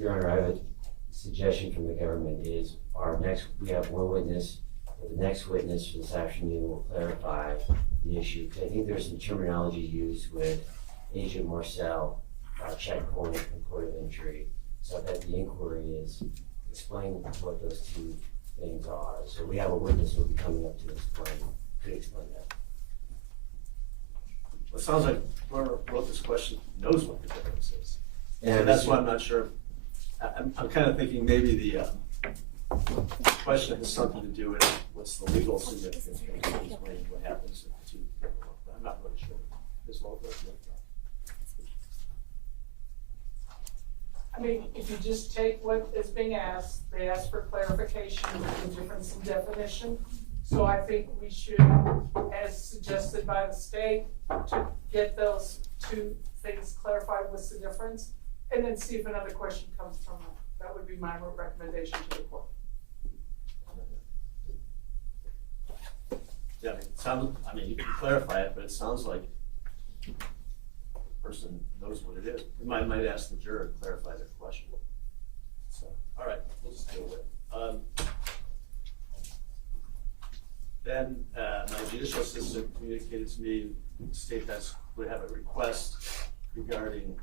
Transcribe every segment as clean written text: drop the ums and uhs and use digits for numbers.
Your Honor, I have a suggestion from the government is we have one witness, but the next witness for this afternoon will clarify the issue. Because I think there's some terminology used with Agent Marcel, checkpoint and port of entry. So that the inquiry is explain what those two things are. So we have a witness who will be coming up to explain that. Well, it sounds like whoever wrote this question knows what the difference is. And so that's why I'm not sure. I'm kind of thinking maybe the question has something to do with what's the legal significance of explaining what happens if the two people. I'm not really sure. This law question. I mean, if you just take what is being asked, they ask for clarification of the difference in definition. So I think we should, as suggested by the state, to get those two things clarified, what's the difference, and then see if another question comes from them. That would be my recommendation to the court. Yeah, I mean, you can clarify it, but it sounds like the person knows what it is. We might ask the juror to clarify their question. So, all right, we'll just deal with it. Then my judicial assistant communicated to me the state would have a request regarding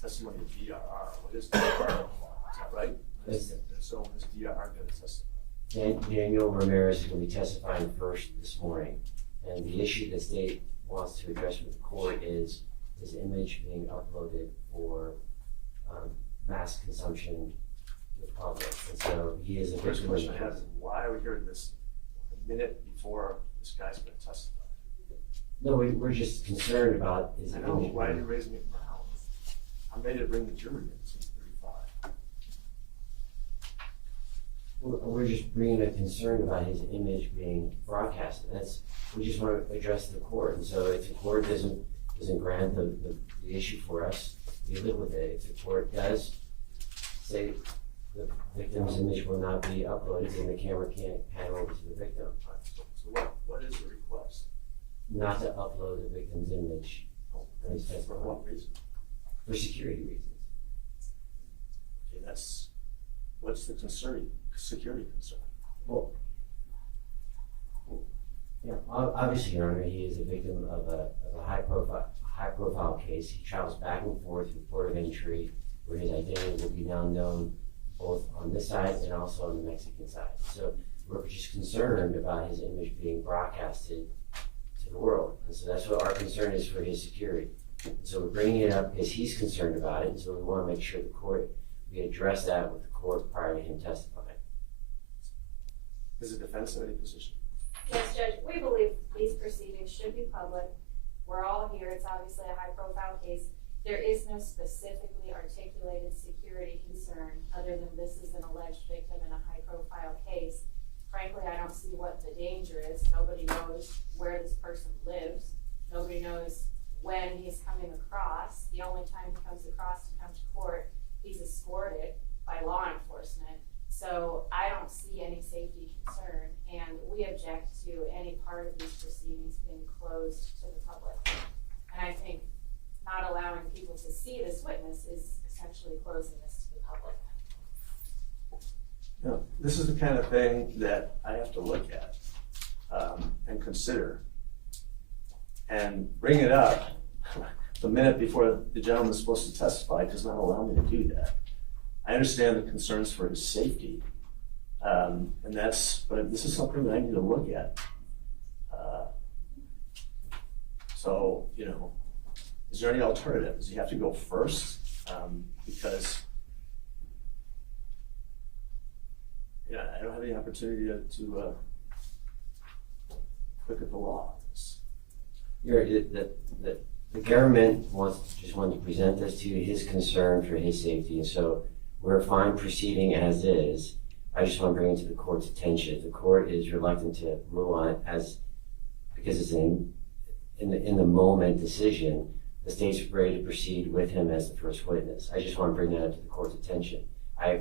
testimony of DRR. What is DRR? Is that right? So is DRR going to testify? Daniel Ramirez is going to be testifying first this morning. And the issue the state wants to address with the court is his image being uploaded for mass consumption to the public. And so he is a victim. First question I have is, why are we hearing this a minute before this guy's going to testify? No, we're just concerned about his image. Why are you raising it now? I'm ready to bring the jury in at 6:35. We're just bringing a concern about his image being broadcasted. We just want to address the court. And so if the court doesn't grant the issue for us, we live with it. If the court does say the victim's image will not be uploaded, then the camera can't pan over to the victim. So what is the request? Not to upload the victim's image. For what reason? For security reasons. Okay, what's the security concern? Well, yeah, obviously, Your Honor, he is a victim of a high profile case. He travels back and forth to the port of entry, where his identity will be now known both on this side and also on the Mexican side. So we're just concerned about his image being broadcasted to the world. And so that's what our concern is for his security. And so we're bringing it up because he's concerned about it. And so we want to make sure we address that with the court prior to him testifying. Is the defense in any position? Yes, Judge, we believe these proceedings should be public. We're all here. It's obviously a high-profile case. There is no specifically articulated security concern other than this is an alleged victim in a high-profile case. Frankly, I don't see what the danger is. Nobody knows where this person lives. Nobody knows when he's coming across. The only time he comes across to come to court, he's escorted by law enforcement. So I don't see any safety concern, and we object to any part of these proceedings being closed to the public. And I think not allowing people to see this witness is essentially closing this to the public. No, this is the kind of thing that I have to look at and consider. And bring it up the minute before the gentleman is supposed to testify does not allow me to do that. I understand the concerns for his safety, but this is something that I need to look at. So, is there any alternative? Does he have to go first? Because I don't have any opportunity to look at the law. The government just wanted to present this to you, his concern for his safety, and so we're fine proceeding as is. I just want to bring it to the court's attention. The court is reluctant to rule on it because it's in the moment decision. The state's ready to proceed with him as the first witness. I just want to bring that to the court's attention.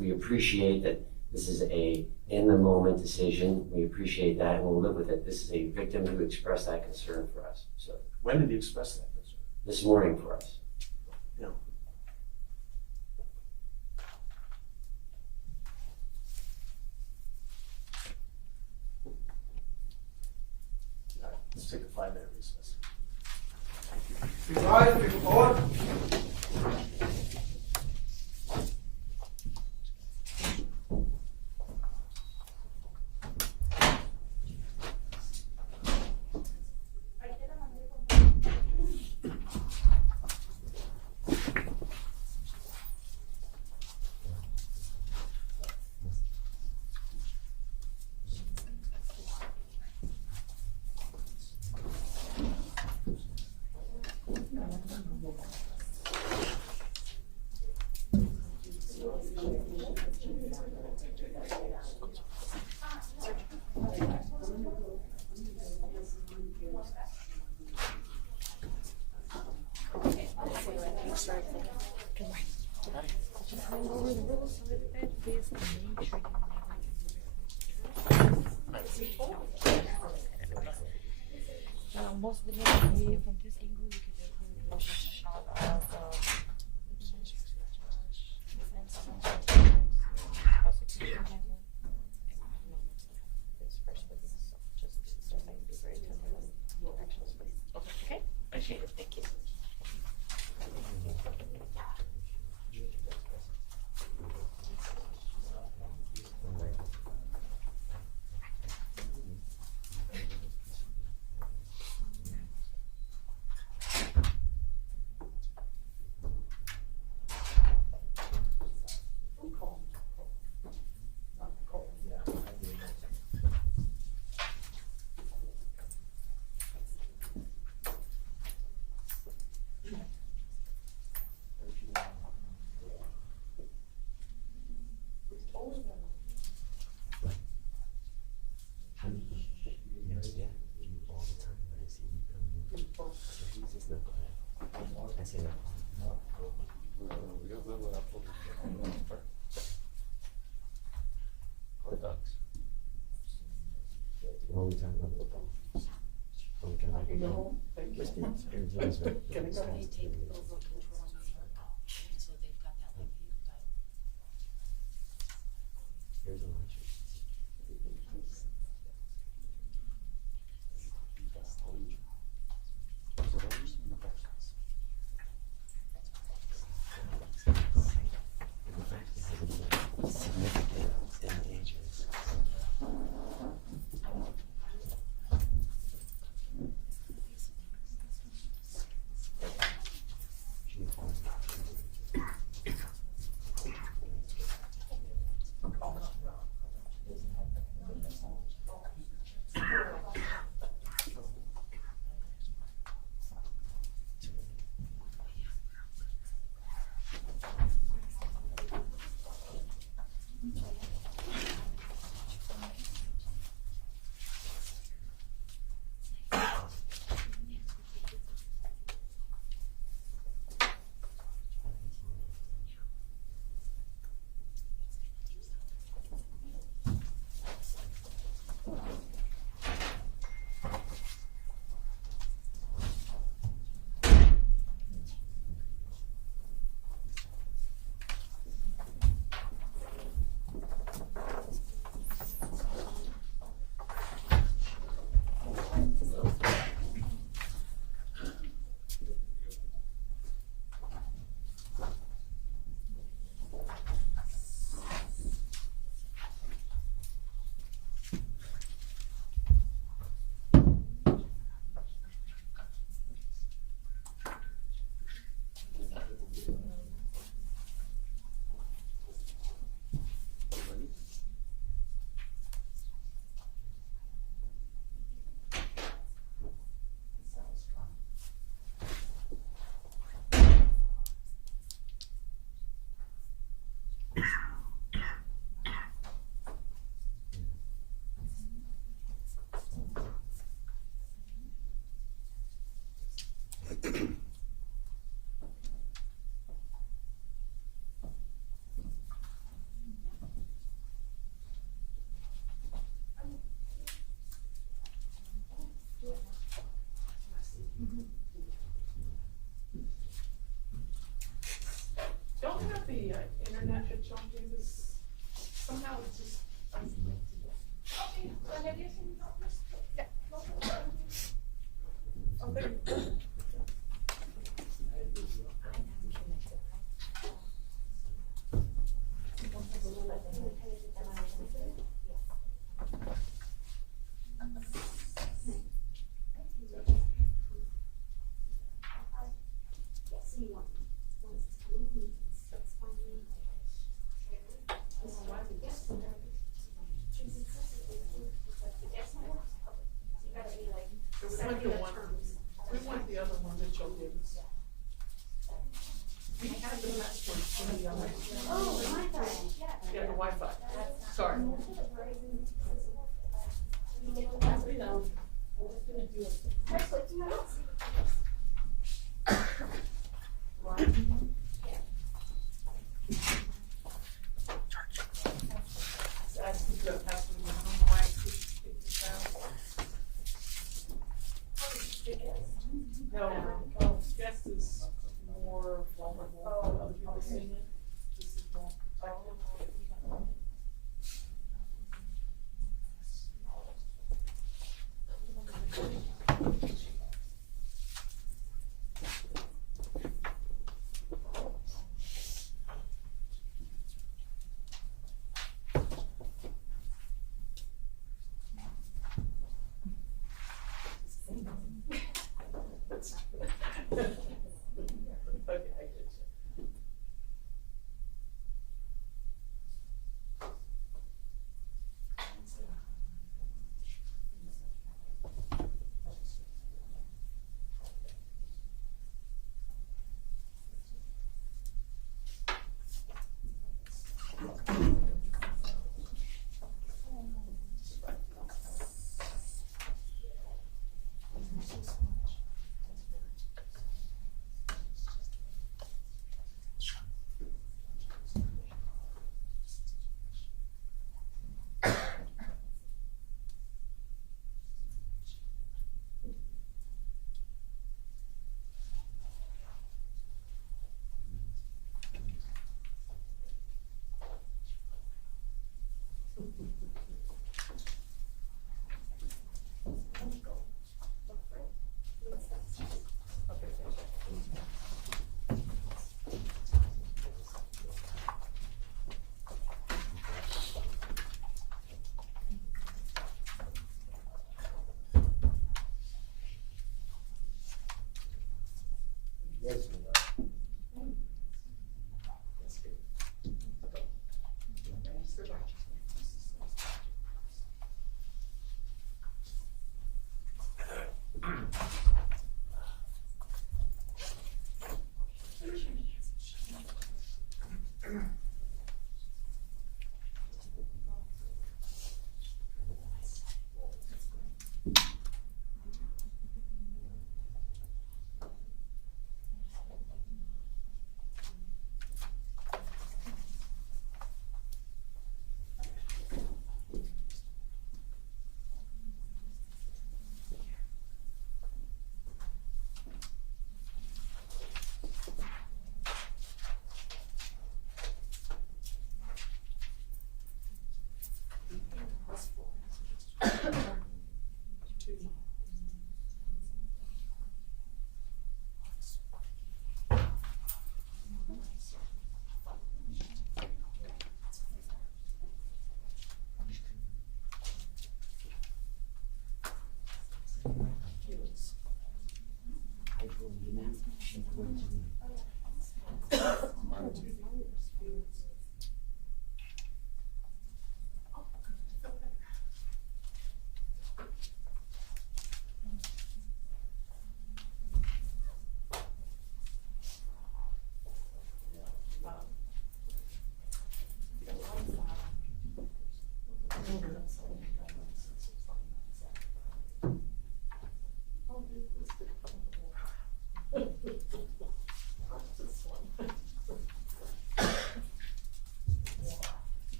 We appreciate that this is a in the moment decision. We appreciate that, and we'll live with it. This is a victim who expressed that concern for us. So when did he express that concern? This morning for us. going over the rules a little bit, please make sure you most of the maybe from this angle you can definitely do a shot of prosecution handle. This first with this, so just start by be very attentive to actions first. Okay? Appreciate it, thank you.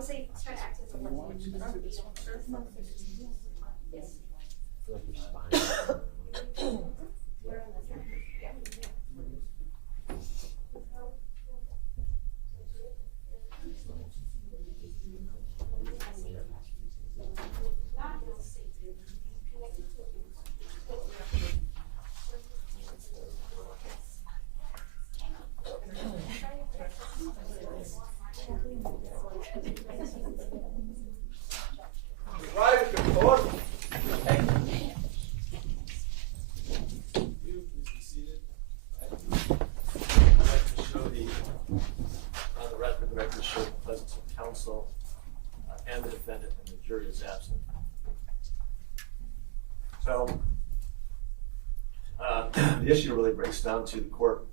obviously try to act as a witness. Yes. I feel like you're spying. We're on this one. Yeah. Right, good Lord. You please be seated. I'd like to show on the record show the presence of counsel and the defendant, and the jury is absent. So, the issue really breaks down to the court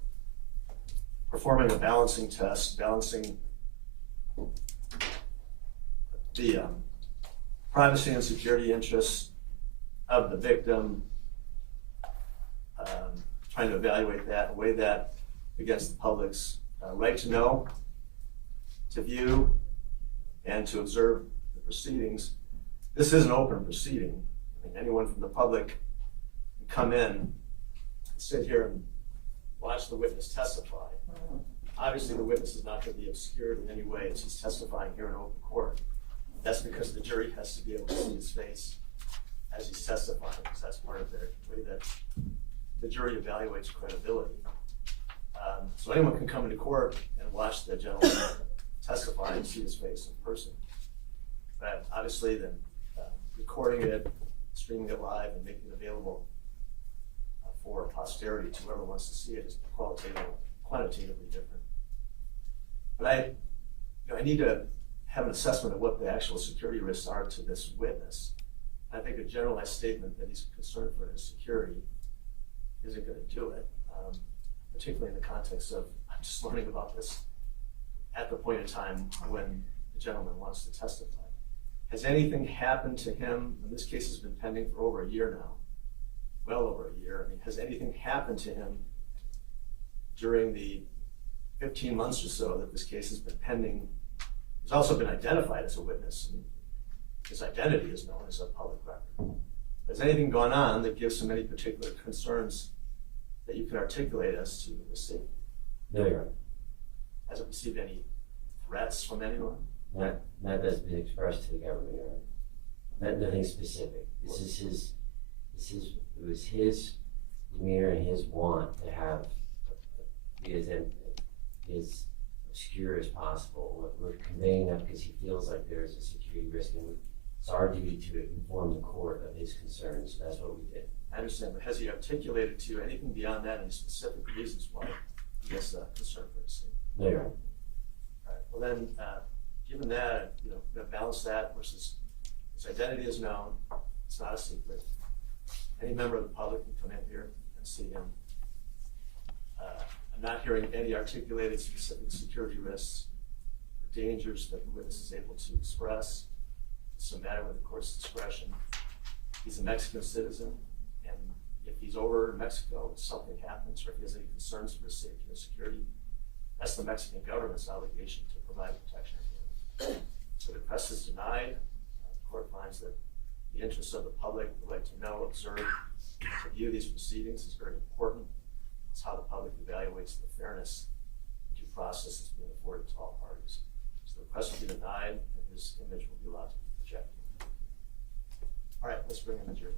performing a balancing test, balancing the privacy and security interests of the victim, trying to evaluate that, weigh that against the public's right to know, to view, and to observe the proceedings. This is an open proceeding. I mean, anyone from the public can come in and sit here and watch the witness testify. Obviously, the witness is not going to be obscured in any way as he's testifying here in open court. That's because the jury has to be able to see his face as he's testifying, because that's part of the way that the jury evaluates credibility. So anyone can come into court and watch the gentleman testify and see his face in person. But obviously, then recording it, streaming it live, and making it available for posterity to whoever wants to see it is quantitatively different. But I need to have an assessment of what the actual security risks are to this witness. I think a generalized statement that he's concerned for his security isn't going to do it, particularly in the context of I'm just learning about this at the point in time when the gentleman wants to testify. Has anything happened to him? And this case has been pending for over a year now, well over a year. I mean, has anything happened to him during the 15 months or so that this case has been pending? He's also been identified as a witness, and his identity is known as a public record. Has anything gone on that gives him any particular concerns that you can articulate as to the safety? No, Your Honor. Hasn't received any threats from anyone? That has been expressed to the government, Your Honor. Nothing specific. It was his demeanor and his want to have be as obscure as possible. We're conveying that because he feels like there is a security risk, and it's our duty to inform the court of his concerns. That's what we did. I understand, but has he articulated to you anything beyond that, any specific reasons why he has concern for his safety? No, Your Honor. All right. Well then, given that, we're going to balance that versus his identity is known. It's not a secret. Any member of the public can come in here and see him. I'm not hearing any articulated specific security risks or dangers that the witness is able to express. It's a matter of the court's discretion. He's a Mexican citizen, and if he's over in Mexico and something happens, or if he has any concerns for his safety or security, that's the Mexican government's obligation to provide protection for him. So the request is denied. The court finds that the interests of the public, the right to know, observe, to view these proceedings is very important. It's how the public evaluates the fairness and due process that's being afforded to all parties. So the request will be denied, and his image will be allowed to be projected. All right, let's bring in the jury.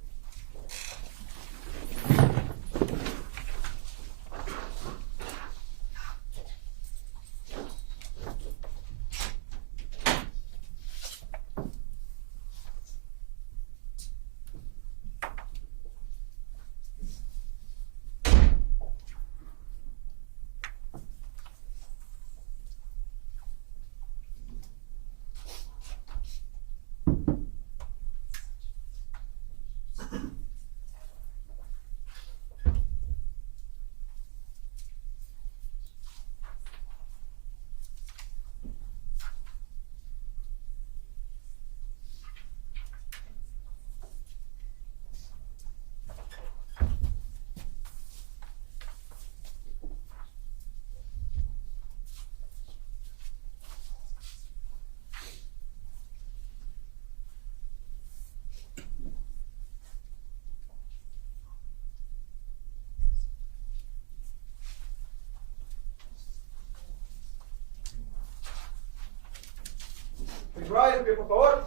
Right, de pie, por favor.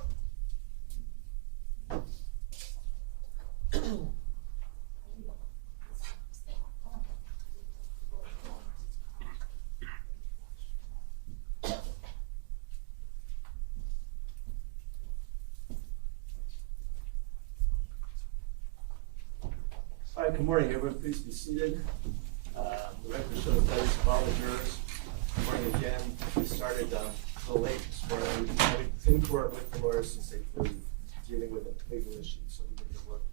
All right, good morning, everyone, please be seated. The record shows that is all the jurors. Good morning again. We started a little late this morning. We've been in court with the lawyers since 8:30, dealing with a legal issue, so we did your work.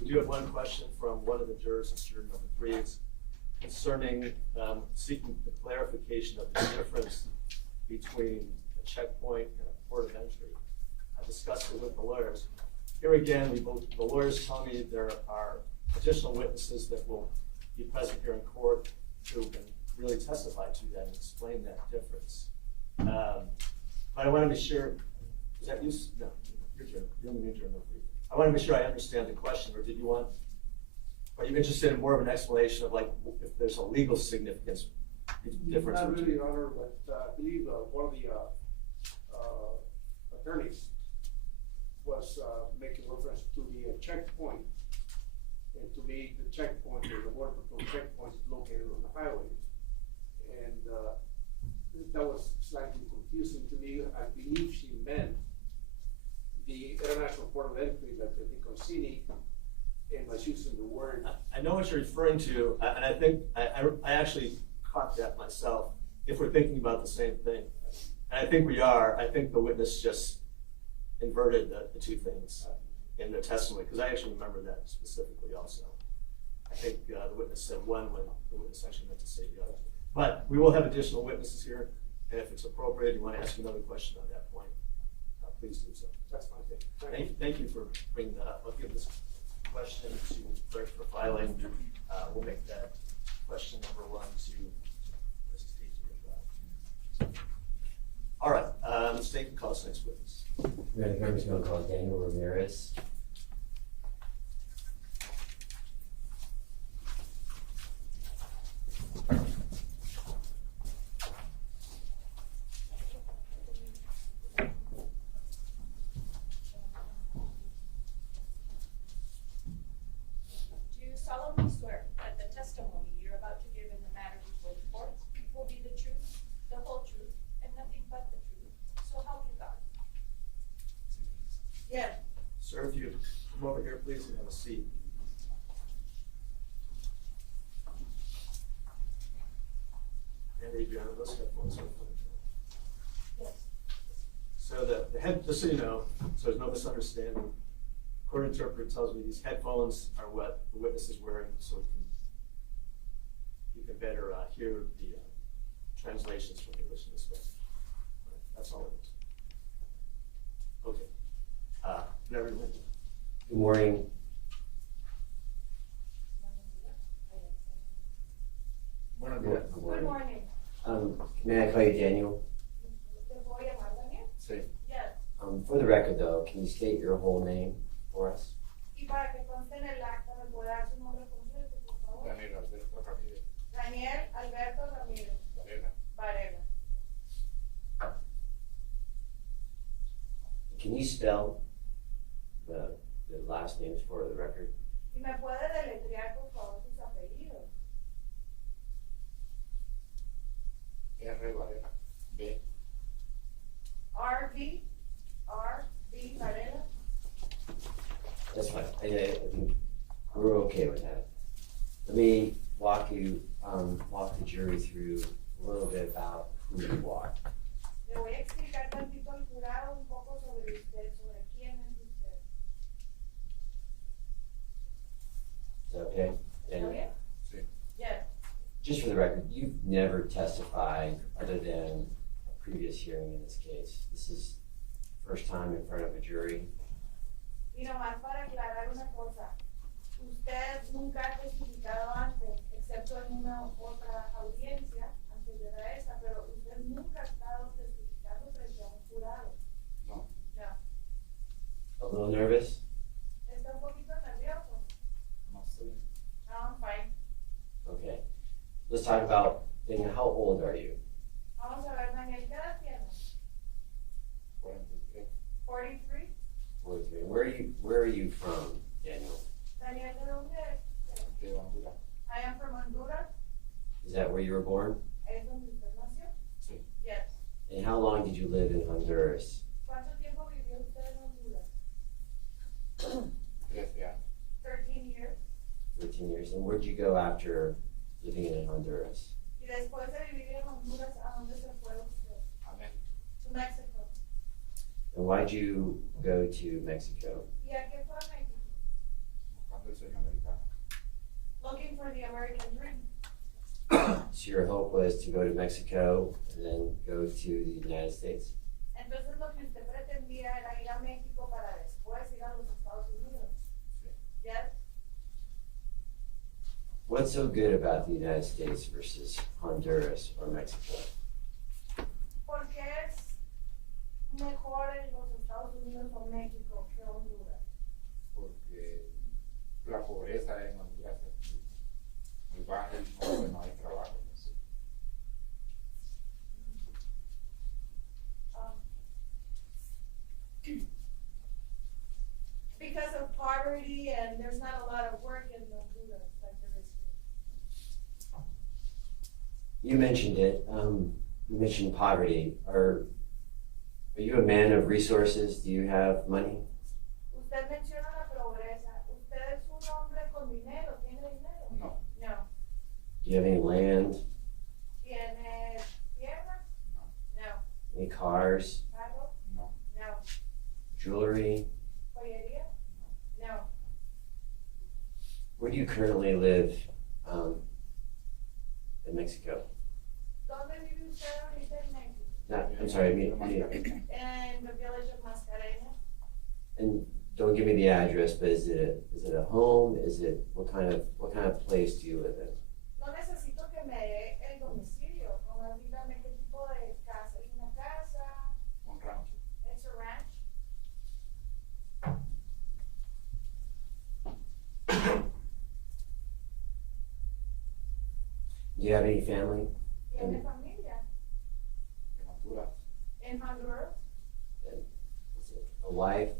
We do have one question from one of the jurors, it's juror number 3. It's concerning seeking the clarification of the difference between a checkpoint and a port of entry. I discussed it with the lawyers. Here again, the lawyers tell me there are additional witnesses that will be present here in court who can really testify to that and explain that difference. But I want to be sure, is that you? No, you're the new juror number 3. I want to be sure I understand the question, or are you interested in more of an explanation of like if there's a legal significance difference? Not really, Your Honor, but I believe one of the attorneys was making reference to the checkpoint. And to me, the checkpoint, the border patrol checkpoint is located on the highway. And that was slightly confusing to me. I believe she meant the international port of entry, like the Nicosini, and was using the word. I know what you're referring to, and I think I actually caught that myself, if we're thinking about the same thing. And I think we are. I think the witness just inverted the two things in their testimony, because I actually remember that specifically also. I think the witness said one when the witness actually meant to say the other. But we will have additional witnesses here, and if it's appropriate, you want to ask another question on that point, please do so. That's my thing. Thank you for bringing that up. I'll give this question to clerk for filing. We'll make that question number 1 to Mrs. Stacy. All right, let's take the call next witness. The government's going to call Daniel Ramirez. Do you solemnly swear that the testimony you're about to give in the matter before the court will be the truth, the whole truth, and nothing but the truth? So help you God. Yes. Sir, if you come over here, please, and have a seat. And Adriana, those headphones are for Yes. So the head, just so you know, so there's no misunderstanding, court interpreter tells me these headphones are what the witness is wearing, so you can better hear the translations from English to Spanish. That's all it is. Okay. Whatever you want. Good morning. Good morning. May I call you Daniel? ¿Te puedo llamar Daniel? Sí. Yes. For the record though, can you state your whole name for us? Y para que conste en el acta, ¿me puede dar su nombre completo, por favor? Daniel Alberto Ramírez. Daniel Alberto Ramírez. Varela. Can you spell the last names for the record? ¿Y me puede deletrear, por favor, sus apellidos? R. Varela. B. R.B. Varela. That's fine. I think we're okay with that. Let me walk the jury through a little bit about who you are. Le voy a explicar tantito al jurado un poco sobre usted, sobre quién es usted. Is that okay? And ¿Está bien? Sí. Yes. just for the record, you've never testified other than a previous hearing in this case. This is first time in front of a jury. Y nomás para aclarar una cosa, usted nunca ha testificado antes, excepto en una otra audiencia anterior a esa, pero usted nunca ha estado testificando frente a un jurado. No. No. A little nervous? ¿Está un poquito nervioso? No estoy. No, I'm fine. Okay. Let's talk about, Daniel, how old are you? Vamos a ver, Daniel, ¿qué edad tienes? 46. Honduras? ¿Cuánto tiempo vivió usted en Honduras? 13 años. 13 years. 13 years. And where'd you go after living in Honduras? Y después de vivir en Honduras, ¿a dónde se fue usted? A México. To Mexico. And why'd you go to Mexico? ¿Y a qué fue a México? Buscando el sueño americano. Looking for the American dream. So your hope was to go to Mexico and then go to the United States? Entonces lo que usted pretendía era ir a México para después ir a los Estados Unidos. Sí. Yes? What's so good about the United States versus Honduras or Mexico? ¿Por qué es mejor en los Estados Unidos o México que Honduras? Porque la pobreza en Honduras es muy baja y no hay trabajo. Because of poverty and there's not a lot of work in Honduras like there is here. You mentioned it. You mentioned poverty. Are you a man of resources? Do you have money? Usted menciona la pobreza. ¿Usted es un hombre con dinero? ¿Tiene dinero? No. No. Do you have any land? ¿Tiene tierra? No. No. Any cars? ¿Carro? No. No. Jewelry? ¿Joyería? No. Where do you currently live in Mexico? ¿Dónde vive usted ahorita en México? I'm sorry, I mean, In the village of Mascareña. and don't give me the address, but is it a home? Is it what kind of place do you live in? No necesito que me dé el domicilio, nomás dígame qué tipo de casa. ¿Es una casa? Un rancho. ¿Es a ranch? Do you have any family? ¿Tiene familia? En Honduras. ¿En Honduras? Is it a wife,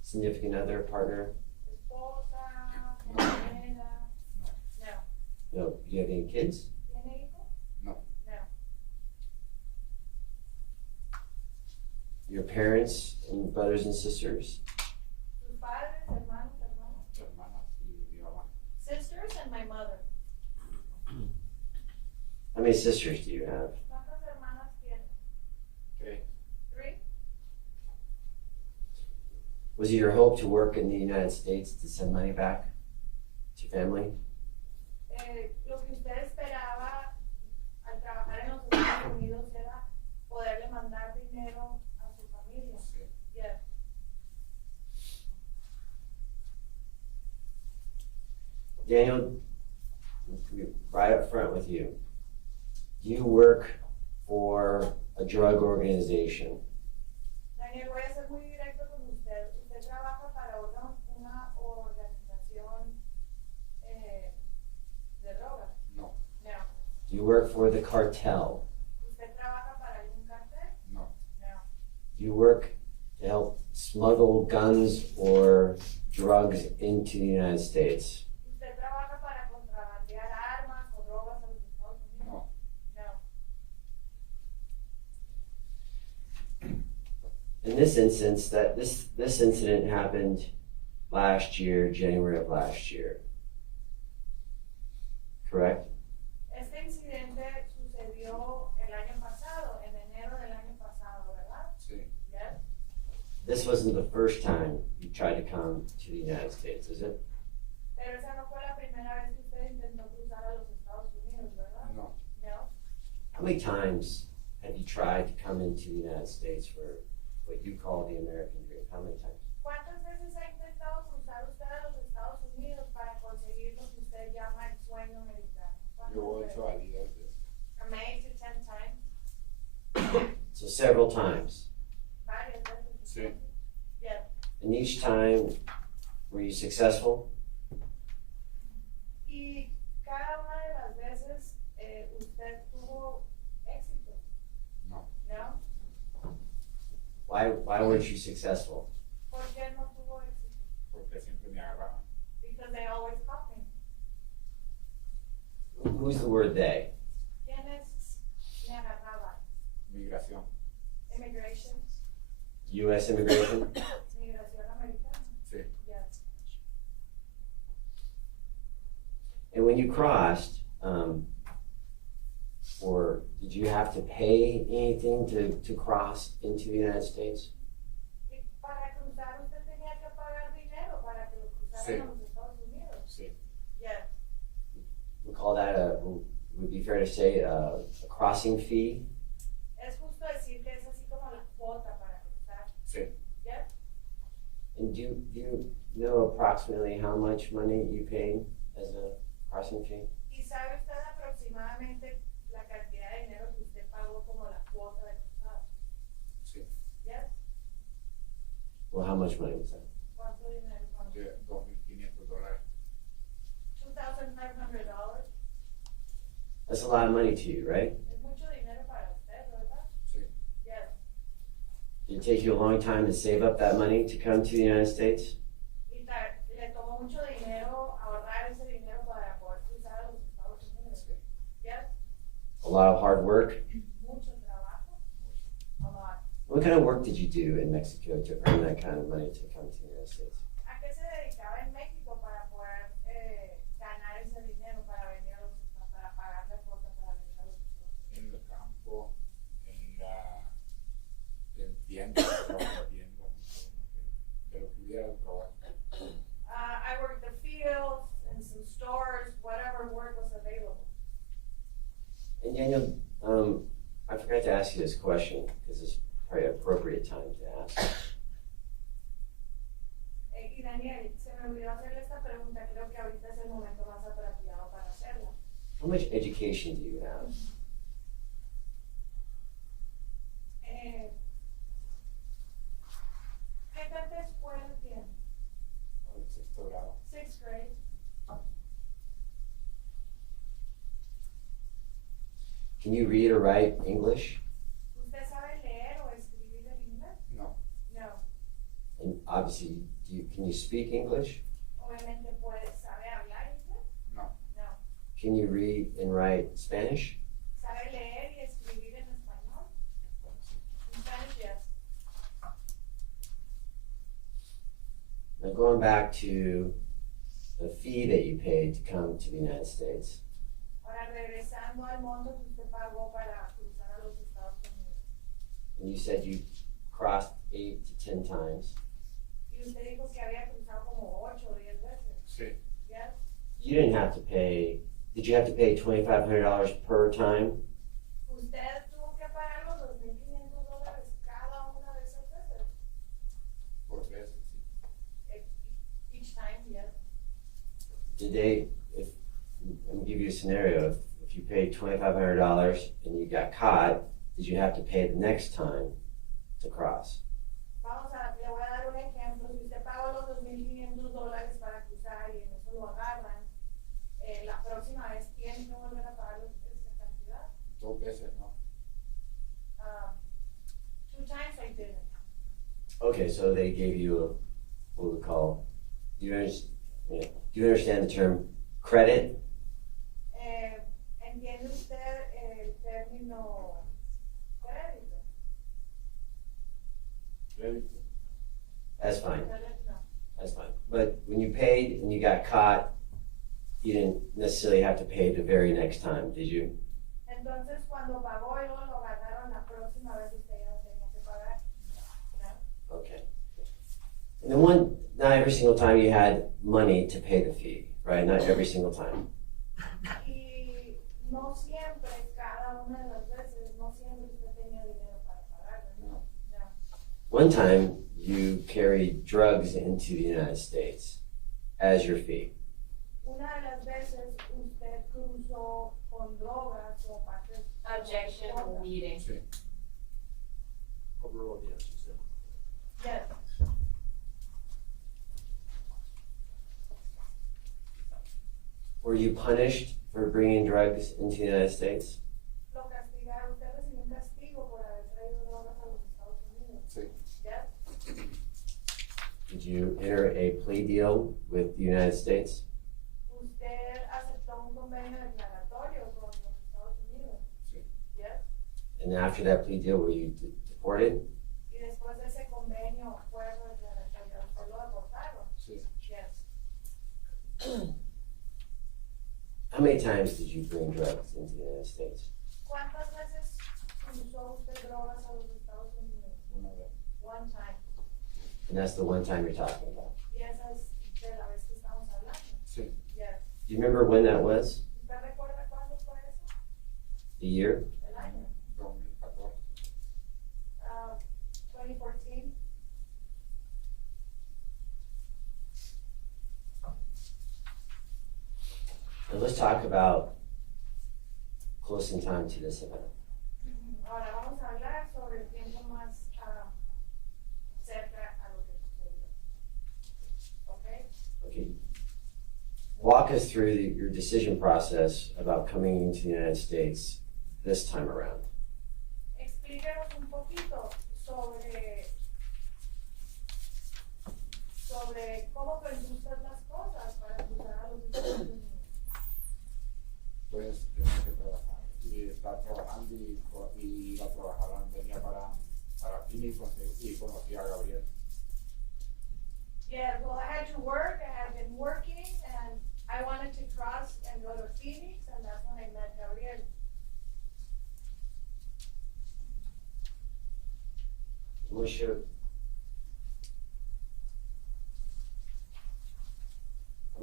significant other, partner? ¿Esposa? ¿Compañera? No. No. Do you have any kids? ¿Tiene hijos? No. No. Your parents and brothers and sisters? ¿Sus padres, hermanos, hermanas? Hermanas y mi mamá. Sisters and my mother. How many sisters do you have? ¿Cuántas hermanas tiene? 3. 3. Was it your hope to work in the United States to send money back to family? Lo que usted esperaba al trabajar en los Estados Unidos era poderle mandar dinero a su familia. Sí. Yes. Daniel, right up front with you. Do you work for a drug organization? Daniel, voy a ser muy directo con usted. ¿Usted trabaja para una organización de drogas? No. No. Do you work for the cartel? ¿Usted trabaja para algún cartel? No. No. Do you work to help smuggle guns or drugs into the United States? ¿Usted trabaja para contrabandear armas o drogas a los Estados Unidos? No. No. In this instance, this incident happened last year, January of last year. Correct? Este incidente sucedió el año pasado, en enero del año pasado, ¿verdad? Sí. Yes. This wasn't the first time you tried to come to the United States, is it? Pero esa no fue la primera vez que usted intentó cruzar a los Estados Unidos, ¿verdad? No. No. How many times have you tried to come into the United States for what you call the American dream? How many times? ¿Cuántas veces ha intentado cruzar usted a los Estados Unidos para conseguir lo que usted llama el sueño americano? Yo ¿Cuántas 8 a 10 veces. From 8 to 10 times? So several times. Varias veces. Sí. Yes. And each time, were you successful? Y cada una de las veces usted tuvo éxito. No. ¿No? Why weren't you successful? ¿Por qué no tuvo éxito? Porque siempre me agarraban. Because they always caught me. Who's the word they? ¿Quiénes me agarraban? Migración. Immigration. U.S. immigration? Migración americana. Sí. Yes. And when you crossed, or did you have to pay anything to cross into the United States? Y para cruzar usted tenía que pagar dinero para que lo Sí. cruzaran a los Estados Unidos. Sí. Yes. We call that would be fair to say a crossing fee? Es justo decir que es así como la cuota para cruzar. Sí. Yes. And do you know approximately how much money you paid as a crossing fee? ¿Y sabe usted aproximadamente la cantidad de dinero que usted pagó como la cuota de cruzada? Sí. Yes. Well, how much money was that? ¿Cuánto dinero pagó? De $2,500. $2,500. That's a lot of money to you, right? Es mucho dinero para usted, ¿verdad? Sí. Yes. Did it take you a long time to save up that money to come to the United States? Y le tomó mucho dinero ahorrar ese dinero para poder cruzar a los Estados Unidos. Sí. Yes. A lot of hard work? Mucho trabajo. A lot. What kind of work did you do in Mexico to earn that kind of money to come to the United States? ¿A qué se dedicaba en México para poder ganar ese dinero para venir a los Estados, para pagar la cuota para venir a los Estados Unidos? En el campo, en tiendas, trabajo en tiendas, de lo que hubiera de trabajo. I worked the fields and some stores, whatever work was available. And Daniel, I forgot to ask you this question because it's probably an appropriate time to ask. Y Daniel, se me olvidó hacerle esta pregunta, creo que ahorita es el momento más apropiado para hacerla. How much education do you have? ¿Qué tanta escuela tiene? El sexto grado. Sixth grade. Can you read or write English? ¿Usted sabe leer o escribir en inglés? No. No. And obviously, can you speak English? Obviamente sabe hablar inglés. No. No. Can you read and write Spanish? ¿Sabe leer y escribir en español? Entonces, In Spanish, yes. Now going back to the fee that you paid to come to the United States, Ahora, regresando al monto que usted pagó para cruzar a los Estados Unidos. and you said you crossed 8 to 10 times, Y usted dijo que había cruzado como 8 o 10 veces. sí. Yes. you didn't have to pay, did you have to pay $2,500 per time? ¿Usted tuvo que pagar los $2,500 cada una de esas veces? Por veces, sí. Each time, yes. Did they, let me give you a scenario, if you paid $2,500 and you got caught, did you have to pay the next time to cross? Le voy a dar un ejemplo. Si usted pagó los $2,500 para cruzar y en eso lo agarran, la próxima vez tiene que volver a pagar esa cantidad. 2 veces, ¿no? 2 times I didn't. Okay, so they gave you what we call, do you understand the term credit? ¿Entiende usted el término crédito? Crédito. That's fine, No. that's fine. But when you paid and you got caught, you didn't necessarily have to pay the very next time, did you? Entonces, cuando pagó y luego lo agarraron, la próxima vez usted ya no tenía que pagar. No. Okay. And not every single time you had money to pay the fee, right? Not every single time. Y no siempre, cada una de las veces, no siempre usted tenía dinero para pagar, ¿no? No. One time you carried drugs into the United States as your fee. Una de las veces usted cruzó con drogas o paquetes. Objection, meeting. Sí. Overall, yes, you said. Yes. Were you punished for bringing drugs into the United States? Lo castigaron, usted recibió un castigo por haber traído drogas a los Estados Unidos. Sí. Yes. Did you enter a plea deal with the United States? Usted aceptó un convenio declaratorio con los Estados Unidos. Sí. Yes. And after that plea deal, were you deported? Y después de ese convenio Sí. Yes. How many times did you bring drugs into the United States? ¿Cuántas veces usó usted drogas a los Estados Unidos? Una vez. One time. And that's the one time you're talking about. Y esa es de la vez que estamos hablando. Sí. Yes. Do you remember when that was? ¿Usted recuerda cuándo fue eso? The year? El año. 2014. 2014. And let's talk about close in time to this event. Ahora vamos a hablar sobre el tiempo más cerca a lo que sucedió. ¿Ok? Okay. Walk us through your decision process about coming into the United States this time around. Explíquenos un poquito sobre cómo pensó usted las cosas para cruzar a los Estados Unidos. Pues tenía que trabajar y estar trabajando y ir a trabajar, venía para Phoenix y conocí a Gabriel. Yeah, well, I had to work, I had been working, and I wanted to cross and go to Phoenix, and that's when I met Gabriel. I'm gonna show. I'm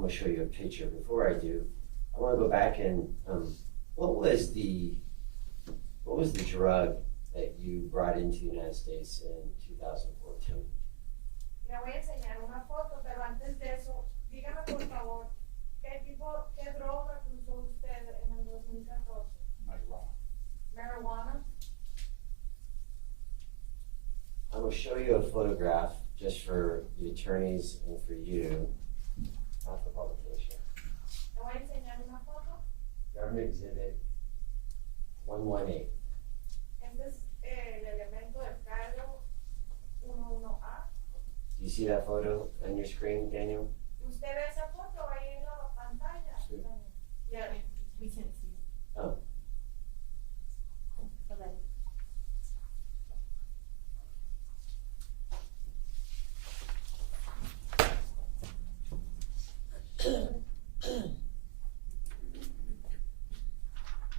gonna show you a picture. Before I do, I want to go back and what was the drug that you brought into the United States in 2014? Le voy a enseñar una foto, pero antes de eso, dígame por favor, qué droga cruzó usted en el 2014? Marihuana. Marijuana? I'm gonna show you a photograph just for the attorneys and for you, not for publication. Le voy a enseñar una foto. Government Exhibit 118. Este es el elemento del cargo 11A. Do you see that photo on your screen, Daniel? ¿Usted ve esa foto ahí en la pantalla? Sí. Yeah. We can't see it. Oh. Okay.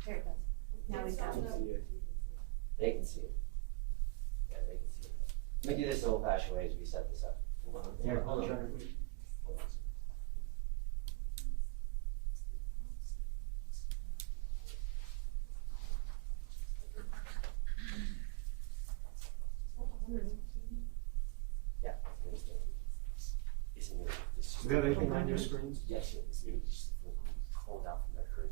There it goes. Now we've got it. Sí, They can see it. Yeah, they can see it. Let me do this the old-fashioned way as we set this up. Here, hold on. Yeah, I understand. Isn't it? It's Do we have anything on your screens? Yes, it's pulled out from the current.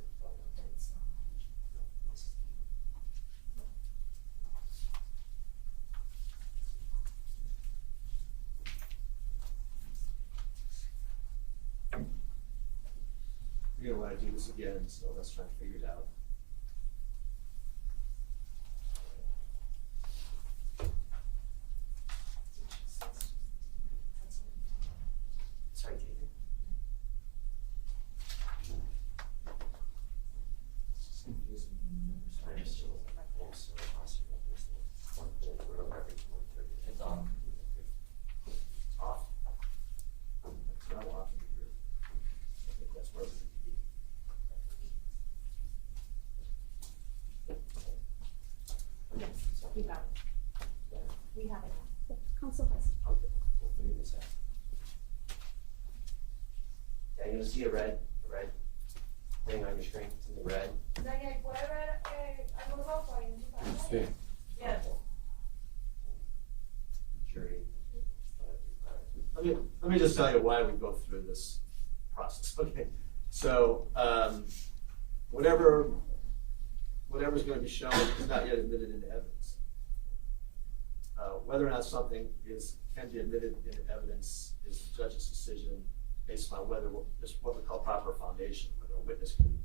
You're gonna wanna do this again, so let's try and figure it out. Sorry, David. I'm so lost about this thing. It's off. Off. It's not walking through. I think that's where we need to be. Yes, we got it. We have it now. Council President. Okay, we'll figure this out. Yeah, you'll see a red thing on your screen, it's in the red. Daniel, ¿puede ver algo rojo ahí en su pantalla? sí. Yes. Jury. Let me just tell you why we go through this process, okay? So, whatever's gonna be shown is not yet admitted into evidence. Whether or not something can be admitted into evidence is the judge's decision based on whether it's what we call proper foundation, whether a witness can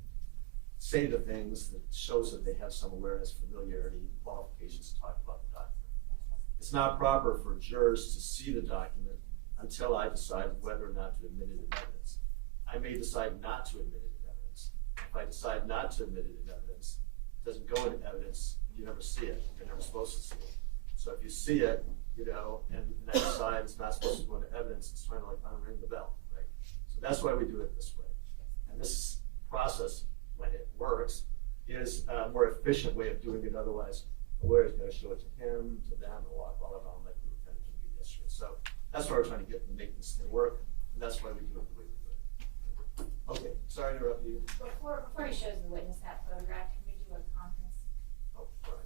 say the things that shows that they have some awareness, familiarity, qualifications to talk about the document. It's not proper for jurors to see the document until I decide whether or not to admit it in evidence. I may decide not to admit it in evidence. If I decide not to admit it in evidence, it doesn't go into evidence, you never see it, you're never supposed to see it. So if you see it, and that side is not supposed to go into evidence, it's trying to like unring the bell, right? So that's why we do it this way. And this process, when it works, is a more efficient way of doing it. Otherwise, the lawyer's got to show it to him, to them, and walk all around like we were kind of doing yesterday. So that's why we're trying to get to make this thing work, and that's why we do it the way we do it. Okay, sorry to interrupt you. Before he shows the witness that photograph, can we do a conference? Oh, sorry.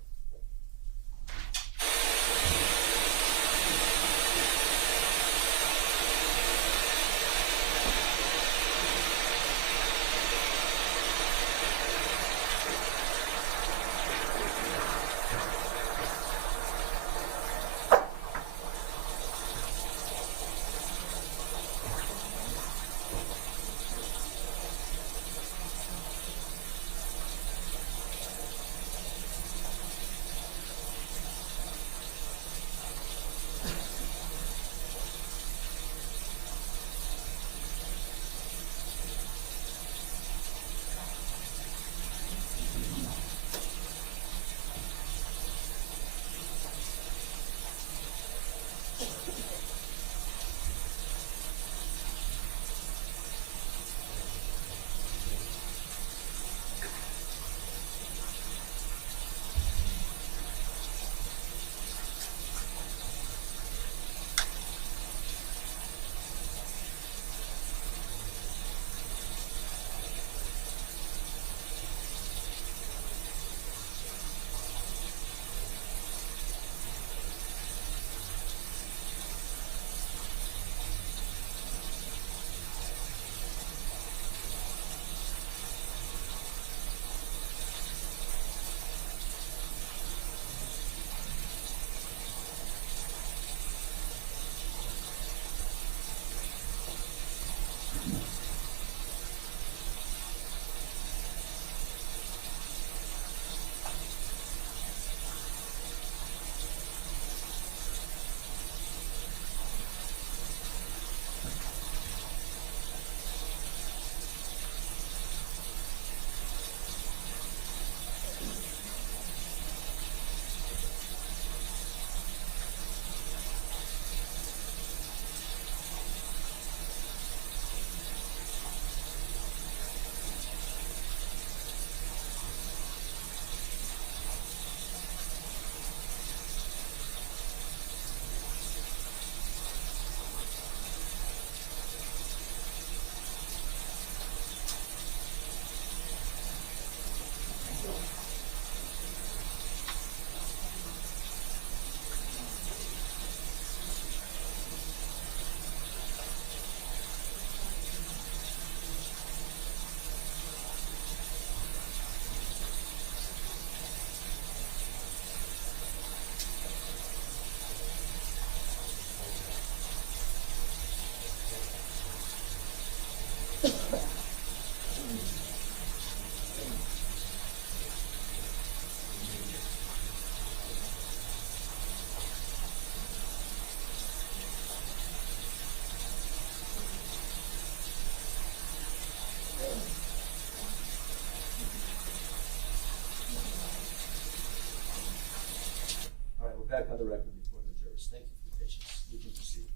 Back on the record before the jurors. Thank you for your patience. You can proceed.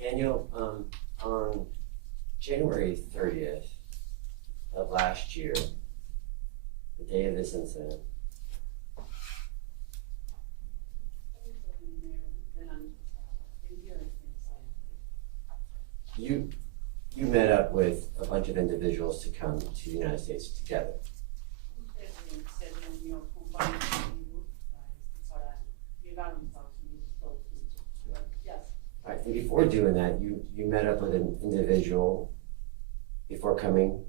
Daniel, on January 30th of last year, the day of this incident, you met up with a bunch of individuals to come to the United States together. All right, and before doing that, you met up with an individual before coming.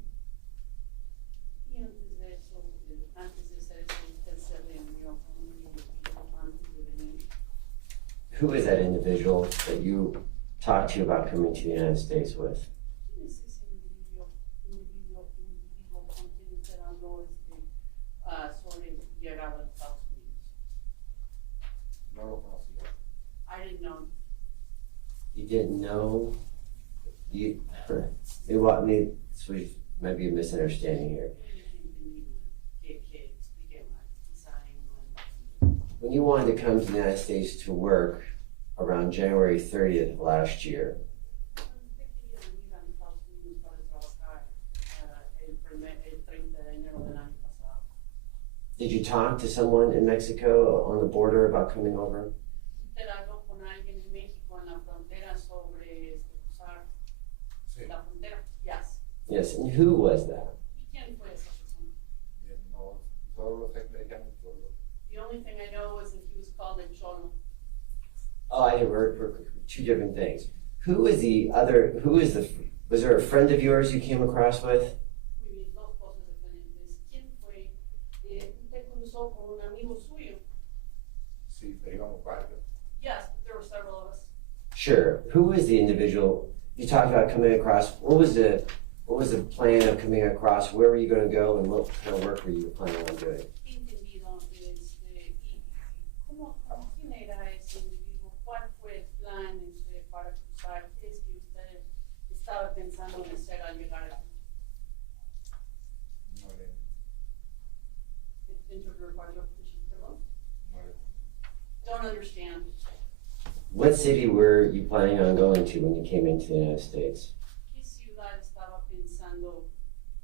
Who is that individual that you talked to about coming to the United States with? I didn't know. You didn't know? You want me, so we might be a misunderstanding here. When you wanted to come to the United States to work, around January 30th of last year. Usted quería venir a Estados Unidos para trabajar el 30 de enero del año pasado. Did you talk to someone in Mexico on the border about coming over? ¿Usted habló con alguien en México en la frontera sobre cruzar Sí. la frontera? Yes. Yes, and who was that? ¿Y quién fue esa persona? No, solo sé que le llaman Cholo. The only thing I know is that he was called a Cholo. Oh, I heard two different things. Was there a friend of yours you came across with? Muy bien, dos cosas diferentes. ¿Quién fue? ¿Usted cruzó con un amigo suyo? Sí, pero íbamos varios. Yes, but there were several of us. Sure. Who was the individual you talked about coming across? What was the plan of coming across? Where were you going to go, and what kind of work were you planning on doing? ¿Qué entendido? ¿Y quién era ese individuo? ¿Cuál fue el plan para cruzar? ¿Qué es que usted estaba pensando en hacer al llegar aquí? No le, Perdón? no le. Don't understand. What city were you planning on going to when you came into the United States? ¿Qué ciudad estaba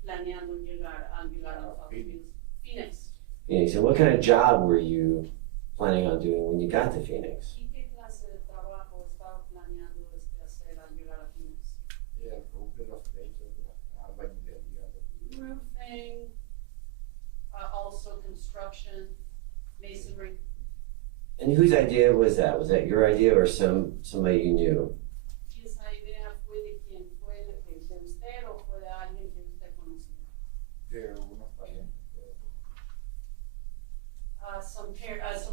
planeando llegar al llegar a los Estados Unidos? Phoenix. Phoenix. And what kind of job were you planning on doing when you got to Phoenix? ¿Y qué clase de trabajo estaba planeando hacer al llegar a Phoenix? Y el roof de los techos, de la albañilería, Roofing, also construction, masonry. And whose idea was that? Was that your idea or somebody you knew? ¿Y esa idea fue de quién? ¿Fue de usted o fue de alguien que usted conocía? de unos parientes. Some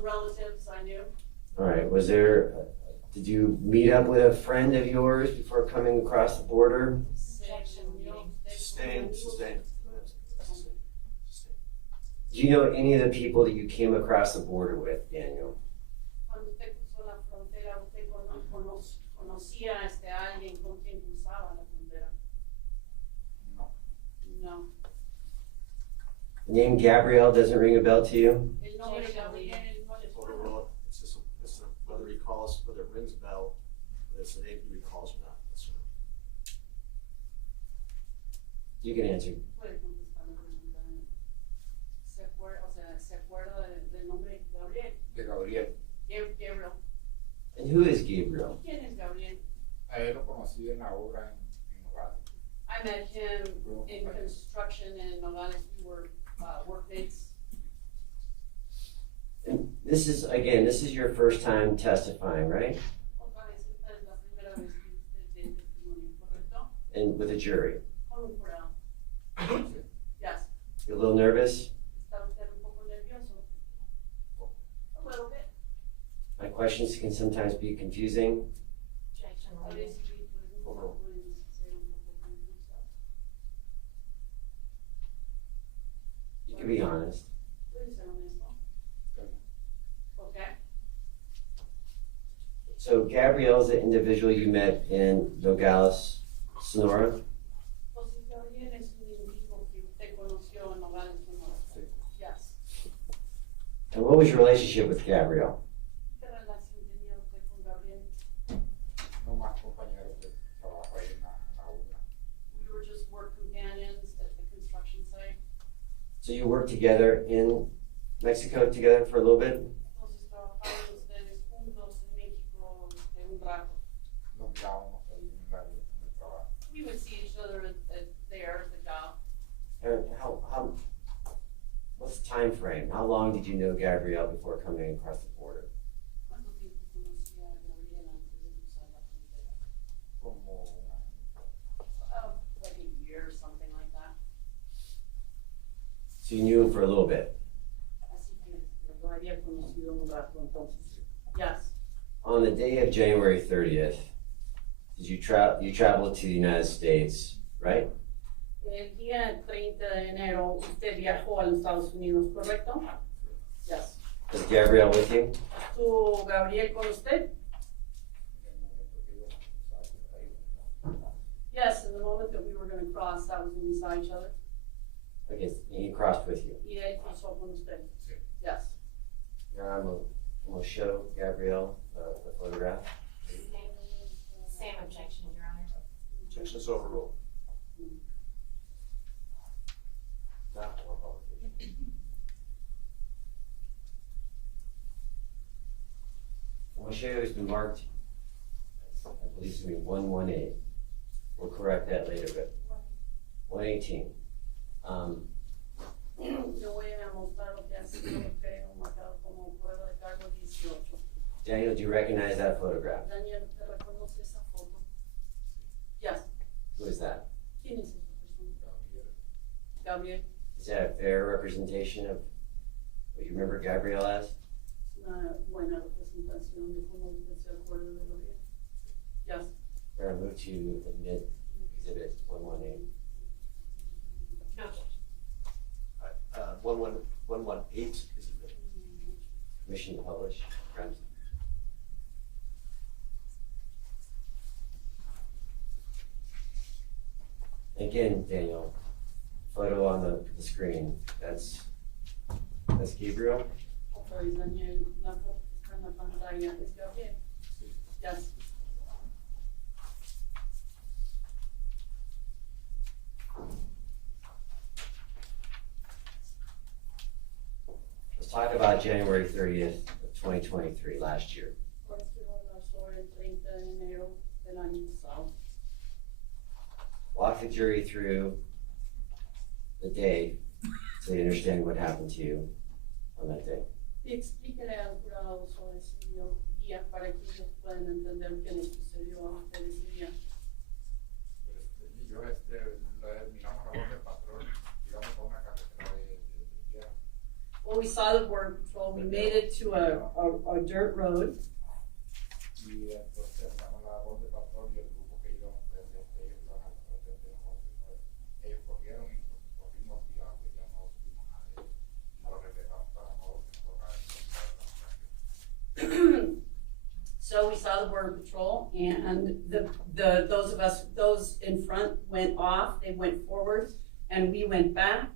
relatives I knew. All right. Did you meet up with a friend of yours before coming across the border? Sustain. Do you know any of the people that you came across the border with, Daniel? Cuando usted cruzó la frontera, ¿usted conocía a alguien con quien cruzaba la frontera? No. No. The name Gabriel doesn't ring a bell to you? El nombre Gabriel no le suena. It's whether it rings a bell, whether it's the name he recalls or not. That's right. You can answer. Puede contestar la pregunta. ¿Se acuerda del nombre Gabriel? De Gabriel. Gabriel. And who is Gabriel? ¿Quién es Gabriel? A él lo conocí en la obra en Nogales. I met him in construction in Nogales. We were workmates. And this is your first time testifying, right? Otra vez, esta es la primera vez que usted tiene testimonio, ¿correcto? And with a jury. Con un jurado. Yes. You're a little nervous? ¿Está usted un poco nervioso? A little bit. My questions can sometimes be confusing. A veces sí, pueden ser un poco confusas. You can be honest. Puede ser honesto. Okay. So Gabrielle is the individual you met in Nogales, Sonora? Entonces, Gabriel es un individuo que usted conoció en Nogales, Sonora. Sí. Yes. And what was your relationship with Gabrielle? ¿Qué relación tenía usted con Gabriel? No más compañeros de trabajo ahí en la obra. We were just work companions at the construction site. So you worked together in Mexico together for a little bit? Entonces, trabajaban ustedes juntos en México un rato. Nos mirábamos ahí en el trabajo. We would see each other there at the job. And what's the time frame? How long did you know Gabrielle before coming across the border? ¿Cuánto tiempo conocía a Gabriel antes de cruzar la frontera? Como un año. Like a year or something like that. So you knew him for a little bit. Así que lo había conocido un rato entonces. Yes. On the day of January 30th, you traveled to the United States, right? El día 30 de enero usted viajó a los Estados Unidos, ¿correcto? Yes. Was Gabrielle with you? ¿Estuvo Gabriel con usted? En el momento que íbamos a cruzar, ahí. Yes, in the moment that we were going to cross, that was when we saw each other. Okay, he crossed with you. Y él cruzó con usted. Sí. Yes. Your Honor, We'll show Gabriel the photograph. Same objection, Your Honor. Objection is overruled. Not more publication. We'll show you it's been marked, I believe it's gonna be 118. We'll correct that later, but 118. Yo voy a mostrar lo que ha sido creo marcado como prueba de cargo 18. Daniel, do you recognize that photograph? Daniel, ¿te reconoce esa foto? Yes. Who is that? ¿Quién es esa persona? Gabriel. Is that a fair representation of what you remember Gabriel as? Una buena representación de cómo usted se acuerda de Gabriel. Yes. We're gonna move to admit exhibit 118. No objection. 118 is admitted. Permission to publish. Friends. Again, Daniel, photo on the screen. That's Gabriel. Otra vez, Daniel, la foto que está en la pantalla es Gabriel. Yes. Let's talk about January 30th of 2023, last year. Ahora quiero hablar sobre el 30 de enero del año pasado. Walk the jury through the day so they understand what happened to you on that day. Y explíquele al jurado sobre ese día para que ellos puedan entender qué les sucedió a usted ese día. Yo, miramos la voz del patrón, llegamos a una carretera de tierra. Well, we saw the border patrol, we made it to a dirt road. Y entonces miramos la voz del patrón y el grupo que íbamos, pues, ellos iban al frente de nosotros. Ellos corrieron y nosotros corrimos y ya no supimos nada de ellos. Y lo regresamos para no tocar el. So we saw the border patrol, and those in front went off. They went forward, and we went back.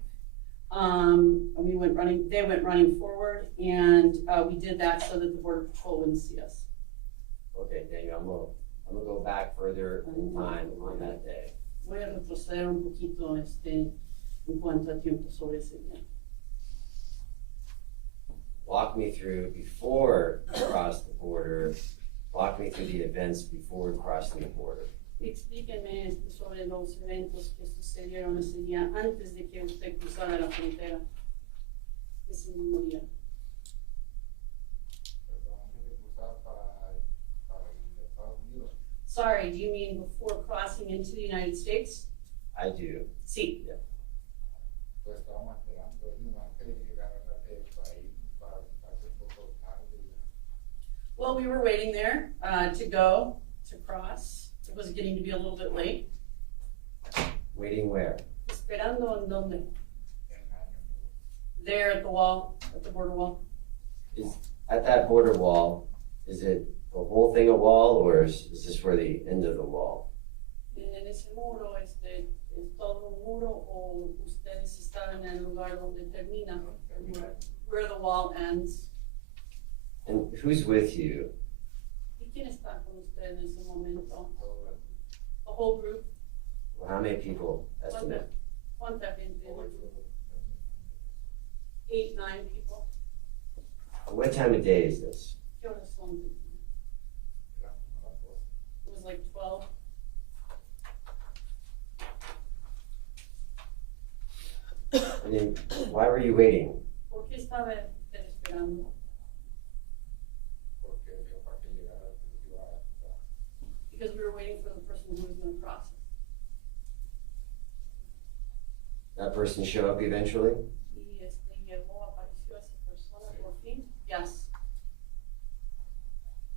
We went running. They went running forward, and we did that so that the border patrol wouldn't see us. Okay, Daniel, I'm gonna go back further in time on that day. Voy a retroceder un poquito en cuanto a tiempo sobre ese día. Walk me through before you crossed the border. Walk me through the events before crossing the border. Explíqueme sobre los eventos que sucedieron ese día antes de que usted cruzara la frontera ese mismo día. Sorry, do you mean before crossing into the United States? I do. Sí. Yeah. Pues estábamos esperando, antes de llegar a la país para hacer un poco tarde. Well, we were waiting there to cross. It was getting to be a little bit late. Waiting where? Esperando en donde? There at the wall, at the border wall. Is at that border wall, is it the whole thing a wall, or is this where the end of the wall? En ese muro, ¿es todo un muro o ustedes están en el lugar donde termina el muro? Where the wall ends. And who's with you? ¿Y quién está con usted en ese momento? The whole group. Well, how many people estimate? ¿Cuánta gente? 8, 9 people. What time of day is this? ¿Qué horas son? It was like 12. And then, why were you waiting? ¿Por qué estaba usted esperando? Because we were waiting for the person who was going to cross. That person show up eventually? Y llegó, apareció esa persona por fin. Yes.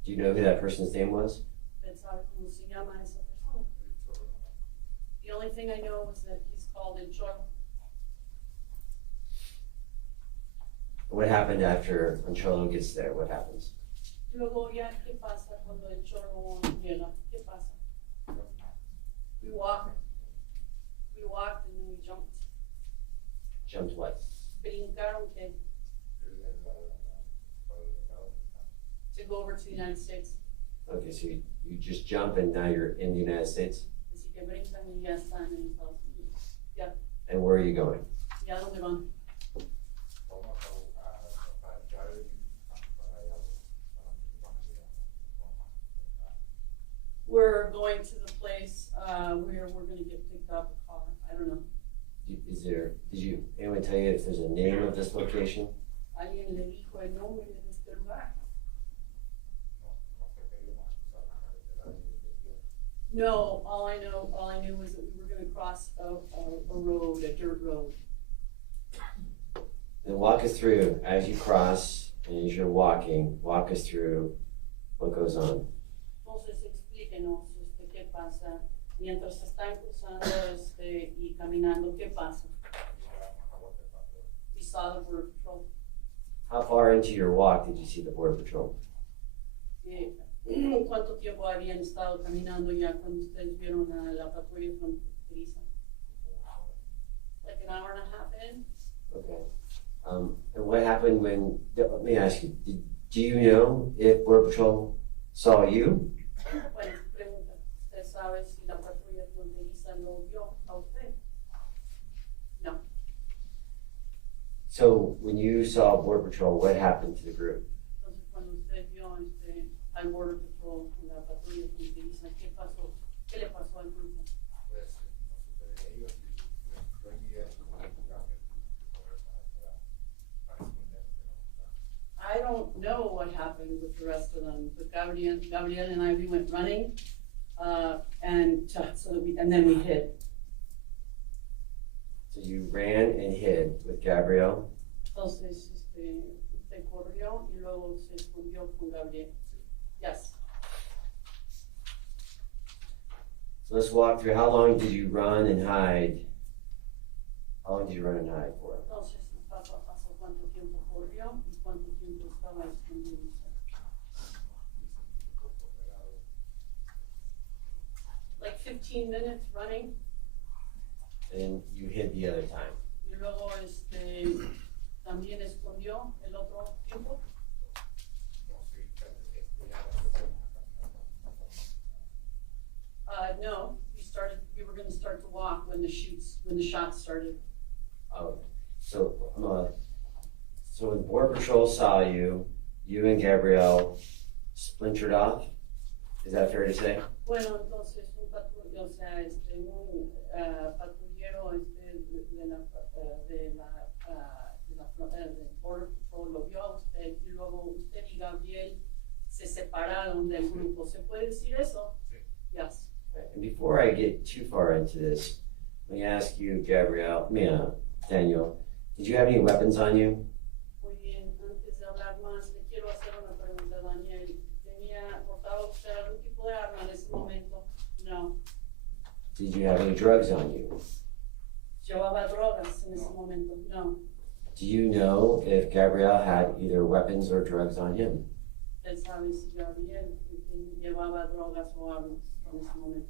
Do you know who that person's name was? ¿Usted sabe cómo se llama esa persona? The only thing I know is that he's called El Chorro. What happened after Ancholo gets there? What happens? Luego ya, ¿qué pasa cuando El Chorro llega? ¿Qué pasa? We walked and then we jumped. Jumped what? Brincaron que go over to the United States. Okay, so you just jump and now you're in the United States? Así que brincan y ya están en Estados Unidos. Ya, And where are you going? ¿ya dónde van? Vamos a echar el para allá, para que van a llegar. We're going to the place, where we're gonna get picked up a car, I don't know. Anyone tell you if there's a name of this location? Alguien le dijo el nombre de este lugar. No fue que íbamos a cruzar la carretera de tierra. No, all I knew was that we were gonna cross a road, a dirt road. Then walk us through, as you cross and as you're walking, walk us through what goes on. Entonces explíquenos, qué pasa, mientras están cruzando, y caminando, qué pasa. We saw the border patrol. How far into your walk did you see the Border Patrol? ¿Cuánto tiempo habían estado caminando ya cuando ustedes vieron a la patrulla fronteriza? Like an hour and a half in? Okay. And what happened when, let me ask you, do you know if Border Patrol saw you? Bueno, pregunta, ¿usted sabe si la patrulla fronteriza lo vio a usted? No. So when you saw Border Patrol, what happened to the group? Entonces cuando usted vio al border patrol, la patrulla fronteriza, ¿qué pasó? ¿Qué le pasó al grupo? Pues no supe de ellos y pues yo envié a correr para esconderme de la buscar. I don't know what happened with the rest of them, but Gabriel and I, we went running, and then we hid. So you ran and hid with Gabriel? Entonces, usted corrió y luego se escondió con Gabriel. Yes. So let's walk through, how long did you run and hide? How long did you run and hide for? Entonces, paso a paso, ¿cuánto tiempo corrió y cuánto tiempo estaba escondido usted? Like 15 minutes running, And you hid the other time. y luego también escondió el otro tiempo. No sé, ya las personas caminando. No, we were gonna start to walk when the shots started. Oh, so when Border Patrol saw you, you and Gabrielle splintered off? Is that fair to say? Bueno, entonces un patrullero, patrullero del Border Patrol lo vio a usted y luego usted y Gabriel se separaron del grupo. ¿Se puede decir eso? Sí. Yes. And before I get too far into this, let me ask you, Daniel, did you have any weapons on you? Muy bien, antes de hablar más, le quiero hacer una pregunta, Daniel. ¿Portaba usted algún tipo de arma en ese momento? No. Did you have any drugs on you? ¿Llevaba drogas en ese momento? No. Do you know if Gabrielle had either weapons or drugs on him? ¿Él sabe si Gabriel llevaba drogas o armas en ese momento?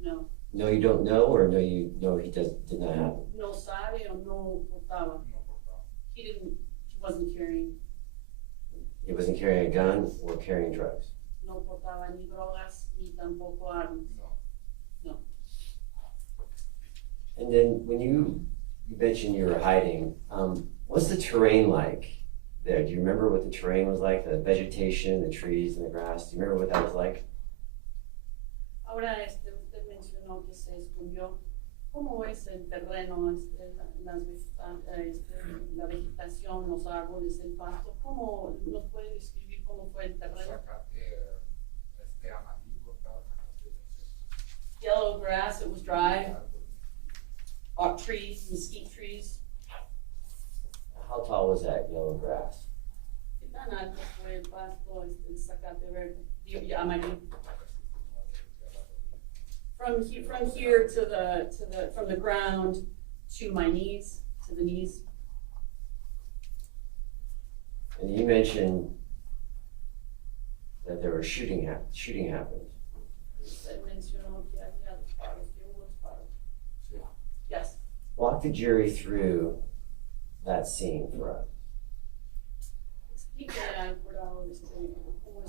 No. No, you don't know, or no, you know he did not have them? No sabe o no portaba. No portaba. He wasn't carrying. He wasn't carrying a gun or carrying drugs. No portaba ni drogas ni tampoco armas. No. And then when you mentioned you were hiding, what's the terrain like there? Do you remember what the terrain was like? The vegetation, the trees, and the grass? Do you remember what that was like? Ahora usted mencionó que se escondió. ¿Cómo es el terreno, la vegetación, los árboles, el pasto? ¿Cómo nos puede describir cómo fue el terreno? Amarillo estaba Yellow grass, it was dry. Trees, mesquite trees. How tall was that yellow grass? ¿Qué tan alto fue el pasto, el zacate verde, amarillo? From here from the ground to my knees, to the knees. And you mentioned that there was shooting happened. Usted mencionó que había disparos, que hubo disparos. Yes. Walk the jury through that scene for us. Explíquele al jurado cómo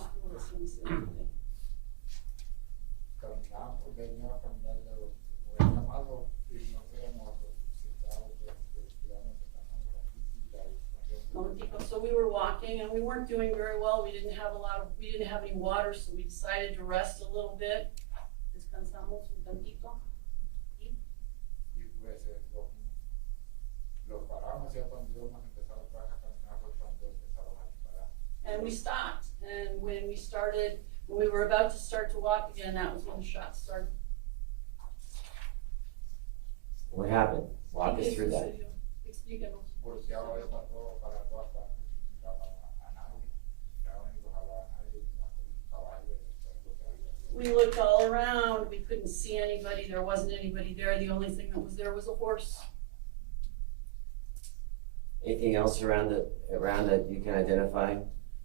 walking and we weren't doing very well. We didn't have any water, so we decided to rest a little bit. Descansamos un tantito. Y pues los paramos ya cuando íbamos a empezar otra vez a caminar fue cuando empezaron a disparar. And we stopped. And when we were about to start to walk again, that was when the shots started. What happened? Walk us through that. Explícanos. Volteaba yo para todas partes, y miraba a nadie, miraba y no jalaba a nadie, ni bajo un caballo, lo que había. We looked all around. We couldn't see anybody. There wasn't anybody there. The only thing that was there was a horse. Anything else around that you can identify?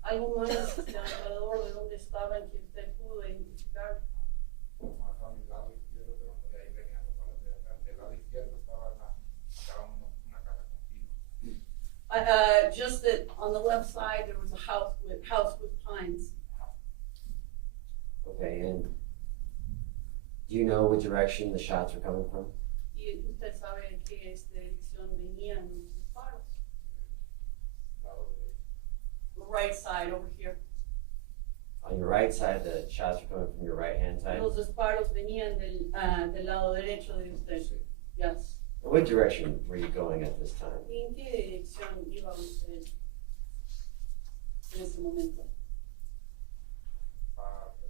Algo más alrededor de donde estaban que usted pudo identificar. Más a mi lado izquierdo, pero de ahí venían los palos de atrás. Del lado izquierdo estaba una casa continua. Just that on the left side there was a house with pines. Okay, and do you know what direction the shots were coming from? Y usted sabe en qué dirección venían los disparos. Lado derecho. Right side over here. On your right side, the shots were coming from your right-hand side? Los disparos venían del lado derecho de usted. Sí. Yes. What direction were you going at this time? ¿Y en qué dirección iba usted en ese momento?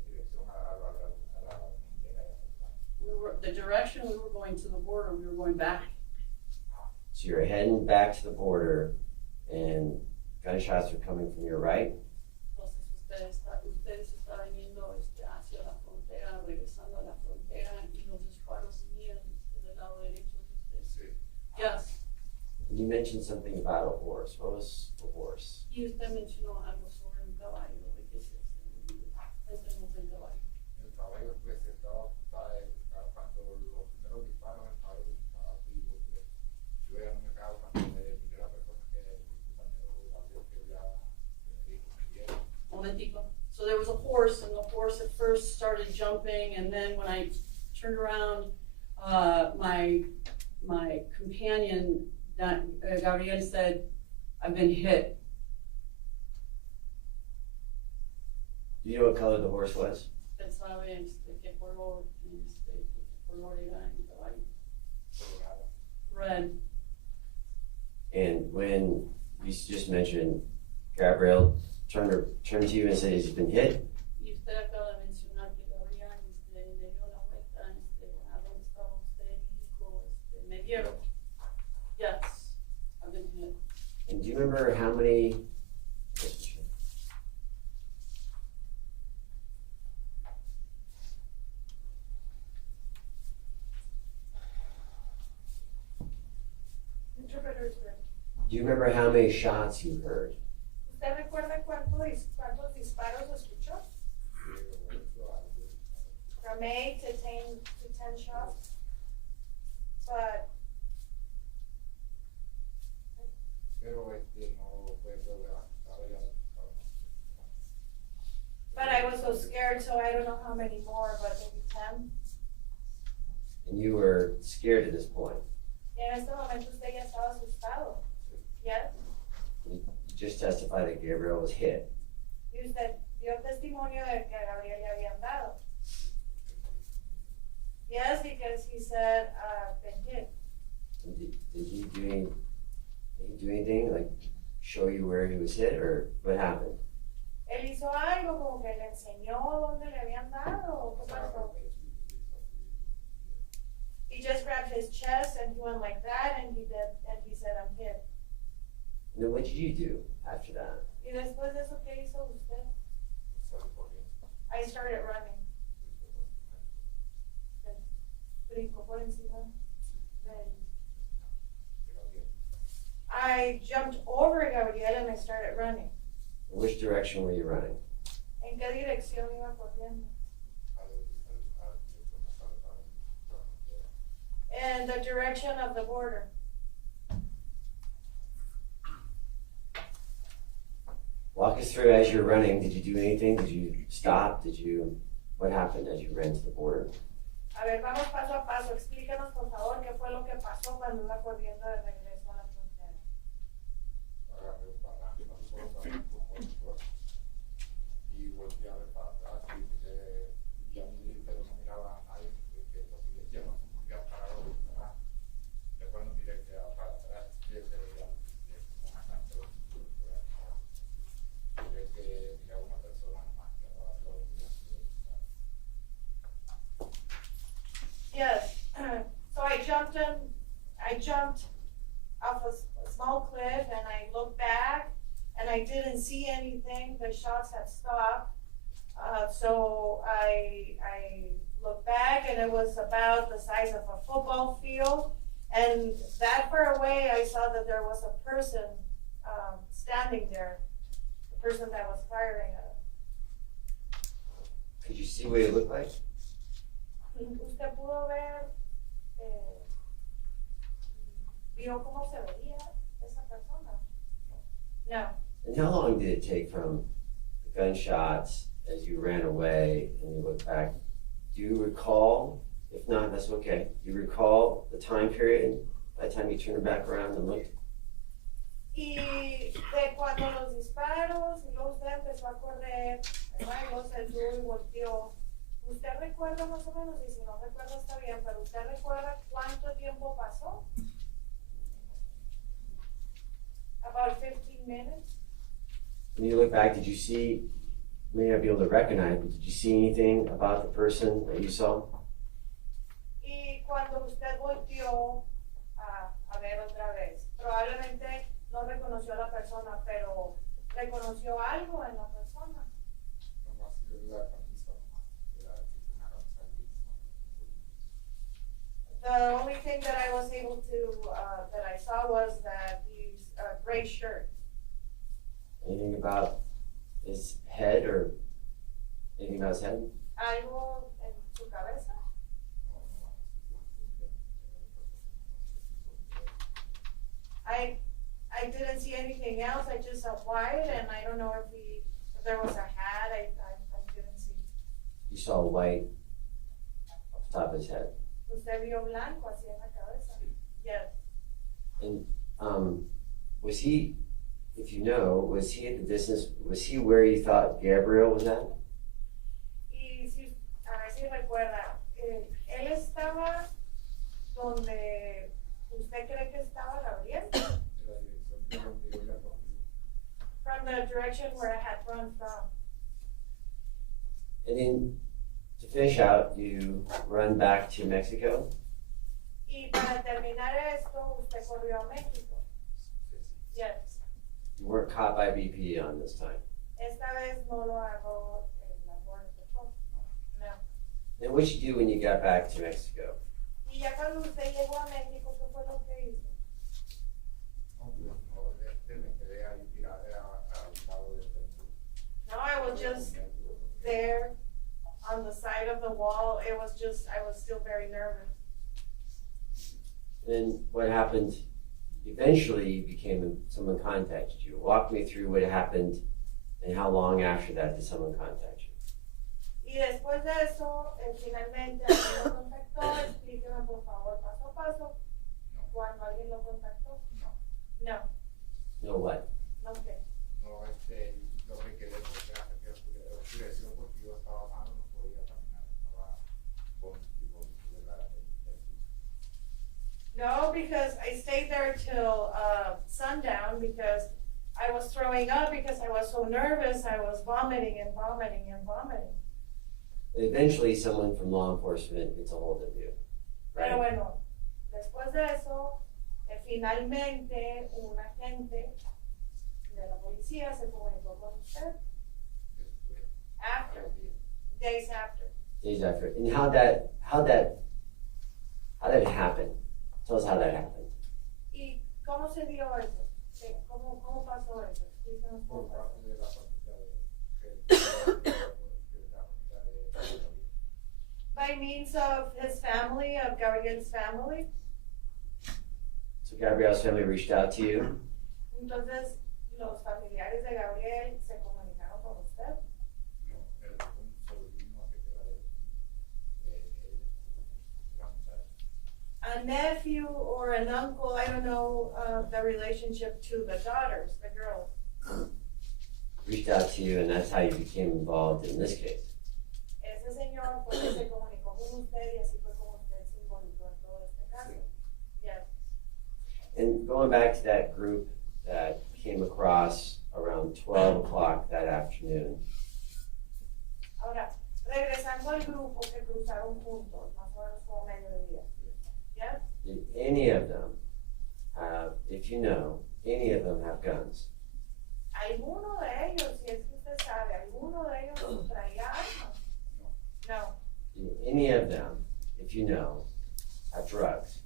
Dirección a la frontera. The direction we were going to the border, we were going back. So you're heading back to the border, and gunshots were coming from your right? Entonces ustedes estaban yendo hacia la frontera, regresando a la frontera, y los disparos venían del lado derecho de usted. Sí. Yes. You mentioned something about a horse. What was the horse? Y usted mencionó algo sobre un caballo. ¿De qué es eso? Cuéntenos del caballo. El caballo pues estaba cuando los primeros disparos el caballo estaba vivo, pues yo ya no me cago cuando miré a la persona que mi compañero Gabriel que ya me dijo me dieron. Momentico. So there was a horse, and the horse at first started jumping, and then when I turned around, my companion, Gabriel, said, "I've been hit." Do you know what color the horse was? Usted sabe qué color era el caballo. Colorado. Red. And when you just mentioned Gabriel turned to you and said, "He's been hit," Y usted acaba de mencionar que Gabriel le dio la vuelta a donde estaba usted y dijo, me dieron. Yes, I've been hit. and do you remember how many? Interpreter's room. Do you remember how many shots you heard? ¿Usted recuerda cuántos disparos escuchó? From 8 to 10 shots. But Pero no fue levantado ya. But I was so scared, so I don't know how many more, but maybe 10. And you were scared at this point. Y en este momento usted ya estaba asustado. Yes? You just testified that Gabriel was hit. Y usted dio testimonio de que a Gabriel le habían dado. Yes, because he said, been hit. And did he do anything, like show you where he was hit, or what happened? Él hizo algo como que le enseñó dónde le habían dado. ¿Qué pasó? He just grabbed his chest and he went like that, and he said, I'm hit. And then what did you do after that? Y después de eso, ¿qué hizo usted? I started running. Brincó por encima. I jumped over Gabriel and I started running. In which direction were you running? ¿En qué dirección iba corriendo? In the direction of the border. Walk us through as you're running. Did you do anything? Did you stop? What happened as you ran to the border? A ver, vamos paso a paso. Explícanos, por favor, qué fue lo que pasó cuando iba corriendo de regreso a la frontera. Agarré un barranco, una cosa, a ver para atrás y ya pero no miraba a nadie porque los policías no se movían para algo, ¿verdad? Después no miré que para atrás que se veía como una canción miré que miraba una persona más que no lo veía. Yes, so I jumped off a small cliff and I looked back and I didn't see anything, the shots had stopped. So I looked back and it was about the size of a football field. And that far away, I saw that there was a person standing there, the person that was firing at it. Could you see what it looked like? ¿Usted pudo ver, vio cómo se veía esa persona? No. And how long did it take from the gunshots as you ran away and you looked back? Do you recall? If not, that's okay. Do you recall the time period by the time you turned back around and looked? Y de cuando los disparos y luego usted empezó a correr, ¿verdad? Y luego se detuvo y volteó. ¿Usted recuerda más o menos? Y si no recuerda está bien, pero ¿usted recuerda cuánto tiempo pasó? About 15 minutes. When you look back, did you see, you may not be able to recognize, but did you see anything about the person that you saw? Y cuando usted volteó a ver otra vez, probablemente no reconoció a la persona, pero reconoció algo en la persona. The only thing that I was able to, that I saw was that he's gray shirt. Anything about his head or anything about his head? Algo en su cabeza. I didn't see anything else. I just saw white, and I don't know if there was a hat. I didn't see. You saw white off the top of his head. Usted vio blanco así en la cabeza. Yes. And was he, if you know, was he at the distance, was he where you thought Gabriel was at? Y si, a ver si recuerda, él estaba donde usted cree que estaba Gabriel. From the direction where I had run from. And then to finish out, you run back to Mexico. Y para terminar esto, usted corrió a México. Yes. You weren't caught by BP on this time. Esta vez no lo hago en la Border Patrol. No. Then what did you do when you got back to Mexico? Y ya cuando usted llegó a México, ¿qué fue lo que hizo? No, I was just there on the side of the wall. It was just, I was still very nervous. Then what happened? Eventually, you became, someone contacted you. Walk me through what happened and how long after that did someone contact you? Y después de eso, finalmente alguien lo contactó. Explíqueme por favor paso a paso. Cuando alguien lo contactó. No. No what? No qué. No, lo que quedé porque era que oscureció porque yo estaba malo, no podía caminar, estaba No, because I stayed there till sundown because I was throwing up because I was so nervous. I was vomiting and vomiting and vomiting. Eventually, someone from law enforcement gets a hold of you, Pero right? bueno, después de eso, finalmente un agente de la policía se comunicó con usted. After, days after. Days after. And how'd that happen? Tell us how that happened. ¿Y cómo se dio eso? ¿Cómo pasó eso? Explícanos por cómo pasó. parte de la familia de By means of his family, of Gabriel's family. So Gabriel's family reached out to you. Entonces, los familiares de Gabriel se comunicaron con usted. A nephew or an uncle, I don't know the relationship to the daughters, the girls. reached out to you, and that's how you became involved in this case. Ese señor fue que se comunicó con usted y así fue como usted se involucró en todo este caso. Yes. And going back to that group that came across around 12 o'clock that afternoon, Ahora, regresando al grupo que cruzaron juntos, más o menos como mediodía. Yes. did any of them have, if you know, any of them have guns? ¿Alguno de ellos, si es que usted sabe, alguno de ellos traía armas? No. Did any of them, if you know, have drugs?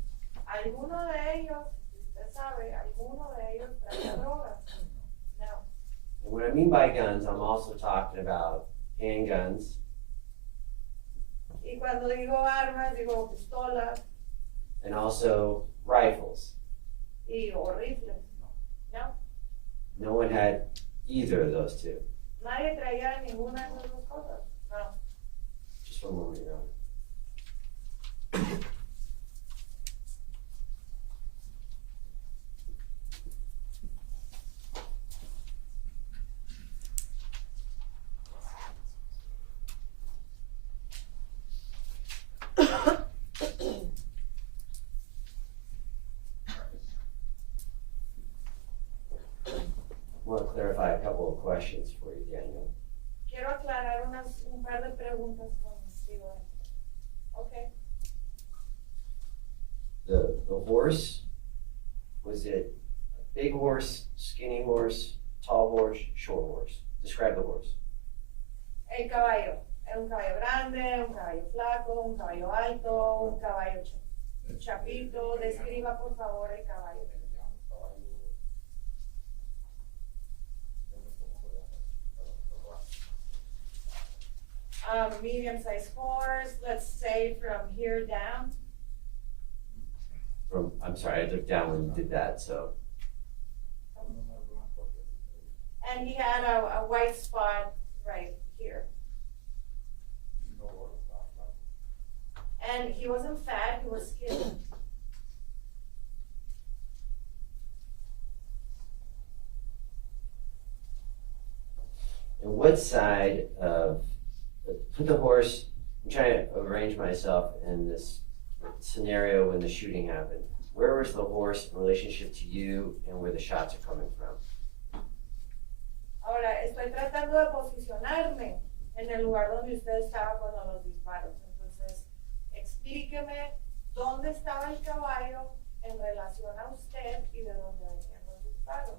¿Alguno de ellos, si usted sabe, alguno de ellos traía drogas? No. And what I mean by guns, I'm also talking about handguns, Y cuando digo armas, digo pistolas and also rifles. o rifles. No. No one had either of those two. Nadie traía ninguna de esas dos cosas. No. Just one moment, Your Honor. I want to clarify a couple of questions for you, Daniel. Quiero aclarar un par de preguntas contigo. Okay. The horse, was it a big horse, skinny horse, tall horse, short horse? Describe the horse. El caballo. Era un caballo grande, un caballo flaco, un caballo alto, un caballo chapito. Describa por favor el caballo. Medium-sized horse, let's say from here down. I'm sorry, I looked down when you did that, so. And he had a white spot right here. And he wasn't fat, he was skinny. And what side of, put the horse, I'm trying to arrange myself in this scenario when the shooting happened. Where was the horse in relationship to you and where the shots are coming from? Ahora, estoy tratando de posicionarme en el lugar donde usted estaba cuando los disparos. Entonces, explíqueme dónde estaba el caballo en relación a usted y de dónde venían los disparos.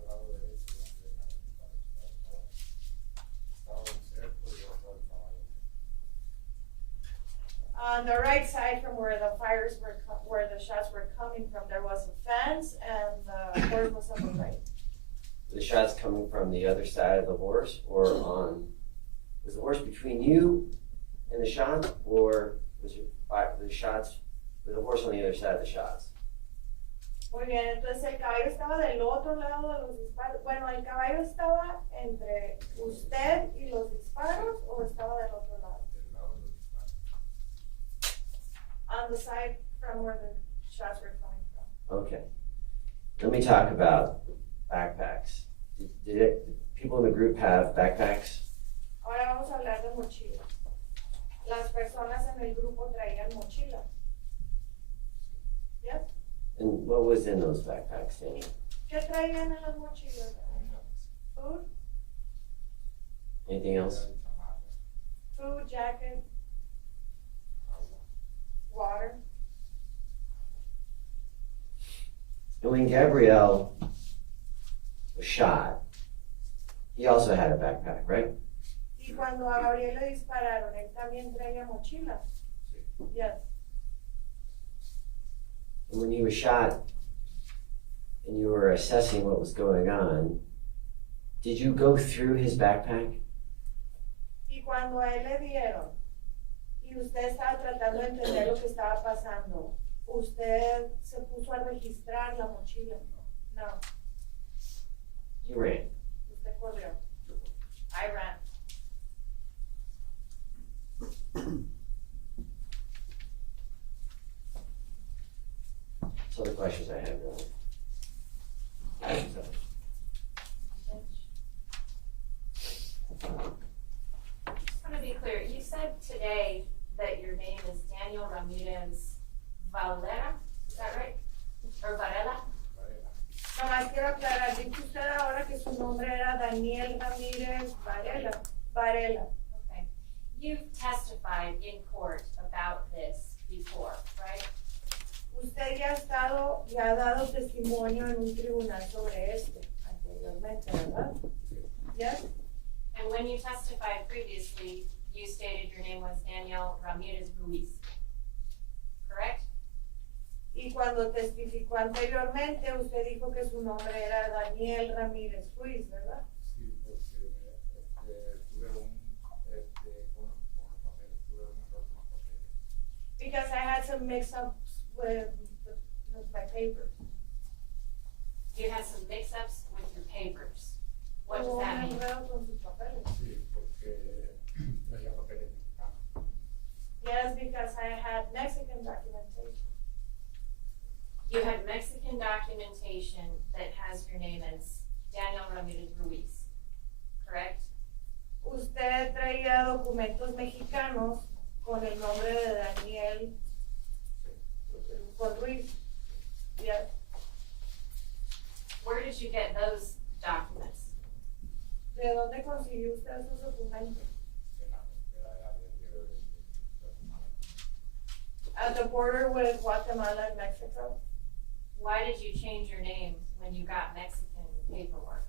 On the right side from where the where the shots were coming from, there was a fence and the horse was on the right. The shots coming from the other side of the horse or on, was the horse between you and the shot or was the horse on the other side of the shots? Muy bien, entonces el caballo estaba del otro lado de los disparos. Bueno, el caballo estaba entre usted y los disparos o estaba del otro lado? On the side from where the shots were coming from. Okay. Let me talk about backpacks. Did people in the group have backpacks? Ahora vamos a hablar de mochilas. Las personas en el grupo traían mochilas. Yes? And what was in those backpacks, Daniel? ¿Qué traían en las mochilas? Food? Anything else? Food, jacket, water. And when Gabriel was shot, he also had a backpack, right? Y cuando a Gabriel le dispararon, él también traía mochila. Yes. And when he was shot and you were assessing what was going on, did you go through his backpack? Y cuando a él le dieron, y usted estaba tratando de entender lo que estaba pasando, ¿usted se puso a registrar la mochila? No. You ran. Usted corrió. I ran. So the questions I have, really. said today that your name is Daniel Ramirez Valera, is that right? Or Varela? Nomás quiero aclarar, dice usted ahora que su nombre era Daniel Ramírez Varela. Okay. You've testified in court about this before, right? Usted ya ha dado testimonio en un tribunal sobre esto anteriormente, ¿verdad? Yes? And when you testified previously, you stated your name was Daniel Ramirez Ruiz, correct? Y cuando testificó anteriormente, usted dijo que su nombre era Daniel Ramírez Ruiz, ¿verdad? Sí, porque tuve con los papeles, tuve un error con los papeles. Because I had some mix-ups with my papers. You had some mix-ups with your papers. What does Hubo that un mean? enredo con sus papeles. Sí, porque traía papeles mexicanos. Yes, because I had Mexican documentation. You had Mexican documentation that has your name as Daniel Ramirez Ruiz, correct? Usted traía documentos mexicanos con el nombre de Daniel con Ruiz. Yes. Where did you get those documents? ¿De dónde consiguió usted esos documentos? En la frontera de Guatemala. At the border with Guatemala and Mexico. Why did you change your name when you got Mexican paperwork?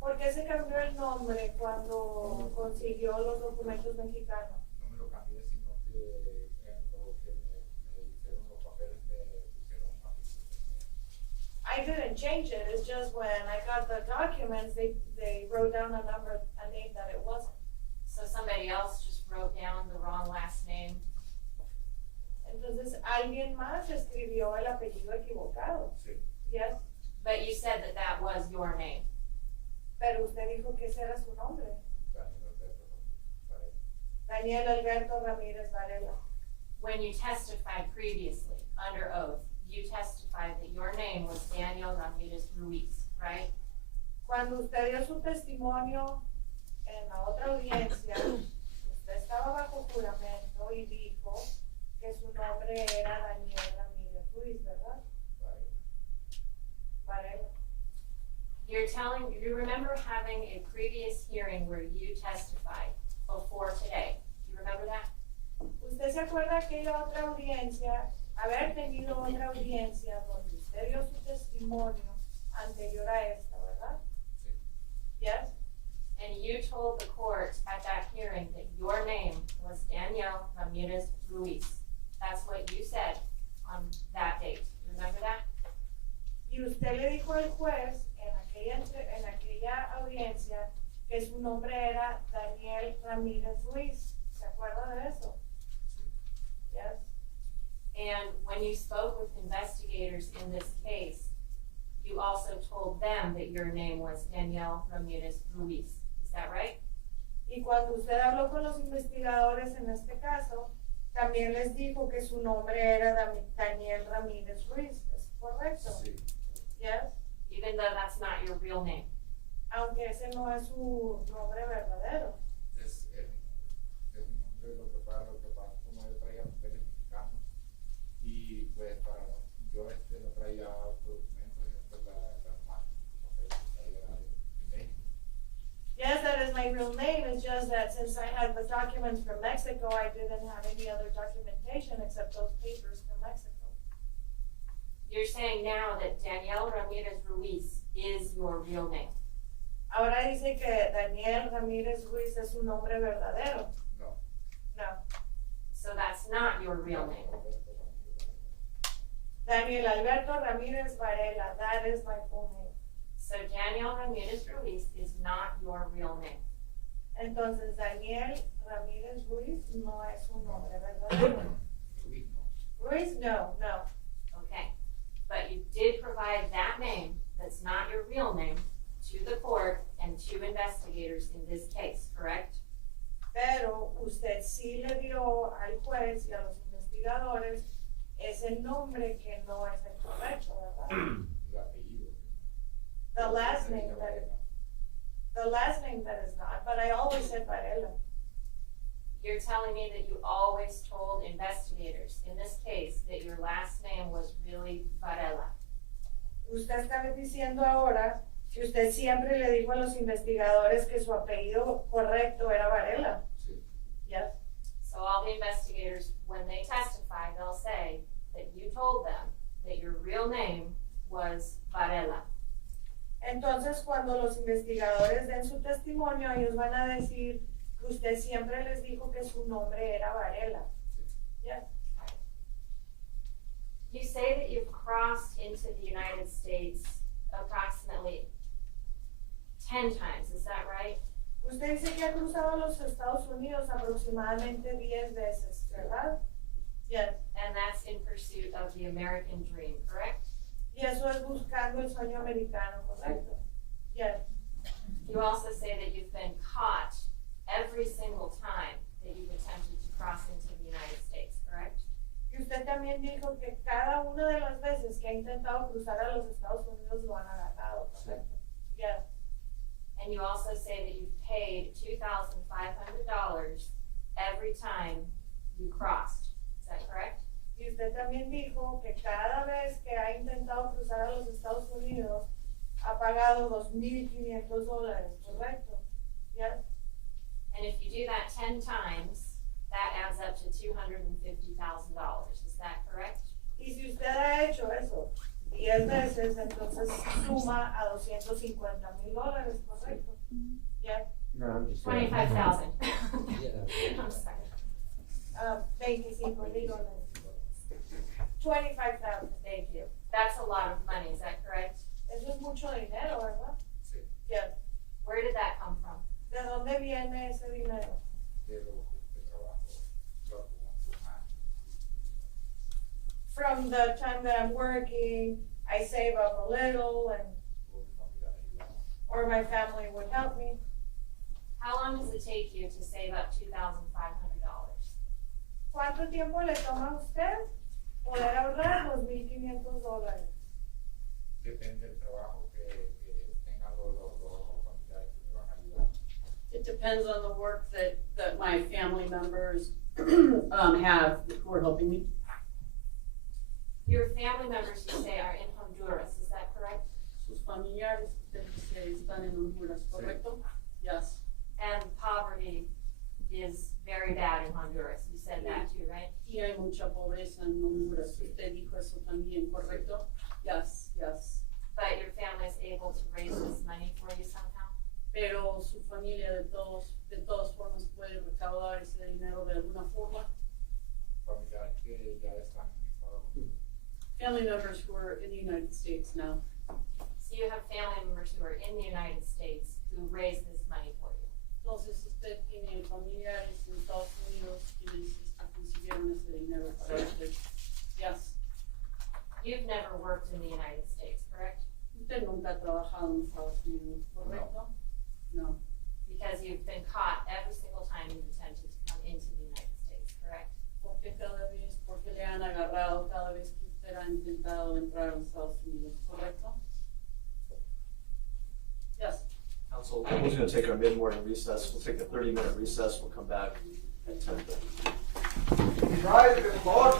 ¿Por qué se cambió el nombre cuando consiguió los documentos mexicanos? No me lo cambié, sino que en lo que me hicieron los papeles me pusieron un apellido. I didn't change it. It's just when I got the documents, they wrote down a name that it wasn't. So somebody else just wrote down the wrong last name? Entonces alguien más escribió el apellido equivocado. Sí. Yes. But you said that that was your name. Pero usted dijo que ese era su nombre. Daniel Alberto Ramírez Varela. Daniel Alberto Ramírez Varela. When you testified previously, under oath, you testified that your name was Daniel Ramirez Ruiz, right? Cuando usted dio su testimonio en la otra audiencia, usted estaba bajo juramento y dijo que su nombre era Daniel Ramírez Ruiz, ¿verdad? Varela. You remember having a previous hearing where you testified before today. You remember that? ¿Usted se acuerda aquella otra audiencia, haber tenido otra audiencia donde usted dio su testimonio anterior a esta, ¿verdad? Sí. Yes? And you told the court at that hearing that your name was Daniel Ramirez Ruiz. That's what you said on that date. Remember that? Y usted le dijo al juez en aquella audiencia que su nombre era Daniel Ramírez Ruiz. ¿Se acuerda de eso? Yes? And when you spoke with investigators in this case, you also told them that your name was Daniel Ramirez Ruiz. Is that right? Y cuando usted habló con los investigadores en este caso, también les dijo que su nombre era Daniel Ramírez Ruiz. ¿Es correcto? Sí. Yes? Even though that's not your real name. Aunque ese no es su nombre verdadero. Es un nombre, lo que pasa como yo traía papeles mexicanos y pues yo no traía documentos, entonces la más papeles que traía era de México. Yes, that is my real name. It's just that since I had the documents from Mexico, I didn't have any other documentation except those papers from Mexico. You're saying now that Daniel Ramirez Ruiz is your real name. Ahora dice que Daniel Ramírez Ruiz es su nombre verdadero. No. No. So that's not your real name. Daniel Alberto Ramírez Varela. That is my full name. So Daniel Ramirez Ruiz is not your real name. Entonces, Daniel Ramírez Ruiz no es su nombre verdadero. Luis, no. Ruiz, no. Okay. But you did provide that name that's not your real name to the court and to investigators in this case, correct? Pero usted sí le dio al juez y a los investigadores ese nombre que no es el correcto, ¿verdad? El apellido. The last name that is not, but I always said Varela. You're telling me that you always told investigators, in this case, that your last name was really Varela. Usted está diciendo ahora que usted siempre le dijo a los investigadores que su apellido correcto era Varela. Sí. Yes. So all the investigators, when they testify, they'll say that you told them that your real name was Varela. Entonces, cuando los investigadores den su testimonio, ellos van a decir que usted siempre les dijo que su nombre era Varela. Yes. You say that you've crossed into the United States approximately 10 times, is that right? Usted dice que ha cruzado los Estados Unidos aproximadamente 10 veces, ¿verdad? Yes. And that's in pursuit of the American dream, correct? Y eso es buscando el sueño americano, ¿correcto? Yes. You also say that you've been caught every single time that you've attempted to cross into the United States, correct? Y usted también dijo que cada una de las veces que ha intentado cruzar a los Estados Unidos lo han agarrado, ¿correcto? Yes. And you also say that you've paid $2,500 every time you crossed, is that correct? Y usted también dijo que cada vez que ha intentado cruzar a los Estados Unidos ha pagado $2,500, ¿correcto? Yes. And if you do that 10 times, that adds up to $250,000, is that correct? Y si usted ha hecho eso 10 veces, entonces suma a $250,000, ¿correcto? Yes. No, I'm just. 25,000. Yeah. I'm sorry. 25 digo, 25,000. Thank you. That's a lot of money, is that correct? Eso es mucho dinero, ¿verdad? Sí. Yes. Where did that come from? ¿De dónde viene ese dinero? De trabajo, lo más. From the time that I'm working, I save up a little, and or my family would help me. How long does it take you to save up $2,500? ¿Cuánto tiempo le toma a usted poder ahorrar $2,500? Depende del trabajo que tengan los familiares que me van a ayudar. It depends on the work that my family members have who are helping me. Your family members, you say, are in Honduras, is that correct? Sus familiares están en Honduras, ¿correcto? Yes. And poverty is very bad in Honduras, you said that too, right? Y hay mucha pobreza en Honduras. Usted dijo eso también, ¿correcto? Yes, yes. But your family is able to raise this money for you somehow? Pero su familia de todas formas puede recaudar ese dinero de alguna forma. Familiares que ya están en Estados Unidos. Family members who are in the United States now. So you have family members who are in the United States who raise this money for you? Entonces usted tiene familiares en Estados Unidos quienes consiguieron ese dinero para usted. Yes. You've never worked in the United States, correct? Usted nunca ha trabajado en Estados Unidos, ¿correcto? No. Because you've been caught every single time you've attempted to come into the United States, correct? Porque le han agarrado cada vez que usted ha intentado entrar a los Estados Unidos, ¿correcto? Yes. Council, we're going to take our mid-morning recess. We'll take a 30-minute recess. We'll come back at 10:30. Rise, good Lord.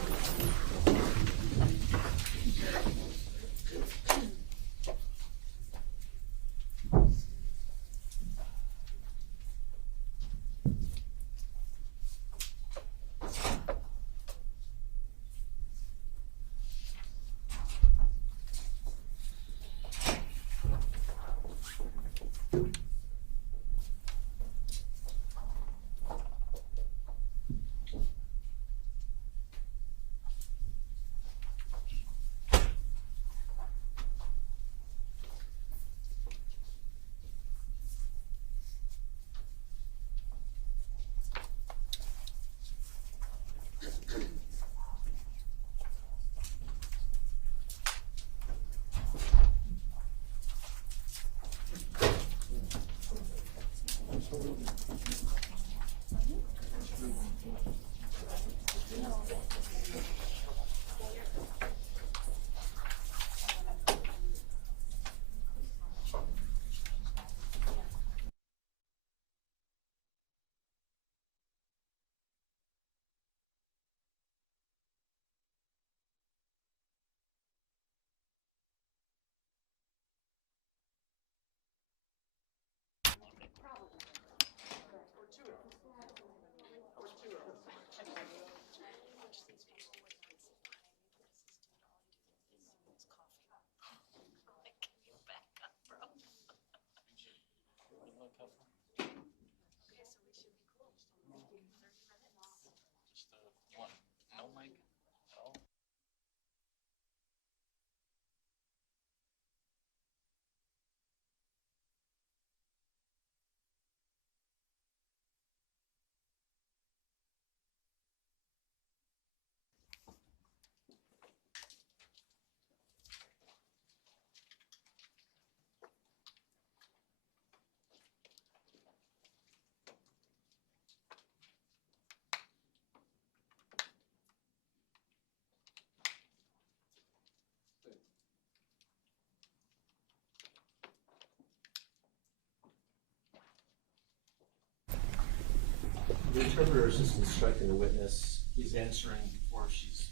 The interpreter is just instructing the witness. He's answering before she's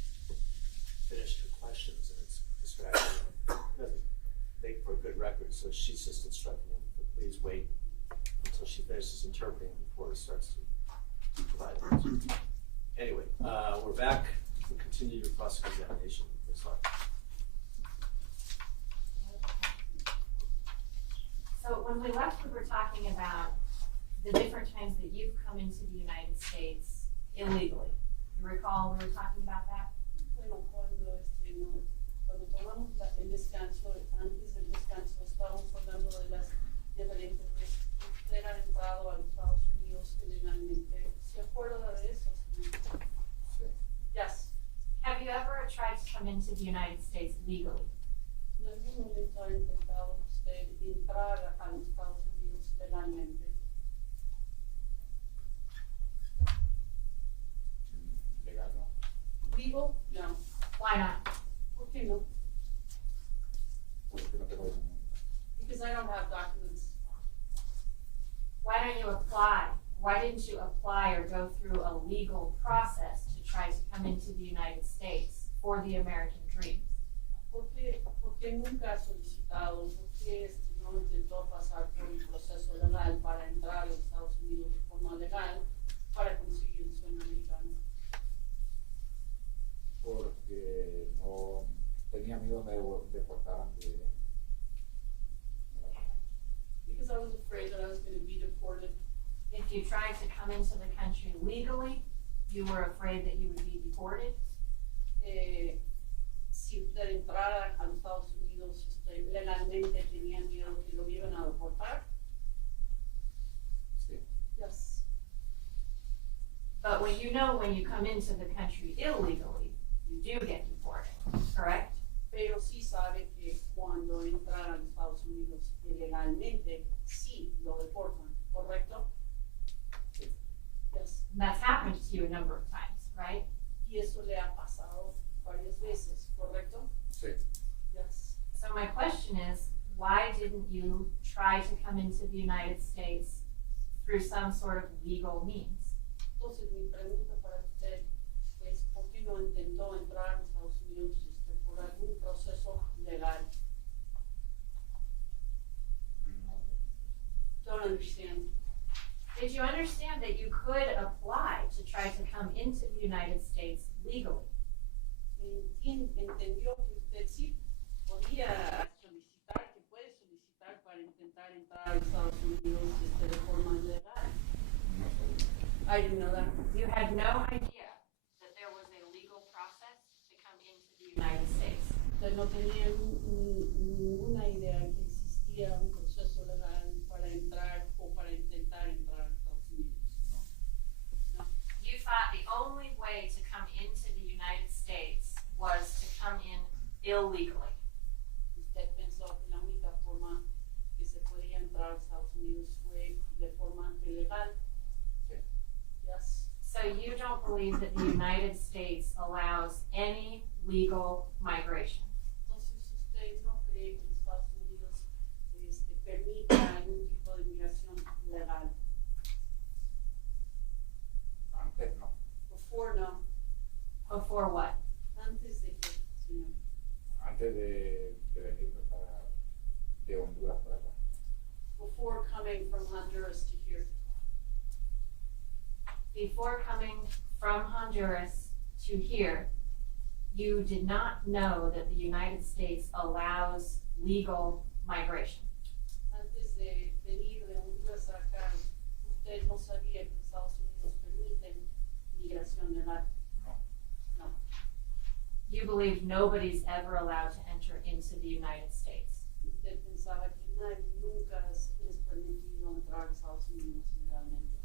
finished her questions, and it's distracting. It doesn't make for a good record, so she's just instructing him to please wait until she finishes interpreting before he starts to provide the answer. Anyway, we're back. We'll continue your cross-examination. So when we left, we were talking about the different times that you've come into the United States illegally. You recall we were talking about that? Bueno, cuando tomamos el descanso, antes del descanso, estábamos hablando de las diferentes veces que usted ha entrado a los Estados Unidos ilegalmente. ¿Se acuerda de eso, señor? Sí. Yes. Have you ever tried to come into the United States legally? ¿En algún momento ha intentado usted entrar a los Estados Unidos legalmente? Legal no. Legal? No. Why not? ¿Por qué no? Porque no tengo documento. Because I don't have documents. Why don't you apply? Why didn't you apply or go through a legal process to try to come into the United States for the American dream? ¿Por qué nunca ha solicitado? ¿Por qué no intentó pasar por un proceso legal para entrar a los Estados Unidos de forma legal para conseguir el sueño americano? Porque no tenía miedo de deportaran de Because I was afraid that I was going to be deported. If you tried to come into the country legally, you were afraid that you would be deported. Si usted entrara a los Estados Unidos legalmente, tenía miedo que lo iban a deportar. sí. Yes. But when you come into the country illegally, you do get deported, correct? Pero sí sabe que cuando entra a los Estados Unidos ilegalmente, sí lo deportan, ¿correcto? Sí. Yes. And that's happened to you a number of times, right? Y eso le ha pasado varias veces, ¿correcto? Sí. Yes. So my question is, why didn't you try to come into the United States through some sort of legal means? Entonces mi pregunta para usted es, ¿por qué no intentó entrar a los Estados Unidos por algún proceso legal? No. Don't understand. Did you understand that you could apply to try to come into the United States legally? Entendió que usted sí podía solicitar, que puede solicitar para intentar entrar a los Estados Unidos de forma legal. No sabía. I didn't know that. You had no idea that there was a legal process to come into the United States. Usted no tenía ninguna idea que existía un proceso legal para entrar o para intentar entrar a Estados Unidos. No. You thought the only way to come into the United States was to come in illegally. Usted pensó que la única forma que se podía entrar a Estados Unidos fue de forma ilegal. Sí. Yes. So you don't believe that the United States allows any legal migration? Entonces usted no cree que Estados Unidos permita algún tipo de migración legal. Antes no. Before no. Before what? Antes de que, señor. Antes de venir de Honduras para acá. Before coming from Honduras to here. Before coming from Honduras to here, you did not know that the United States allows legal migration. Antes de venir de Honduras a acá, usted no sabía que Estados Unidos permiten migración legal. No. No. You believe nobody's ever allowed to enter into the United States. Usted pensaba que nadie nunca es permitido entrar a Estados Unidos legalmente.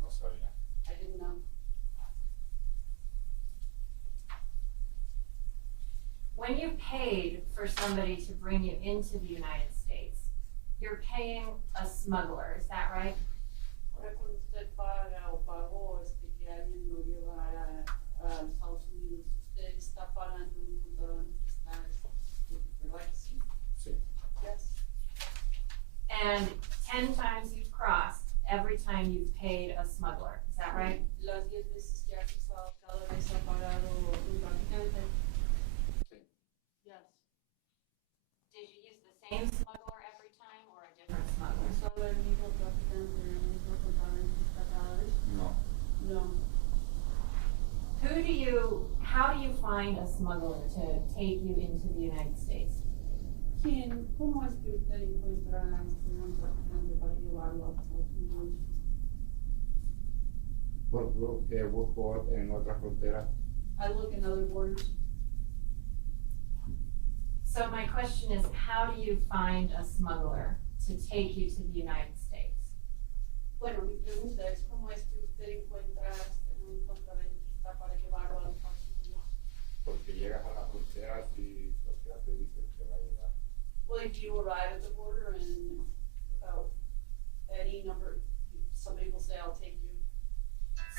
No sabía. I didn't know. When you paid for somebody to bring you into the United States, you're paying a smuggler, is that right? Ahora cuando usted paga o pagó que alguien lo llevara a Estados Unidos, usted está pagando un contrabandista, ¿verdad que sí? Sí. Yes. And 10 times you've crossed, every time time you've paid a smuggler, is that right? Las 10 veces que has usado, cada vez ha pagado un traficante. Sí. Yes. Did you use the same smuggler every time or a different smuggler? ¿Usaba el mismo traficante, el mismo contrabandista cada vez? No. No. How do you find a smuggler to take you into the United States? ¿Cómo es que usted encuentra a un traficante para llevarlo a Estados Unidos? Porque busco en otras fronteras. I look in other borders. So my question is, how do you find a smuggler to take you to the United States? Bueno, mi pregunta es, ¿cómo es que usted encuentra un contrabandista para llevarlo a los Estados Unidos? Porque llegas a la frontera y lo que te dice que va a llegar. Well, if you arrive at the border and any number, somebody will say, I'll take you.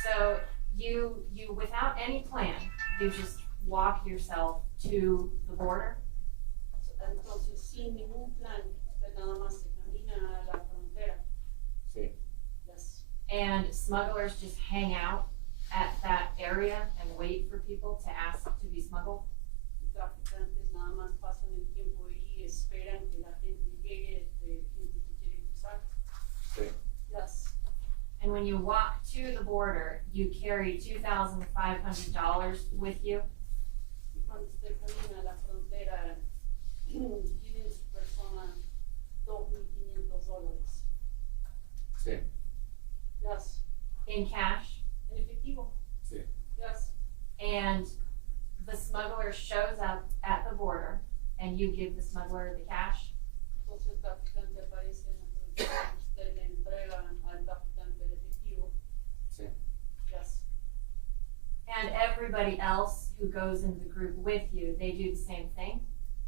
So you without any plan, you just walk yourself to the border? Entonces, sin ningún plan, usted nada más se camina a la frontera. Sí. Yes. And smugglers just hang out at that area and wait for people to ask to be smuggled? Traficantes nada más pasan el tiempo y esperan que la gente llegue, gente que quiere cruzar. Sí. Yes. And when you walk to the border, you carry $2,500 with you? Y cuando usted camina a la frontera, tiene en su persona $2,500. Sí. Yes. In cash? En efectivo. Sí. Yes. And the smuggler shows up at the border and you give the smuggler the cash? Entonces el traficante aparece en la frontera, usted le entrega al traficante el efectivo. Sí. Yes. And everybody else who goes in the group with you, they do the same thing?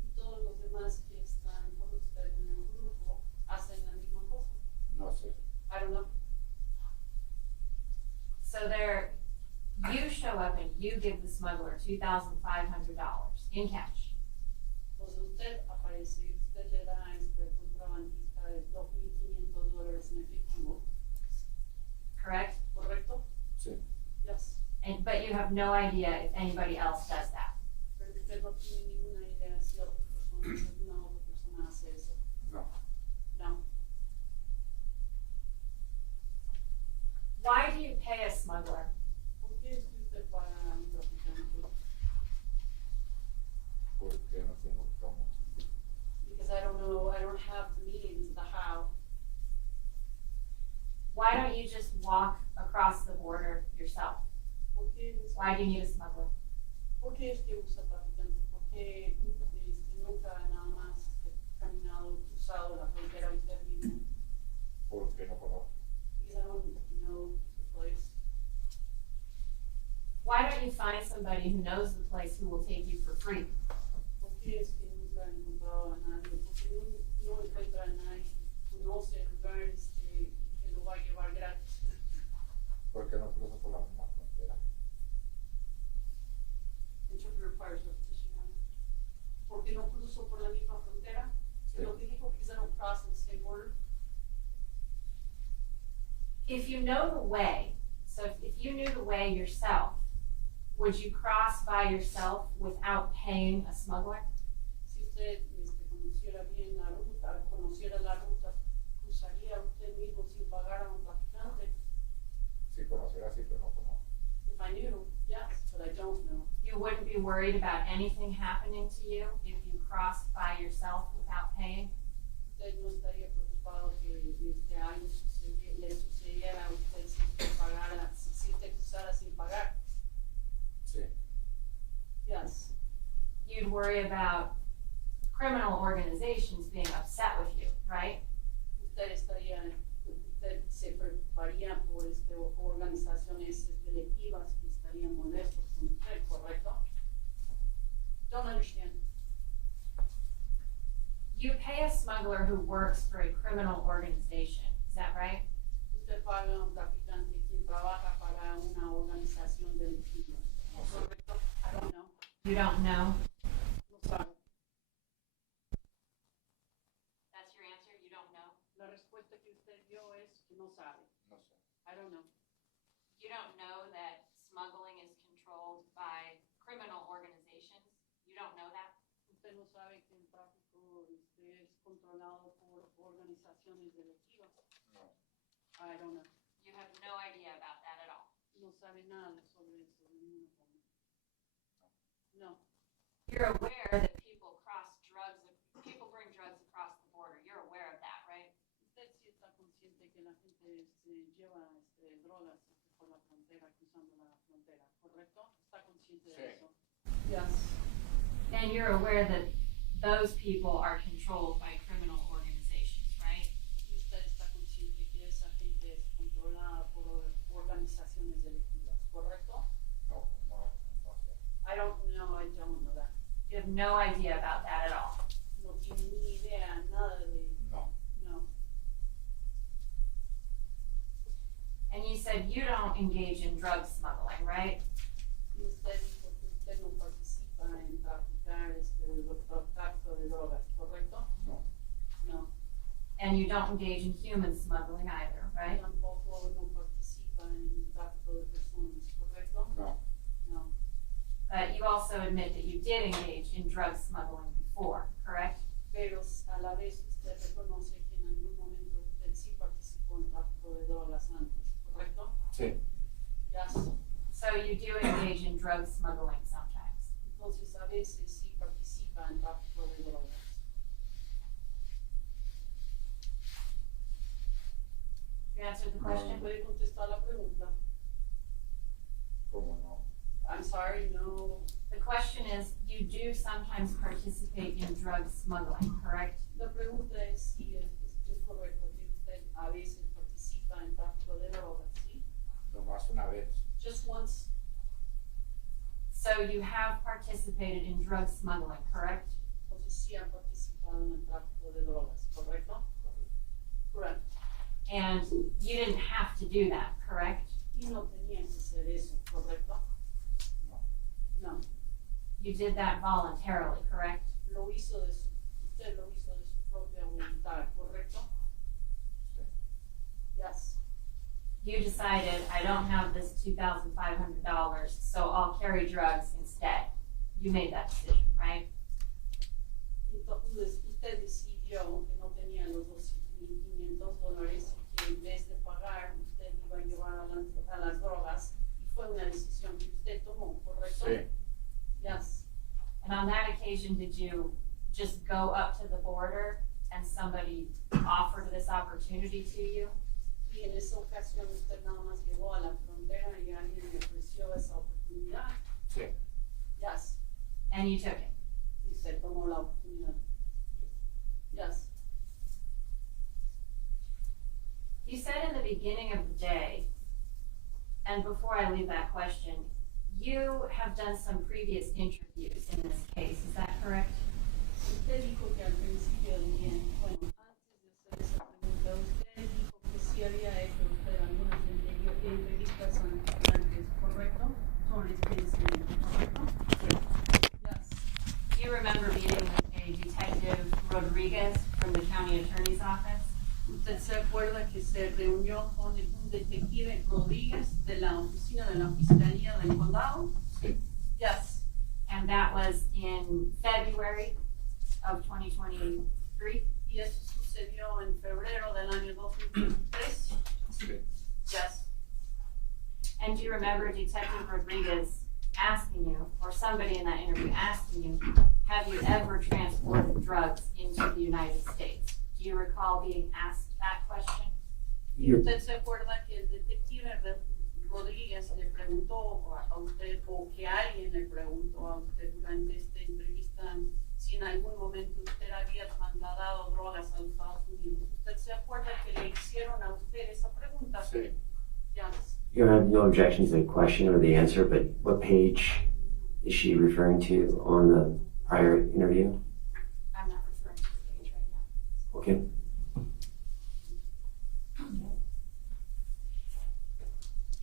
Y todos los demás que están con usted en el grupo hacen la misma cosa. No sé. I don't know. So you show up and you give the smuggler $2,500 in cash. Entonces usted aparece y usted le da a este contrabandista $2,500 en efectivo. Correct? ¿Correcto? Sí. Yes. But you have no idea if anybody else does that. Pero usted no tiene ninguna idea si otra persona, alguna otra persona hace eso. No. No. Why do you pay a smuggler? ¿Por qué es que usted paga a un traficante? Porque no tengo cómo. Because I don't know, I don't have the means, the how. Why don't you just walk across the border yourself? ¿Por qué es, Why do you need a smuggler? ¿por qué es que usa traficante? ¿Por qué nunca nada más caminado, cruzado la frontera usted mismo? Porque no conozco. Because I don't know the place. Why don't you find somebody who knows the place who will take you for free? ¿Por qué es que nunca he encontrado a nadie? ¿Por qué no encuentra a nadie que conoce el lugar que lo va a llevar gratis? Porque no cruzo por la misma frontera. Interpreter requires repetition. ¿Por qué no cruzo por la misma frontera? Sí. Lo que dijo, because I don't cross the same border. If you know the way, so if you knew the way yourself, would you cross by yourself without paying a smuggler? Si usted conociera bien la ruta, cruzaría usted mismo sin pagar a un traficante. Si conociera sí, pero no conozco. If I knew, yes, but I don't know. You wouldn't be worried about anything happening to you if you crossed by yourself without paying? Usted no estaría preocupado que algo le sucediera a usted si usted pagara, si usted cruzara sin pagar. Sí. Yes. You'd worry about criminal organizations being upset with you, right? Usted se preocuparía por organizaciones delictivas que estarían molestos con usted, ¿correcto? Don't understand. You pay a smuggler who works for a criminal organization, is that right? Usted paga a un traficante quien trabaja para una organización delictiva, ¿correcto? I don't know. You don't know? No sabe. That's your answer? You don't know? La respuesta que usted dio es que no sabe. No sé. controlado por organizaciones delictivas. No. I don't know. You have no idea about that at all. No sabe nada sobre eso. No. You're aware that people bring drugs across the border. You're aware of that, right? Usted sí está consciente que la gente lleva drogas por la frontera, cruzando la frontera, ¿correcto? ¿Está consciente de eso? Yes. And you're aware that those people are controlled by criminal organizations, right? Y usted está consciente que esa gente es controlada por organizaciones delictivas, ¿correcto? No. I don't know that. You have no idea about that at all. No tiene ni idea, nada de... No. No. And you said you don't engage in drug smuggling, right? Y usted dijo que usted no participa en traficar tráfico de drogas, ¿correcto? No. No. And you don't engage in human smuggling either, right? Tampoco no participa en tráfico de personas, ¿correcto? No. No. But you also admit that you did engage in drug smuggling before, correct? Pero a la vez usted reconoce que en algún momento usted sí participó en tráfico de drogas antes, ¿correcto? Sí. Yes. So you do engage in drug smuggling sometimes. Entonces a veces sí participa en tráfico de drogas. You answered the question? ¿Puede contestar la pregunta? ¿Cómo no? I'm sorry, no. The question is, you do sometimes participate in drug smuggling, correct? La pregunta es si es correcto que usted a veces participa en tráfico de drogas, ¿sí? Nomás una vez. Just once. So you have participated in drug smuggling, correct? Entonces sí han participado en el tráfico de drogas, ¿correcto? Correct. And you didn't have to do that, correct? Y no tenía que hacer eso, ¿correcto? No. No. You did that voluntarily, correct? Usted lo hizo de su propia voluntad, ¿correcto? Sí. Yes. You decided, I don't have this $2,500, so I'll carry drugs instead. You made that decision, right? Entonces usted decidió que no tenía los $2,500 y que en vez de pagar usted iba a llevar a las drogas y fue una decisión que usted tomó, ¿correcto? Sí. Yes. And on that occasion, did you just go up to the border and somebody offered this opportunity to you? Y en esa ocasión usted nada más llegó a la frontera y alguien le ofreció esa oportunidad. Sí. Yes. And you took it? Y se tomó la oportunidad. Yes. You said in the beginning of the day, and before I leave that question, you have done some previous interviews in this case, is that correct? Usted dijo que al principio del día, bueno, antes de hacer esa pregunta, usted dijo que sí había hecho usted algunas entrevistas antes, ¿correcto? Sobre este incidente, ¿correcto? Yes. Do you remember meeting with a Detective Rodriguez from the County Attorney's Office? ¿Usted se acuerda que se reunió con un detective Rodríguez de la oficina de la Fiscalía del Condado? Sí. Yes. And that was in February of 2023? Y eso sucedió en febrero del año 2023. Sí. Yes. And do you remember Detective Rodriguez asking you, or somebody in that interview asking you, have you ever transported drugs into the United States? Do you recall being asked that question? ¿Y usted se acuerda que el detective Rodríguez le preguntó a usted, o que alguien le preguntó a usted durante esta entrevista, si en algún momento usted había trasladado drogas a los Estados Unidos? ¿Usted se acuerda que le hicieron a usted esa pregunta? Sí. Yes. You have no objection to the question or the answer, but what page is she referring to on the prior interview? I'm not referring to the page right now. Okay.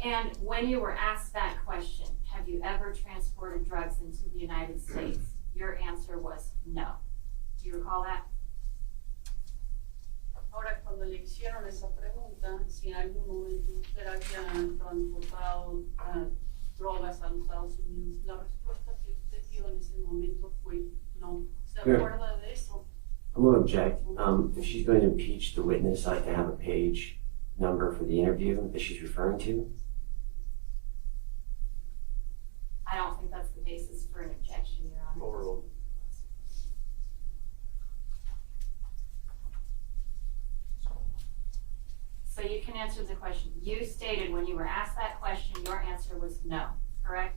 And when you were asked that question, have you ever transported drugs into the United States? Your answer was no. Do you recall that? Ahora, cuando le hicieron esa pregunta, si en algún momento usted había transportado drogas a los Estados Unidos, la respuesta que usted dio en ese momento fue no. ¿Se Yeah. acuerda de eso? I'm going to object. if she's going to impeach the witness, I'd like to have a page number for the interview that she's referring to. I don't think that's the basis for an objection, Your Honor. Overruled. So you can answer the question. You stated when you were asked that question, your answer was no, correct?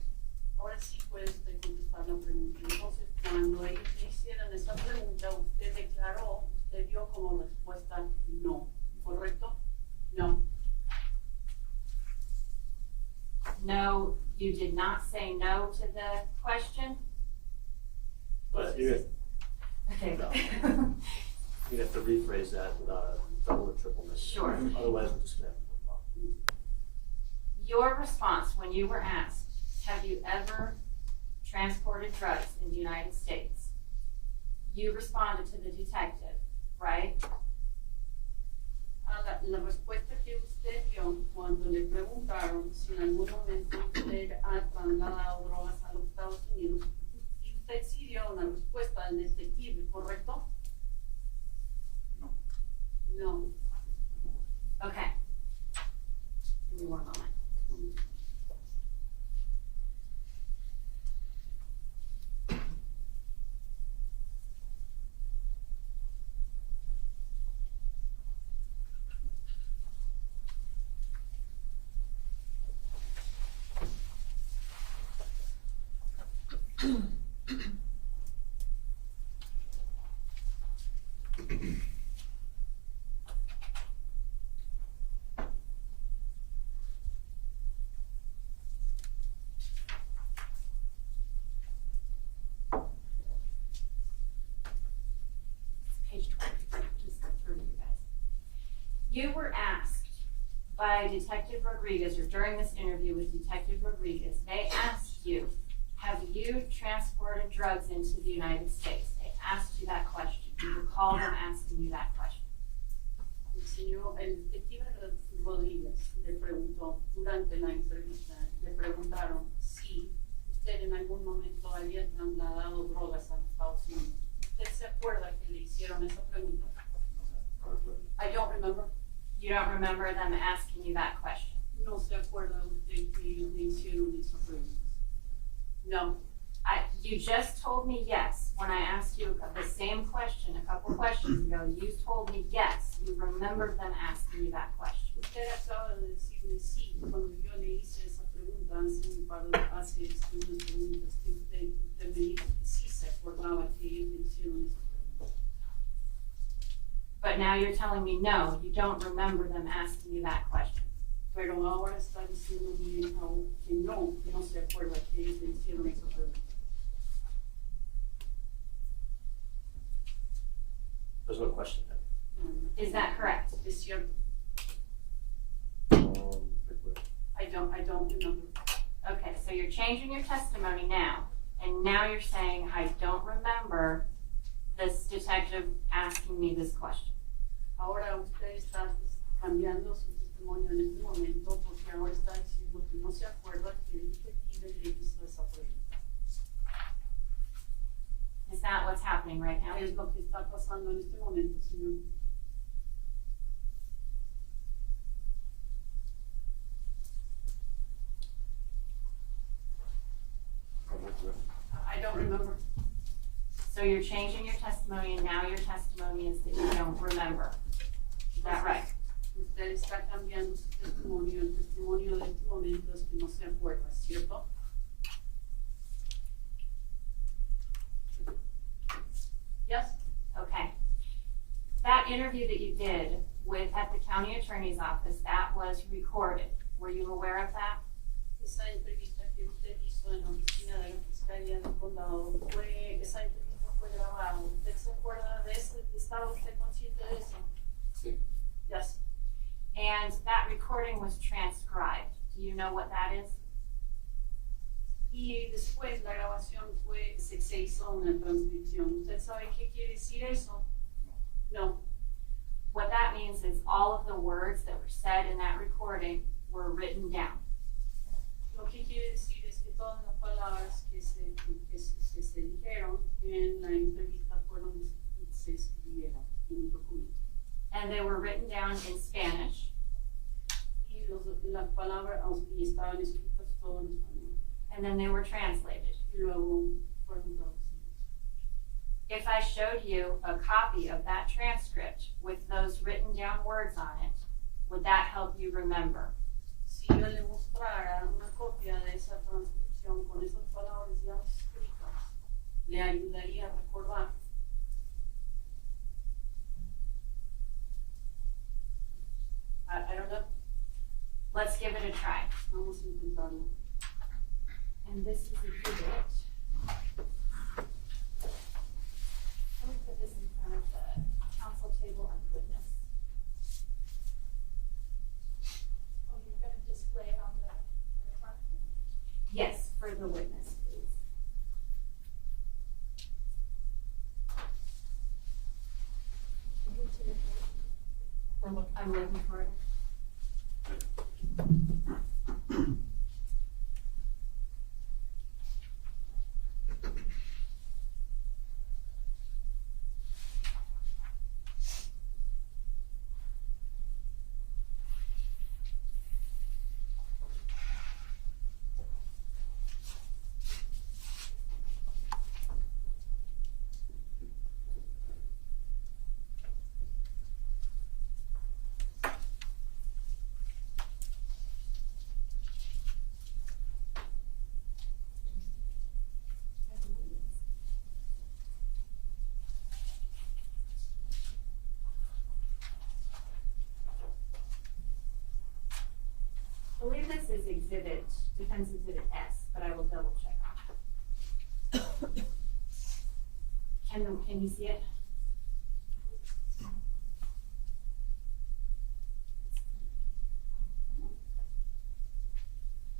Ahora sí puede usted contestar la pregunta. Entonces, cuando ellos le hicieron esa pregunta, usted declaró, usted dio como respuesta no, ¿correcto? No. No, you did not say no to the question? But you Okay. have to rephrase that, double or triple negative. Sure. Otherwise, we're just gonna. Your response when you were asked, have you ever transported drugs in the United States? You responded to the detective, right? La respuesta que usted dio cuando le preguntaron si en algún momento usted ha trasladado drogas a los Estados Unidos, y usted sí dio una respuesta al detective, ¿correcto? No. No. Okay. Give me one moment. Page 20, just go through you guys. You were asked by Detective Rodriguez, or during this interview with Detective Rodriguez, they asked you, have you transported drugs into the United States? They asked you that question. Do you recall them asking you that question? El detective Rodríguez le preguntó durante la entrevista, le preguntaron si usted en algún momento había trasladado drogas a los Estados Unidos. ¿Usted se acuerda que le hicieron esa pregunta? I don't remember. You don't remember them asking you that question? No se acuerda usted que ellos le hicieron esa pregunta. No. You just told me yes when I asked you the same question a couple questions ago. You told me yes. You remembered them asking you that question. Usted acaba de decirme sí cuando yo le hice esa pregunta hace unas preguntas que usted me dijo que sí se acordaba que ellos le hicieron esa pregunta. But now you're telling me no, you don't remember them asking you that question. Pero ahora está diciéndome que no se acuerda que ellos le hicieron esa pregunta. There's no question there. Is that correct? Es cierto. I don't remember. Okay, so you're changing your testimony now, and now you're saying, I don't remember this detective asking me this question. Ahora usted está cambiando su testimonio en este momento porque ahora está diciendo que no se acuerda que el detective le hizo esa pregunta. Is that what's happening right now? Es lo que está pasando en este momento, señor. I don't remember. So you're changing your testimony, and now your testimony is that you don't remember. Is that right? Usted está cambiando su testimonio. El testimonio de este momento es que no se acuerda, ¿cierto? Yes. Okay. That interview that you did at the county attorney's office, that was recorded. Were you aware of that? Esa entrevista que usted hizo en la oficina de la Fiscalía del Condado, esa entrevista fue grabada. ¿Usted se acuerda de eso? ¿Estaba usted consciente de eso? Sí. Yes. And that recording was transcribed. Do you know what that is? Y después la grabación se hizo una transcripción. ¿Usted sabe qué quiere decir eso? No. What that means is all of the words that were said in that recording were written down. Lo que quiere decir es que todas las palabras que se dijeron en la entrevista se escribieron en un documento. And they were written down in Spanish. Las palabras y estaban escritas todo en español. And then they were translated. Y luego fueron traducidas. If I showed you a copy of that transcript with those written down words on it, would that help you remember? Si yo le mostrara una copia de esa transcripción con esas palabras ya escritas, le ayudaría a recordar. I don't know. Let's give it a try. Vamos a intentarlo. And this is exhibit. Let me put this in front of the council table and witness. Oh, you're gonna display it on the front? Yes, for the witness, please. I'm looking for it. I believe this is defense exhibit S, but I will double check on it. Can you see it?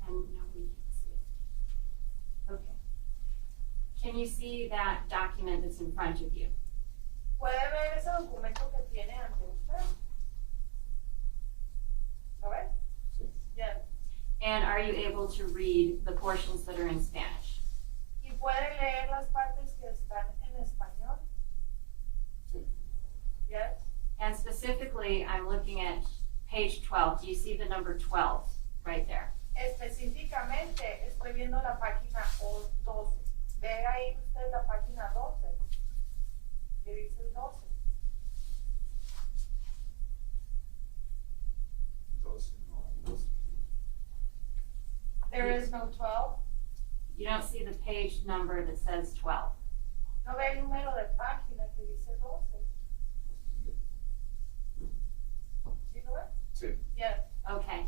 And no, we can't see it. Okay. Can you see that document that's in front of you? ¿Puede ver ese documento que tiene ante usted? ¿Lo ve? Sí. Yes. And are you able to read the portions that are in Spanish? ¿Y puede leer las partes que están en español? Sí. Yes. And specifically, I'm looking at page 12. Do you see the number 12 right there? Específicamente estoy viendo la página 12. Ve ahí usted la página 12. ¿Qué dice el 12? 12, no, 12. There is no 12. You don't see the page number that says 12. No ve el número de página que dice 12. ¿Sí lo ve? Sí. Yes. Okay.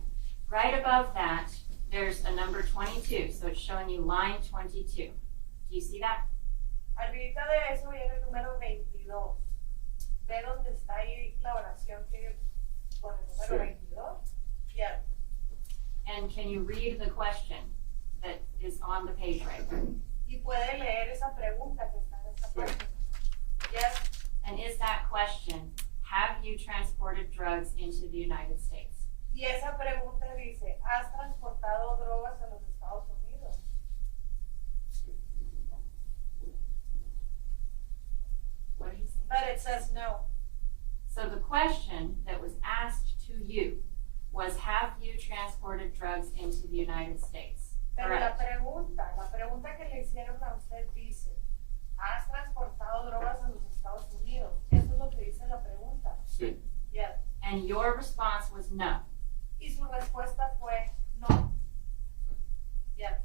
Right above that, there's a number 22, so it's showing you line 22. Do you see that? Arribita de eso viene el número 22. ¿Ve dónde está ahí la oración que con el número Sí. 22? Yes. And can you read the question that is on the page right there? Y puede leer esa pregunta que está en esa Sí. página. Yes. And is that question, have you transported drugs into the United States? Y esa pregunta dice, ¿has transportado drogas a los Estados Unidos? Sí. No. What do you say? But it says no. So the question that was asked to you was, have you transported drugs into the United States? Pero Correct. la pregunta que le hicieron a usted dice, ¿has transportado drogas a los Estados Unidos? Eso es lo que dice la pregunta. Sí. Yes. And your response was no. Y su respuesta fue no. Yes.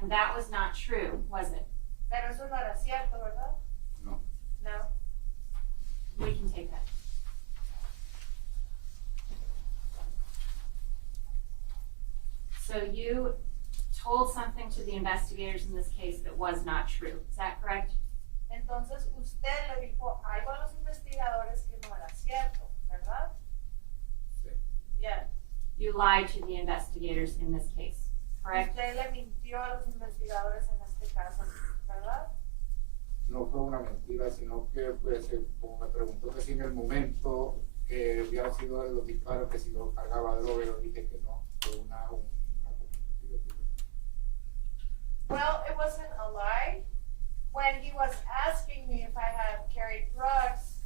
And that was not true, was it? Pero eso no era cierto, ¿verdad? No. No. We can take that. So you told something to the investigators in this case that was not true. Is that correct? Entonces usted le dijo algo a los investigadores que no era cierto, ¿verdad? Sí. Yes. You lied to the investigators in this case, correct? Usted le mintió a los investigadores en este caso, ¿verdad? No fue una mentira, sino que, pues, como me preguntó que si en el momento que había sido de los disparos, que si lo cargaba droga, yo dije que no, fue una Well, it wasn't a lie. When he was asking me if I had carried drugs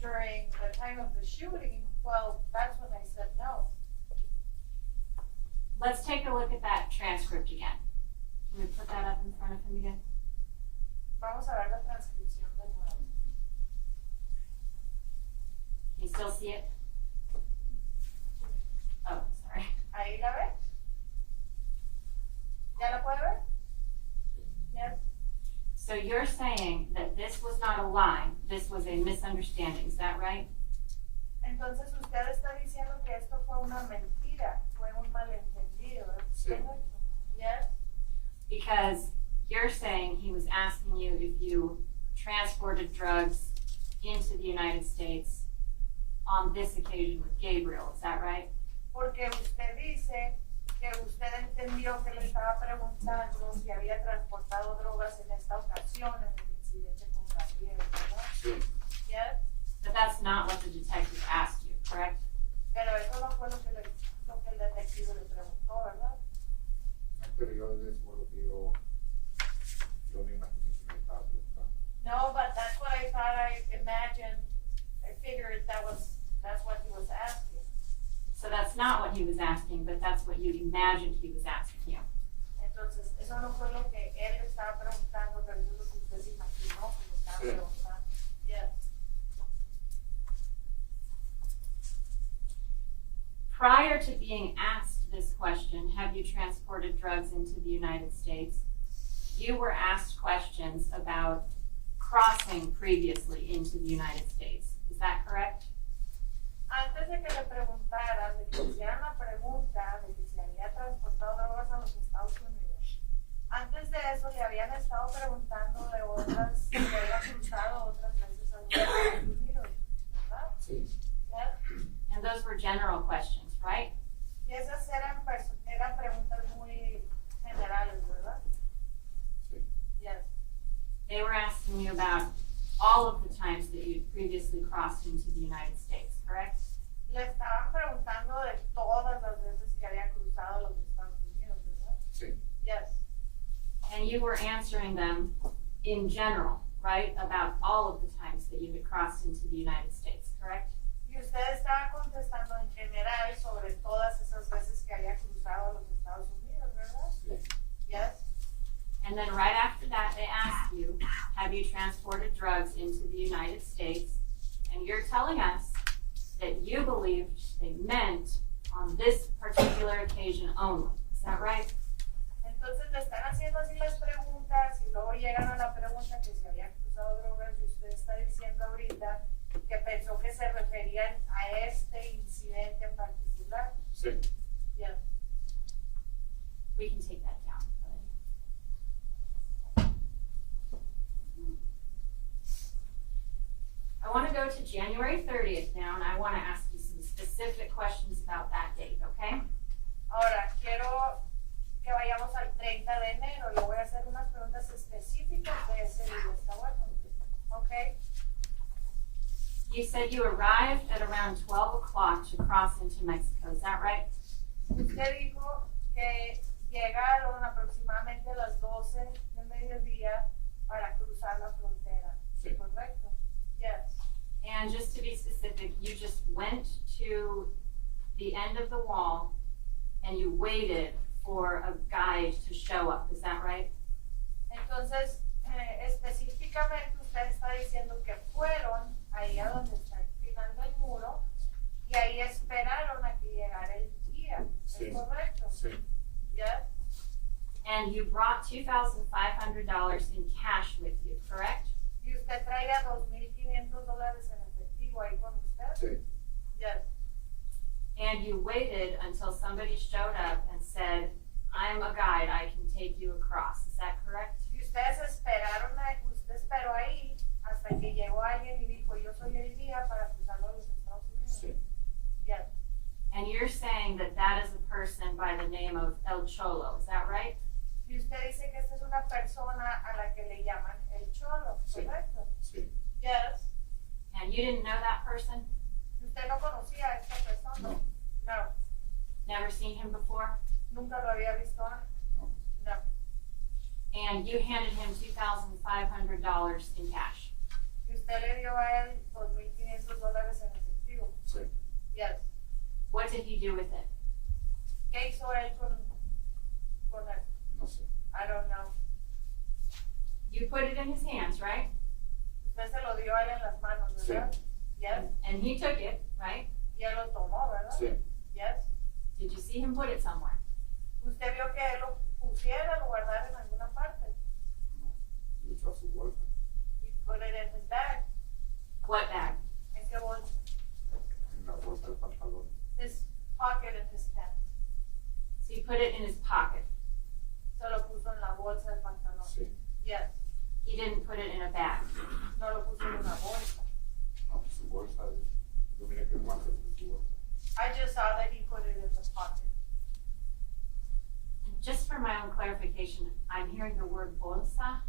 during the time of the transcript again. Can we put that up in front of him again? Vamos a ver la transcripción de nuevo. Can you still see it? Oh, sorry. ¿Ahí la ve? ¿Ya la puede ver? Yes. So you're saying that this was not a lie, this was a misunderstanding, is that right? Entonces usted está diciendo que esto fue una mentira, fue un malentendido, ¿es correcto? Yes. Because you're saying he was asking you if you transported drugs into the United States on this occasion with Gabriel, is that right? Porque usted dice que usted entendió que le estaba preguntando si había transportado drogas en esta ocasión en el incidente con Gabriel, ¿verdad? Sí. Yes. But that's not what the detective asked you, correct? Pero eso no fue lo que el detective le preguntó, ¿verdad? No, pero yo eso fue lo que yo me imaginé que me estaba preguntando. No, but that's what I thought. I imagined. I figured that's what he was asking. So that's not what he was asking, but that's what you imagined he was asking you. Entonces, eso no fue lo que él le estaba preguntando, pero eso es lo que usted se imaginó que le estaba Sí. preguntando. Yes. Prior to being asked this question, have you transported drugs into the United States? You were asked questions about crossing previously into the United States. Is that correct? Antes de que le preguntaran, de que le hicieran la pregunta de que si había transportado drogas a los Estados Unidos, antes de eso le habían estado preguntando de otras, si había cruzado otras veces a los Estados Unidos, ¿verdad? Sí. Yes. And those were general questions, right? Y esas eran preguntas muy generales, ¿verdad? Sí. Yes. They were asking you about all of the times that you'd previously crossed into the United States, correct? Le estaban preguntando de todas las veces que había cruzado los Estados Unidos, ¿verdad? Sí. Yes. And you were answering them in general, right? About all of the times that you had crossed into the United States, correct? Y usted estaba contestando en general sobre todas esas veces que había cruzado los Estados Unidos, ¿verdad? Sí. Yes. And then right after that, they asked you, have you transported drugs into the United States? And you're telling us that you believed they meant on this particular occasion only. Is that right? Entonces le están haciendo así las preguntas y luego llegan a la pregunta que si había cruzado drogas y usted está diciendo ahorita que pensó que se referían a este incidente en particular. Sí. Yes. We can take that down. I want to go to January 30th now, and I want to ask you some specific questions about that date, okay? Ahora, quiero que vayamos al 30 de enero. Le voy a hacer unas preguntas específicas de ese día. ¿Está bueno? Okay. You said you arrived at around 12 o'clock to cross into Mexico, is that right? Usted dijo que llegaron aproximadamente a las 12 de mediodía para cruzar la frontera. Sí. ¿Correcto? Yes. And just to be specific, you just went to the end of the wall and you waited for a guide to show up, is that right? Entonces, específicamente usted está diciendo que fueron ahí a donde está explicando el muro y ahí esperaron a que llegara el guía. Sí. ¿Es correcto? Sí. Yes. And you brought $2,500 in cash with you, correct? Y usted traía $2,500 en efectivo ahí con usted. Sí. Yes. And you waited until somebody showed up and said, I'm a guide, I can take you across, is that correct? Y ustedes esperaron, usted esperó ahí hasta que llegó alguien y dijo, yo soy el guía para cruzar a los Estados Unidos. Sí. Yes. And you're saying that that is a person by the name of El Cholo, is that right? Y usted dice que esta es una persona a la que le llaman el Cholo, Sí. ¿correcto? Sí. Yes. And you didn't know that person? ¿Usted no conocía a esta persona? No. No. Never seen him before? ¿Nunca lo había visto antes? No. No. And you handed him $2,500 in cash. ¿Y usted le dio a él $2,500 en efectivo? Sí. Yes. What did he do with it? ¿Qué hizo él con él? put it in his hands, right? Usted se lo dio a él en las manos, ¿verdad? Yes. And he took it, right? Y él lo tomó, ¿verdad? Sí. Yes. Did you see him put it somewhere? Usted vio que él lo pusiera, lo guardara en alguna parte. Lo echó a su bolsa. He put it in his bag. What bag? ¿En qué bolsa? En la bolsa del pantalón. His pocket in his pants. So he put it in his pocket. Se lo puso en la bolsa del pantalón. Sí. Yes. He didn't put it in a bag. No lo puso en una bolsa. No, su bolsa. Yo miré que es más de su bolsa. I just saw that he put it in the pocket. Just for my own clarification, I'm hearing the word bolsa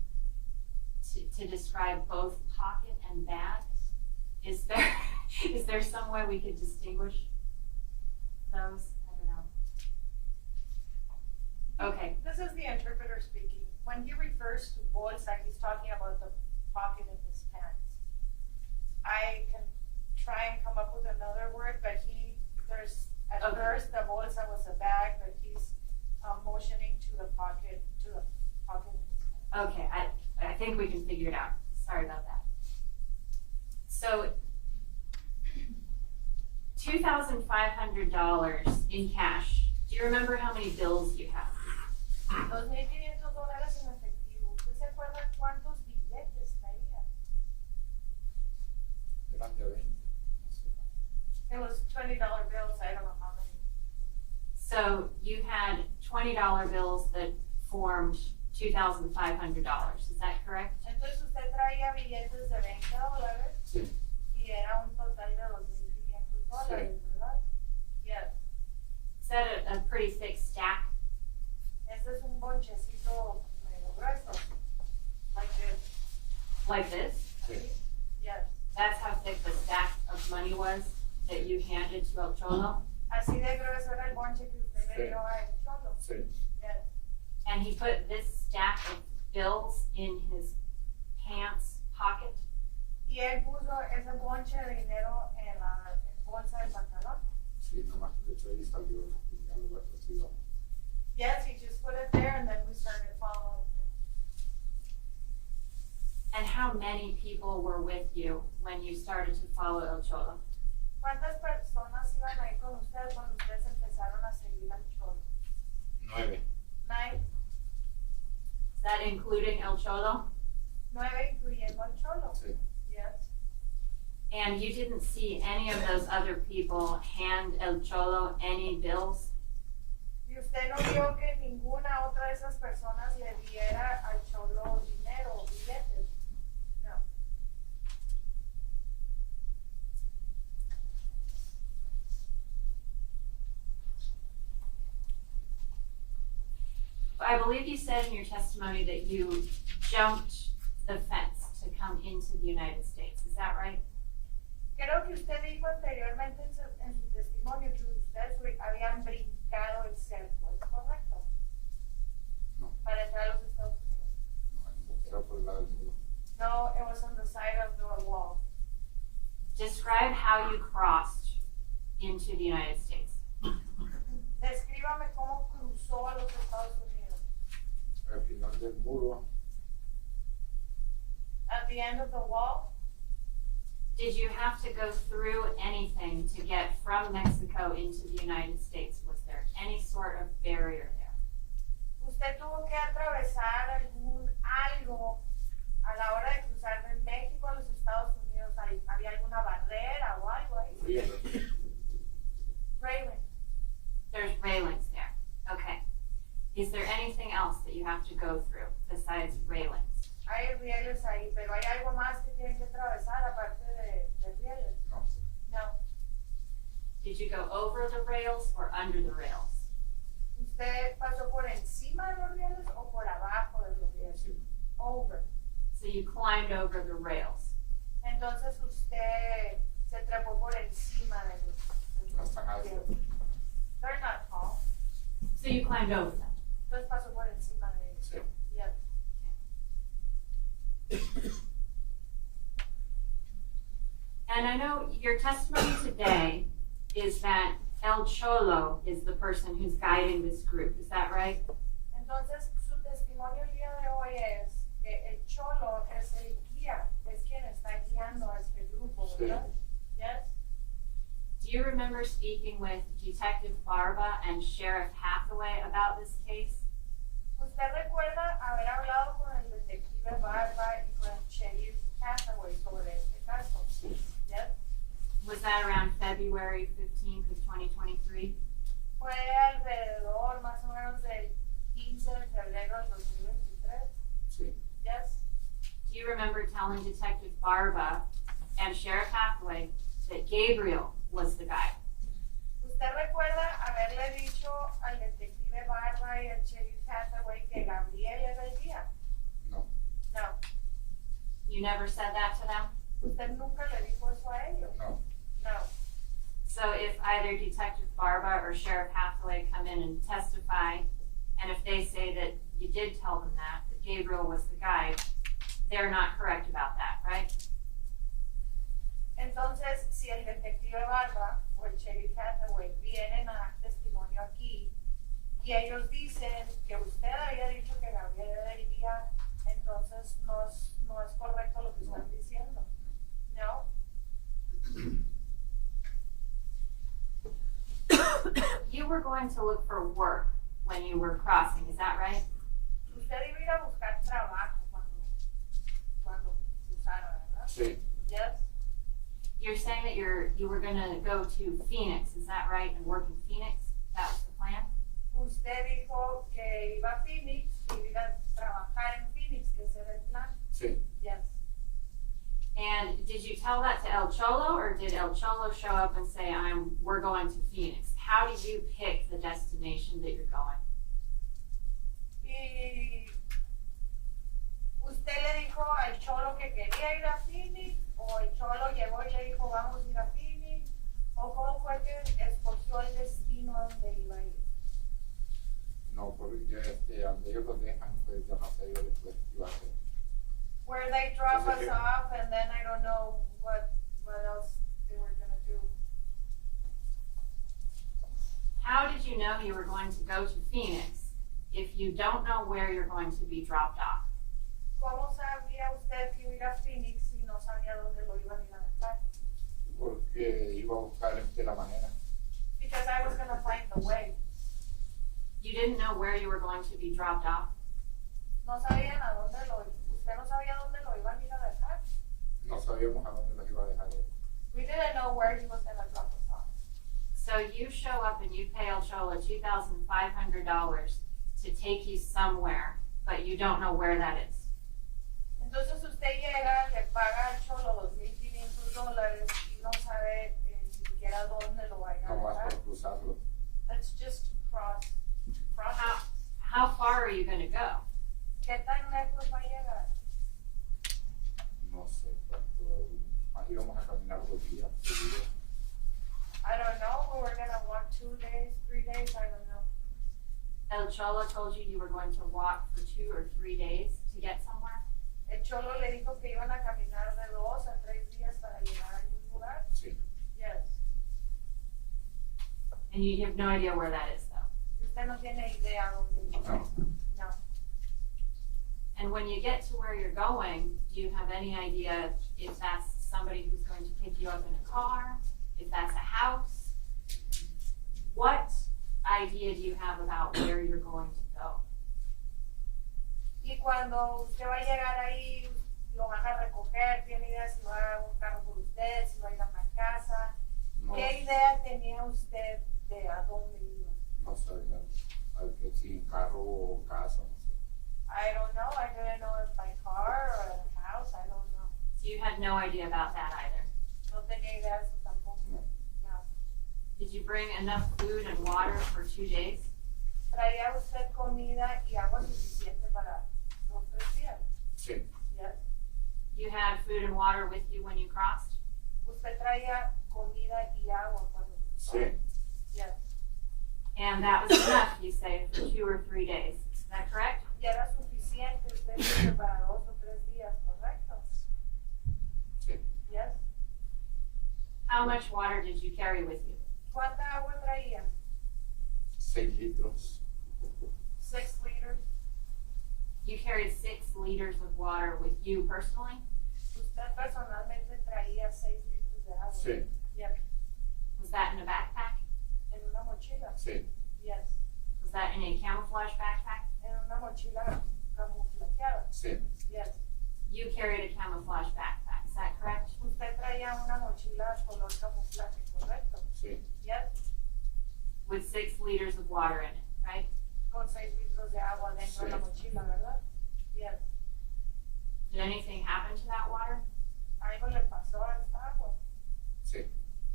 to describe both pocket and bag. Is there some way we could distinguish those? I don't know. Okay. This is the interpreter speaking. When he refers to bolsa, he's talking about the pocket in his pants. I can try and come up with another word, but at first the bolsa was a bag, but he's motioning to the pocket in his pants. Okay, I think we can figure it out. Sorry about that. So, $2,500 in cash. Do you remember how many bills you have? $2,500 en efectivo. ¿Usted se acuerda cuántos billetes traía? Eran de 20. No sé. It was $20 bills. I don't know how many. So you had $20 bills that formed $2,500. Is that correct? Entonces usted traía billetes de $20 Sí. y era un total de $2,500, ¿verdad? Yes. Is that a pretty thick stack? Este es un bonchecito medio grueso. Like this. Like this? Sí. Yes. That's how thick the stack of money was that you handed to El Cholo? Así de grueso era el bonche que usted le dio a El Cholo. Sí. Yes. And he put this stack of bills in his pants pocket? Y él puso ese bonche de dinero en la bolsa del pantalón. Sí, nomás le echó y salió. Y ya lo recibió. Yes, he just put it there and then we started following him. And how many people were with you when you started to follow El Cholo? ¿Cuántas personas iban a ir con ustedes cuando ustedes empezaron a seguir al Cholo? 9. 9. Is that including El Cholo? 9 incluyendo al Cholo. Sí. Yes. And you didn't see any of those other people hand El Cholo any bills? ¿Y usted no vio que ninguna otra de esas personas le diera al Cholo dinero o billetes? No. I believe you said in your testimony that you jumped the fence to come into the United States. Is that right? Creo que usted dijo anteriormente en su testimonio que ustedes habían brincado el cerco, ¿es correcto? No. Para entrar a los Estados Unidos. No, era por el lado del muro. No, it was on the side of the wall. Describe how you crossed into the United States. Descríbame cómo cruzó a los Estados Unidos. Al final del muro. At the end of the wall, Did you have to go through anything to get from Mexico into the United States? Was there any sort of barrier there? usted tuvo que atravesar algo a la hora de cruzar de México a los Estados Unidos. ¿Había alguna barrera o algo ahí? Railing. There's railings there. Okay. Is there anything else that you have to go through besides railings? Hay rieles ahí, pero hay algo más que tienen que atravesar aparte de rieles. No. No. Did you go over the rails or under the rails? ¿Usted pasó por encima de los rieles o por abajo de los rieles? Sí. Over. So you climbed over the rails. Entonces usted se trepó por encima de No están los altos. rieles. They're not tall. So you climbed over them. Entonces pasó por encima de ellos. Sí. Yes. And I know your testimony today is that El Cholo is the person who's guiding this group. Is that right? Entonces su testimonio el día de hoy es que el Cholo ¿verdad? Yes? Do you remember speaking with Detective Barba and Sheriff Hathaway about this case? ¿Usted recuerda haber hablado con el detective Barba y con el sheriff Hathaway sobre este caso? Yes? Was that around February 15th of 2023? Fue alrededor más o menos del 15 de febrero del 2023. Sí. Yes? Do you remember telling Detective Barba and Sheriff Hathaway that Gabriel was the guy? ¿Usted recuerda haberle dicho al detective Barba y al sheriff Hathaway que Gabriel era el guía? No. No. You never said that to them? ¿Usted nunca le dijo eso a ellos? No. No. So if either Detective Barba or Sheriff Hathaway come in and testify, and if they say that you did tell them that Gabriel was the guy, they're not correct about that, right? Entonces, si el detective Barba o el sheriff Hathaway vienen a dar testimonio aquí y ellos dicen que usted había dicho que Gabriel era el guía, entonces no es correcto lo que están diciendo. ¿No? You were going to look for work when you were crossing, is that right? Usted iba a ir a buscar trabajo cuando cruzara, ¿verdad? Sí. Yes? You're saying that you were gonna go to Phoenix, is that right, and work in Phoenix? That was the plan? Usted dijo que iba a Phoenix y iba a trabajar en Phoenix, que ese era el plan. Sí. Yes. And did you tell that to El Cholo, or did El Cholo show up and say, we're going to Phoenix? How do you pick the destination that you're going? Y usted le dijo al Cholo que quería ir a Phoenix, o el Cholo llegó y le dijo vamos a ir a Phoenix, o cómo fue que escogió el destino a donde iba a ir. No, porque donde ellos los dejan, pues yo no sé yo después qué iba a hacer. Where they drop us off, and then I don't know what else they were gonna do. How did you know you were going to go to Phoenix if you don't know where you're going to be dropped off? ¿Cómo sabía usted que iba a ir a Phoenix si no sabía dónde lo iban a ir a dejar? Porque iba a buscar la manera. Because I was gonna find the way. You didn't know where you were going to be dropped off? No sabían a dónde usted no sabía dónde lo iban a ir a dejar. No sabíamos a dónde los iba a dejar él. We didn't know where he was gonna drop us off. So you show up and you pay El Cholo $2,500 to take you somewhere, but you don't know where that is. Entonces usted llega, le paga al Cholo $2,500 y no sabe ni siquiera dónde lo va a ir a No más dejar. por cruzarlo. That's just to cross. How far are you going to go? ¿Qué tan lejos va a llegar? No sé cuánto. Más íbamos a caminar 2 días. I don't know. We were gonna walk 2 days, 3 days. I don't know. El Cholo told you were going to walk for 2 or 3 days to get somewhere? El Cholo le dijo que iban a caminar de 2 a 3 días para llegar a algún lugar. Sí. Yes. And you have no idea where that is, though. Usted no tiene idea dónde ir. No. No. And when you get to where you're going, do you have any idea if that's somebody who's going to pick you up in a car, if that's a house? What idea do you have about where you're going to go? Y cuando usted va a llegar ahí, lo van a recoger, tiene idea si va a un carro por usted, si va a ir a una casa. No. ¿Qué idea tenía usted de a dónde iba? No sabía. Que si carro o casa, no sé. I don't know. I didn't know if by car or a house. I don't know. So you had no idea about that either. No tenía idea de eso tampoco. No. No. Did you bring enough food and water for 2 days? ¿Traía usted comida y agua suficiente para 2 o 3 días? Sí. Yes. You had food and water with you when you crossed? ¿Usted traía comida y agua cuando cruzó? Sí. Yes. And that was enough, you say, for 2 or 3 days. Is that correct? Y era suficiente usted dice para 2 o 3 días, ¿correcto? Sí. Yes. How much water did you carry with you? ¿Cuánta agua traía? 6 litros. 6 liters. You carried 6 liters of water with you personally? Usted personalmente traía 6 litros litros de agua. Sí, Yes. Was that in a backpack? En una mochila. sí, Yes. Was that in a camouflage backpack? En una mochila camuflajeada. sí, Yes. You carried a camouflage backpack, is that correct? Usted traía una mochila color camuflaje, ¿correcto? sí, Yes. With 6 liters of water in it, right? Con 6 litros de agua dentro de la mochila, ¿verdad? Yes. Did anything happen to that water? Algo le pasó a esta agua. sí.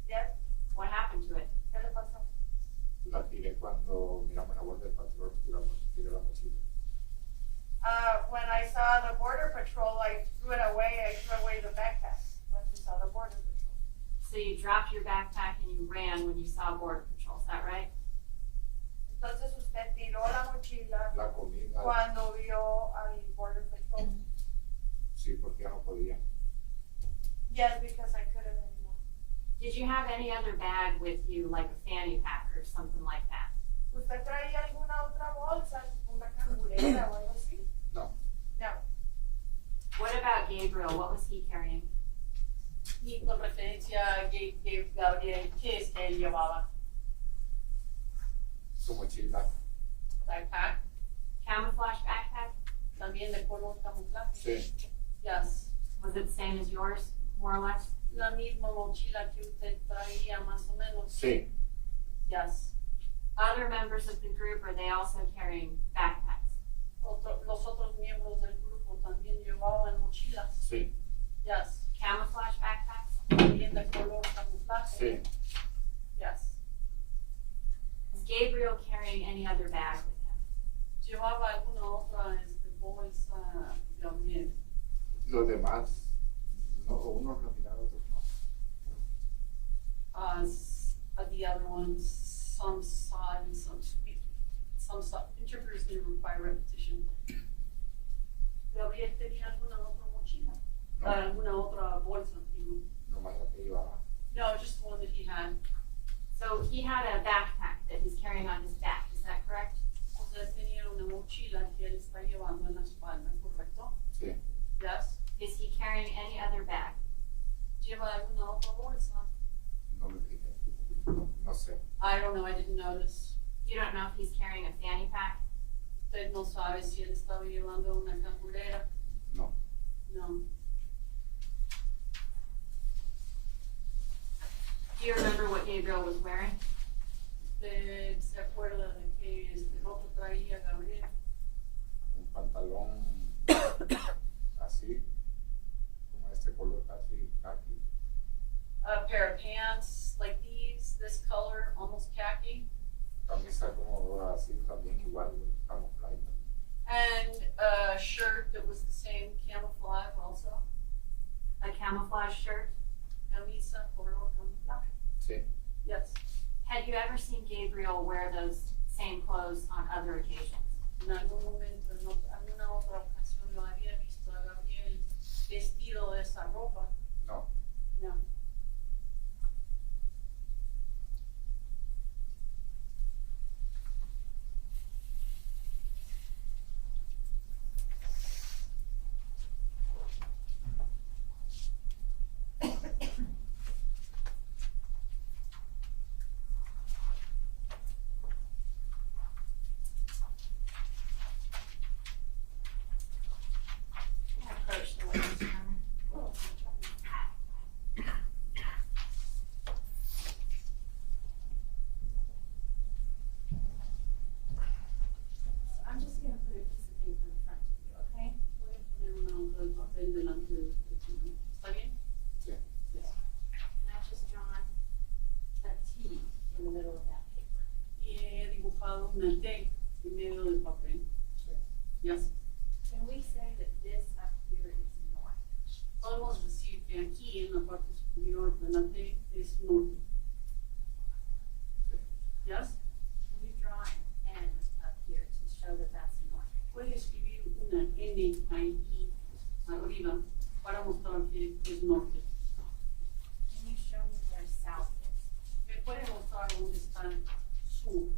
Yes. What happened to it? ¿Qué le pasó? La tiré cuando miramos la guardia del patrón, tiré la mochila. When I saw the border patrol, I threw it away. I threw away the backpack when we saw the border patrol. So you dropped your backpack and you ran when you saw border patrol, is that right? Entonces usted tiró la mochila La comida, cuando vio al border patrol. sí, porque ya no podía. Yes, because I couldn't anymore. Did you have any other bag with you, like a fanny pack or something like that? ¿Usted traía alguna otra bolsa, una cangurera o algo así? No. No. What about Gabriel? What was he carrying? Y con referencia a Gabriel, ¿qué es que él llevaba? Su mochila, Backpack, Camouflage backpack? también de color camuflaje. sí, Yes. Was it the same as yours, more or less? La misma mochila que usted traía, más o menos. sí, Yes. Other members of the group, are they also carrying backpacks? Los otros miembros del grupo también llevaban mochilas. sí, Yes. Camouflage backpacks? También de color camuflaje. sí. Yes. Is Gabriel carrying any other bag with him? Llevaba alguna otra bolsa, Gabriel. Los demás, no, unos lo miraron, otros no. The other ones, some saw and some saw. Interpreters may require repetition. Gabriel tenía alguna otra mochila? No. Alguna otra bolsa, digo. Nomás la que llevaba. No, just the one that he had. So he had a backpack that he's carrying on his back, is that correct? O sea, tenía una mochila que él está llevando en la espalda, ¿correcto? Sí. Yes. Is he carrying any other bag? ¿Lleva alguna otra bolsa? No me fijé, no sé. I don't know, I didn't notice. You don't know if he's carrying a fanny pack? Usted no sabe si él estaba llevando una cangurera. No. No. Do you remember what Gabriel was wearing? ¿Usted se acuerda de que ropa traía Gabriel? Un pantalón así, como este color casi khaki. A pair of pants like these, this color, almost khaki, Camisa como así también igual, camuflaje. and a shirt that was the same camouflage also. A camouflage shirt? Camisa, color camuflaje. Sí. Yes. Had you ever seen Gabriel wear those same clothes on other occasions? En algún momento, en alguna otra ocasión, lo había visto a Gabriel vestido de esa ropa. No. No. Approach the witness, Your Honor. I'm just gonna put a piece of paper in front of you, okay? Voy a poner una hoja de papel delante de usted. ¿Está bien? Sí. Yes. And I've just drawn a T in the middle of that paper. Y he dibujado una T en medio del papel. Sí. Yes. Can we say that this up here is north? Podemos decir que aquí en la parte superior de la T es norte. Yes. Can you draw an N up here to show that that's north? Puede escribir una N ahí arriba para mostrar que es norte. Can you show me where south is? Me puede mostrar dónde está el sur.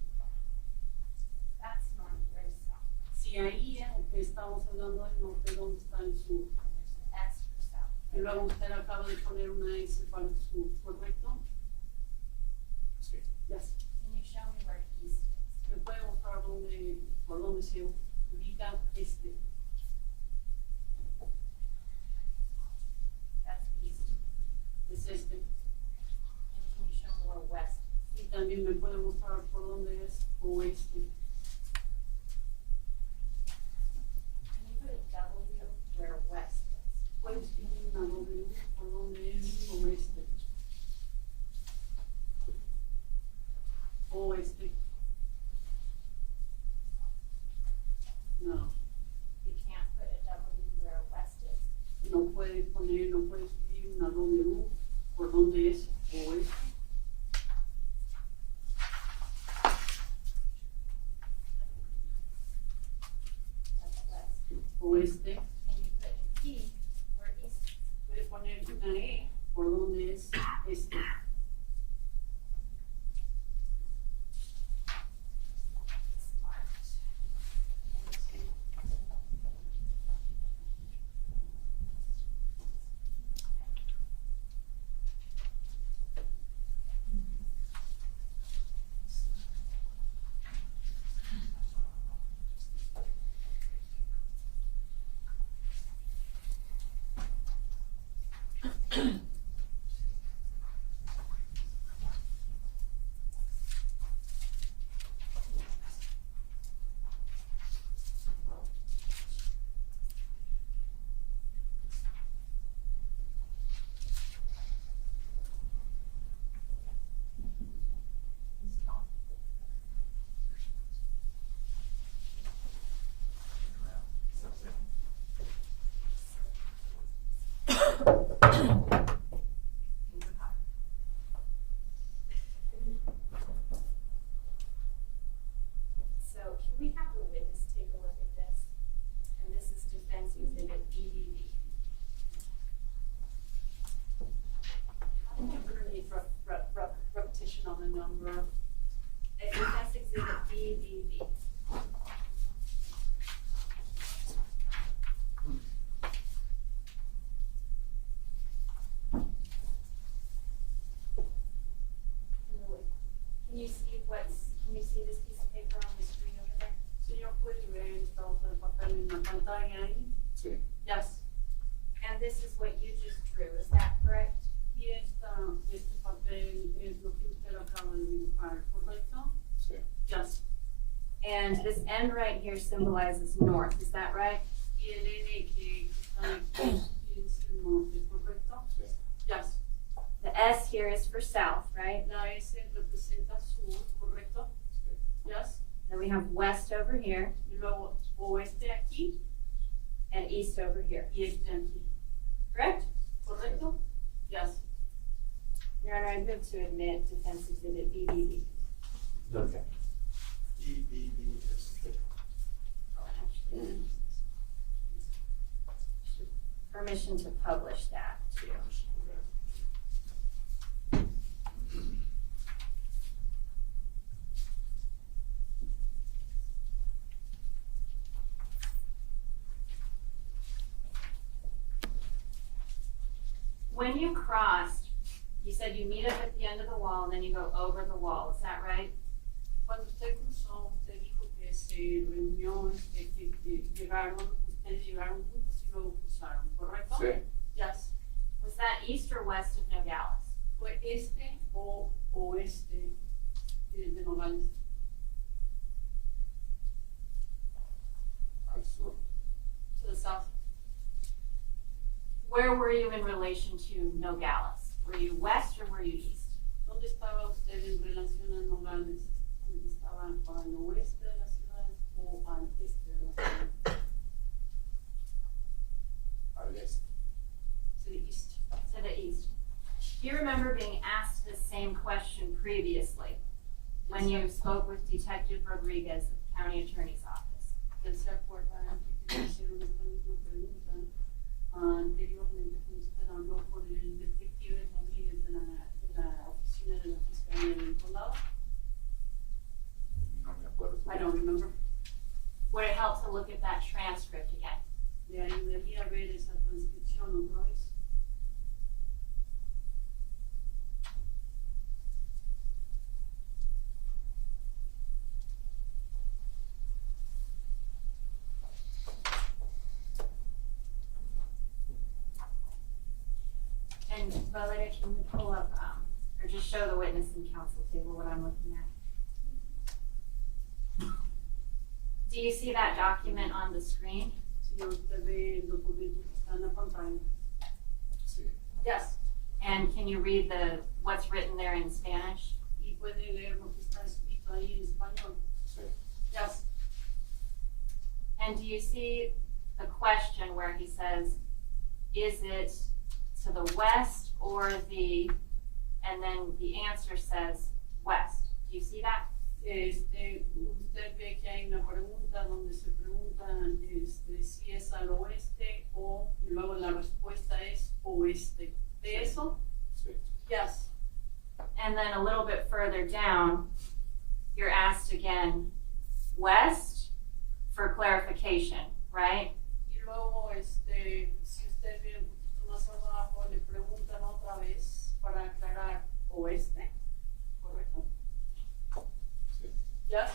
That's north, where's south? Si ahí estamos hablando del norte, ¿dónde está el sur? And there's an S for south. Y luego usted acaba de poner una S para el sur. por donde se ubica este. That's east. Es este. And can you show me where west? Y también me puede mostrar por dónde es oeste. Can you put a W where west is? Puedes escribir una W por dónde es oeste. Oeste. No, You can't put a W where west is. no puede poner, no puede escribir una W por dónde es oeste. That's west. Oeste. Can you put an E where east is? Puede poner una E por dónde es este. Smart. So can we have the witness take a look at this? And this is defense exhibit BDV. I'm gonna need repetition on the number. Defense exhibit BDV. Can you see this piece of paper on the screen over there? Señor, puede ver esta hoja de papel en la pantalla ahí. Sí. Yes. And this is what you just drew, is that correct? Y este papel es lo que usted acaba de dibujar, ¿correcto? Sí. Yes. And this end right here symbolizes north, is that right? Y el N que está aquí es el norte, ¿correcto? Sí. Yes. The S here is for south, right? La S representa sur, ¿correcto? Sí. Yes. Then we have west over here Y luego oeste aquí and east over here, y este aquí, correct? ¿correcto? Yes. Your Honor, I move to admit defense exhibit BDV. Okay. Permission to publish that too. When you crossed, you said you meet up at the end of the wall and then you go over the wall, is that right? Cuando usted cruzó, usted dijo que se reunió, que llegaron, ustedes llegaron juntos y luego cruzaron, ¿correcto? Sí. Yes. Was that east or west of Nogales? ¿Fue este o oeste de Nogales? Al sur. To the south. Where were you in relation to Nogales? Were you west or were you east? ¿Dónde estaba usted en relación a Nogales? ¿Dónde estaba al oeste de la ciudad o al este de la ciudad? Al este. To the east. To the east. Do you remember being asked the same question previously when you spoke with Detective Rodriguez at the County Attorney's Office? ¿Usted se acuerda que le hicieron esta misma pregunta anteriormente cuando usted habló con el detective Rodríguez de la oficina de la Fiscalía del Condado? No me acuerdo. I don't remember. Would it help to look at that transcript again? Le ayudaría a ver esa transcripción otra vez. show the witness and counsel table what I'm looking at. Do you see that document on the screen? Señor, usted ve el documento que está en la pantalla. Sí. Yes. And can you read what's written there in Spanish? Y puede leer lo que está escrito ahí en español. Sí. Yes. And do you see the question where he says, is it to the west or and then the answer says west? Do you see that? Usted ve que hay una pregunta donde se pregunta si es al oeste y luego la respuesta es oeste. ¿De eso? Sí. Yes. And then a little bit further down, you're asked again, west for clarification, right? Y luego, si usted ve un poquito más abajo, le preguntan otra vez para aclarar oeste, ¿correcto? Sí. Yes.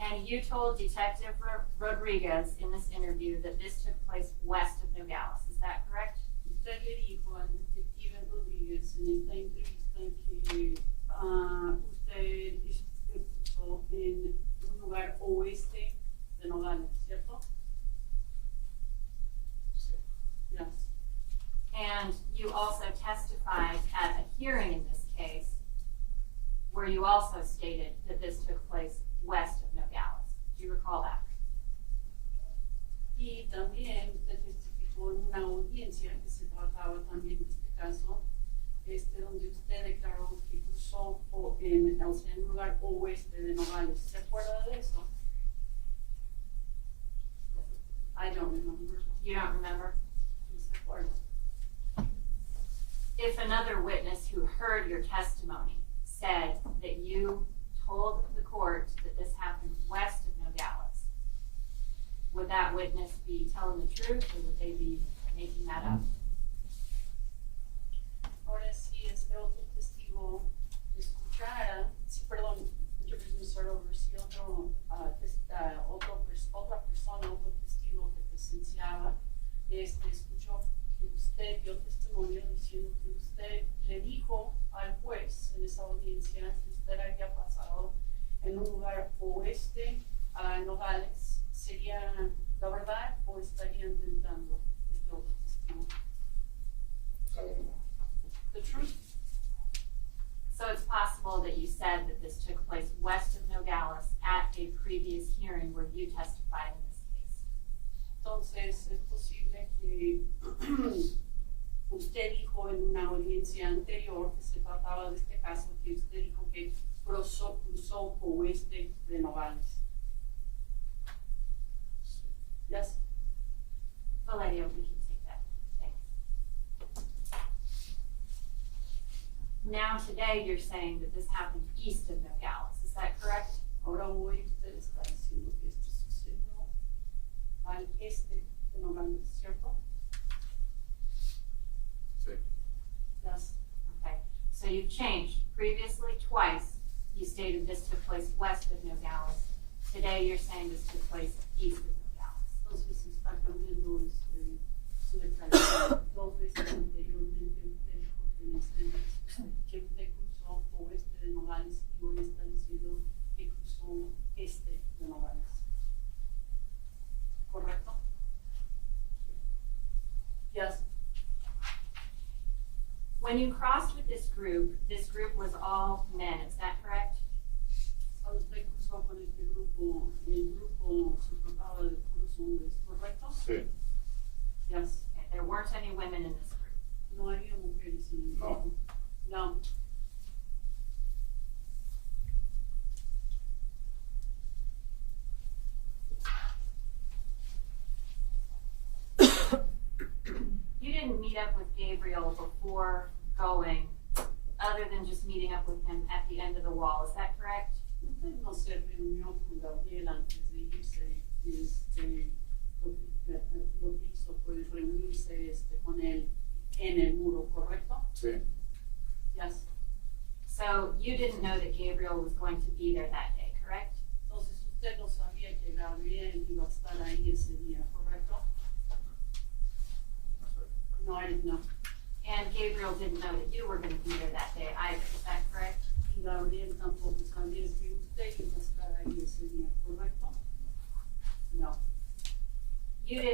And you told Detective Rodriguez in this interview that this took place west of Nogales. Is that correct? Usted le dijo al detective Rodríguez en esta entrevista que usted estuvo en un lugar oeste de Nogales, ¿cierto? Sí. Yes. And you also testified at a hearing in this case where you also stated that this took place west of Nogales. Do you recall that? Y también usted testificó en una audiencia que se trataba también de este caso, donde usted declaró que cruzó en un lugar oeste de Nogales. ¿Se acuerda de eso? I don't remember. You don't remember? No se acuerda. If another witness who heard your testimony said that you told the court that this happened west of Nogales, would that witness be telling the truth or would they be making that up? Ahora sí, este otro testigo escuchara, sí, perdón, si otra persona, otro testigo que presenciaba, escuchó que usted dio testimonio diciendo que usted le dijo al juez en esa audiencia que usted había pasado en un lugar oeste a Nogales. ¿Sería la verdad o estaría inventando este otro testigo? La verdad. The truth. So it's possible that you said that this took place west of Nogales at a previous hearing where you testified in this case. Entonces, es posible que usted dijo en una audiencia anterior que se trataba de este caso, que usted dijo que cruzó oeste de Nogales. Yes. Valerio, we can take that. Thanks. Now today you're saying that this happened east of Nogales. Is that correct? Ahora hoy usted está diciendo que esto sucedió al este de Nogales, ¿cierto? Sí. Yes. Okay. So you've changed. Previously, twice, you stated this took place west of Nogales. Today you're saying this took place east of Nogales. Entonces está cambiando su declaración. Dos veces anteriormente usted dijo que en que usted cruzó oeste de Nogales y hoy está diciendo que cruzó este de Nogales. ¿Correcto? Yes. When you crossed with this group was all men. Is that correct? Cuando usted cruzó con este grupo, el grupo se trataba de puros hombres, ¿correcto? Sí. Yes. Okay. There weren't any women in this group. No había mujeres en el No. grupo. No. You didn't meet up with Gabriel before going, other than just meeting up with him at the end of the wall. Is that correct? Usted no se reunió con Gabriel antes de irse, lo que hizo fue reunirse con él en el muro, ¿correcto? Sí. Yes. So you didn't know that Gabriel was going to be there that day, correct? Entonces usted no sabía que Gabriel iba a estar ahí ese día, ¿correcto? No sé. No, I didn't know. And Gabriel didn't know that you were going to be there that day either. Is that correct?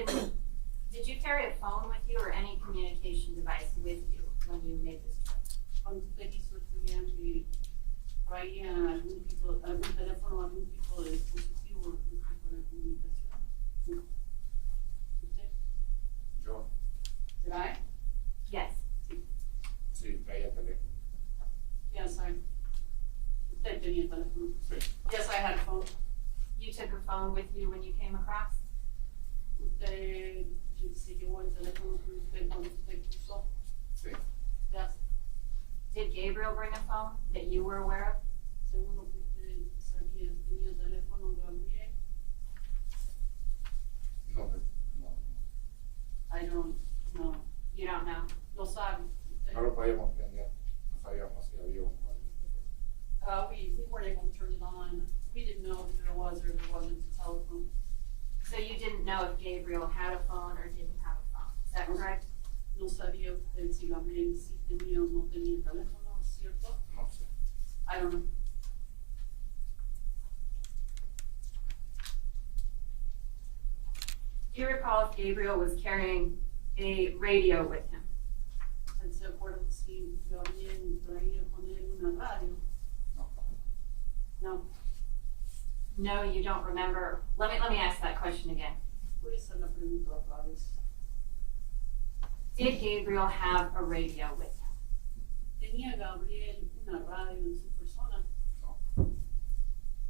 did you carry a phone with you or any communication device with you when you made this trip? Cuando usted quiso estudiante, traía algún teléfono, algún tipo de dispositivo para comunicación. No. ¿Usted? Yo, Did I? Yes. sí, traía teléfono. Yes, usted tenía teléfono. Sí. Yes, I had a phone. You took a phone with you when you came across? Usted se llevó el teléfono con usted cuando usted cruzó. Sí. Yes. Did Gabriel bring a phone that you were aware of? Según lo que usted sabía, tenía el teléfono de Gabriel. No. I don't know. You don't know. No sabe. Usted. No lo podíamos prender. No sabíamos si había uno o algo. We weren't able to turn it on. We didn't know if there was or there wasn't a telephone. So you didn't know if Gabriel had a phone or didn't have a phone. Is that correct? No sabía usted si Gabriel sí tenía o no tenía teléfono, ¿es cierto? No sé. I don't know. Do you recall if Gabriel was carrying a radio with him? ¿Usted se acuerda si Gabriel traía con él una radio? No. No. No, you don't remember. Let me ask that question again. Voy a hacer la pregunta otra vez. Did Gabriel have a radio with him? ¿Tenía Gabriel una radio en su persona? No.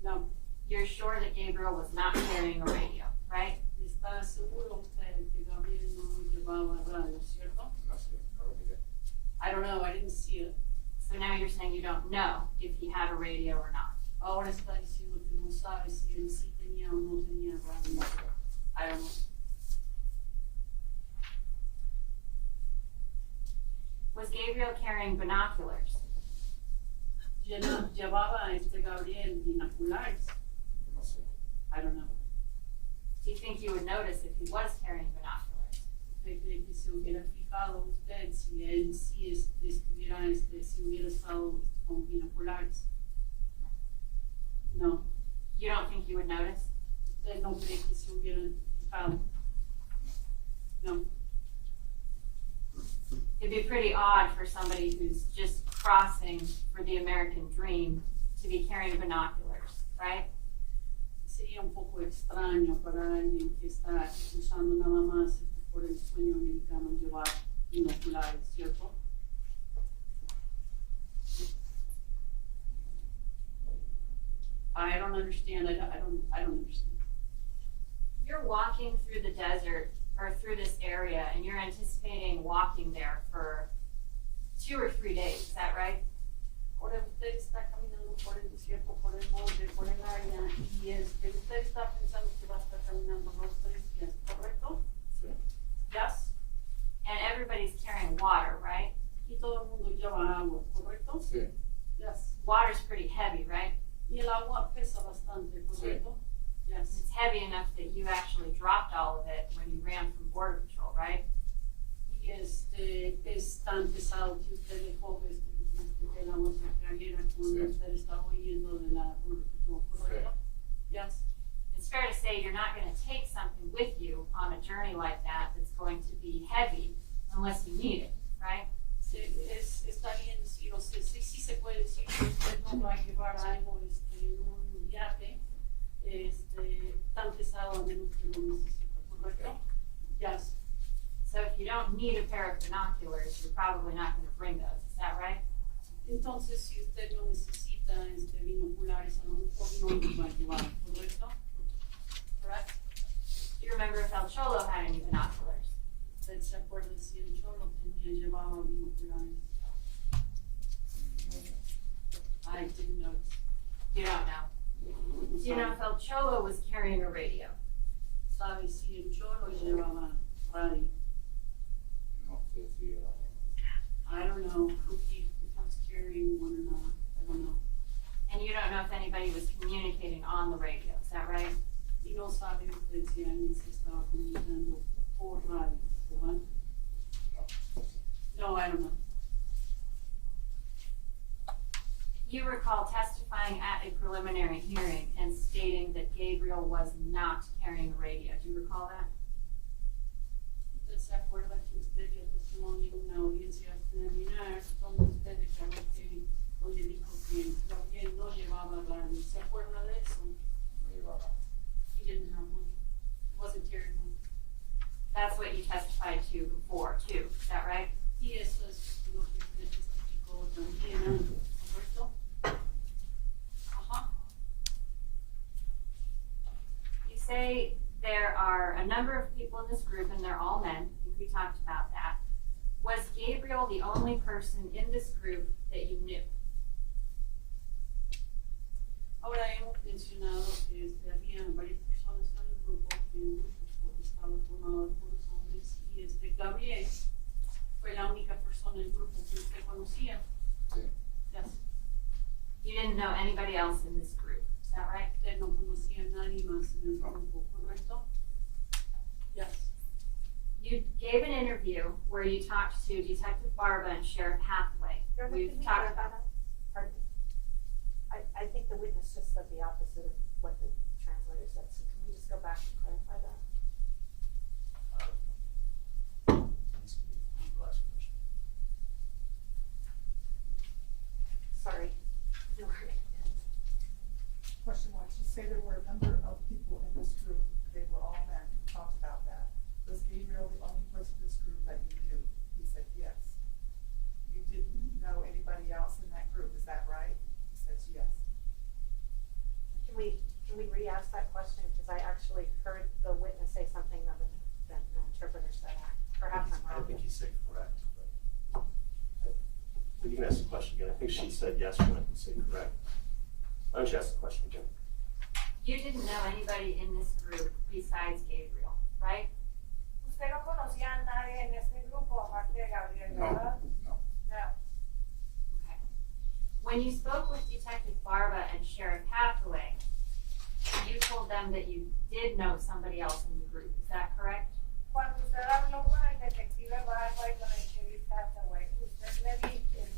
No. You're sure that Gabriel was not carrying a radio, right? ¿Está seguro usted que Gabriel no llevaba radio, cierto? No sé. No lo miré. I don't know, I didn't see it. So now you're saying you don't know if he had a radio or not. Ahora está diciendo que no sabe si él sí tenía o no tenía radio. I don't know. Was Gabriel carrying binoculars? ¿Llevaba Gabriel binoculares? No sé. I don't know. Do you think you would notice if he was carrying binoculars? ¿Usted cree que se hubiera fijado usted si él sí estuviera, si hubiera estado con binoculares? No. You don't think you would notice? ¿Usted no cree que se hubiera fijado? No. It'd be pretty odd for somebody who's just crossing for the American dream to be carrying binoculars, right? Sería un poco extraño para alguien que está usando nada más por el sueño americano llevar binoculares, ¿cierto? I don't understand. I don't understand. You're walking through the desert or through this area and you're anticipating walking there for 2 or 3 days, is that right? Ahora usted está caminando por el desierto, por el monte, por el área y usted está pensando que va a estar caminando 2 o 3 días, ¿correcto? Sí. Yes. And everybody's carrying water, right? Y todo el mundo lleva agua, ¿correcto? Sí. Yes. Water's pretty heavy, right? Y el agua pesa bastante, ¿correcto? Sí. Yes. It's heavy enough that you actually dropped all of it when you ran from Border Patrol, right? Y es tan pesado que usted dejó que el agua se cayera cuando Sí. usted estaba huyendo de la Border Patrol, ¿correcto? Yes. It's fair to say you're not going to take something with you on a journey like that that's going to be heavy unless you need it, right? Está bien decir, o sea, sí se puede decir que usted no va a llevar algo en un viaje tan pesado a menos que lo necesita, ¿correcto? Yes. So if you don't need a pair of binoculars, you're probably not going to bring those, is that right? Entonces, si usted no necesita binoculares, a lo mejor no los va a llevar, ¿correcto? Correct? Do you remember if El Cholo had any binoculars? ¿Usted se acuerda si el Cholo llevaba binoculares? I didn't know. You don't know. Do you know if El Cholo was carrying a radio? ¿Sabe si el Cholo llevaba radio? No sé si era. I don't know if he was carrying one or not. I don't know. And you don't know if anybody was communicating on the radio, is that right? Y no sabe usted si alguien se estaba comunicando por radio, ¿verdad? No, I don't know. You recall testifying at a preliminary hearing and stating that Gabriel was not carrying a radio. Do you recall that? to before too, is that right? Y eso es lo que usted explicó también antes, ¿correcto? Ajá. You say there are a number of people in this group and they're all men. I think we talked about that. Was Gabriel the only person in this group that you knew? Ahora hemos mencionado que había varias personas en el grupo, que el grupo estaba formado por los hombres, y Gabriel fue la única persona en el grupo que usted conocía. Sí. Yes. You didn't know anybody else in this group, is that right? Usted no conocía a nadie más en el grupo, ¿correcto? Yes. You gave an interview where you talked to Detective Barba and Sheriff Hathaway. We've talked about that. I think the witness just said the opposite of what the translator said, so can we just go back and clarify that? Sorry. No worries. Question one, you say there were a number of people in this group, they were all men, we talked about that. Was Gabriel the only person in this group that you knew? He said yes. You didn't know anybody else in that group, is that right? He says yes. Can we re-ask that question, because I actually heard the witness say something other than the interpreter said. Perhaps I'm I wrong. think he said correct, but you can ask the question again. I think she said yes, but I can say correct. Why don't you ask the question again? You didn't know anybody in this group besides Gabriel, right? Usted no conocía a nadie en este grupo aparte de Gabriel, No, ¿verdad? no. No. Okay. When you spoke with Detective Barba and Sheriff Hathaway, you told them that you did know somebody else in the group, is that correct? Cuando usted habló con el detective Barba y con el sheriff Hathaway, usted le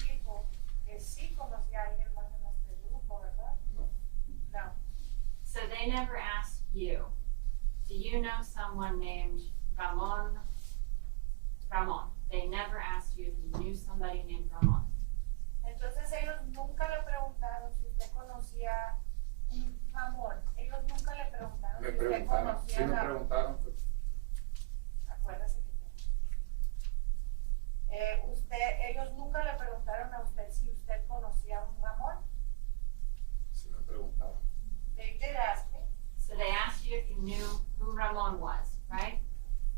dijo que sí conocía a alguien más en este grupo, ¿verdad? No. No. So they never asked you, do you know someone named Ramon? They never asked you if you knew somebody named Ramon. Entonces ellos nunca le preguntaron si usted conocía un Ramón. Ellos nunca le preguntaron Me si usted preguntaron, conocía sí me a preguntaron, pues, Acuérdese que ellos nunca le preguntaron a usted si usted conocía a un Ramón. sí me preguntaron. They did ask me. So they asked you if you knew who Ramon was, right?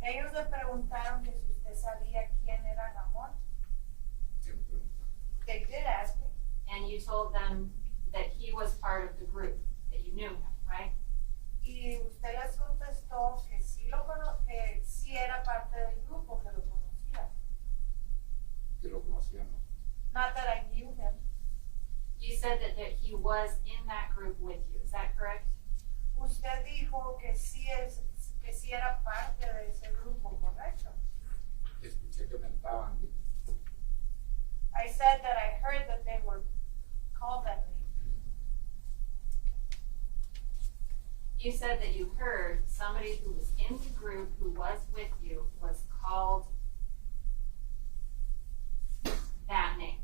Ellos le preguntaron que si usted sabía quién era Ramón. Sí me preguntaron. They did ask me. And you told them that he was part of the group, that you knew him, right? Y usted les contestó que que sí era parte del grupo, que lo conocía. Que lo conocían, ¿no? Not that I knew him. You said that he was in that group with you, is that correct? Usted dijo que sí era parte de ese grupo, ¿correcto? Escuché que mentaban. I said that I heard that they were called that name. You said that you heard somebody who was in the group who was with you was called that name.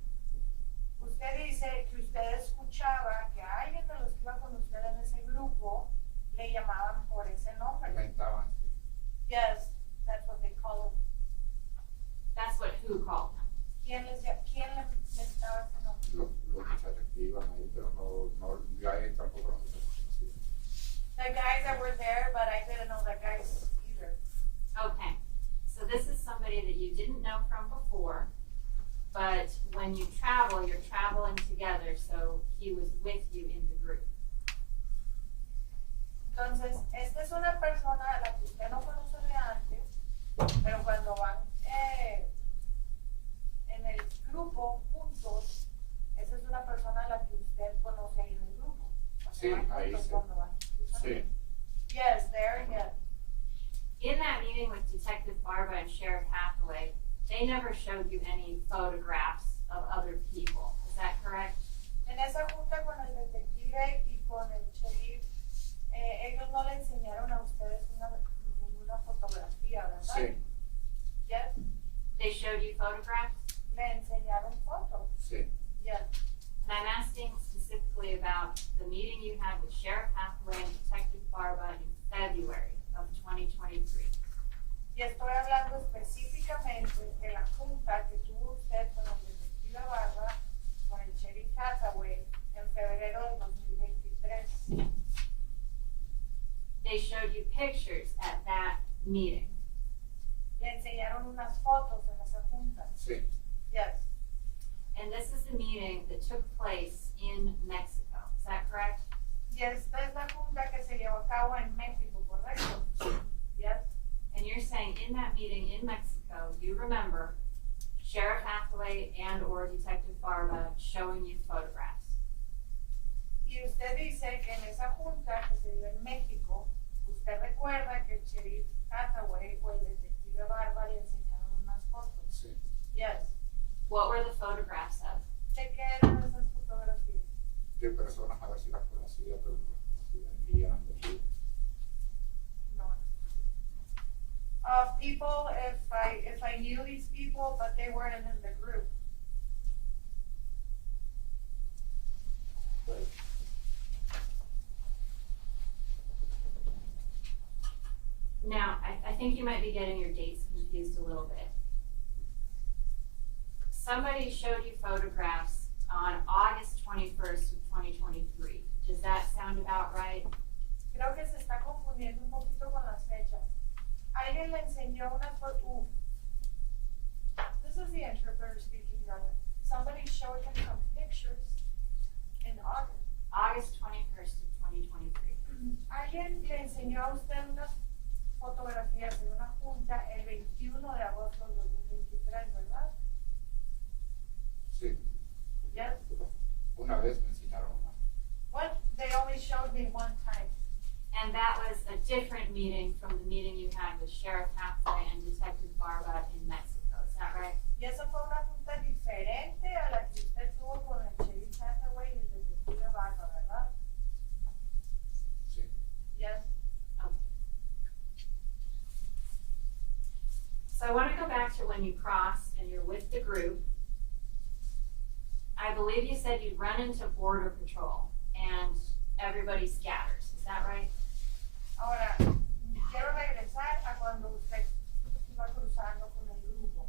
Usted dice que usted escuchaba que a alguien de los que iba con usted en ese grupo le llamaban por ese nombre. Mentaban, sí. Yes, that's what they call him. That's what who called him. ¿Quién le mentaba ese nombre? Los muchachos que iban ahí, pero no, yo ahí tampoco los conocía. The guys that were there, but I didn't know the guys either. Okay, so this is somebody that you didn't know from before, but when you travel, you're traveling together, so he was with you in the group. Entonces, esta es una persona a la que usted no conoce de antes, pero cuando van en el grupo juntos, esa es una persona a la que usted conoce ahí en el grupo. Sí, ahí sí. Sí. Yes, there, yes. In that meeting with Detective Barba and Sheriff Hathaway, they never showed you any photographs of other people, is that correct? En esa junta con el detective y con el sheriff, ellos no le enseñaron a ustedes ninguna fotografía, ¿verdad? Sí. Yes. They showed you photographs? Le enseñaron fotos. Sí. Yes. And I'm asking specifically about the meeting you had with Sheriff Hathaway and Detective Barba in February of 2023. Y estoy hablando específicamente pictures at that meeting. Le enseñaron unas fotos en esa junta. Sí. Yes. And this is the meeting that took place in Mexico, is that correct? Y esta es la junta que se llevó a cabo en México, ¿correcto? Yes. And you're saying in that meeting in Mexico, you remember Sheriff Hathaway and or Detective Barba showing you photographs. Y usted dice que en esa junta que se dio en México, usted recuerda que el sheriff Hathaway o el detective Barba le enseñaron unas fotos. Sí. Yes. What were the photographs of? ¿De qué eran esas fotografías? De personas a ver si las conocía, pero no las conocía ni eran de aquí. No. People, if I knew these people, but they weren't in the group. Now, I think you might be getting your dates confused a little bit. Somebody showed you photographs on August 21st of 2023. Does that sound about right? Creo que se está confundiendo un poquito con las fechas. Alguien le enseñó una foto. This is the interpreter speaking, brother. Somebody showed him some pictures in August. August 21st of 2023. Alguien le enseñó a usted unas fotografías de una junta el 21 de agosto del 2023, ¿verdad? Sí. Yes. Una vez me enseñaron una. What? They only showed me one time. And that was a different meeting from the meeting you had with Sheriff Hathaway and Detective Barba in Mexico. Is that right? Y esa fue una junta diferente a la que usted tuvo con el sheriff Hathaway y el detective Barba, ¿verdad? Sí. Yes. Okay. So I want to go back to when you cross and you're with the group. I believe you said you'd run into Border Patrol and everybody scatters. Is that right? Ahora, quiero regresar a cuando usted iba cruzando con el grupo.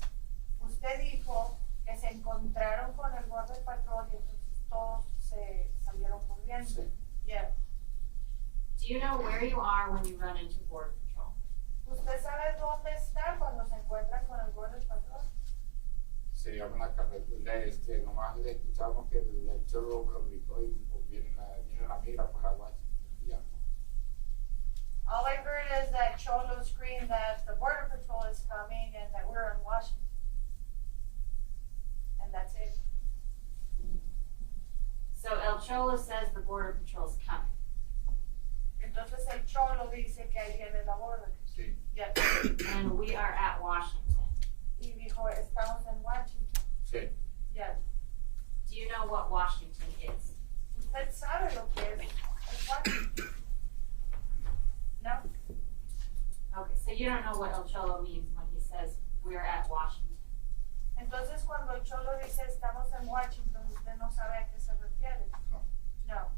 Usted dijo que se encontraron con el Border Patrol y entonces todos se salieron corriendo. Sí. Yes. Do you know where you are when you run into Border Patrol? ¿Usted sabe dónde está cuando se encuentra con el Border Patrol? Se llama la carretera, nomás le escuchamos que el chorro lo gritó y pues, viene la migra por la Washington y ya. All I heard is that Cholo screamed that the Border Patrol is coming and that we're in Washington. And that's it. So El Cholo says the Border Patrol's coming. Entonces el Cholo dice que ahí viene la border. Sí. Yes. And we are at Washington. Y dijo, estamos en Washington. Sí. Yes. Do you know what Washington is? ¿Usted sabe lo que es Washington? No? Okay, so you don't know what El Cholo means when he says we're at Washington. Entonces cuando el Cholo dice estamos en Washington, usted no sabe a qué se refiere. No. No.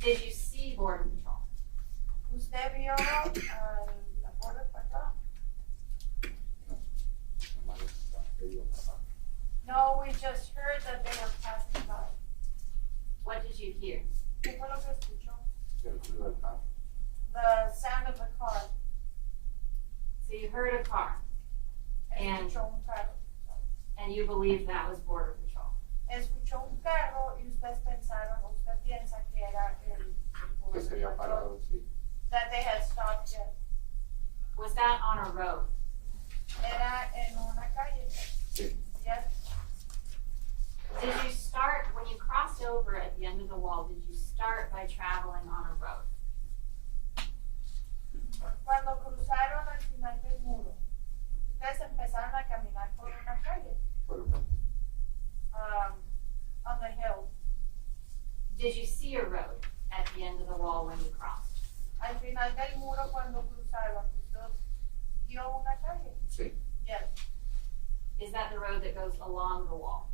Did you see Border Patrol? ¿Usted vio la Border Patrol? Nomás le escuchamos que iba a pasar. No, we just heard that they were passing by. What did you hear? ¿Qué fue lo que escuchó? El ruido del carro. The sound of the car. So you heard a car, And- Escuchó un carro. and you believe that was Border Patrol. Escuchó un carro y ustedes pensaron, o usted piensa que era el Que se había parado, sí. that they had stopped yet. Was that on a road? Era en una calle. Sí. Yes. Did you start, when you crossed over at the end of the wall, did you start by traveling on a road? Cuando cruzaron al final del muro, ustedes empezaron a caminar por una calle, Por un on the hill. Did you see a road at the end of the wall when you crossed? Al final del muro, cuando cruzaron, usted vio una calle. Sí. Yes. Is that the road that goes along the wall?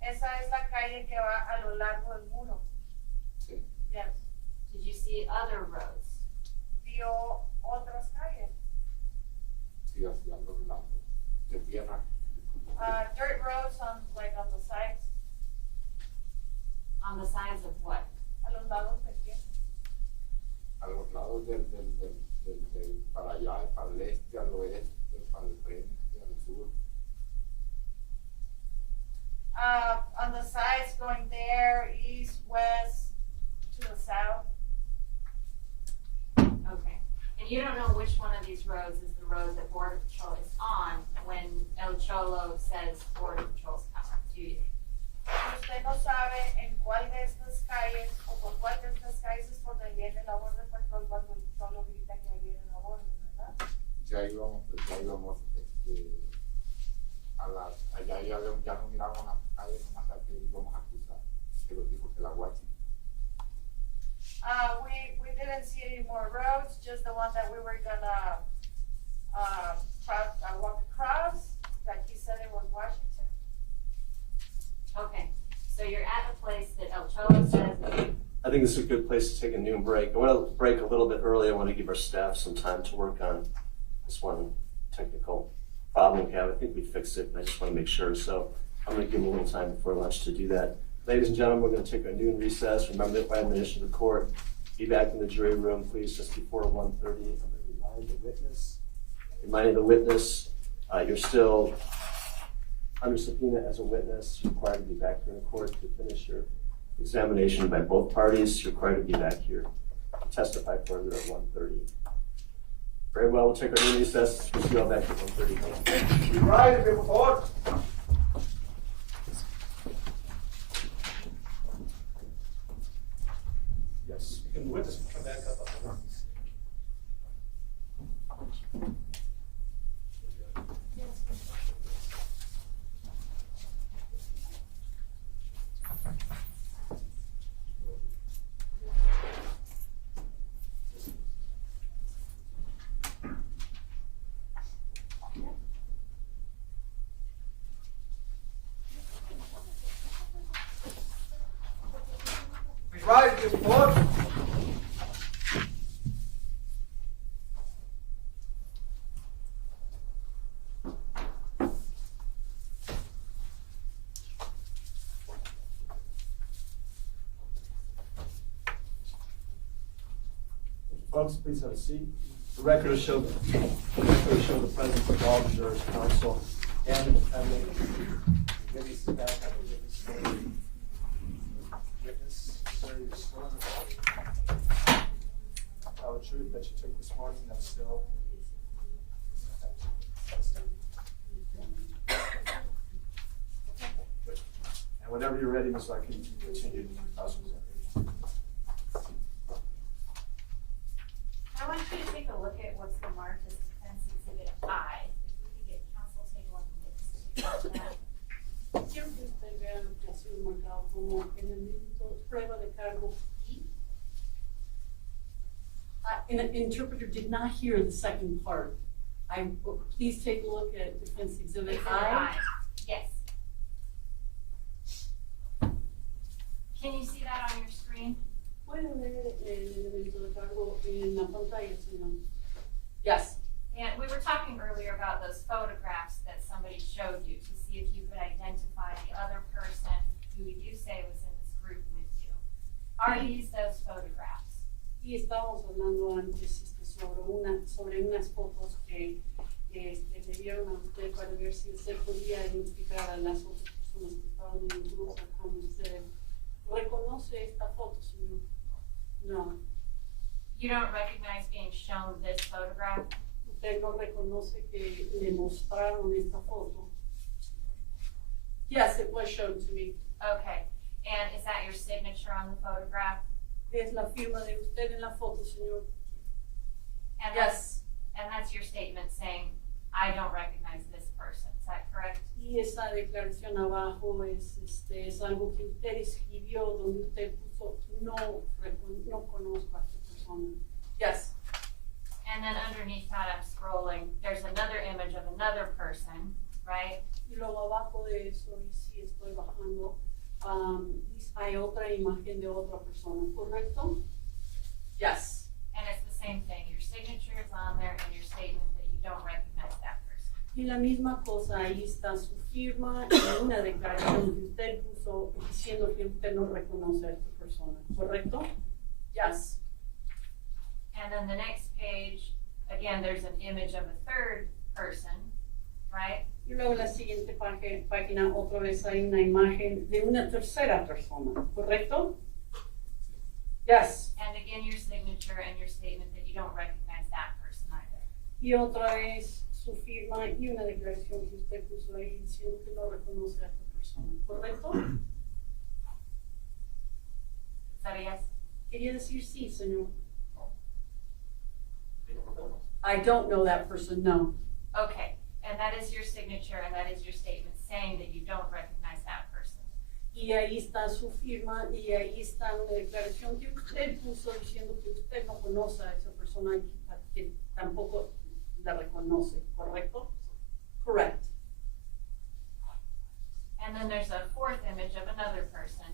Esa es la calle que va a lo largo del muro. Sí. Yes. Did you see other roads? Vio otras calles. Sí, hacia los lados de tierra. Dirt roads on the sides. On the sides of what? A los lados de qué? A a los lados para allá, para el este, al oeste, para el frente, al sur. On the sides going there, east, west, to the south. Okay. And you don't know which one of these roads is the road that Border Patrol is on when El Cholo says Border Patrol's coming, do you? Usted no sabe en cuál de estas calles o por cuál de estas calles es por donde viene la Border Patrol cuando el solo grita que ahí viene la Border, ¿verdad? Ya íbamos, allá ya no miramos las calles, nomás las que íbamos a cruzar, que los dijo que la guachi. We didn't see any more roads, just the one that we were gonna walk across, that he said it was Washington. Okay, so you're at a place that El Cholo says. I think this is a good place to take a noon break. I want to break a little bit early. I want to give our staff some time to work on this one technical problem we have. I think we fixed it, but I just want to make sure. So I'm going to give them a little time before lunch to do that. Ladies and gentlemen, we're going to take a noon recess. Remember that by admonition of the court, be back in the jury room, please, just before 1:30. I'm going to remind the witness. Reminding the witness, you're still under subpoena as a witness. You're required to be back here in the court to finish your examination by both parties. You're required to be back here to testify further at 1:30. Very well, we'll take our noon recess. We'll see you all back at 1:30. You right, por favor. Yes, we can witness come back up. Right, por favor. Folks, please have a seat. The record will show the presence of all the jurors, counsel, and the defendant. Witness is back. Have a witness stand. Witness, sir, you're still in the court. Tell the truth that you took this morning, that's still. And whenever you're ready, Ms. Larkin, you can continue to cross-examine. I want you to take a look at what's been marked as defense exhibit I. If we could get counsel table on the witness to that. Quiero que usted vea lo que ha sido marcado como elemento prueba de cargo I. An interpreter did not hear the second part. Please take a look at defense exhibit I. Yes. Can you see that on your screen? Pueden ver el elemento de cargo en la pantalla, señor. Yes. And we were talking earlier about those photographs that somebody showed you to see if you could identify the other person who you say was in this group with you. Are these those photographs? Y estábamos hablando antes sobre unas fotos que le dieron a usted para ver si usted podía identificar a las otras personas que estaban en el grupo con usted. ¿Reconoce esta foto, señor? No. You don't recognize being shown this photograph? Usted no reconoce que le mostraron esta foto. Yes, it was shown to me. Okay. And is that your signature on the photograph? Es la firma de usted en la foto, señor. And Yes. that's your statement saying, I don't recognize this person. Is that correct? Y esa declaración abajo es algo que usted escribió donde usted puso no conozco a esta persona. Yes. And then underneath that, I'm scrolling. There's another image of another person, right? Y luego abajo de eso, y sí estoy bajando, hay otra imagen de otra persona, ¿correcto? Yes. And it's the same thing. Your signature is on there and your statement that you don't recognize that person. Y la misma cosa, ahí está su firma y una declaración que usted puso diciendo que usted no reconoce a esta persona, ¿correcto? Yes. And then the next page, again, there's an image of a third person, right? Y luego en la siguiente página otra vez hay una imagen de una tercera persona, ¿correcto? Yes. And again, your signature and your statement that you don't recognize that person either. Y otra vez su firma y una declaración que usted puso ahí diciendo que no reconoce a esta persona, ¿correcto? Is that a yes? Quería decir sí, señor. I don't know that person, no. Okay, and that is your signature and that is your statement saying that you don't recognize that person. Y ahí está su firma y ahí está una declaración que usted puso diciendo que usted no conoce a esa persona y que tampoco la reconoce, ¿correcto? Correct. And then there's a fourth image of another person.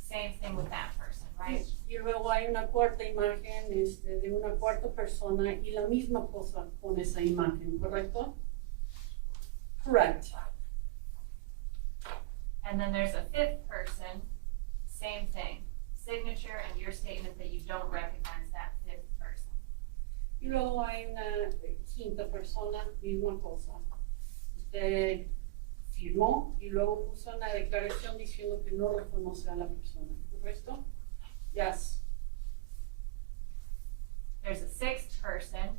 Same thing with that person, right? Y luego hay una cuarta imagen de una cuarta persona y la misma cosa con esa imagen, ¿correcto? Correct. And then there's a fifth person, same thing. Signature and your statement that you don't recognize that fifth person. Y luego hay una quinta persona, misma cosa. Usted firmó y luego puso una declaración diciendo que no reconoce a la persona, ¿correcto? Yes. There's a sixth person,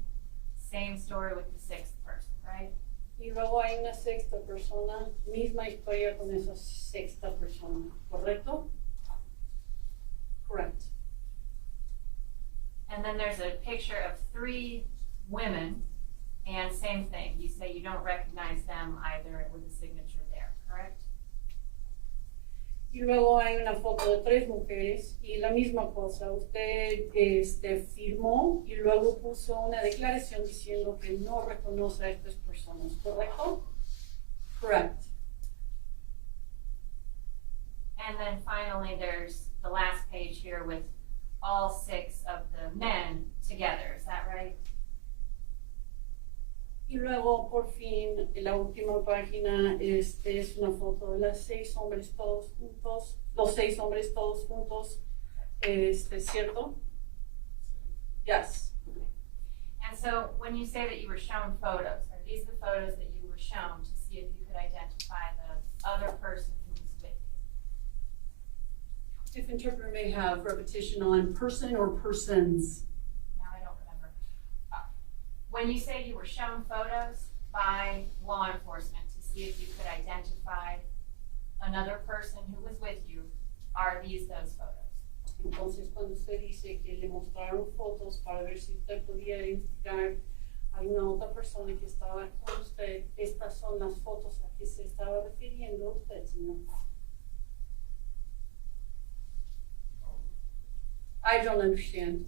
same story with the sixth person, right? Y luego hay una sexta persona, misma historia con esa sexta persona, ¿correcto? Correct. And then there's a picture of three women, and same thing. You say you don't recognize them either with a signature there, correct? Y luego hay una foto de tres mujeres y la misma cosa. Usted firmó y luego puso una declaración diciendo que no reconoce a estas personas, ¿correcto? Correct. And then finally, there's the last page here with all six of the men together. Is that right? Y luego, por fin, en la última página es una foto de los seis hombres todos juntos, ¿cierto? Yes. And so when you say that you were shown photos, are these the photos that you were shown to see if you could identify the other person who was with you? If interpreter may have repetition on person or persons. Now I don't remember. When you say you were shown photos by law enforcement to see if you could identify another person who was with you, are these those photos? Entonces, cuando usted dice que le mostraron fotos para ver si usted podía identificar a una otra persona que estaba con usted, estas son las fotos a que se estaba refiriendo usted, señor. I don't understand.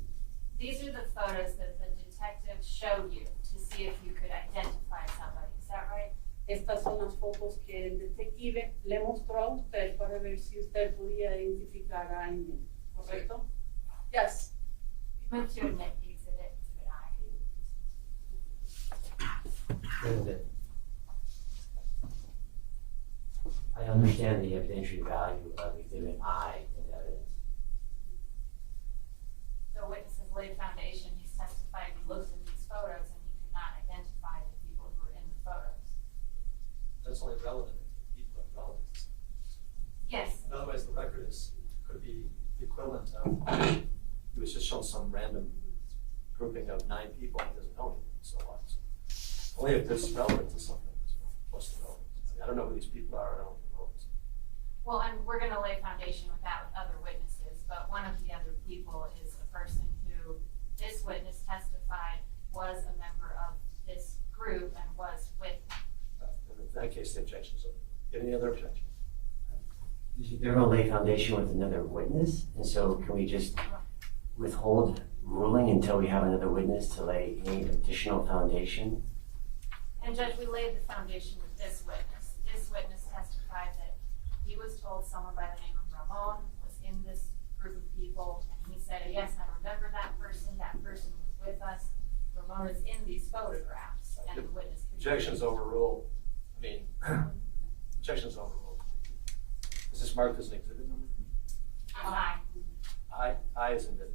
These are the photos that the detective showed you to see if you could identify somebody. Is that right? Estas son las fotos que el detective le mostró a usted para ver si usted podía identificar a alguien, ¿correcto? Yes. We moved to admit exhibit I. I understand the evidentiary value of exhibit I in evidence. The witness has laid foundation. He's testified he looked at these photos and he could not identify the people who were in the photos. That's only relevant if people are relevant. Yes. Otherwise, the record could be the equivalent of, he was just shown some random grouping of 9 people, he doesn't know anything, so what? Only if this is relevant to something, so what's the relevance? I don't know who these people are, I don't know who the relevance. Well, and we're going to lay foundation with that with other witnesses, but one of the other people is a person who this witness testified was a member of this group and was with them. In that case, the objection's over. Any other objection? They're gonna lay foundation with another witness, and so can we just withhold ruling until we have another witness to lay any additional foundation? And Judge, we laid the foundation with this witness. This witness testified that he was told someone by the name of Ramon was in this group of people, and he said, yes, I remember that person was with us. Ramon is in these photographs, and the witness. Objection's overruled. I mean, objection's overruled. Is this marked as an exhibit number? Aye. I is admitted.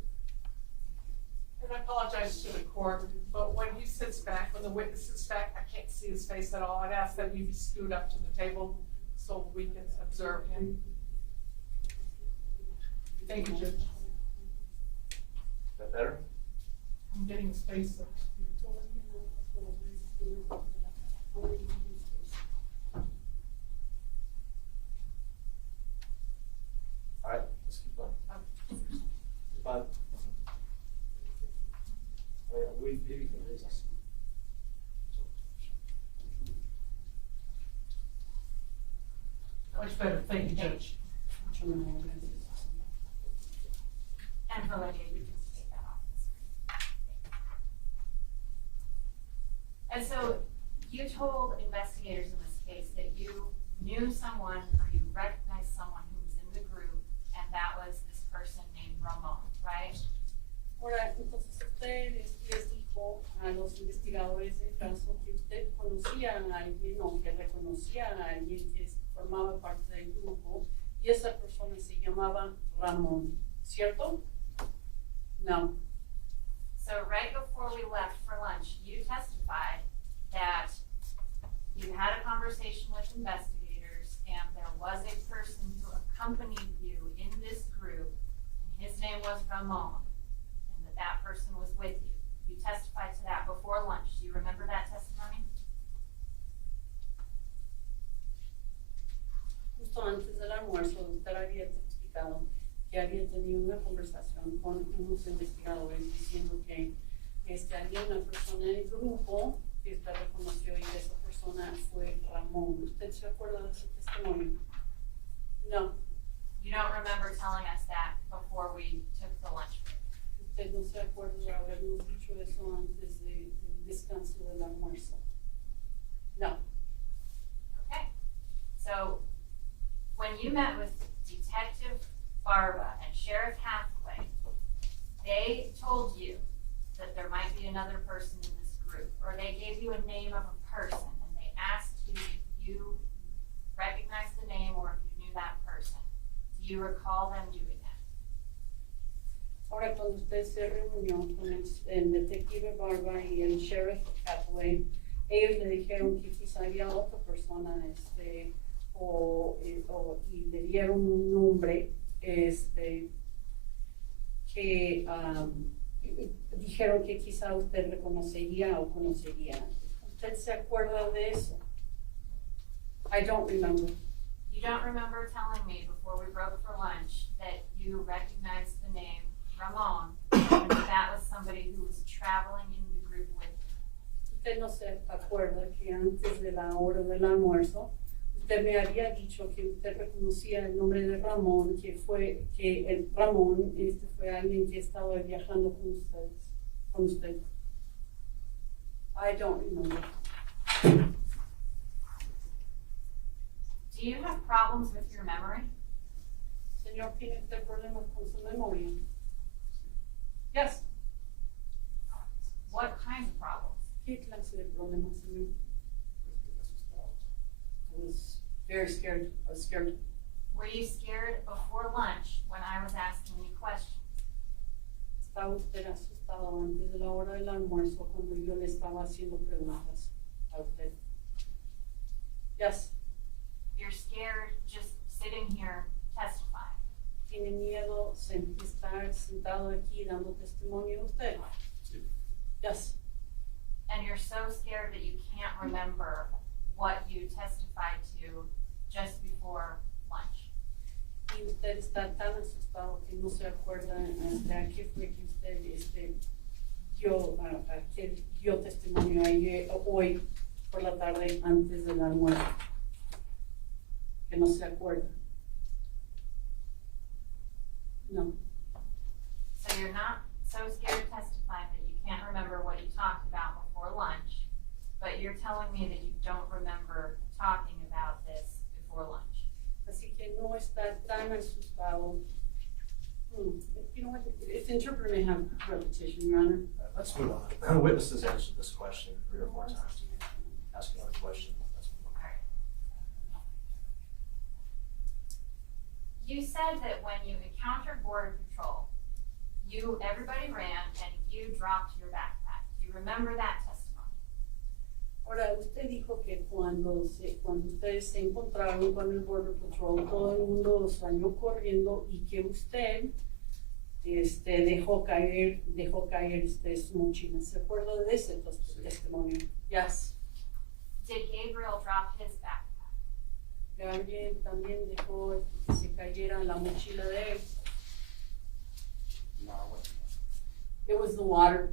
Es And I apologize to the court, but when he sits back, when the witness sits back, I can't see his face at all. I'd ask that you be scooted up to the table so we can observe him. Thank you, Judge. Is that better? I'm getting his face up. All right, let's keep going. Fine. Oh, yeah, maybe can raise us. Much better, thank you, Judge. And for like, you can take that off. And so you told investigators in this case that you knew someone or you recognized someone who was in the group, and that was this person named Ramon, right? Ahora, entonces usted les dijo a los investigadores del caso que usted conocía a alguien o que reconocía a alguien que formaba parte del grupo y esa persona se llamaba Ramón, ¿cierto? No. So right before we left for lunch, you testified that you had a conversation with investigators and there was a person who accompanied you in this group, and his name was Ramon, and that person was with you. You testified to that before lunch. Do you remember that testimony? Justo antes del almuerzo, usted había explicado que había tenido una conversación con unos investigadores diciendo que había una persona en el grupo que usted reconoció y esa persona fue Ramón. ¿Usted se acuerda de ese testimonio? No. You don't remember telling us that before we took the lunch break. Usted no se acuerda de habernos dicho eso antes del descanso del almuerzo. No. Okay. So when you met with Detective Barba and Sheriff Hathaway, they told you that there might be another person in this group, or they gave you a name of a person, and they asked you if you recognized the name or if you knew that person. Do you recall them doing that? Ahora, cuando usted se reunió con el detective Barba y el Sheriff Hathaway, ellos le dijeron que quizá había otra persona, y le dieron un nombre, que dijeron que quizá usted reconocería o conocería. ¿Usted se acuerda de eso? I don't remember. You don't remember telling me before we broke for lunch that you recognized the name Ramon, and that was somebody who was traveling in the group with you. Usted no se acuerda que antes de la hora del almuerzo, usted me había dicho que usted reconocía el nombre de Ramón, que el Ramón fue alguien que estaba viajando con usted. I don't remember. Do you have problems with your memory? Señor, ¿tiene usted problemas con su memoria? Yes. What kinds of problems? ¿Qué clase de problemas, señor? I was very scared. I was scared. Were you scared before lunch when I was asking you questions? ¿Estaba usted asustado antes de la hora del almuerzo cuando yo le estaba haciendo preguntas a usted? Yes. You're scared just sitting here testifying. ¿Tiene miedo estar sentado aquí dando testimonio usted? Sí. Yes. And you're so scared that you can't remember what you testified to just before lunch. Y usted está tan asustado que no se acuerda a qué fue que usted dio testimonio hoy por la tarde antes del almuerzo. Que no se acuerda. No. So you're not so scared testifying that you can't remember what you talked about before lunch, but you're telling me that you don't remember talking about this before lunch. Así que no está tan asustado. You know what? If the interpreter may have repetition, Your Honor. Let's move on. Witnesses answered this question 3 or 4 times. Ask another question. You said that when you encountered Border Patrol, everybody ran and you dropped your backpack. Do you remember that testimony? Ahora, usted dijo que cuando ustedes se encontraron con el Border Patrol, todo el mundo salió corriendo y que usted dejó caer su mochila. ¿Se acuerda de ese testimonio? Yes. Did Gabriel drop his backpack? Gabriel también dejó que se cayera la mochila de él. It was the water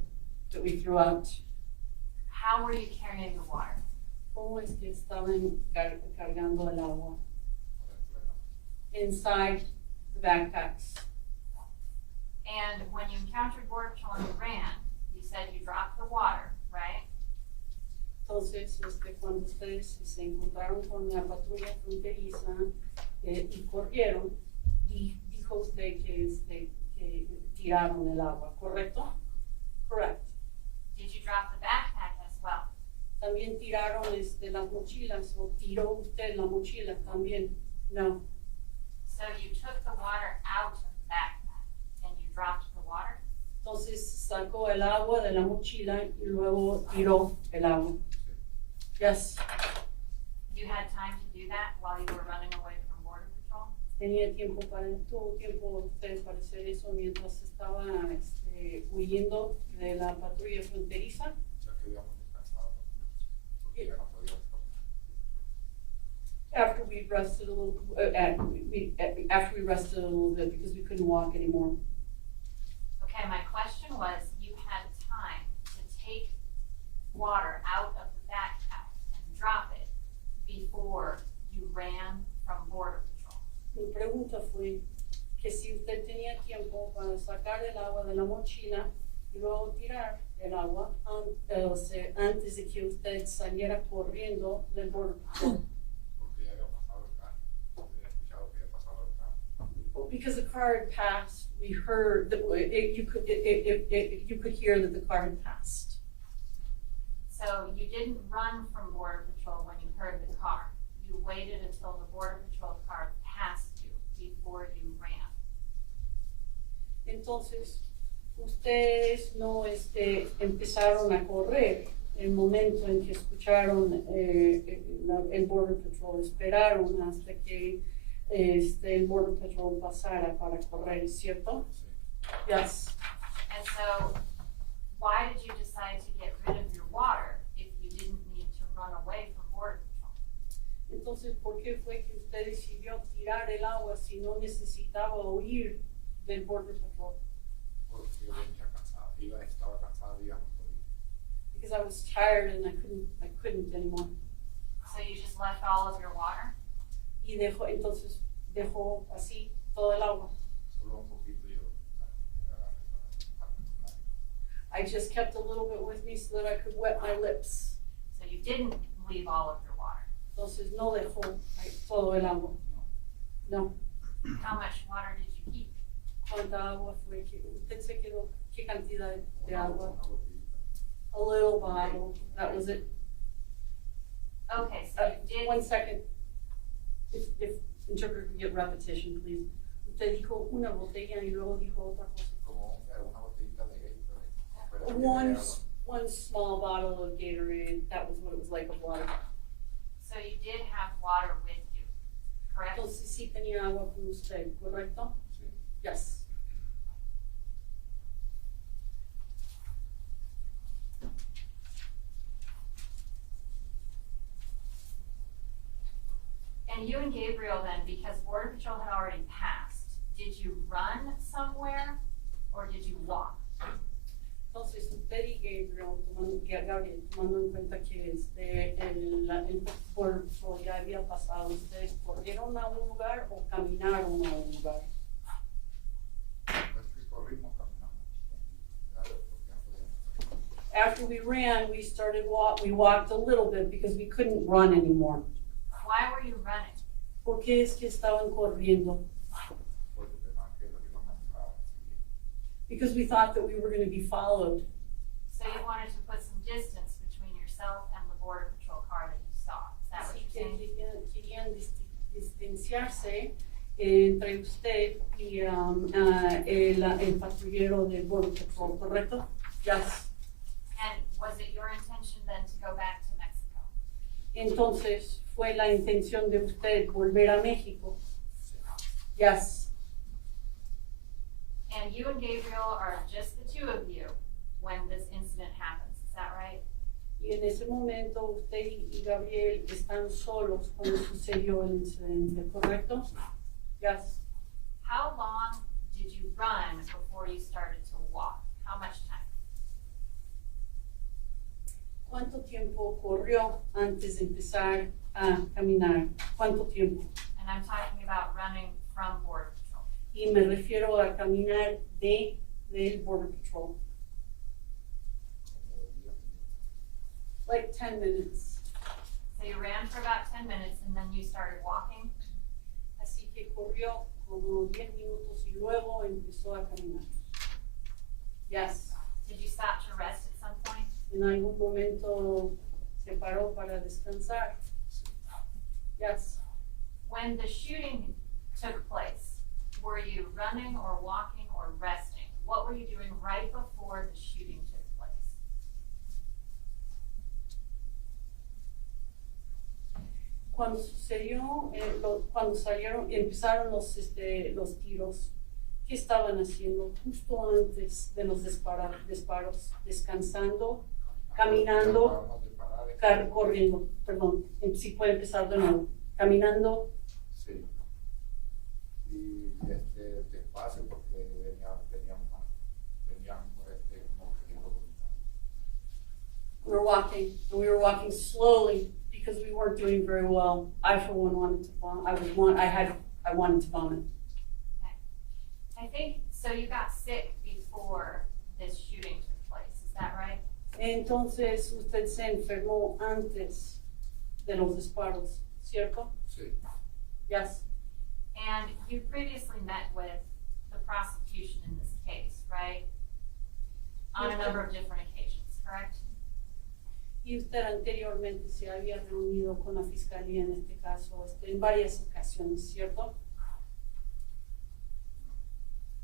that we threw out. How were you carrying the water? ¿Cómo es que estaban cargando el agua? Inside the backpacks. And when you encountered Border Patrol and you ran, you said you dropped the water, right? Entonces, cuando ustedes se encontraron con la patrulla fronteriza y corrieron, dijo usted que tiraron el agua, ¿correcto? Correct. Did you drop the backpack as well? También tiraron las mochilas, o tiró usted la mochila también. No. So you took the water out of the backpack and you dropped the water? Entonces sacó el agua de la mochila y luego tiró el agua. Yes. You had time to do that while you were running away from Border Patrol? Tuvo tiempo usted para hacer eso mientras estaba huyendo de la patrulla fronteriza. After we rested a little, after we rested a little bit because we couldn't walk anymore. Okay, my question was, you had time to take water out of the backpack and drop it before you ran from Border Patrol. Mi pregunta fue que si usted tenía tiempo para sacar el agua de la mochila y luego tirar el agua antes de que usted saliera corriendo del Border Patrol. Because the car had passed, we heard that you could hear that the car had passed. So you didn't run from Border Patrol when you heard the car. You waited until the Border Patrol car passed you before you ran. Entonces, ustedes no empezaron a correr el momento en que escucharon el Border Patrol, esperaron hasta que el Border Patrol pasara para correr, ¿cierto? Yes. And so, why did you decide to get rid of your water if you didn't need to run away from Border Patrol? Entonces, ¿por qué fue que usted decidió tirar el agua si no necesitaba huir del Border Patrol? Because I was tired and I couldn't anymore. So you just left all of your water? Y entonces dejó así todo el agua. I just kept a little bit with me so that I could wet my lips. So you didn't leave all of your water? Entonces no dejó todo el agua. No. How much water did you keep? ¿Cuánta agua fue que usted se quedó? ¿Qué cantidad de agua? A little bottle. That was it. Okay, so you did. 1 second. If interpreter could get repetition, please. Usted dijo una botella y luego dijo otra cosa. One small bottle of Gatorade. That was what it was like of water. So you did have water with you, correct? Entonces sí tenía agua con usted, ¿correcto? Sí. Yes. And you and Gabriel then, because Border Patrol had already passed, did you run somewhere or did you walk? Entonces usted y Gabriel, tomando en cuenta que el Border Patrol ya había pasado, ¿ustedes corrieron a un lugar o caminaron a un lugar? After we ran, we walked a little bit because we couldn't run anymore. Why were you running? ¿Por qué es que estaban corriendo? Because we thought that we were going to be followed. So you wanted to put some distance between yourself and the Border Patrol car that you saw. Is that what you're saying? Querían distanciarse entre usted y el patrullero del Border Patrol, ¿correcto? Yes. And was it your intention then to go back to Mexico? Entonces, ¿fue la intención de usted volver a México? Yes. And you and Gabriel are just the two of you when this incident happens, is that right? Y en ese momento usted y Gabriel están solos cuando sucedió el incidente, ¿correcto? Yes. How long did you run before you started to walk? How much time? ¿Cuánto tiempo corrió antes de empezar a caminar? ¿Cuánto tiempo? And I'm talking about running from Border Patrol. Y me refiero a caminar del Border Patrol. Like 10 minutes. So you ran for about 10 minutes and then you started walking? Así que corrió como 10 minutos y luego empezó a caminar. Yes. Did you stop to rest at some point? En algún momento se paró para descansar. Yes. When the shooting took place, were you running or walking or resting? What were you doing right before the shooting took place? Cuando sucedió, cuando empezaron los tiros, ¿qué estaban haciendo? Justo antes de los disparos, descansando, caminando, corriendo, perdón, si puede empezar de nuevo, caminando. Sí. Y despacio porque venían como queriendo vomitar. We were walking slowly because we weren't doing very well. I, for one, wanted to vomit. I wanted to vomit. I think, so you got sick before this shooting took place, is that right? Entonces, usted se enfermó antes de los disparos, ¿cierto? Sí. Yes. And you previously met with the prosecution in this case, right? On a number of different occasions, correct? Y usted anteriormente se había reunido con la fiscalía en este caso en varias ocasiones, ¿cierto?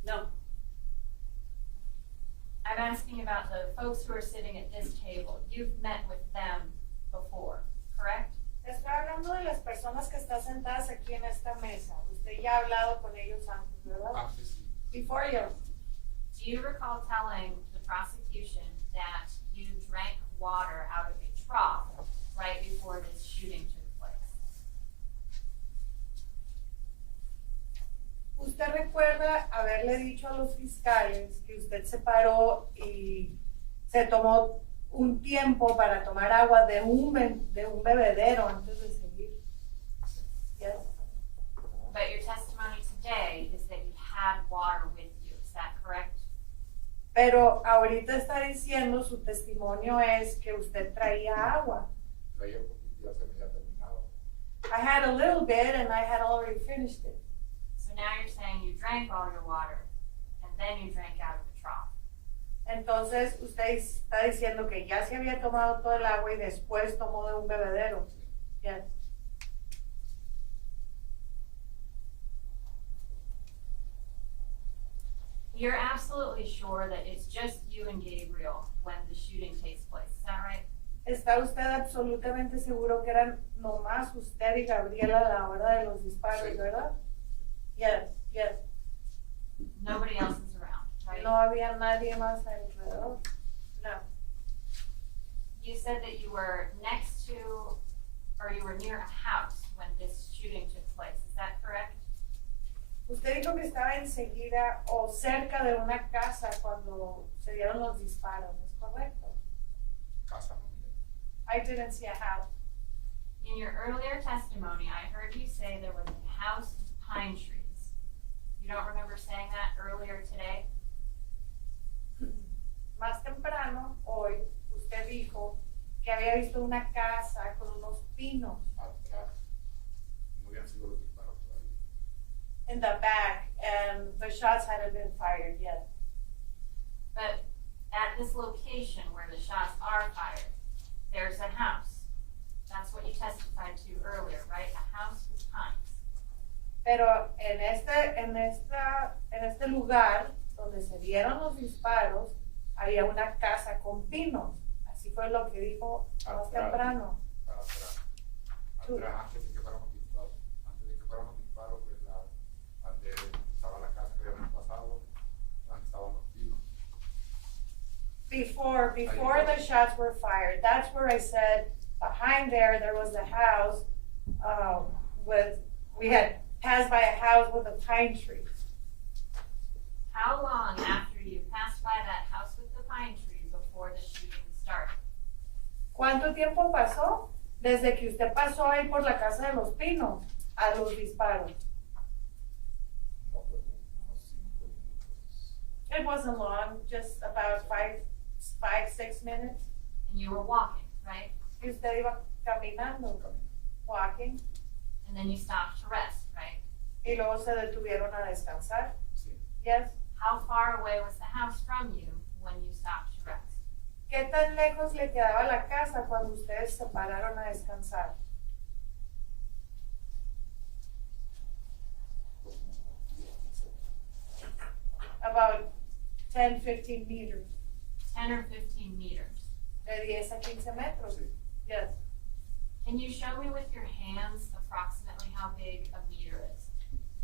No. I'm asking about the folks who are sitting at this table. You've met with them before, correct? Estoy hablando de las personas que están sentadas aquí en esta mesa. Usted ya ha hablado con ellos antes, ¿verdad? Antes sí. Before you. Do you recall telling the prosecution that you drank water out of a trough right before this shooting took place? ¿Usted recuerda haberle dicho a los fiscales que usted se paró y se tomó un tiempo para tomar agua de un bebedero antes de seguir? Yes. But your testimony today is that you had water with you, is that correct? Pero ahorita está diciendo, su testimonio es que usted traía agua. Traía un poquito y ya se me había terminado. I had a little bit and I had already finished it. So now you're saying you drank all your water and then you drank out of the trough. Entonces usted está diciendo que ya se había tomado todo el agua y después tomó de un bebedero. Yes. You're absolutely sure that it's just you and Gabriel when the shooting takes place, is that right? ¿Está usted absolutamente seguro que eran nomás usted y Gabriela a la hora de los disparos, Sí. verdad? Yes, yes. Nobody else is around, right? No había nadie más alrededor. No. You said that you were next to, or you were near a house when this shooting took place, is that correct? Usted dijo que estaba enseguida o cerca de una casa cuando se dieron los disparos, ¿es correcto? Casa no miré. I didn't see a house. In your earlier testimony, I heard you say there was a house with pine trees. You don't remember saying that earlier today? Más temprano, hoy, usted dijo que había visto una casa con unos pinos Atrás no habían sido los disparos todavía. in the back and the shots hadn't been fired yet. But at this location where the shots are fired, there's a house. That's what you testified to earlier, right? A house with pines. Pero en este lugar donde se dieron los disparos, había una casa con pinos. Así fue lo que dijo más temprano. Atrás, antes de que fuéramos disparos, pues donde estaba la casa que habíamos pasado, donde estaban los pinos. Before the shots were fired, that's where I said, behind there was the house, we had passed by a house with a pine tree. How long after you passed by that house with the pine tree before the shooting started? ¿Cuánto tiempo pasó? Desde que usted pasó ahí por la casa de los pinos a los disparos. No, pues, unos 5 minutos. It wasn't long, just about 6 minutes. And you were walking, right? Y usted iba caminando, walking, And then you stopped to rest, right? y luego se detuvieron a descansar. Sí. Yes. How far away was the house from you when you stopped to rest? ¿Qué tan lejos le quedaba la casa cuando ustedes se pararon a descansar? About 10, 15 meters. 10 or 15 meters. De 10 a 15 metros. Sí. Yes. Can you show me with your hands approximately how big a meter is?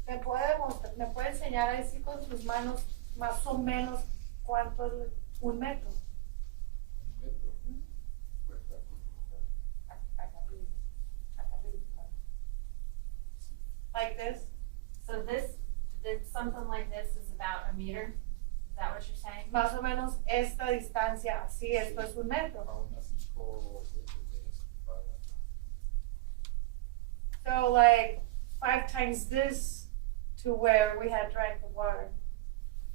Me puede enseñar ahí sí con sus manos más o menos cuánto es un metro. Un metro. Pues Like this. So something like this is about a meter? Is that what you're saying? Más o menos esta distancia, así, esto es un metro. a unas 5 veces de eso para So like 5 times this to where we had drank the water.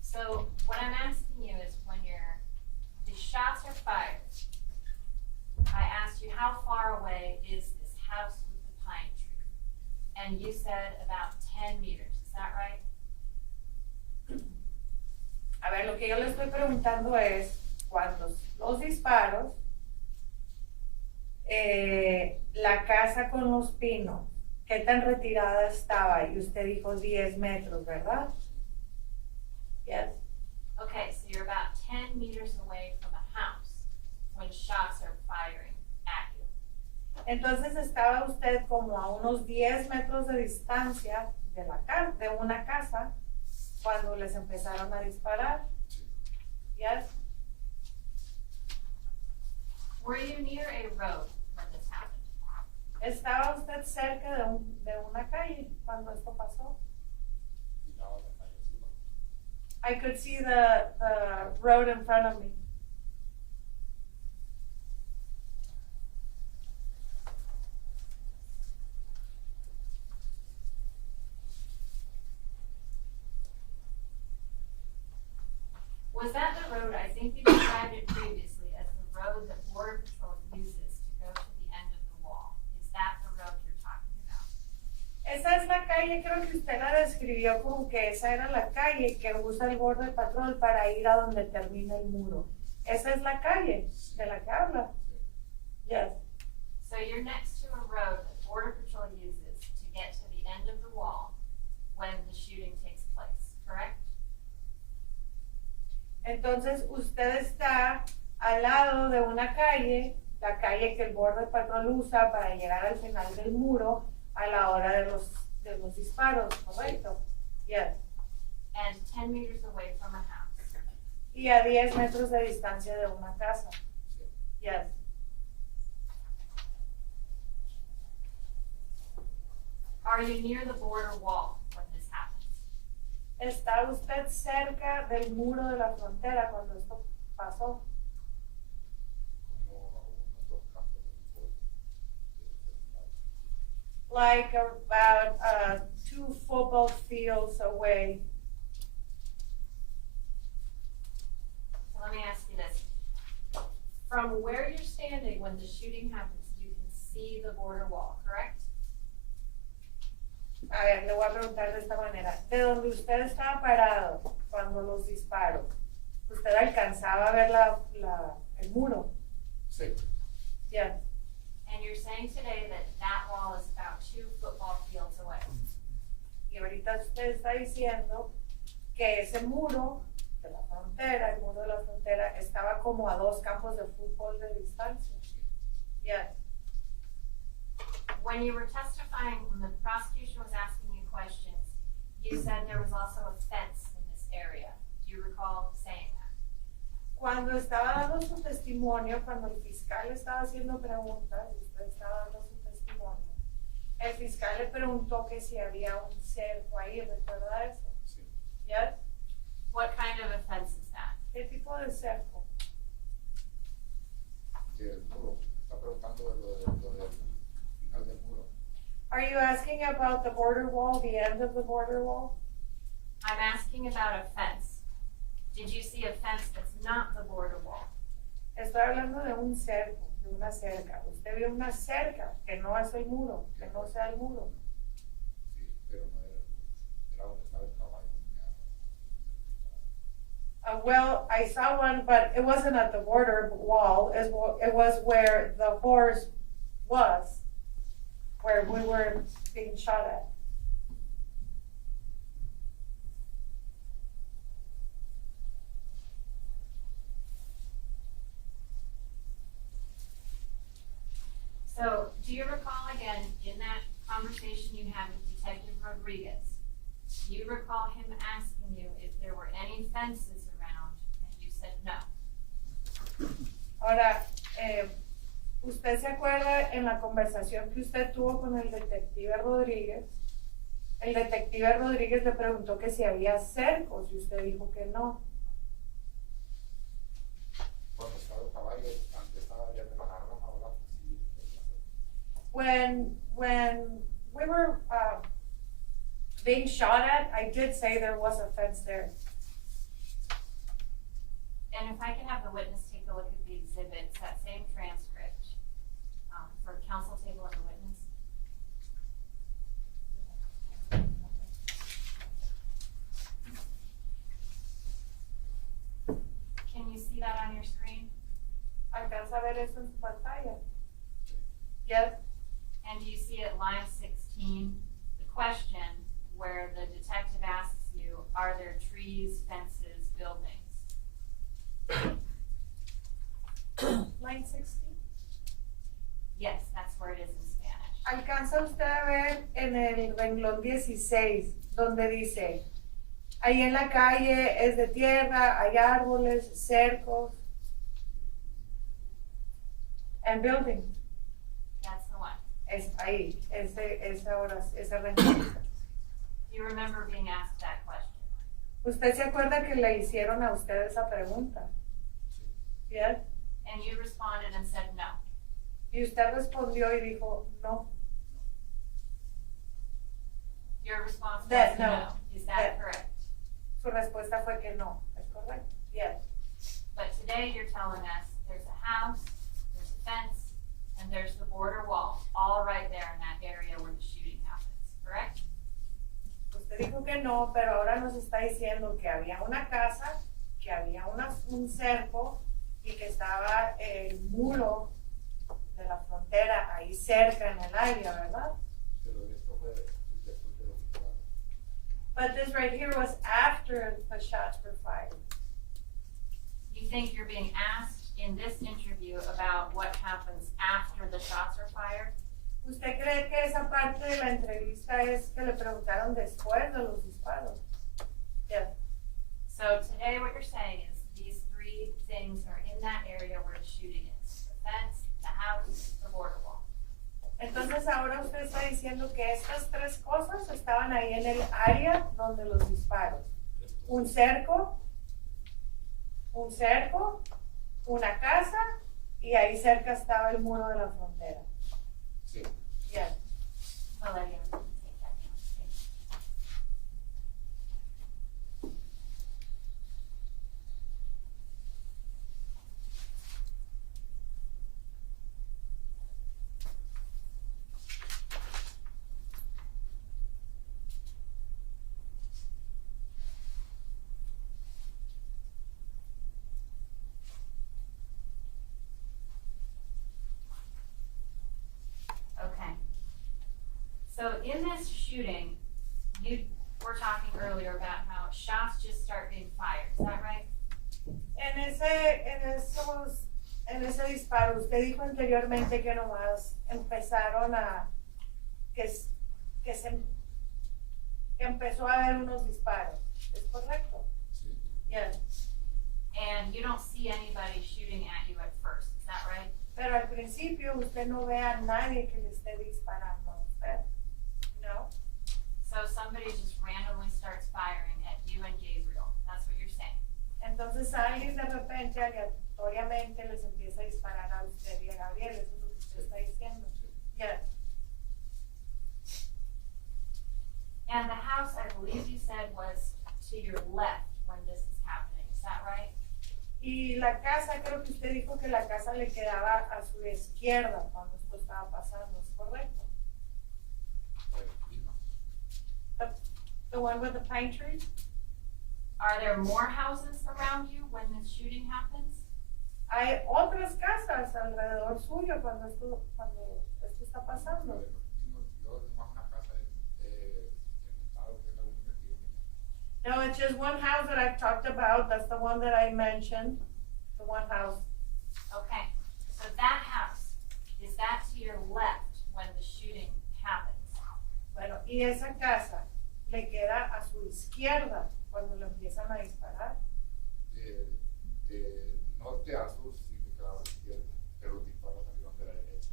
So what I'm asking you is when the shots are fired, I asked you how far away is this house with the pine tree? And you said about 10 meters, is that right? A ver, lo que yo le estoy preguntando es, cuando los disparos, la casa con los pinos, ¿qué tan retirada estaba? Y usted dijo 10 metros, ¿verdad? Yes. Okay, so you're about 10 meters away from a house when shots are firing at you. Entonces estaba usted como a unos 10 metros de distancia de una casa cuando les empezaron a disparar. Yes. Were you near a road when this happened? ¿Estaba usted cerca de una calle cuando esto pasó? miraba la calle encima. I could see the road in front of me. Was that the road, I think you described it previously as the road that Border Patrol uses to go to the end of the wall. Is that the road you're talking about? Esa es la calle, creo que usted la describió como que esa era la calle que usa el Border Patrol para ir a donde termina el muro. Esa es la calle de la que habla. Yes. So you're next to a road that Border Patrol uses to get to the end of the wall when the shooting takes place, correct? Entonces usted está al lado de una calle, la calle que el Border Patrol usa para llegar al final del muro a la hora de los disparos, ¿correcto? Yes. And 10 meters away from a house. Y a 10 metros de distancia de una casa. Yes. Are you near the border wall when this happens? ¿Está usted cerca del muro de la frontera cuando esto pasó? Como a unos 2 campos de fútbol. Like about 2 football fields away. So let me ask you this. From where you're standing when the shooting happens, you can see the border wall, correct? A ver, le voy a preguntar de esta manera. De donde usted estaba parado cuando los disparos, ¿usted alcanzaba a ver el muro? Sí. Yes. And you're saying today that that wall is about 2 football fields away. Y ahorita usted está diciendo que ese muro de la frontera frontera, el muro de la frontera, estaba como a 2 campos de fútbol de distancia. Yes. When you were testifying, when the prosecution was asking you questions, you said there was also a fence in this area. Do you recall saying that? Cuando estaba dando su testimonio, cuando el fiscal estaba haciendo preguntas, usted estaba dando su testimonio, el fiscal le preguntó que si había un cerco ahí, ¿recuerda eso? Sí. Yes. What kind of a fence is that? ¿Qué tipo de cerco? Del muro. Está preguntando de lo del final del muro. Are you asking about the border wall, the end of the border wall? I'm asking about a fence. Did you see a fence that's not the border wall? Estoy hablando de un cerco, de una cerca. Usted vio una cerca que no es el muro, que no sea el muro. Sí, pero no era donde estaba el caballo. Well, I saw one, but it wasn't at the border wall. It was where the horse was, where we were being shot at. So, do you recall again, in that conversation you had with Detective Rodriguez, do you recall him asking you if there were any fences around, and you said no? Ahora, ¿usted se acuerda en la conversación que usted tuvo con el detective Rodríguez? El detective Rodríguez le preguntó que si había cercos y usted dijo que no. Cuando estaba el caballo, antes estaba ya de la arma, ahora sí. When we were being shot at, I did say there was a fence there. And if I could have the witness take a look at the exhibits, that same transcript, for counsel table of the witness. Can you see that on your screen? ¿Alcanza a ver eso en su pantalla? Yes. And do you see at line 16, the question where the detective asks you, are there trees, fences, buildings? Line 16. Yes, that's where it is in Spanish. ¿Alcanza usted a ver en el renglón 16, donde dice, ahí en la calle es de tierra, hay árboles, cercos, and building? That's the one. Es ahí, ese renglón. Do you remember being asked that question? ¿Usted se acuerda que le hicieron a usted esa pregunta? Yes. And you responded and said no. Y usted respondió y dijo, no. Your response was That no. no. Is that correct? Su respuesta fue que no. ¿Es correcto? Yes. But today you're telling us there's a house, there's a fence, and there's the border wall, all right there in that area where the shooting happens, correct? Usted dijo que no, pero ahora nos está diciendo que había una casa, que había un cerco y que estaba el muro de la frontera ahí cerca en el área, ¿verdad? Pero esto fue después de los disparos. But this right here was after the shots were fired. You think you're being asked in this interview about what happens after the shots are fired? ¿Usted cree que esa parte de la entrevista es que le preguntaron después de los disparos? Yes. So today what you're saying is these three things are in that area where the shooting is. The fence, the house, the border wall. Entonces ahora usted está diciendo que estas tres cosas estaban ahí en el área donde los disparos. Un cerco, una casa y ahí cerca estaba el muro de la frontera. Sí. Yes. I'll let you take that down. Thanks. Okay. So in this shooting, you were talking earlier about how shots just start being fired. Is that right? en ese disparo, usted dijo anteriormente que nomás empezaron que empezó a haber unos disparos, ¿es correcto? Sí. Yes. And you don't see anybody shooting at you at first, is that right? Pero al principio usted no ve a nadie que le esté disparando a usted, ¿no? So somebody just randomly starts firing at you and Gabriel, that's what you're saying? Entonces alguien de repente aleatoriamente les empieza a disparar a usted y a Gabriel, eso es lo que usted está diciendo. Yes. And the house, I believe you said, was to your left when this is happening, is that right? Y la casa, creo que usted dijo que la casa le quedaba a su izquierda cuando esto estaba pasando, ¿es correcto? The one with the pine tree? Are there more houses around you when the shooting happens? Hay otras casas alrededor suyo cuando esto está pasando. Yo tengo una casa en el estado que es la única que yo tenía. No, it's just one house that I've talked about. That's the one that I mentioned. The one house. Okay, so that house, is that to your left when the shooting happens? Bueno, y esa casa le queda a su izquierda cuando lo empiezan a disparar. De norte a sur sí me quedaba a la izquierda, pero los disparos salieron de la derecha.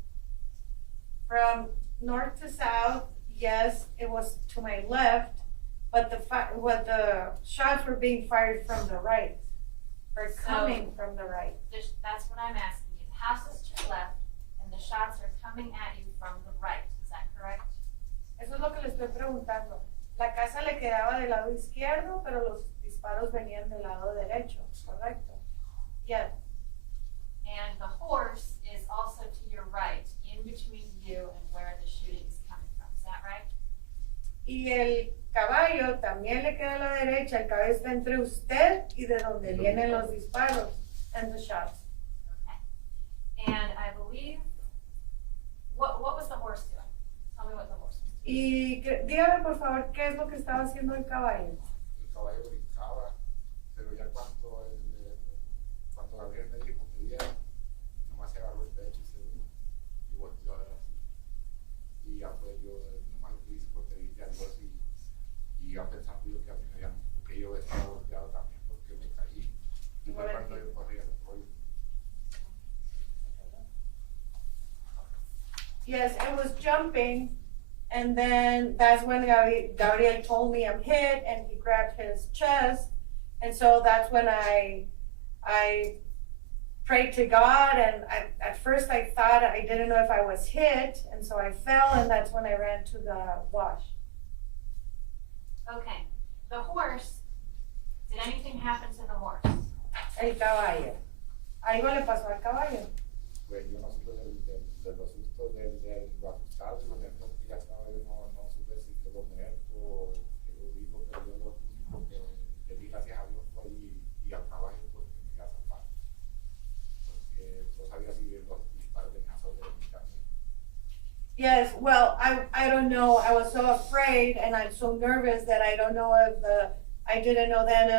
From north to south, yes, it was to my left, but the shots were being fired from the right, or coming from the right. That's what I'm asking you. The house is to your left, and the shots are coming at you from the right. Is that correct? Eso es lo que le estoy preguntando. La casa le quedaba del lado izquierdo, pero los disparos venían del lado derecho, ¿correcto? Yes. And the horse is also to your right, in between you and where the shooting is coming from. Is that right? Y el caballo también le queda a la derecha. El caballo está entre usted y de donde vienen los disparos and the shots. Okay. And I believe, what was the horse doing? Tell me what the horse was doing. Y dígame por favor qué es lo que estaba haciendo el caballo. El caballo brincaba, pero ya cuando Gabriel me dijo que diera, nomás se agarró el pecho y volteó a ver así. Y ya pues yo nomás lo que hice fue pedirle a Dios y iba pensando yo que a mí me habían, que yo estaba volteado también porque me caí. Y fue cuando yo corrí al rollo. Yes, it was jumping, and then that's when Gabriel told me I'm hit, and he grabbed his chest, and so that's when I prayed to God, and at first I thought I didn't know if I was hit, and so I fell, and that's when I ran to the wash. Okay. The horse, did anything happen to the horse? El caballo. Algo le pasó al caballo. Pues yo no supe de los sustos, de lo asustado y lo nervioso que ya estaba, yo no supe si quedó muerto o quedó vivo, pero yo lo único que le di gracias a Dios fue y al caballo porque me iba a salvar. Porque no sabía si los disparos venían sobre mí también. Yes, well, I don't know. I was so afraid and I'm so nervous that I don't know I didn't know then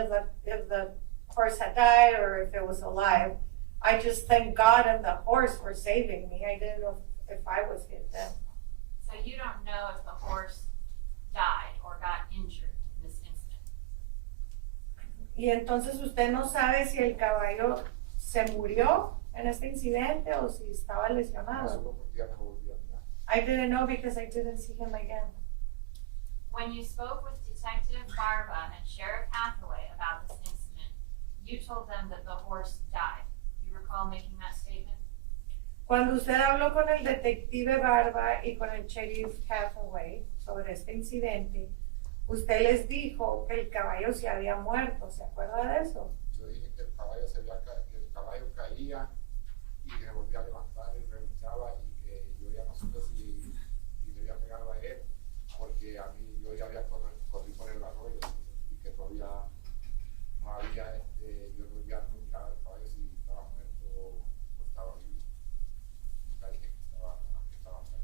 if the horse had died or if it was alive. I just thank God and the horse for saving me. I didn't know if I was hit then. So you don't know if the horse died or got injured in this incident? Y entonces usted no sabe si el caballo se murió en este incidente o si estaba No lesionado. supe porque ya no lo volví a mirar. I didn't know because I didn't see him again. When you spoke with Detective Barba and Sheriff Hathaway about this incident, you told them that the horse died. You recall making that statement? Cuando usted habló con el detective Barba y con el sheriff Hathaway sobre este incidente, usted les dijo que el caballo se había muerto. ¿Se acuerda de eso? Yo dije que el caballo caía y se volvía a levantar y relinchaba y que yo ya no supe si le había pegado a él porque a mí yo ya había corrido por el arroyo y que todavía no había yo ya no miraba el caballo si estaba muerto o estaba vivo. Nunca dije que estaba muerto.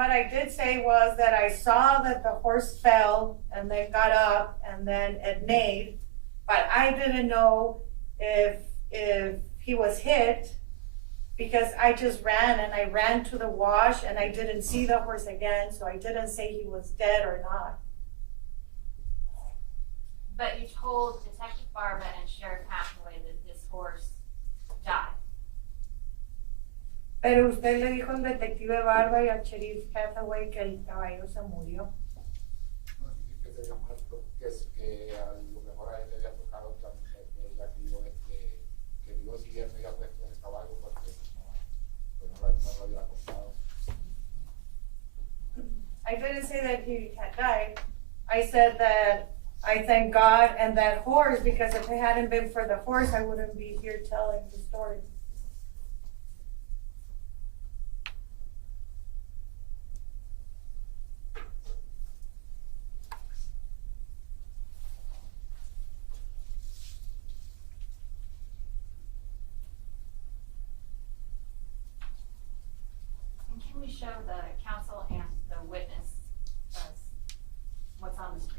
what I did say was that I saw that the horse fell and then got up and then it neighed, but I didn't know if he was hit because I just ran and I ran to the wash and I didn't see the horse again, so I didn't say he was dead or not. But you told Detective Barba and Sheriff Hathaway that this horse died. Pero usted le dijo al detective Barba y al sheriff Hathaway que el caballo se murió. No, sí que se había muerto, que a lo mejor a él le había tocado también, ya que yo siguiendo ya puesto en el caballo porque no lo había comprado. I didn't say that he had died. I said that I thank God and that horse, because if it hadn't been for the horse, I wouldn't be here telling the story. And can we show the counsel and the witness what's on the screen?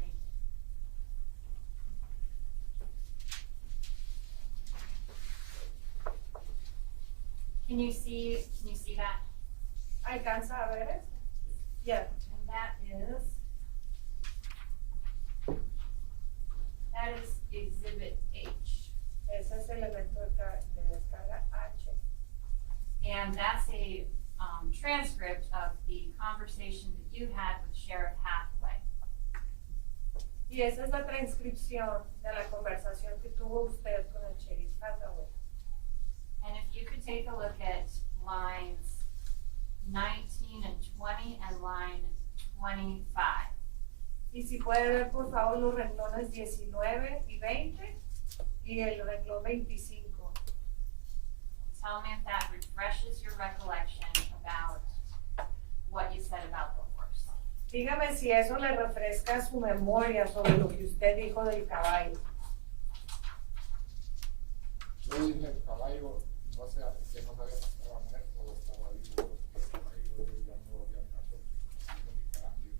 Can you see that? ¿Alcanza a ver eso? Yeah. And that is Exhibit H. Ese es el elemento de descarga H. And that's a transcript of the conversation that you had with Sheriff Hathaway. Y esa es la transcripción de la conversación que tuvo usted con el sheriff Hathaway. And if you could take a look at lines 19 and 20 and line 25. Y si puede ver por favor los renglones 19 y 20 y el renglón 25. Tell me if that refreshes your recollection about what you said about the horse. Dígame si eso le refresca su memoria sobre lo que usted dijo del caballo. Yo dije el caballo, no sé, que no sabía si estaba muerto o estaba vivo, porque el caballo ya no lo había muerto, porque yo mi caramba, yo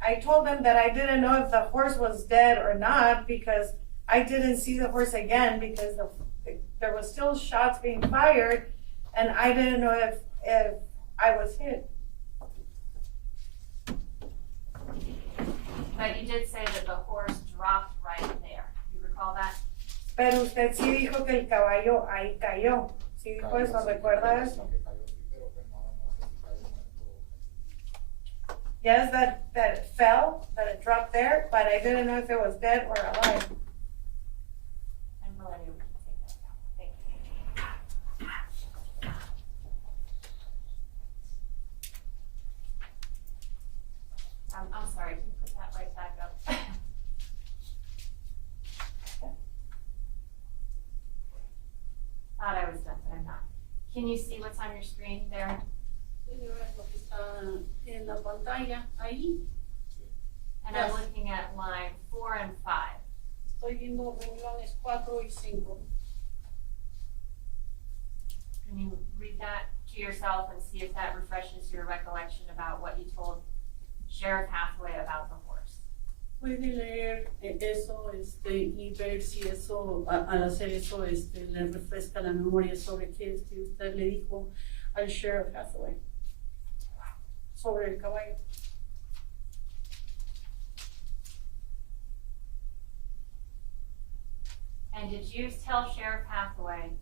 I told them that I didn't know if the horse was dead or not because I didn't see the horse again because there was still shots being fired and I didn't know if I was hit. But you did say that the horse dropped right there. You recall that? Pero usted sí dijo que el caballo ahí cayó. Sí dijo eso, ¿recuerda eso? Yes, that it fell, that it dropped there, but I didn't know if it was dead or alive. I'm glad you would take that down. Thank you. I'm sorry, can you put that right back up? Thought I was done, but I'm not. Can you see what's on your screen there? En la pantalla, ahí. And Yes. I'm looking at line 4 and 5. Estoy viendo renglones 4 y 5. Can you read that to yourself and see if that refreshes your recollection about what you told Sheriff Hathaway about the horse? Puede leer eso y ver si eso, al hacer eso, le refresca la memoria sobre qué usted le dijo al Sheriff Hathaway sobre el caballo. And did you tell Sheriff Hathaway,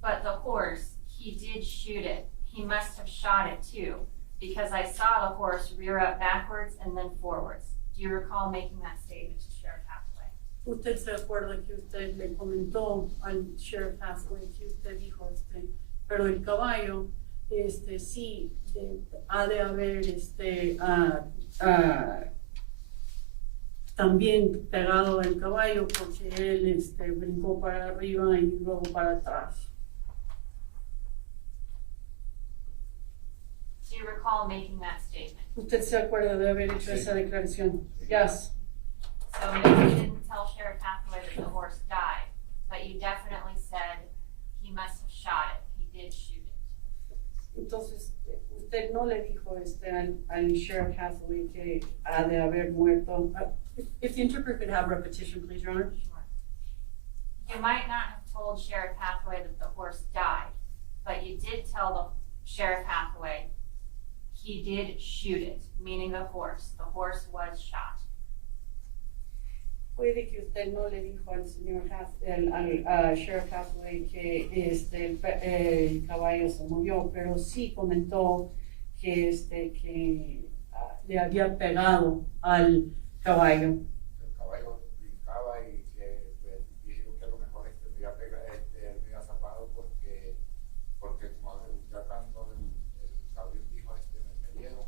but the horse, he did shoot it. He must have shot it too, because I saw the horse rear up backwards and then forwards. Do you recall making that statement to Sheriff Hathaway? Usted se acuerda que usted le comentó al Sheriff Hathaway que usted dijo, pero el caballo, sí, ha de haber, también pegado el caballo porque él, brincó para arriba y luego para atrás. Do you recall making that statement? Usted se acuerda de haber hecho esa declaración. Yes. So maybe you didn't tell Sheriff Hathaway that the horse died, but you definitely said he must have Entonces, usted no le dijo al Sheriff Hathaway que ha de haber muerto. If the interpreter could have repetition, please, Your Honor. Sure. You might not have told Sheriff Hathaway that the horse died, but you did tell the Sheriff Hathaway he did shoot it, meaning the horse. The horse was shot. Puede que usted no le dijo al señor al Sheriff Hathaway que el caballo se murió, pero sí comentó que le había pegado al caballo. El caballo brincaba y que pues, dijeron que a lo mejor me iba a pegar, me había zapado porque como ya cuando el Gabriel dijo me dieron,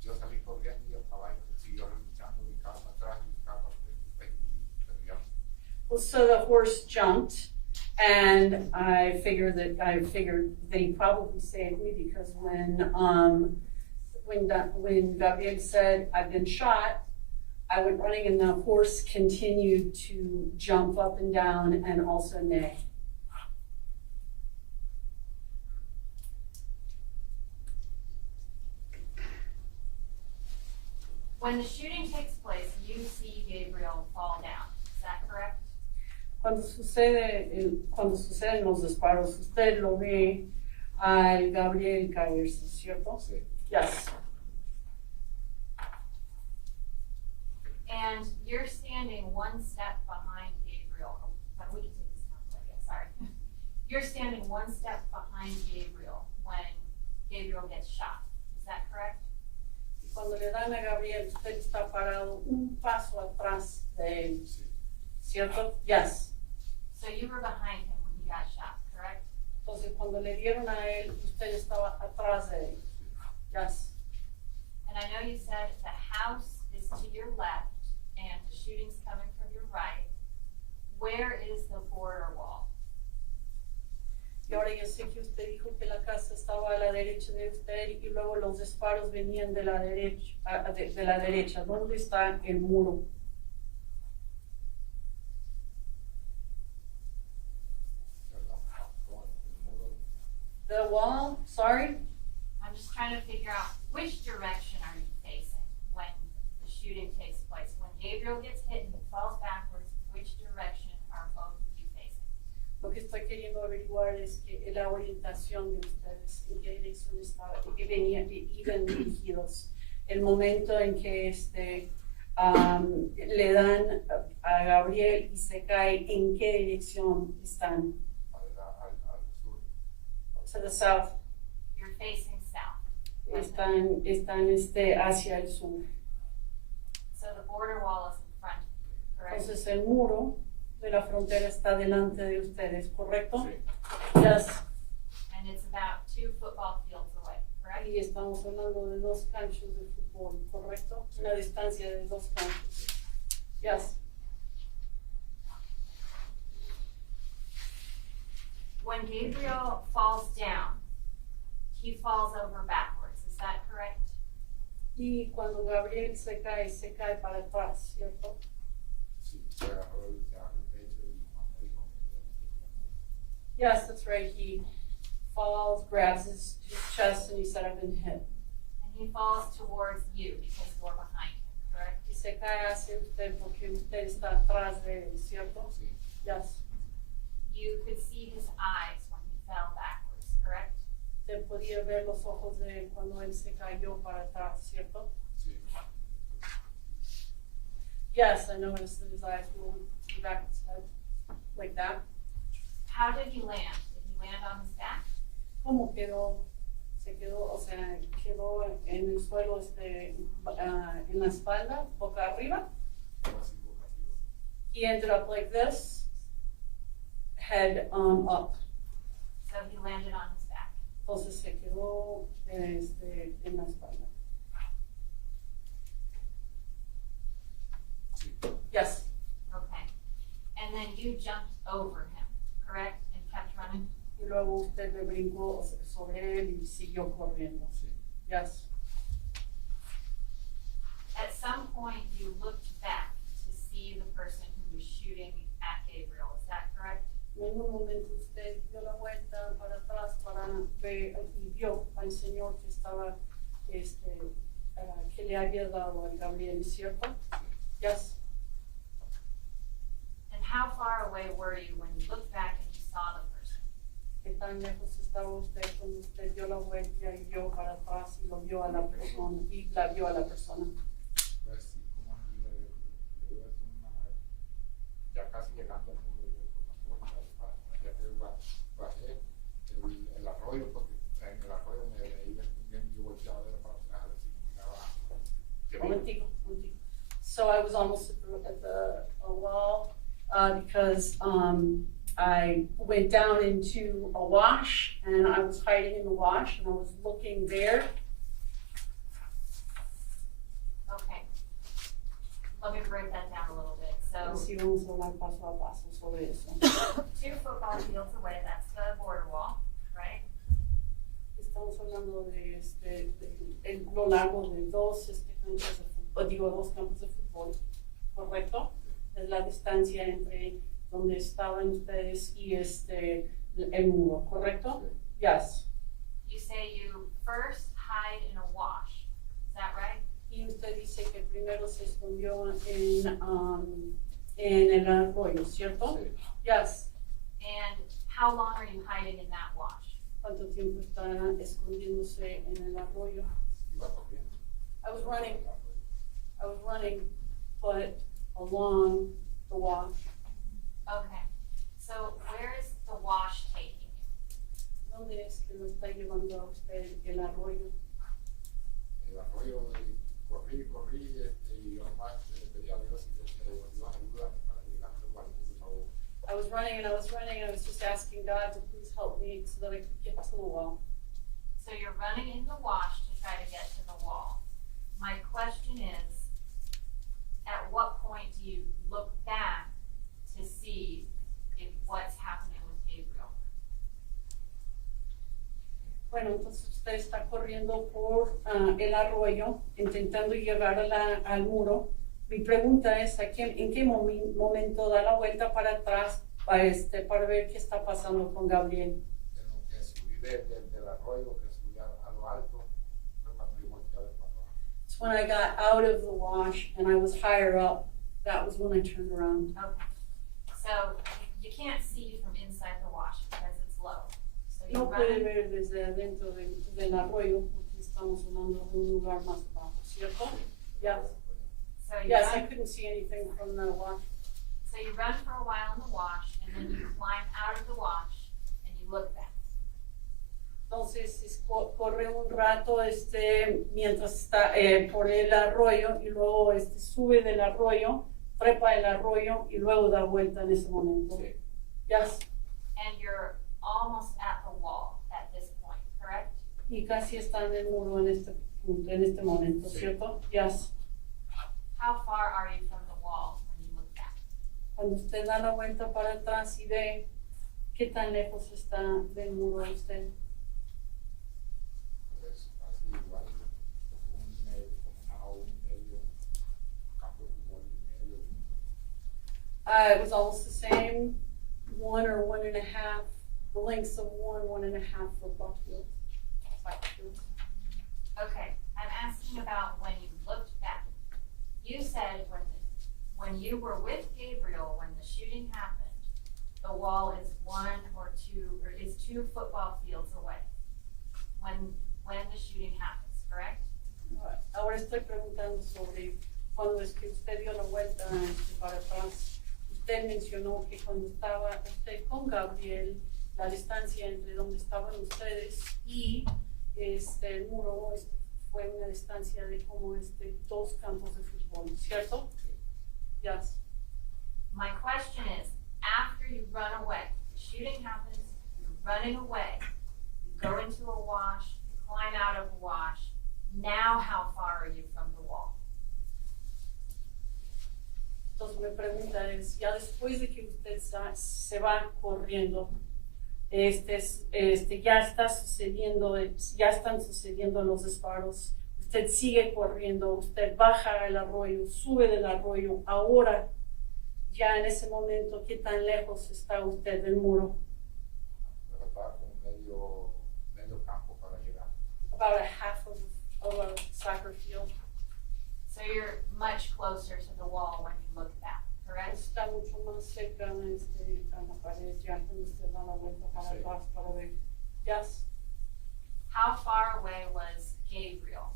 yo salí corriendo y el caballo siguió luchando, brincaba para atrás y brincaba para atrás. Well, so the horse jumped, and I figured that he probably saved me because when Gabriel said I've been shot, I went running and the horse continued to jump up and down and also neigh. When the shooting takes place, you see Gabriel fall down. Is that correct? Cuando suceden los disparos, usted lo ve al Gabriel caerse, ¿cierto? Sí. Yes. And you're standing one step behind Gabriel. But we can take this down, I guess. Sorry. You're standing one step behind Gabriel when Gabriel gets shot. Is that correct? Cuando le dan a Gabriel, usted está parado un paso atrás de él, ¿cierto? Yes. So you were behind him when he got shot, correct? Entonces, cuando le dieron a él, usted estaba atrás de él. Yes. And I know you said the house is to your left and the shooting's coming from your right. Where is the border wall? Y ahora yo sé que usted dijo que la casa estaba a la derecha de usted y luego los disparos venían de la derecha. ¿Dónde está el muro? The wall? Sorry? I'm just trying to figure out which direction are you facing when the shooting takes place. When Gabriel gets hit and he falls backwards, which direction are both of you facing? Lo que estoy queriendo averiguar es que la orientación de ustedes, en qué dirección estaba, que iban dirigidos. El momento en que le dan a Gabriel y se cae, ¿en qué dirección están? To the south. You're facing south. Están hacia el sur. So the border wall is in front of you, correct? Entonces el muro de la frontera está delante de ustedes, ¿correcto? Sí. Yes. And it's about 2 football fields away, correct? Y estamos hablando de 2 canchos de fútbol, ¿correcto? Una distancia de 2 canchos. Yes. When Gabriel falls down, he falls over backwards, is that correct? Y cuando Gabriel se cae para atrás, ¿cierto? Sí, se agarró el pecho y me dijo Yes, that's right. He falls, grabs his chest, and he said, I've been hit. And he falls towards you because you're behind him, correct? Y se cae hacia usted porque usted está atrás de él, ¿cierto? Sí. Yes. You could see his eyes when he fell backwards, correct? Usted podía ver los ojos de él cuando él se cayó para atrás, ¿cierto? Sí. Yes, I noticed that his eyes moved back his head like that. How did he land? Did he land on his back? ¿Cómo quedó? Se quedó, o sea, quedó en el suelo, en la espalda, boca arriba. Así, boca arriba. He ended up like this, head up. So he landed on his back. Entonces se quedó en la espalda. Yes. Okay. And then you jumped over him, correct? And kept running? Y luego usted le brincó sobre él y siguió corriendo. Sí. Yes. At some point, you looked back to see the person who was shooting at Gabriel. Is that correct? En un momento usted dio la vuelta para atrás para ver y vio al señor que estaba, que le había dado al Gabriel, ¿cierto? Yes. And how far away were you when you looked back and you saw the person? ¿Qué tan lejos estaba usted cuando usted dio la vuelta y vio para atrás y lo vio a la persona, y la vio a la persona? Pues sí, como le digo, es ya casi llegando al muro, yo ya que bajé el arroyo, porque en el arroyo me iba bien, yo volteaba a ver para atrás a ver si me miraba. Momentico. So I was almost at the wall because I went down into a wash and I was hiding in the wash and I was looking there. Okay. Let me break that down a little bit. So, Así vamos a hablar paso a paso sobre eso. 2 football fields away, that's the border wall, right? Estamos hablando de lo largo de dos canchas de fútbol, digo, 2 campos de fútbol, ¿correcto? Es la distancia entre donde estaban ustedes y el muro, ¿correcto? Yes. You say you first hide in a wash, is that right? Y usted dice que primero se escondió en el arroyo, ¿cierto? Sí. Yes. And how long are you hiding in that wash? ¿Cuánto tiempo está escondiéndose en el arroyo? Iba corriendo. I was running, but along the wash. Okay. So where is the wash taking you? ¿Dónde es que lo está llevando a usted el arroyo? El arroyo, corrí, y yo nomás pedí a Dios que iba a ayudarme para llegar al muro. I was running and I was just asking God to please help me so that I could get to the wall. So you're running in the wash to try to get to the wall. My question is, at what point do you look back to see if what's happening with Gabriel? Bueno, entonces usted está corriendo por el arroyo, intentando llegar al muro. Mi pregunta es, ¿en qué momento da la vuelta para atrás para ver qué está pasando con Gabriel? Que subí del arroyo, que subí a lo alto, fue cuando yo volteé a ver para abajo. It's when I got out of the wash and I was higher up, that was when I turned around. Okay. So you can't see from inside the wash because it's low. So you No puede run. ver desde adentro del arroyo porque estamos hablando de un lugar más bajo, ¿cierto? Yes. So you Yes, run. I couldn't see anything from the wash. So you run for a while in the wash, and then you climb out of the wash, and you look back. Entonces corre un rato mientras está por el arroyo y luego sube del arroyo, trepa el arroyo y luego da vuelta en ese momento. Sí. Yes. And you're almost at the wall at this point, correct? Y casi está en el muro en este punto, en este momento, Sí. ¿cierto? Yes. How far are you from the wall when you look back? Cuando usted da la vuelta para atrás y ve qué tan lejos está del muro usted. Pues casi igual, como una hora y medio, campo de fútbol y medio. It was almost the same, 1 or 1.5, the lengths of 1.5 football fields. Okay, I'm asking about when you looked back. You said when you were with Gabriel, when the shooting happened, the wall is 1 or 2 football fields away. When the shooting happens, correct? Ahora estoy preguntando sobre cuando es que usted dio la vuelta para atrás. Usted mencionó que cuando estaba usted con Gabriel, la distancia entre donde estaban ustedes y el muro fue una distancia de como 2 campos de fútbol, ¿cierto? Yes. My question is, after you run away, the shooting happens, you're running away, you go into a wash, you climb out of a wash, now how far are you from the wall? Entonces mi pregunta es, ya después de que usted se va corriendo, ya están sucediendo los disparos, usted sigue corriendo, usted baja el arroyo, sube del arroyo, ahora, ya en ese momento, ¿qué tan lejos está usted del muro? Me faltaba como medio campo para llegar. about a half of a soccer field. So you're much closer to the wall when you look back, correct? Está mucho más cerca a la pared, ya cuando usted da la vuelta para Sí. atrás para ver. Yes. How far away was Gabriel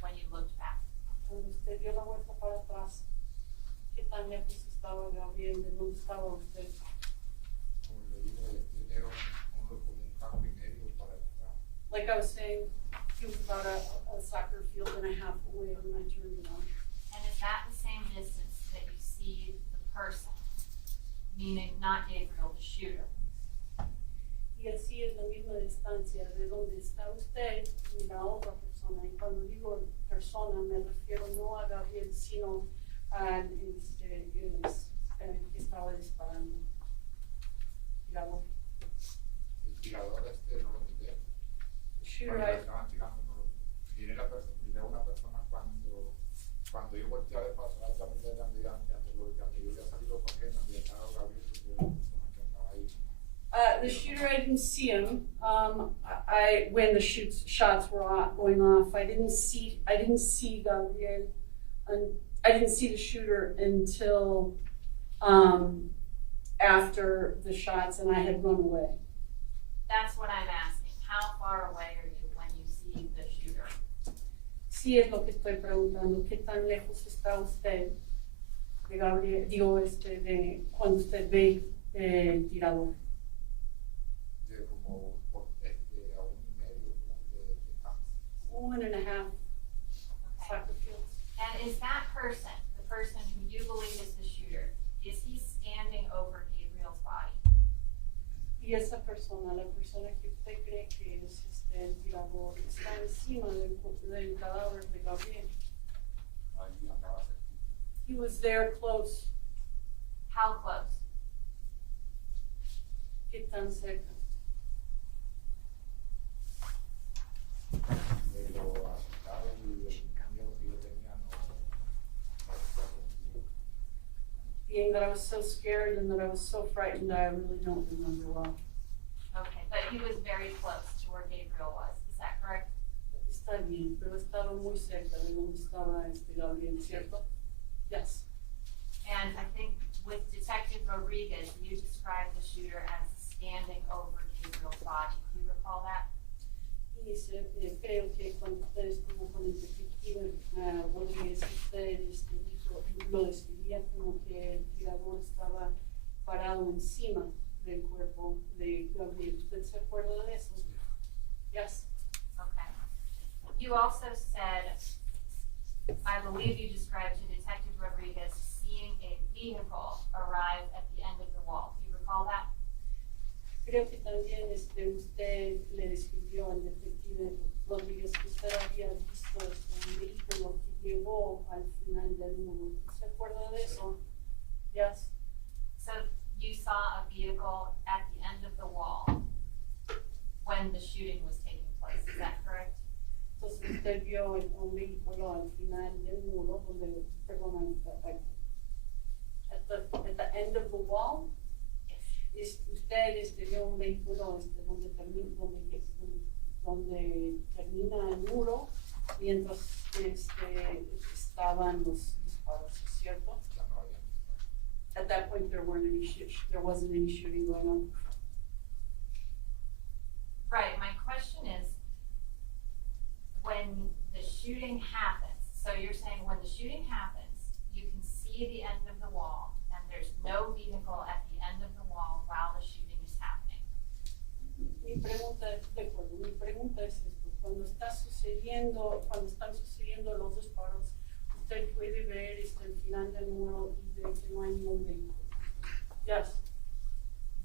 when you looked back? Cuando usted dio la vuelta para atrás, ¿qué tan lejos estaba Gabriel? ¿De dónde estaba usted? Como le digo, era como un campo y medio para atrás. Like I was saying, he was about a soccer field and a half away when I turned around. And is that the same distance that you see the person? Meaning not Gabriel, the shooter. Y así es la misma distancia de donde está usted y la otra persona. Y cuando digo persona, me refiero no a Gabriel, sino al que estaba disparando. Tirador. El tirador no lo miré. Shooter, Cuando estaban tirando, no lo miré. Miré a una persona cuando yo volteaba de pasar, ya miré cuando yo había salido corriendo, había estado Gabriel, y yo era la persona que andaba ahí. The shooter, I didn't see him. When the shots were going off, I didn't see Gabriel, and I didn't see the shooter until after the shots, and I had run away. That's what I'm asking. How far away are you when you see the shooter? Sí es lo que estoy preguntando. ¿Qué tan lejos está usted de Gabriel? Digo, de cuando usted ve el tirador. De como a 1.5 de campo. 1.5 soccer fields. And is that person, the person who you believe is the shooter, is he standing over Gabriel's body? Y esa persona, la persona que usted cree que es el tirador, está encima del cadáver de Gabriel. Ahí andaba cerquita. He was there close. How close? ¿Qué tan cerca? Pero asustado y el miedo que yo tenía no recuerdo muy bien. Being that I was so scared and that I was so frightened, I really don't remember well. Okay, but he was very close to where Gabriel was. Is that correct? Está bien, pero estaba muy cerca de donde estaba Gabriel, ¿cierto? Yes. And I think with Detective Rodriguez, you described the shooter as standing over Gabriel's body. Do you recall that? Y creo que cuando usted estuvo con el detective Rodríguez, usted lo describía como que el tirador estaba parado encima del cuerpo de Gabriel. ¿Usted se acuerda de eso? Yes. Okay. You also said, I believe you described to Detective Rodriguez seeing a vehicle arrive at the end of the wall. Do you recall that? Creo que también usted le describió al detective Rodríguez que usted había visto un vehículo que llegó al final del muro. ¿Se acuerda de eso? Yes. So you saw a vehicle at the end of the wall when the shooting was taking place. Is that correct? Entonces usted vio un vehículo al final del muro, donde, perdón, at the end of the wall. Usted vio un vehículo donde termina el muro mientras estaban los disparos, ¿cierto? Ya no había disparado. At that point, there wasn't any shooting going on. Right. My question is, when the shooting happens, so you're saying when the shooting happens, you can see the end of the wall, and there's no vehicle at the end of the wall while the shooting is happening. Mi pregunta es esto: cuando están sucediendo los disparos, usted puede ver el final del muro y ver que no hay ningún vehículo. Yes.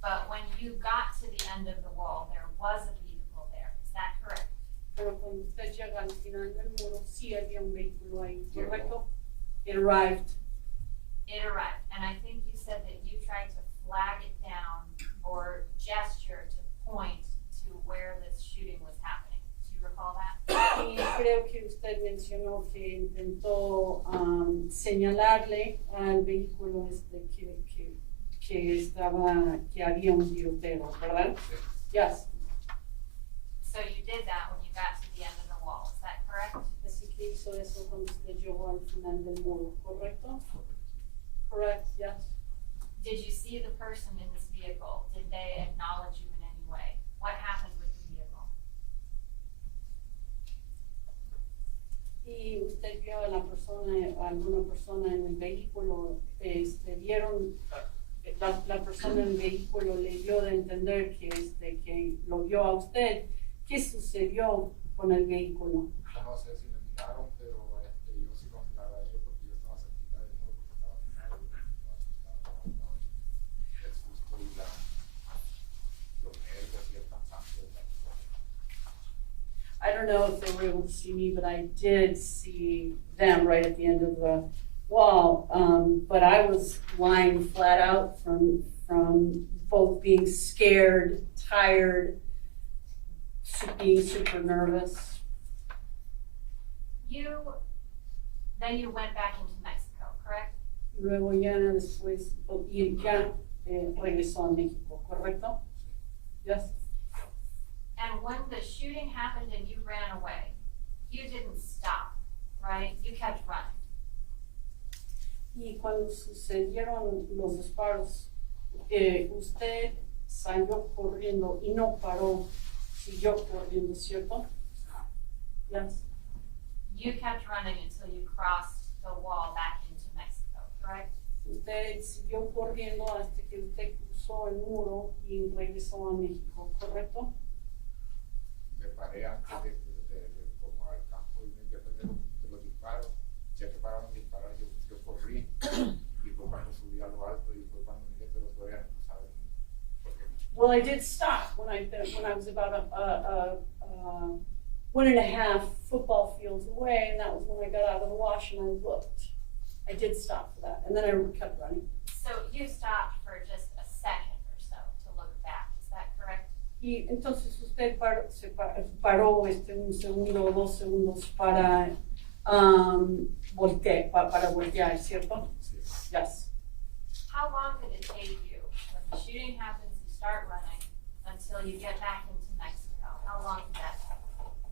But when you got to the end of the wall, there was a vehicle there. Is that correct? Pero cuando usted llega al final del muro, sí había un vehículo ahí, ¿correcto? It arrived. It arrived, and I think you said that you tried to flag it down or gesture to point to where this shooting was happening. Do you recall that? Y creo que usted mencionó que intentó señalarle al vehículo que había un tiroteo, ¿verdad? Yes. So you did that when you got to the end of the usted hizo eso cuando usted llegó al final del muro, ¿correcto? Correct, yes. Did you see the person in this vehicle? Did they acknowledge you in any way? What happened with the vehicle? Y usted vio a la persona, a alguna persona en el vehículo, vieron, la persona en el vehículo le dio de entender que lo vio a usted. ¿Qué sucedió con el vehículo? Yo no sé si me miraron, pero yo sí lo miraba a ellos porque yo estaba cerquita del muro porque estaba tirado, el susto y los nervios y el cansancio de la persona. I don't know if they were able to see me, but I did see them right at the end of the wall. But I was lying flat out from both being scared, tired, being super nervous. Then you went back into Mexico, correct? Luego ya después, y ya regresó a México, ¿correcto? Yes. And when the shooting happened and you ran away, you didn't stop, right? You kept running. Y cuando sucedieron los disparos, usted salió corriendo y no paró, siguió corriendo, ¿cierto? Yes. You kept running until you crossed the wall back into Mexico, correct? Usted siguió corriendo hasta que usted cruzó el muro y regresó a México, ¿correcto? Me paré antes de como al campo y después de los disparos, ya que pararon de disparar, yo corrí y fue cuando subí a lo alto y fue cuando miré, pero todavía no cruzaba el muro. Well, I did stop when I was about a 1.5 football fields away, and that was when I got out of the wash and I looked. I did stop for that, and then I kept running. So you stopped for just a second or so to look back, is that correct? Y entonces usted paró un segundo o 2 segundos para voltear, ¿cierto? Sí. Yes. How long did it take you when the shooting happens, you start running, until you get back into Mexico? How long did that take?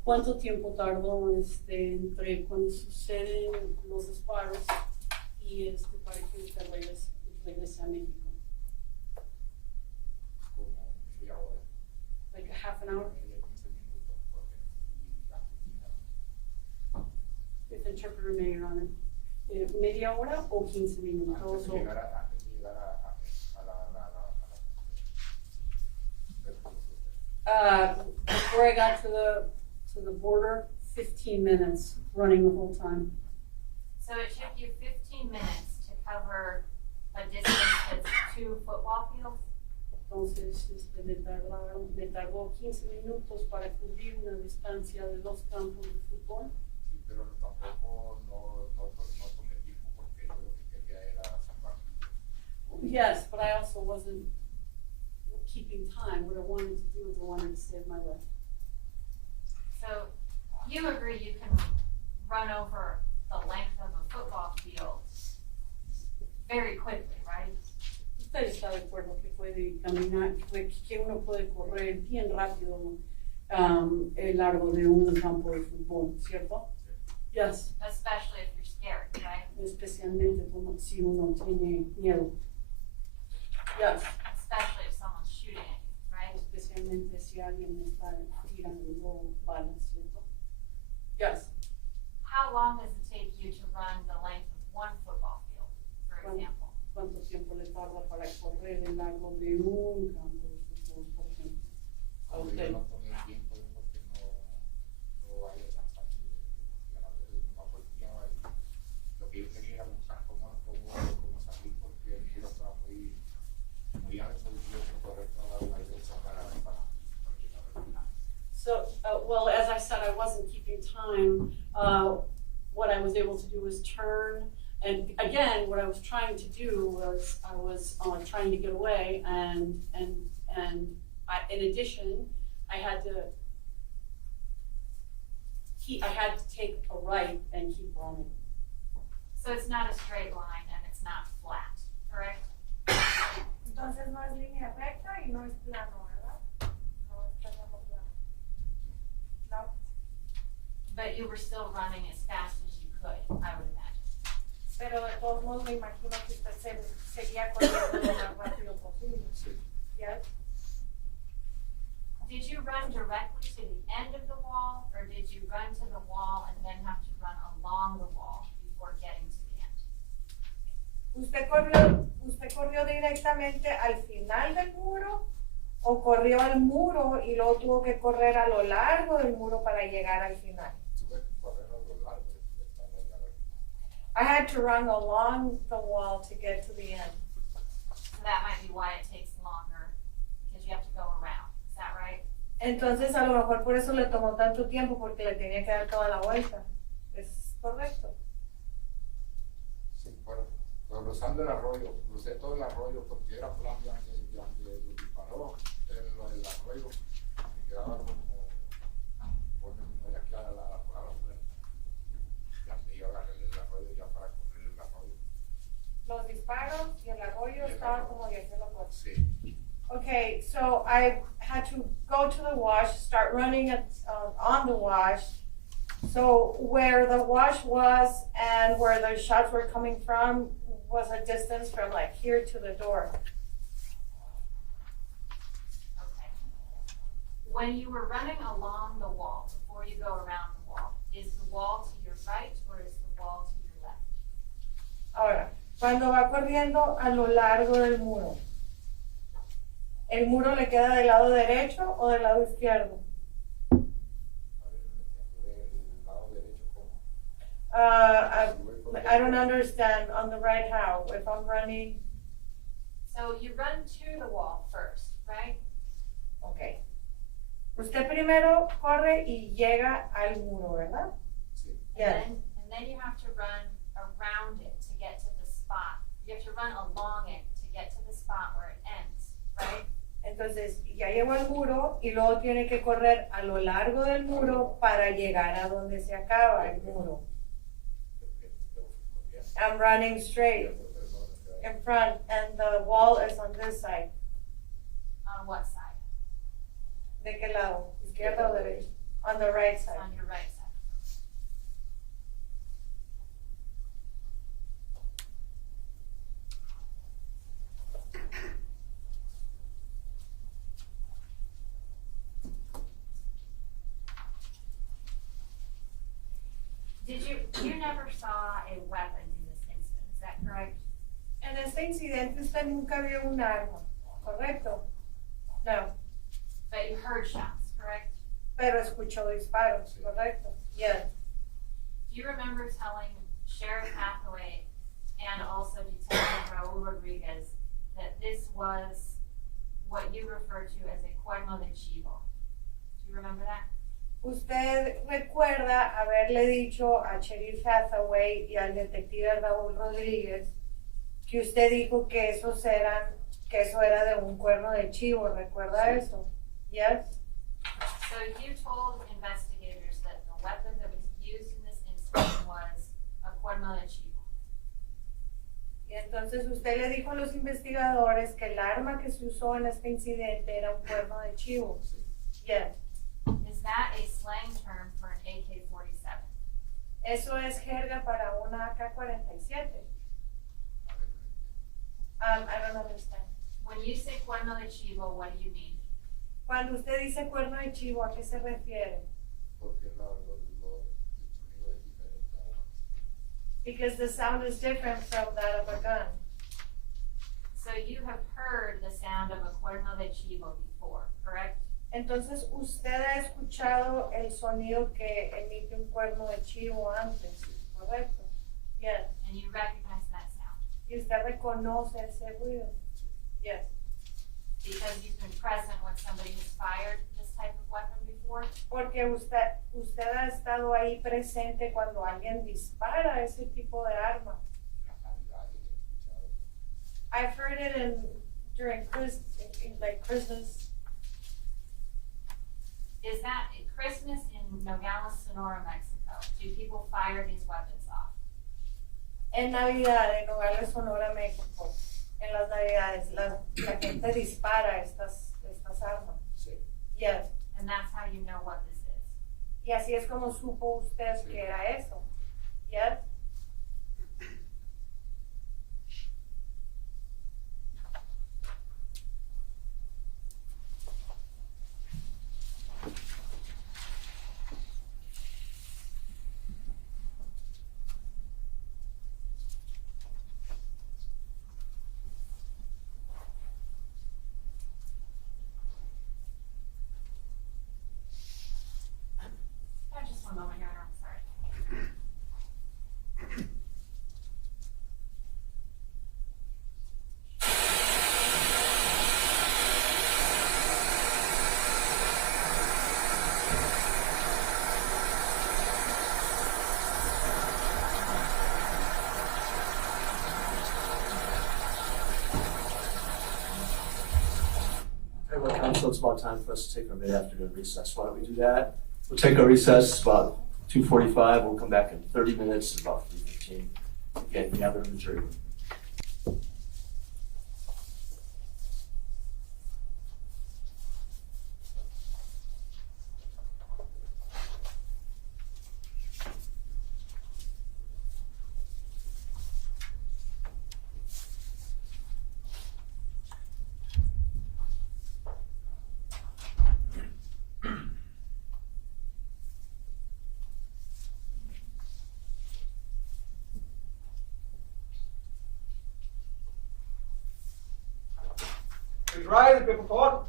¿Cuánto tiempo tardó entre cuando suceden los disparos y para que usted regrese a México? Como media hora. Like a half an hour? Media, 15 minutos, porque If interpreter may, Your Honor. ¿Media hora o 15 minutos? antes de llegar a Before I got to the border, 15 minutes running the whole time. So it took you 15 minutes to cover a distance that's 2 football fields? Entonces, me tardó 15 minutos para cubrir una distancia de 2 campos de fútbol. Sí, pero tampoco no tomé tiempo porque yo lo que quería era salvar mi vida. Yes, but I also wasn't keeping time. What I wanted to do is I wanted to save my life. So you agree you can run over the length of a football field very quickly, right? Usted está de acuerdo que puede caminar, que uno puede correr bien rápido el largo de un campo de fútbol, ¿cierto? Yes. Especially if you're scared, right? Especialmente como si uno tiene miedo. Yes. Especially if someone's shooting at you, right? Especialmente si alguien está tirando balas, ¿cierto? Yes. How long does it take you to run the length of 1 football field, for example? ¿Cuánto tiempo le tarda para correr el largo de un campo de fútbol, por ejemplo? A Yo usted. no tomé tiempo porque no había cansancio no volteaba y lo que yo quería era buscar cómo salir porque el muro estaba muy alto y yo que correr toda la iglesia para llegar al final. So, well, as I said, I wasn't keeping time. What I was able to do was turn, and again, what I was trying to do was I was trying to get away, and in addition, I had to take a right and keep running. So it's not a straight line and it's not flat, correct? Entonces no es línea recta y no es plano, ¿verdad? No es plano. No. But you were still running as fast yo me imagino que usted seguía corriendo lo más rápido posible. Yes? Did you run directly to the end of the wall, or did you run to the wall and then have to run along the wall before getting to the end? ¿Usted corrió directamente al final del muro o corrió al muro y luego tuvo que correr a lo largo del muro para llegar al final? Tuve que correr a lo largo para llegar al final. I had to run along the wall to get to the end. So that might be why it takes longer, because you have to go around. Is that right? Entonces a lo mejor por eso le tomó tanto tiempo porque le tenía que dar toda la vuelta. ¿Es correcto? Sí, bueno, cruzando el arroyo, crucé todo el arroyo porque era plan de lo disparó el arroyo, me quedaba como de aquí a la puerta. Ya me iba a agarrar el arroyo ya para correr el arroyo. Los disparos y el arroyo estaban como de aquí a la puerta. Sí. Okay, so I had to go to the wash, start running on the wash. So where the wash was and where the shots were coming from was a distance from like here to the door. Okay. When you were running along the wall, before you go around the wall, is the wall to your right or is the wall to your left? Ahora, cuando va corriendo a lo largo del muro, ¿el muro le queda del lado derecho o del lado izquierdo? I don't understand on the right how, if I'm running. So you run to the wall first, right? Okay. Usted primero corre y llega al muro, ¿verdad? Sí. Yes. And then you have to run around it to get to the spot. You have to run along it to get to the spot where it ends, right? Entonces, ya llegó al muro y luego tiene que correr a lo largo del muro para llegar a donde se acaba el muro. I'm running straight in front and the wall is on this side. On what side? ¿De qué lado? ¿Izquierda o derecha? On the right side. On your right side. You never saw a weapon in this incident, is that correct? En este incidente usted nunca vio un arma, ¿correcto? No, But you heard shots, correct? pero escuchó disparos, ¿correcto? Yes. Do you remember telling Sheriff Hathaway and also Detective Raul Rodriguez that this was what you refer to as a cuerno de chivo? Do you remember that? Usted recuerda haberle dicho a Sheriff Hathaway y al detective Raúl Rodríguez que usted dijo que eso era de un cuerno de chivo, ¿recuerda eso? Yes? So you told investigators that the weapon that was used in this incident was a cuerno de chivo. Y entonces usted le dijo a los investigadores que el arma que se usó en este incidente era un cuerno de chivo. Yes. Is that a slang term for an AK-47? Eso es jerga para una AK-47. I don't understand. When you say cuerno de chivo, what do you mean? Cuando usted dice cuerno de chivo, ¿a qué se refiere? Porque el sonido es diferente ahora. Because the sound is different from that of a gun. So you have heard the sound of a cuerno de chivo before, correct? Entonces, usted ha escuchado el sonido que emite un cuerno de chivo antes, ¿correcto? Yes. And you recognize that sound Y usted reconoce ese ruido. Yes. because you've been present when somebody has fired this type of weapon before? Porque usted ha estado ahí presente cuando alguien dispara ese tipo de arma. I've heard it during Christmas. Is that Christmas in Nogales, Sonora, Mexico? Do people fire these weapons off? En Navidad, en Nogales, Sonora, México, en las Navidades, la gente dispara estas armas. Sí. Yes. And that's how you know what this is. Y así es como supo usted que era eso. Yes. Hey, well, council, it's about time for us to take our mid-afternoon recess. Why don't we do that? We'll take our recess about 2:45. We'll come back in 30 minutes, about 3:15. Again, we have it in the jury room. Right, por favor.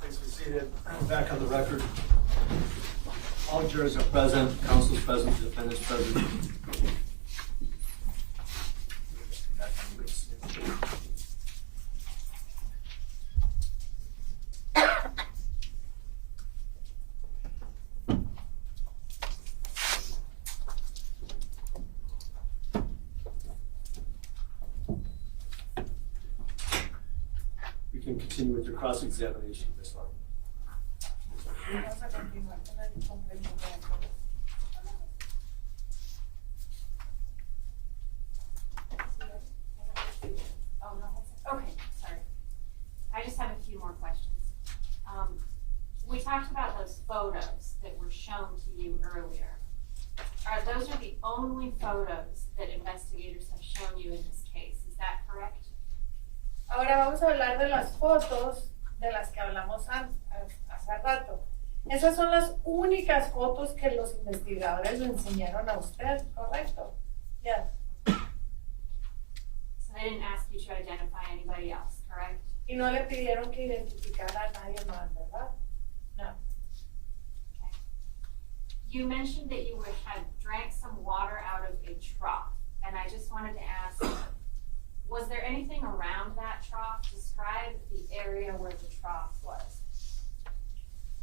Please be seated. Back on the record. All jurors are present, counsel is present, the defendant is present. We can continue with your cross-examination, Ms. Lund. Vamos a continuar con el complemento. Oh, no, okay, sorry. I just have a few more questions. We talked about those photos that were shown to you earlier. Those are the only photos that investigators have shown you in this case, is that correct? Ahora vamos a hablar de las fotos de las que hablamos hace rato. Esas son las únicas fotos que los investigadores le enseñaron a usted, ¿correcto? Yes. So they didn't ask you to identify anybody else, correct? Y no le pidieron que identificara a nadie más, ¿verdad? No. Okay. You mentioned that you had drank some water out of a trough, and I just wanted to ask, was there anything around that trough? Describe the area where the trough was.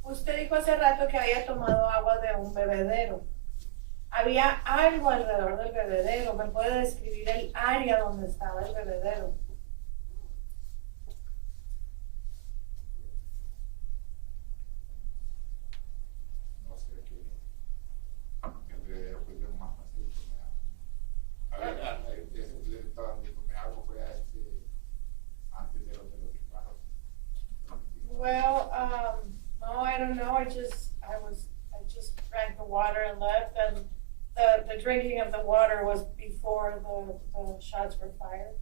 Usted dijo hace rato que había tomado agua de un bebedero. Había algo alrededor del bebedero. ¿Me puede describir el área donde estaba el bebedero? No sé qué, el bebedero fue lo más fácil que me da. A ver, le estaba dando me algo fue a antes de los disparos. Well, no, I don't know. I just drank the water and left, and the drinking of the water was before the shots were fired.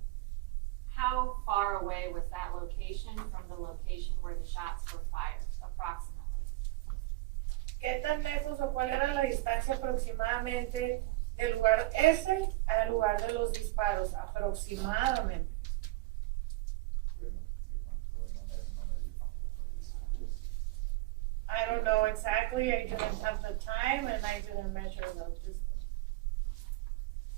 How far away was that location from the location where the shots were fired, approximately? ¿Qué tan lejos o cuál era la distancia aproximadamente del lugar ese al lugar de los disparos? Aproximadamente. I don't know exactly. I didn't have the time and I didn't measure the distance.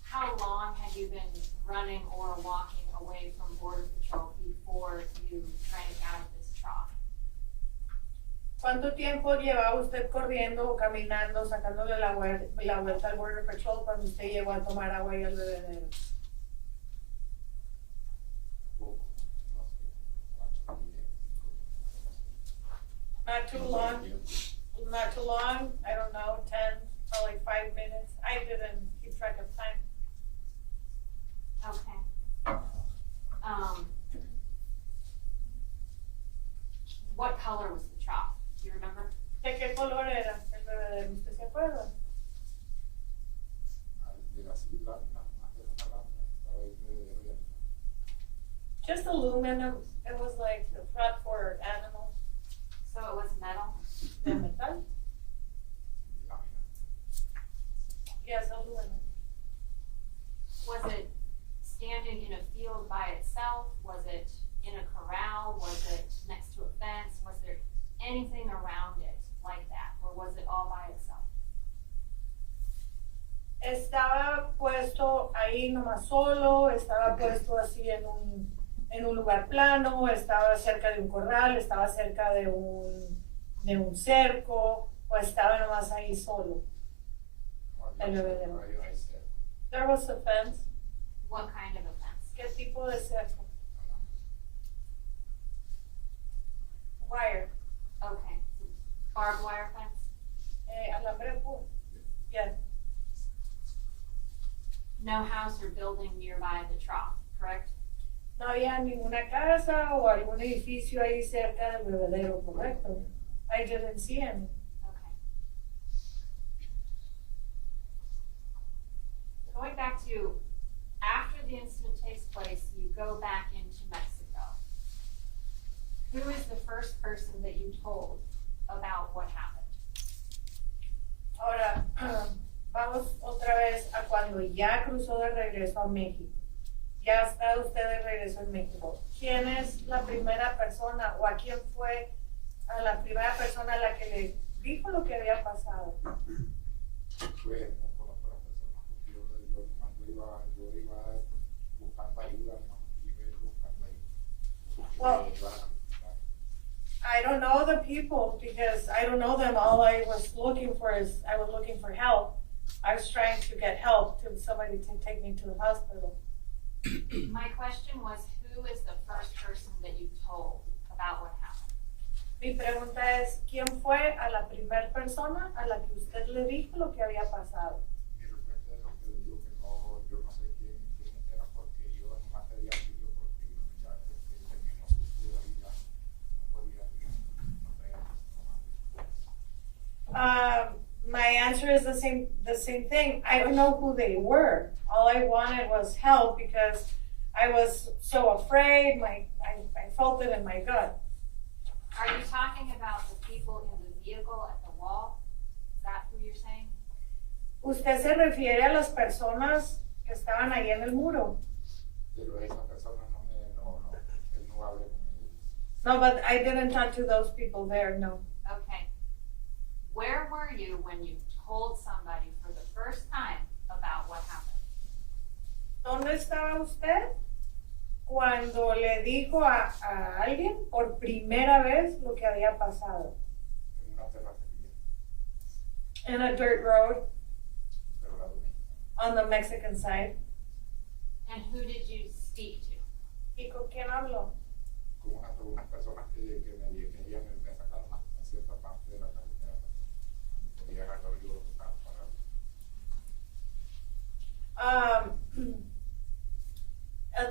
How long had you been running or walking away from Border Patrol before you drank out of this trough? ¿Cuánto tiempo llevaba usted corriendo o caminando, sacándole la vuelta al Border Patrol cuando usted llegó a tomar agua y al bebedero? Not too long. Not too long. I don't know, 10, probably 5 minutes. I didn't keep track of time. Okay. What color was the trough? Do you remember? ¿De qué color era el bebedero? ¿Usted se acuerda? Just aluminum. It was like the front for animals. So it was metal? ¿De metal? Yes, aluminum. Was it standing in a field by itself? Was it in a corral? Was it next to a fence? Was there anything around it like that? Or was it all by itself? Estaba puesto ahí nomás solo, estaba puesto así en un lugar plano, estaba cerca de un corral, estaba cerca de un cerco, o estaba nomás ahí solo. El bebedero. There was a fence. What kind of a fence? ¿Qué tipo de cerco? house or building nearby the trough, correct? No había ninguna casa o algún edificio ahí cerca del bebedero, correcto? I didn't see him. Okay. Going back to after the incident takes place, you go back into Mexico. Who is the first person that you told about what happened? Ahora, vamos otra vez a cuando ya cruzó de regreso a México. Ya está usted de regreso en México. ¿Quién es la primera persona o a quién fue a la primera persona a la que le dijo lo que había pasado? Pues no conozco a las personas porque yo iba buscando ayuda, no iba buscando ayuda. Well, I don't know the people because I don't know them. All I was looking for is I was looking for help. I was trying to get help to somebody to take me to the hospital. My question was, who is the first person that you told about what happened? Mi pregunta es, ¿quién fue a la primera persona a la que usted le dijo lo que había pasado? Mi respuesta es lo que le digo que no, yo no sé quién era porque yo nomás te di auxilio porque ya desde el mismo susto ahí ya no podía My answer is the same thing. I don't know who they were. All I wanted was help because I was so afraid. I felt it in my gut. Are you talking about the people in the vehicle at the wall? Is that who you're saying? ¿Usted se refiere a las personas que estaban ahí en el muro? Pero esa persona él no hablé con ellos. No, but I didn't talk to those people there, no. Okay. Where were you when you told somebody for the first time about what happened? ¿Dónde estaba usted cuando le dijo a alguien por primera vez lo que había pasado? En una terracería, In a dirt road pero lado mexicano. on the Mexican side. And who did you speak to? ¿Y con quién habló? Con unas personas que me sacaron a cierta parte de la carretera donde podía agarrar yo los carros para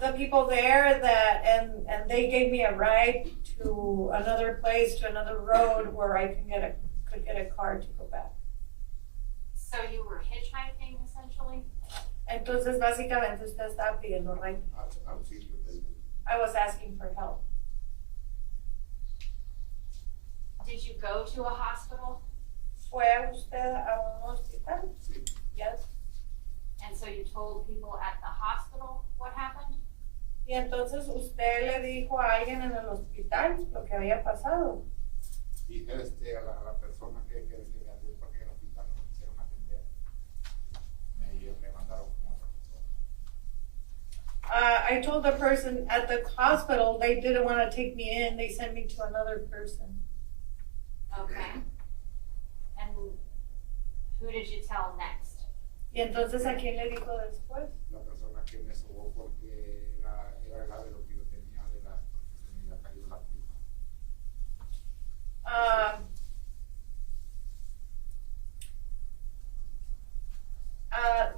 The people there that and they gave me a ride to another place, to another road where I could get a car to go back. So you were hitchhiking essentially? Entonces básicamente usted estaba pidiendo right. auxilio del I was asking for help. Did you go to a hospital? ¿Fue usted a un hospital? sí. Yes. And so you told people at the hospital what happened? Y entonces usted le dijo a alguien en el hospital lo que había pasado. Y a la persona que me atendió porque en el hospital no me quisieron atender, me mandaron con otra persona. I told the person at the hospital they didn't want to take me in. They sent me to another person. Okay. And who did you tell next? Y entonces ¿a quién le dijo después? La persona que me sobó porque era grave lo que yo tenía porque se me había caído la culpa.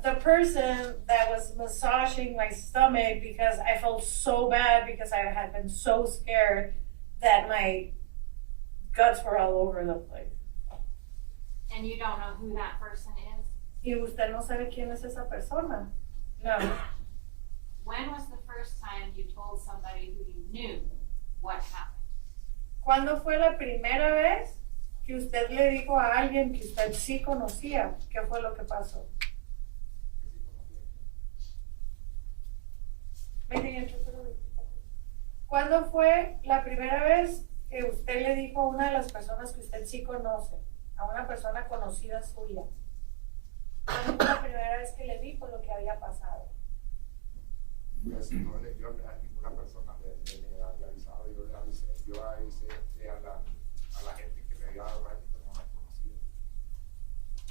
The person that was massaging my stomach because I felt so bad because I had been so scared that my guts were all over the place. And you don't know who that person is? ¿Y usted no sabe quién es esa persona? No. When was the first time you told somebody who you knew what happened? ¿Cuándo fue la primera vez que usted le dijo a alguien que usted sí conocía qué fue lo que pasó? ¿Cuándo fue la primera vez que usted le dijo a una de las personas que usted sí conoce, a una persona conocida suya? ¿Cuándo fue la primera vez que le dijo lo que había pasado? Pues no yo a ninguna persona le había avisado, yo avisé a la gente que me había dado right, pero no la conocía.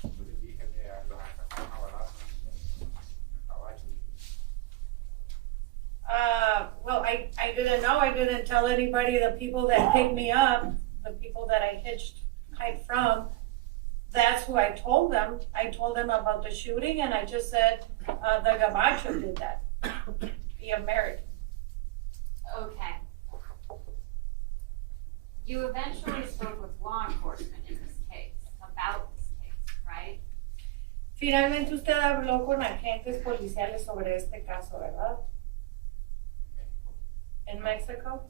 Yo les dije que los atacaron a balazos en el caballo. Well, I didn't know. I didn't tell anybody. The people that picked me up, the people that I hiked from, that's who I told them. I told them about the shooting, and I just said The Gabacho did that, the American. Okay. You eventually spoke with law enforcement in this case, about this case, right? Finalmente usted habló con agentes policiales sobre este caso, ¿verdad? In Mexico?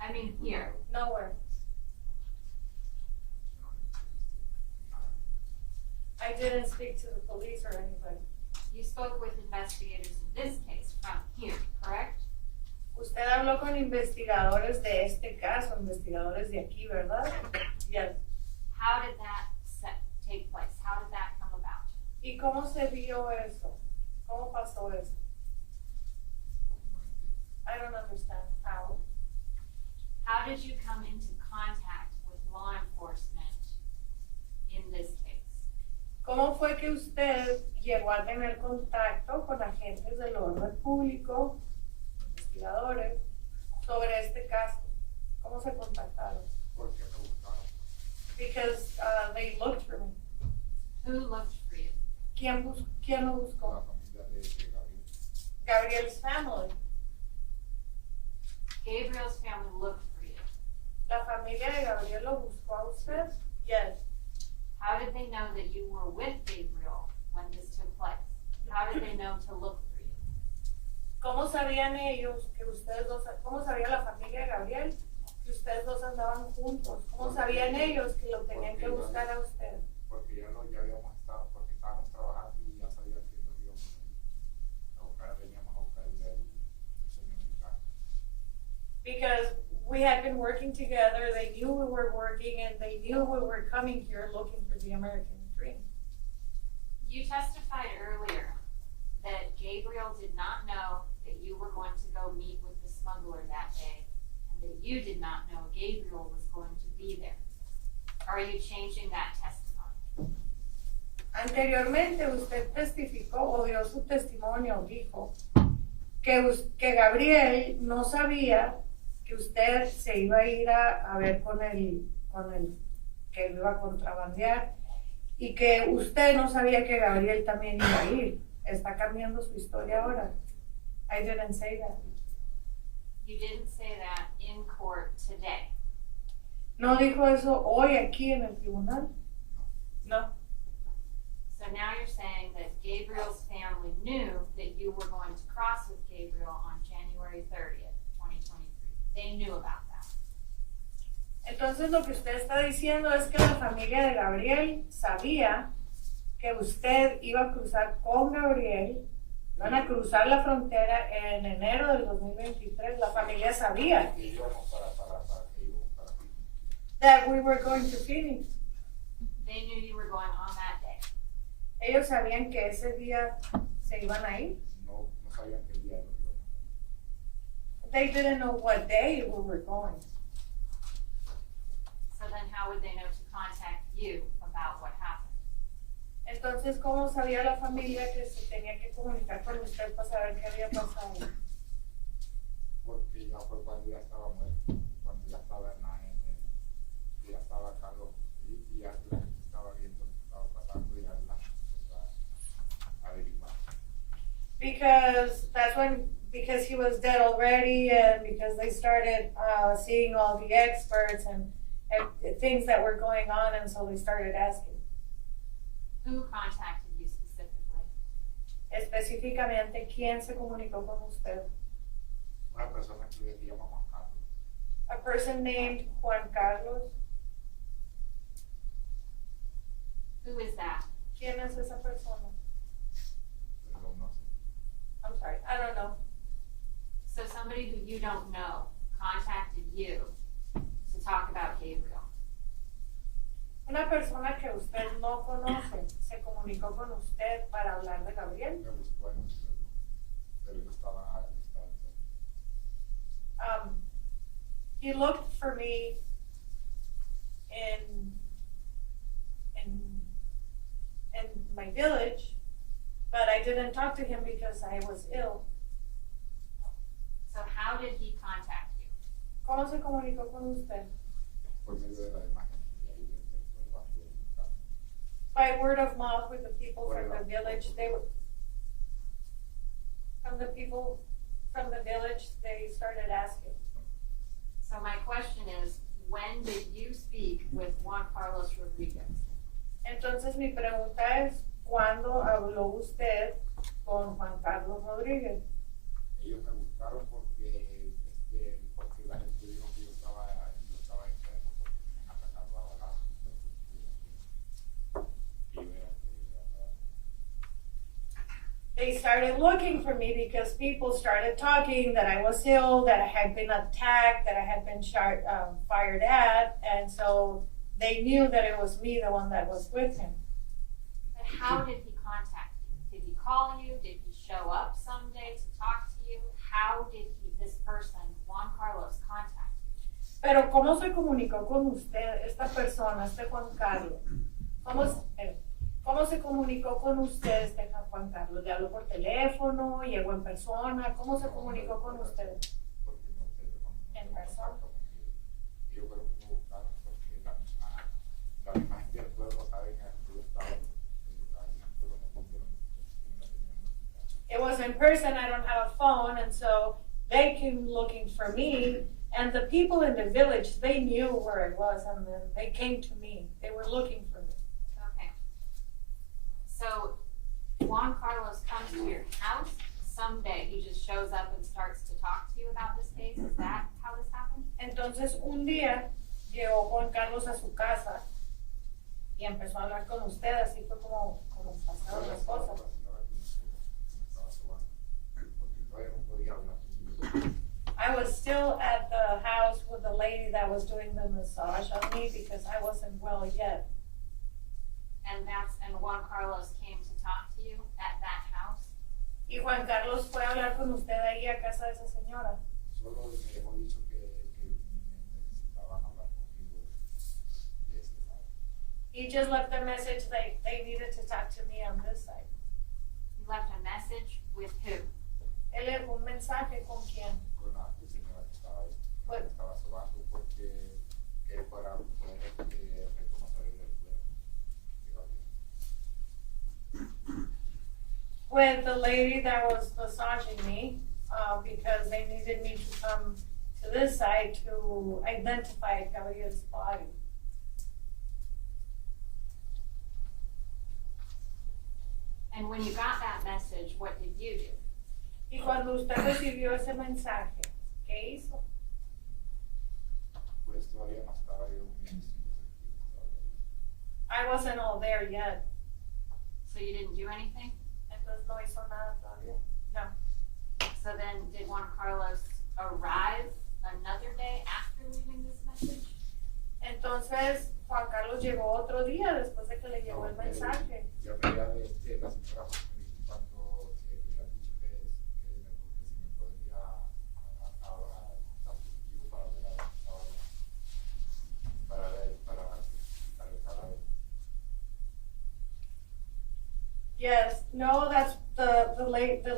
I mean, here. Nowhere. I didn't speak to the police or anybody. You spoke with investigators in this case from here, correct? Usted habló con investigadores de este caso, investigadores de aquí, ¿verdad? Yes. How did that take place? How did that come about? ¿Y cómo se vio eso? ¿Cómo pasó eso? I don't understand how. How did you come into contact with law enforcement in this case? ¿Cómo fue que usted llegó a tener contacto con agentes del orden público, investigadores, sobre este caso? ¿Cómo se contactaron? Porque me buscaron. Because they looked for me. Who looked for you? ¿Quién lo buscó? La familia de Gabriel. Gabriel's family. Gabriel's family looked for you. ¿La familia de Gabriel lo buscó a usted? Yes. How did they know that you were with Gabriel when this took place? How did they know to look for you? ¿Cómo sabían ellos que ustedes dos, cómo sabía la familia de Gabriel que ustedes dos andaban juntos? ¿Cómo sabían ellos que lo tenían que buscar a usted? Porque ya habíamos estado, porque estábamos trabajando y ya sabían que nos íbamos a buscar, veníamos a buscar el sueño americano. Because we had been working together, they knew we were working, and they knew we were coming here looking for the American dream. You testified earlier that Gabriel did not know that you were going to go meet with the smuggler that day, and that you did not know Gabriel was going to be there. Are you changing that testimony? Anteriormente usted testificó o dio su testimonio, dijo que Gabriel no sabía que usted se iba a ir a ver con el que lo iba a contrabandear y que usted no sabía que Gabriel también iba a ir. Está cambiando su historia ahora. I didn't say that. You didn't say that in court today. ¿No dijo eso hoy aquí en el tribunal? No. So now you're saying that Gabriel's family knew that you were going to cross with Gabriel on January 30th, 2023. They knew about that. Entonces lo que usted está diciendo es que la familia de Gabriel sabía que usted iba a cruzar con Gabriel, van a cruzar la frontera en enero del 2023. La familia sabía Y íbamos para that we were going to Phoenix. They knew you were going on that day. Ellos sabían que ese día se iban a ir. no sabían que el día nos íbamos a ir. They didn't know what day we were going. So then how would they know to contact you about what happened? Entonces, ¿cómo sabía la familia que se tenía que comunicar con usted para saber qué había pasado? Porque ya fue cuando ya estaba muerto, cuando ya estaba ya estaba Carlos y ya la gente estaba viendo lo que estaba pasando y ya la gente empezó a averiguar. Because he was dead already, and because they started seeing all the experts and things that were going on, and so they started asking. Who contacted you specifically? Específicamente, ¿quién se comunicó con usted? Una persona que se llama Juan Carlos. A person named Juan Carlos. Who is that? ¿Quién es esa persona? Pero no sé. I'm sorry, I don't know. So somebody who you don't know contacted you to talk about Gabriel. Una persona que usted no conoce se comunicó con usted para hablar de Gabriel. Me buscó en el celular, pero yo estaba He looked for me in my village, but I didn't talk to him because I was ill. So how did he contact you? ¿Cómo se comunicó con usted? por medio de la imagen y ahí del pueblo. By word of mouth with the people from the village, when the people from the village, they started asking. So my question is, when did you speak with Juan Carlos Rodriguez? Entonces mi pregunta es, ¿cuándo habló usted con Juan Carlos Rodríguez? Ellos me buscaron porque la gente dijo que yo estaba enfermo porque me habían atacado a balazos y yo era They started looking for me because people started talking that I was ill, that I had been attacked, that I had been fired at, and so they knew that it was me, the one that was with him. But how did he contact you? Did he call you? Did he show up someday to talk to you? How did this person, Juan Carlos, contact you? Pero ¿cómo se comunicó con usted, esta persona, este Juan Carlos? ¿Cómo se comunicó con usted este Juan Carlos? ¿Le habló por teléfono? ¿Llegó en persona? ¿Cómo se comunicó con usted? En persona. Ellos fueron que me buscaron porque la misma gente del pueblo sabe que yo estaba ahí en el pueblo me atendieron. It was in person, I don't have a phone, and so they came looking for me, and the people in the village, they knew where it was, and then they came to me. They were looking for me. Okay. So Juan Carlos comes to your house someday. He just shows up and starts to talk to you about this case. Is that how this happened? Entonces un día llegó Juan Carlos a su casa y empezó a hablar con usted, así fue como pasaron las cosas. I was still at the house with the lady that was doing the massage on me because I wasn't well yet. And Juan Carlos came to talk to you at that house? Y Juan Carlos fue a hablar con usted ahí a casa de esa señora. Solo me dejó dicho que necesitaban hablar conmigo de este lado. He just left a message that they needed to talk to me on this side. He left a message with who? Él dejó un mensaje con quién. Con la señora que estaba ahí. Me estaba sobando porque que para poder reconocer el empleo. With the lady that was massaging me, because they needed me to come to this side to identify Gabriel's body. And when you got that message, what did you do? Y cuando usted recibió ese mensaje, ¿qué hizo? Pues todavía no estaba yo muy I wasn't all there yet. So you didn't do anything? Entonces no hizo nada todavía. No. So then did Juan Carlos arrive another day after leaving this message? Entonces Juan Carlos llegó otro día después de que le llegó el mensaje. Ya me había la señora cuando me había dicho que si me podría estar positivo para ver para el cadáver. Yes, no, that's the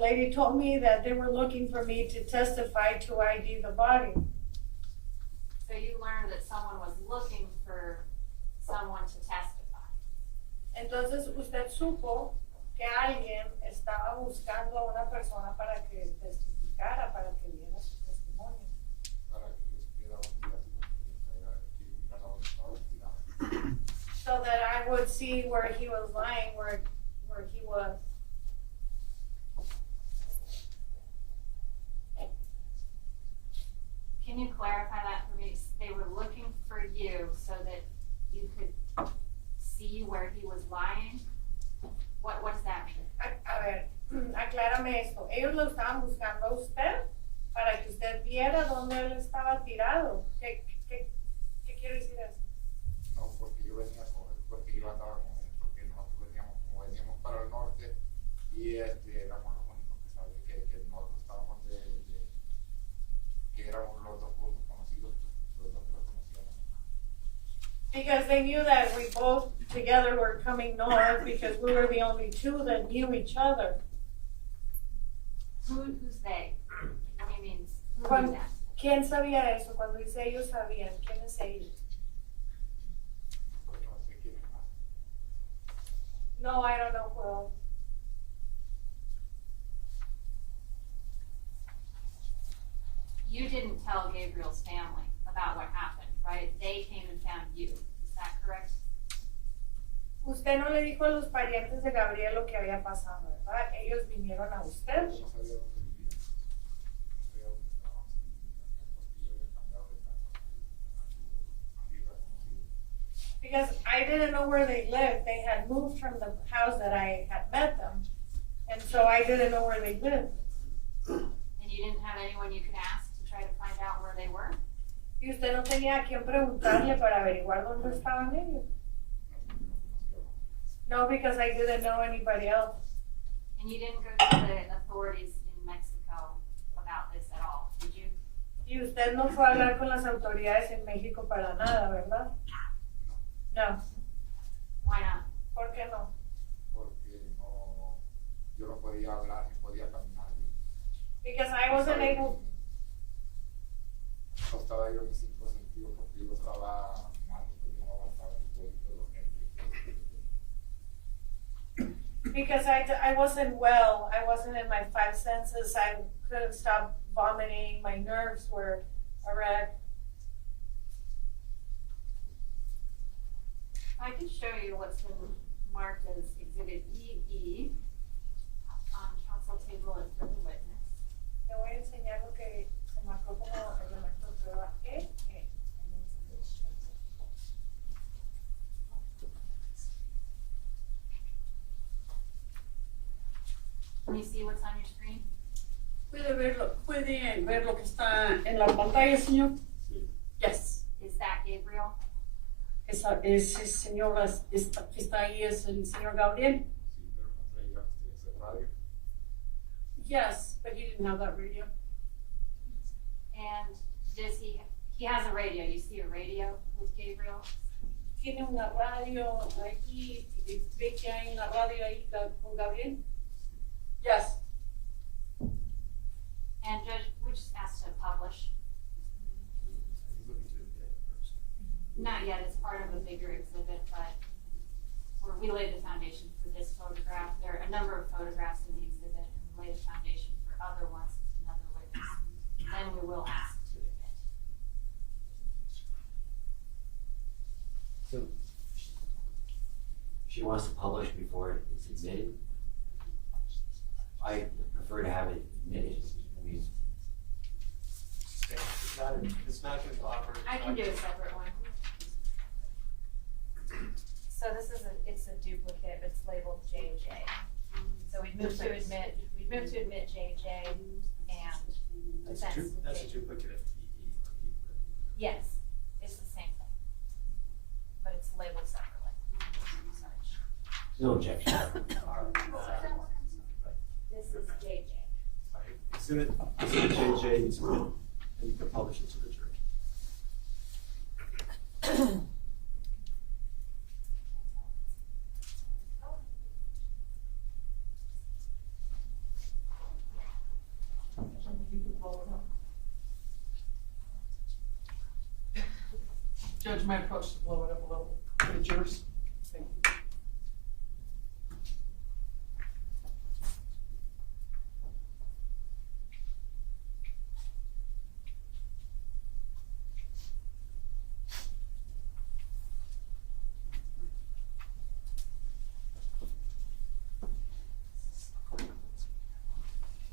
lady told me that they were looking for me to testify to ID the body. So you learned that someone was looking for someone to testify. Entonces usted supo que alguien estaba buscando a una persona para que testificara, para que diera su testimonio. Para que yo supiera dónde So that I would see where he was lying, where he was. Can you clarify that for me? They were looking for you so that you could see where he was lying? What does that mean? A ver, aclárame esto. Ellos lo estaban buscando a usted para que usted viera dónde él estaba tirado. ¿Qué quiere decir eso? No, porque yo andaba con él, porque nosotros veníamos para el norte y éramos los únicos que sabían que nosotros estábamos que éramos los dos conocidos, los dos que los conocíamos. Because they knew that we both together were coming north because we were the only two that knew each other. Who's they? What do you mean? Who Juan, knew that? ¿Quién sabía eso? Cuando dice ellos sabían, ¿quiénes ellos? No sé quién es más. No, I don't know who else. you didn't tell Gabriel's family about what happened, right? They came and found you, is that correct? Usted no le dijo a los parientes de Gabriel lo que había pasado, ¿verdad? Ellos vinieron a usted. Yo no sabía dónde vivían, no sabía dónde estaban, si vivían porque yo había cambiado de casa, había conocido. Because I didn't know where they lived. They had moved from the house that I had met them. And so I didn't know where they lived. And you didn't have anyone you could ask to try to find out where they were? Y usted no tenía a quién preguntarle para averiguar dónde estaban ellos. No, because I didn't know anybody else. And you didn't go to the authorities in Mexico about this at all, did you? Y usted no fue a hablar con las autoridades en México para nada, ¿verdad? No. Why not? ¿Por qué no? Porque no, yo no podía hablar ni podía caminar bien. Because I wasn't able. No estaba yo en mis cinco sentidos porque yo estaba mal, porque no avanzaba ni todo, los nervios. Because I wasn't well. I wasn't in my five senses. I couldn't stop vomiting. My nerves were a wreck. I could show you what's been marked as Exhibit EE on counsel table and for the witness. Le voy a enseñar lo que se marcó como elemento de prueba E. Can you see what's on your screen? ¿Puede ver lo que está en la pantalla, señor? Yes. Is that Gabriel? Ese señor que está ahí es el señor Gabriel? Sí, pero no traía ese radio. Yes, but he didn't have that radio. And does he has a radio, you see a radio with Gabriel? ¿Tiene una radio ahí? ¿Ve que hay una radio ahí con Gabriel? Yes. And Judge, we're just asked to publish. Not yet, it's part of a bigger exhibit, but we laid the foundation for this photograph. There are a number of photographs in the exhibit, and we laid a foundation for other ones, another witness. Then we will ask to admit. So, she wants to publish before it's admitted. I prefer to have it admitted. I mean, It's not gonna offer. I can do a separate one. So this is it's a duplicate, it's labeled J&J. So we'd move to admit J&J and That's a duplicate of EE. yes, it's the same thing. But it's labeled separately. Sorry. no objection. This is J&J. Exhibit JJ is good, and you can publish it to the jury. Judge, my approach to blow it up a little for the jurors. Thank you.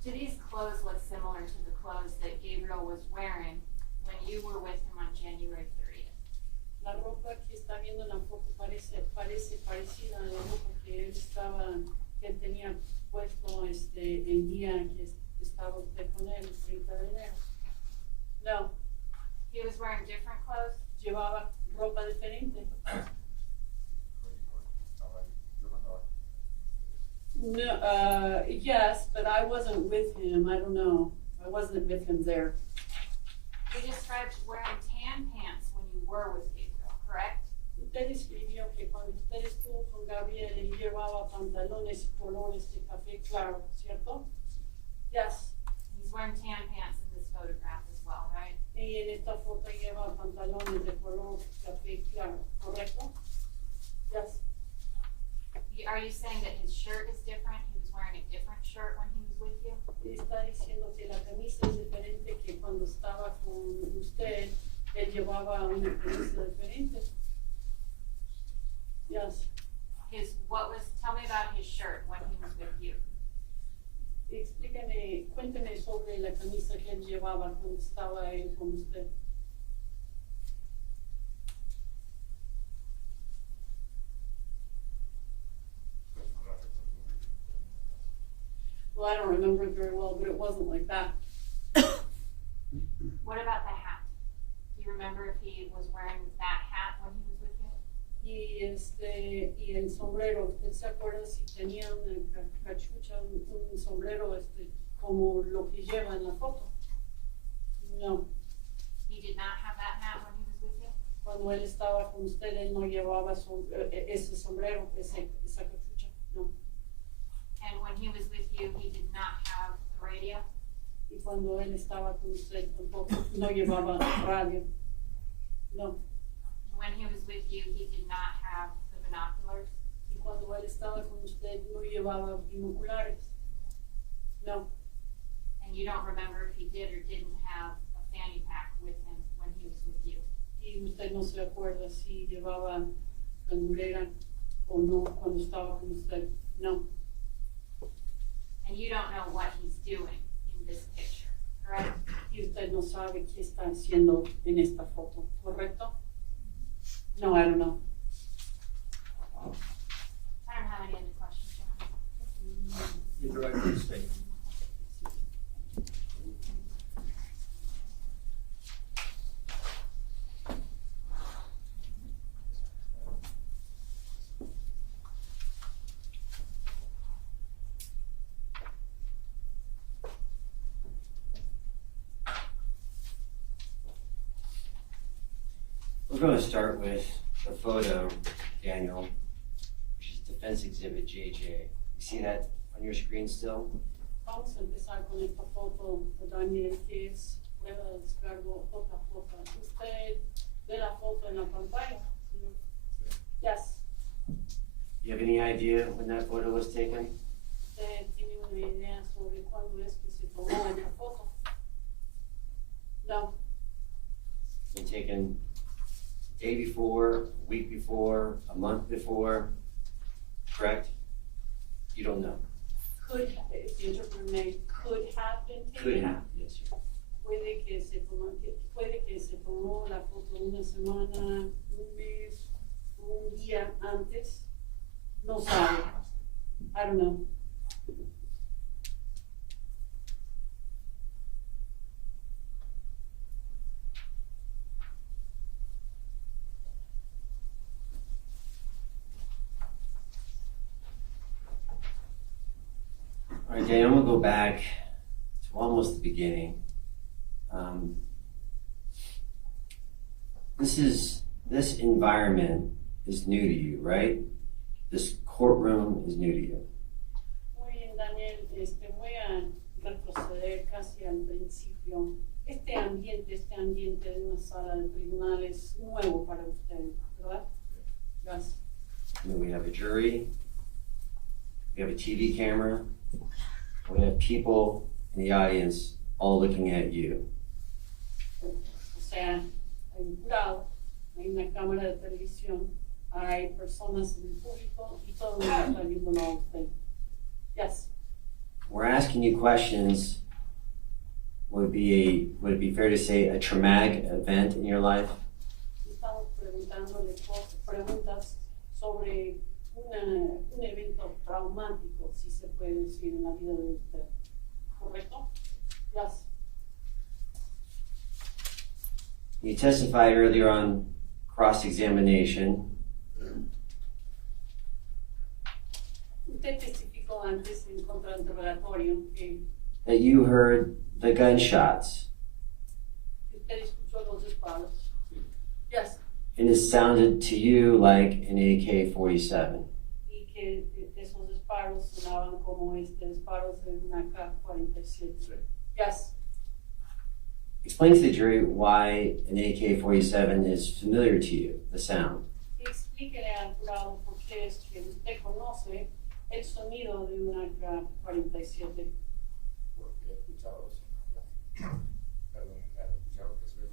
Do these clothes look similar to the clothes that Gabriel was wearing when you were with him on January 30th? La ropa que está viendo en la foto parece parecida a la ropa que él tenía puesto el día que estaba usted con él, el 30 de enero. No, He was wearing different clothes? llevaba ropa diferente. No, yes, but I wasn't with him. I don't know. I wasn't with him there. You described wearing tan pants when you were with Gabriel, correct? Usted escribió que cuando usted estuvo con Gabriel, él llevaba pantalones colores de café claro, ¿cierto? Yes. He's wearing tan pants in this photograph as well, right? Y en esta foto lleva pantalones de color café claro, ¿correcto? Yes. Are you saying that his shirt is different? He was wearing a different shirt when he was with you? Está diciendo que la camisa es diferente que cuando estaba llevaba una camisa diferente. Yes. Tell me about his shirt when he was with you. Explíqueme, cuénteme sobre la camisa que él llevaba cuando estaba él con usted. Well, I don't remember it very well, but it wasn't like that. What about the hat? Do you remember if he was wearing that hat when he was with you? Y el sombrero, ¿usted se acuerda si tenía una cachucha, un sombrero como lo que lleva en la foto? No. He did not have that hat when he was with you? Cuando él estaba con usted, él no llevaba ese sombrero, esa cachucha, no. And when he was with you, he did not have the radio? Y cuando él estaba con usted, tampoco, no llevaba radio, no. When he was with you, he did not have the binoculars? Y cuando él estaba con usted, no llevaba binoculares, no. And you don't remember if he did or didn't have a fanny pack with him when he was with you? Y usted no se acuerda si llevaba cangurera o no cuando estaba con usted, no. And you don't know what he's doing in this picture, correct? Y usted no sabe qué está haciendo en esta foto, ¿correcto? No, I don't know. I don't have any other questions, John. You're directly to state. We're going to start with the photo, Daniel, which is Defense Exhibit JJ. You see that on your screen still? Vamos a empezar con esta foto de Daniel, que es prueba de descargo, otra foto. ¿Usted ve la foto en la pantalla? Yes. You have any idea when that photo was taken? ¿Usted tiene una idea sobre cuándo es que se tomó esta foto? No. Been taken a day before, a week before, a month before, correct? You don't know. Could have, if the interpreter may, could have been taken. Could have, yes, sir. Puede que se tomó la foto una semana, un mes, un día antes. No sabe. I don't know. All right, Daniel, I'm gonna go back to almost the beginning. This environment is new to you, right? This courtroom is new to you. Muy bien, Daniel, voy a retroceder casi al principio. Este ambiente de una sala de tribunal es nuevo para usted, ¿verdad? Yes. I mean, we have a jury, we have a TV camera, we have people in the audience all looking at you. O sea, hay un jurado, hay una cámara de televisión, hay personas en el público y todo el mundo está viéndolo a usted. Yes. We're asking you questions. Would it be fair to say a traumatic event in your life? Estamos preguntándole preguntas sobre un evento traumático, si se puede decir, en la vida de usted. ¿Correcto? Yes. You testified earlier on cross-examination. Usted testificó antes en contrainterrogatorio que That you heard the gunshots usted escuchó los disparos. Yes. and it sounded to you like an AK-47. Y que esos disparos sonaban como disparos de una K-47. Yes. Explain to the jury why an AK-47 is familiar to you, the sound. Explíquele al jurado por qué es que usted conoce el sonido de una K-47. Porque he escuchado eso en la plática. Perdón, he escuchado que eso es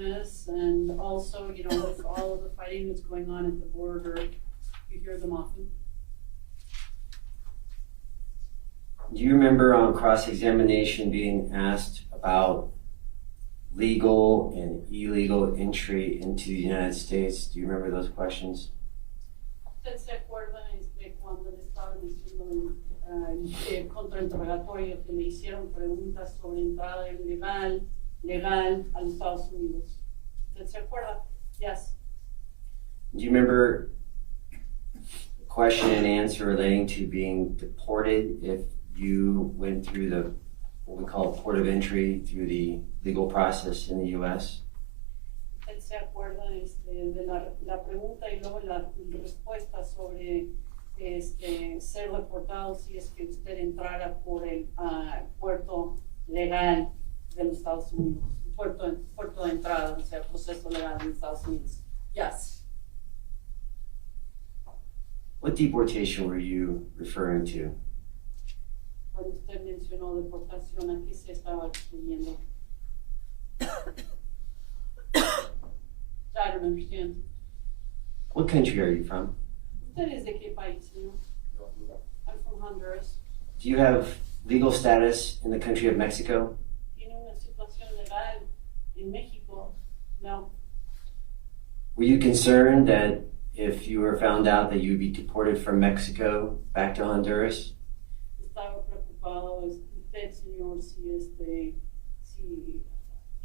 Christmas, and also, you know, with all of the fighting that's going on at the border, you hear them often. Do you remember on cross-examination being asked about legal and illegal entry into the United States? Do you remember those questions? ¿Usted se acuerda cuando le estaban haciendo el contrainterrogatorio que le hicieron preguntas sobre entrada ilegal, legal a los Estados Unidos? ¿Usted se acuerda? Yes. Do you remember the question and answer relating to being deported if you went through the, what we call port of entry, through the legal process in the U.S.? ¿Usted se acuerda de la pregunta y luego la respuesta sobre ser deportado si es que usted entrara por el puerto legal de los Estados Unidos? Puerto de entrada, o sea, proceso legal de los Estados Unidos. Yes. What deportation were you referring to? Cuando usted mencionó deportación, ¿a qué se estaba refiriendo? I don't understand. What country are you from? ¿Usted es de qué país, señor? I'm from Honduras. Do you have legal status in the country of Mexico? ¿Tiene una situación legal en México? No. Were you concerned that if you were found out that you would be deported from Mexico back to Honduras? Estaba preocupado usted, señor, si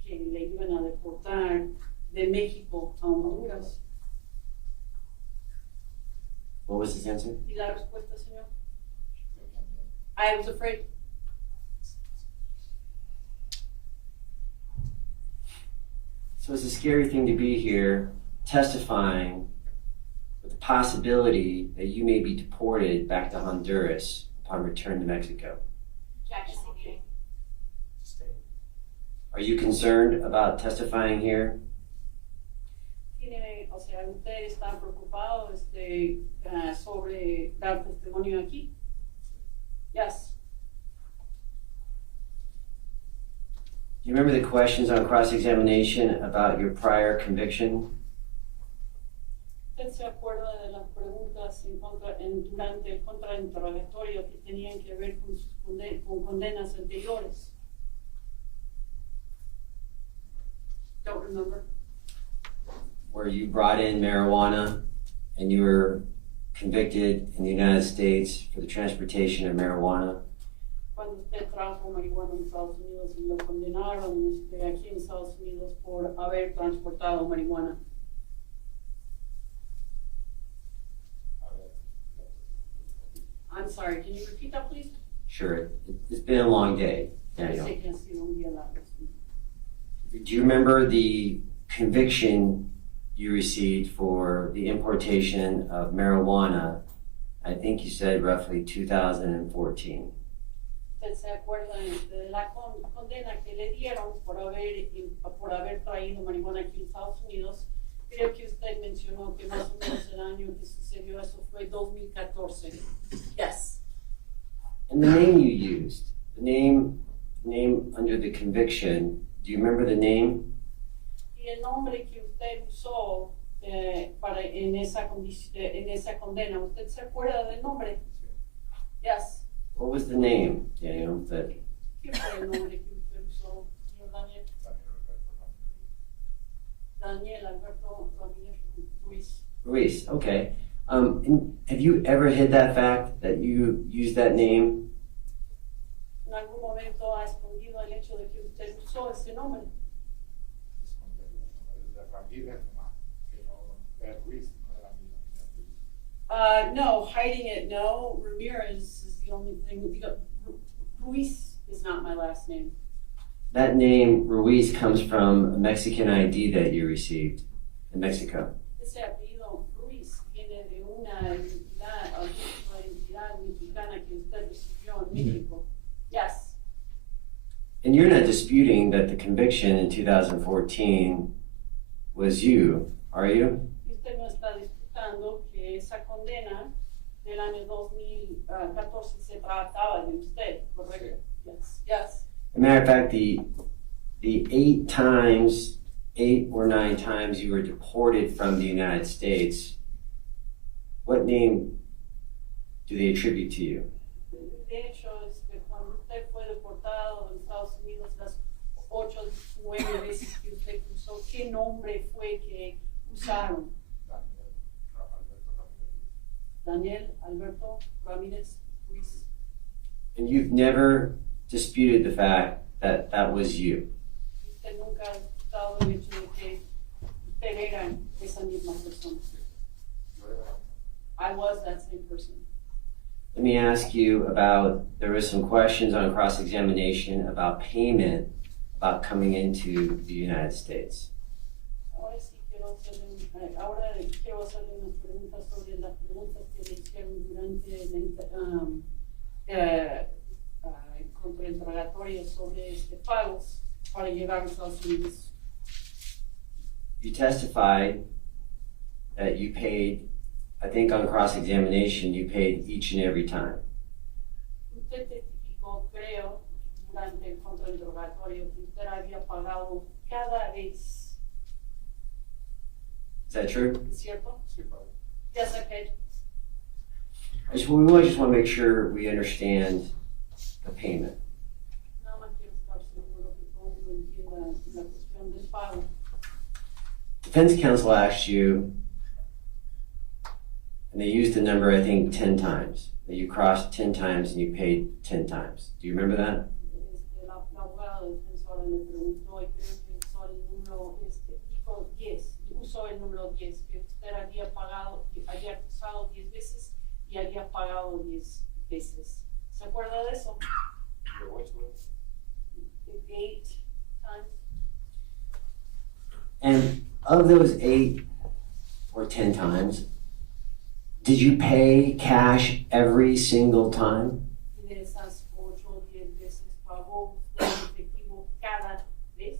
que le iban a deportar de México a Honduras. What was his answer? ¿Y la respuesta, señor? I was afraid. So it's a scary thing to be here testifying with the possibility that you may be deported back to Honduras upon return to Mexico. Objection. Are you concerned about testifying here? O sea, ¿usted está preocupado sobre dar testimonio aquí? Yes. Do you remember the questions on cross-examination about your prior conviction? ¿Usted se acuerda de las preguntas durante el contrainterrogatorio que tenían que ver con condenas anteriores? Don't remember. Where you brought in marijuana and you were convicted in the United States for the transportation of marijuana? Cuando usted trajo marihuana en Estados Unidos y lo condenaron aquí en Estados Unidos por haber transportado marihuana. I'm sorry, can you repeat that, please? Sure, it's been a long day, Daniel. Sé que ha sido un día largo. Do you remember the conviction you received for the importation of marijuana? I think you said roughly 2014. ¿Usted se acuerda de la condena que le dieron por haber traído marihuana aquí en Estados Unidos? Creo que usted mencionó que más o menos el año que sucedió eso fue 2014. Yes. And the name you used, the name under the conviction, do you remember the name? Y el nombre que usted usó en esa condena, ¿usted se acuerda del nombre? Yes. What was the name, Daniel? ¿Qué fue el nombre que usted usó, señor Daniel? Daniel Alberto Ramírez Ruiz. Ruiz, okay. And have you ever hid that fact that you used that name? ¿En algún momento ha escondido el hecho de que usted usó ese nombre? No, hiding it, no. Ramirez is the only thing. Ruiz is not my last name. That name, Ruiz, comes from a Mexican ID that you received in Mexico. Ese apellido Ruiz viene de una identidad mexicana que usted recibió en México. Yes. And you're not disputing that the conviction in 2014 was you, are you? Y usted no está disputando que esa condena del año 2014 se trataba de usted, ¿correcto? Yes. Yes. As a matter of fact, the 8 times 8 or 9 times you were deported from the United States, what name do they attribute to you? De hecho, cuando usted fue deportado en Estados Unidos las 8, 9 veces que usted cruzó, ¿qué nombre fue que usaron? Daniel Alberto Ramírez Ruiz. And you've never disputed the fact that that was you. Usted nunca ha dudado el hecho de que usted era esa misma persona. I was that same person. Let me ask you about, there were some questions on cross-examination about payment, about coming into the United States. Ahora sí quiero hacerle unas preguntas sobre las preguntas que le hicieron durante el contrainterrogatorio sobre pagos para llegar a Estados Unidos. You testified that you paid, I think on cross-examination, you paid each and every time. Usted testificó, creo, durante el contrainterrogatorio que usted había pagado cada vez. Is that true? ¿Es cierto? Yes, okay. We just want to make sure we understand the payment. Nada más quiero estar seguro que todo el mundo entienda la cuestión del pago. Defense counsel asked you, and they used the number, I think, 10 times. That you crossed 10 times and you paid 10 times. Do you remember that? La abogada defensora le preguntó y creo que usó el número, dijo 10, usó el número 10, que usted había pagado, había cruzado 10 veces y había pagado 10 veces. ¿Se acuerda de eso? 8 times. And of those 8 or 10 times, did you pay cash every single time? Y de esas 8 o 10 veces pagó usted efectivo cada vez.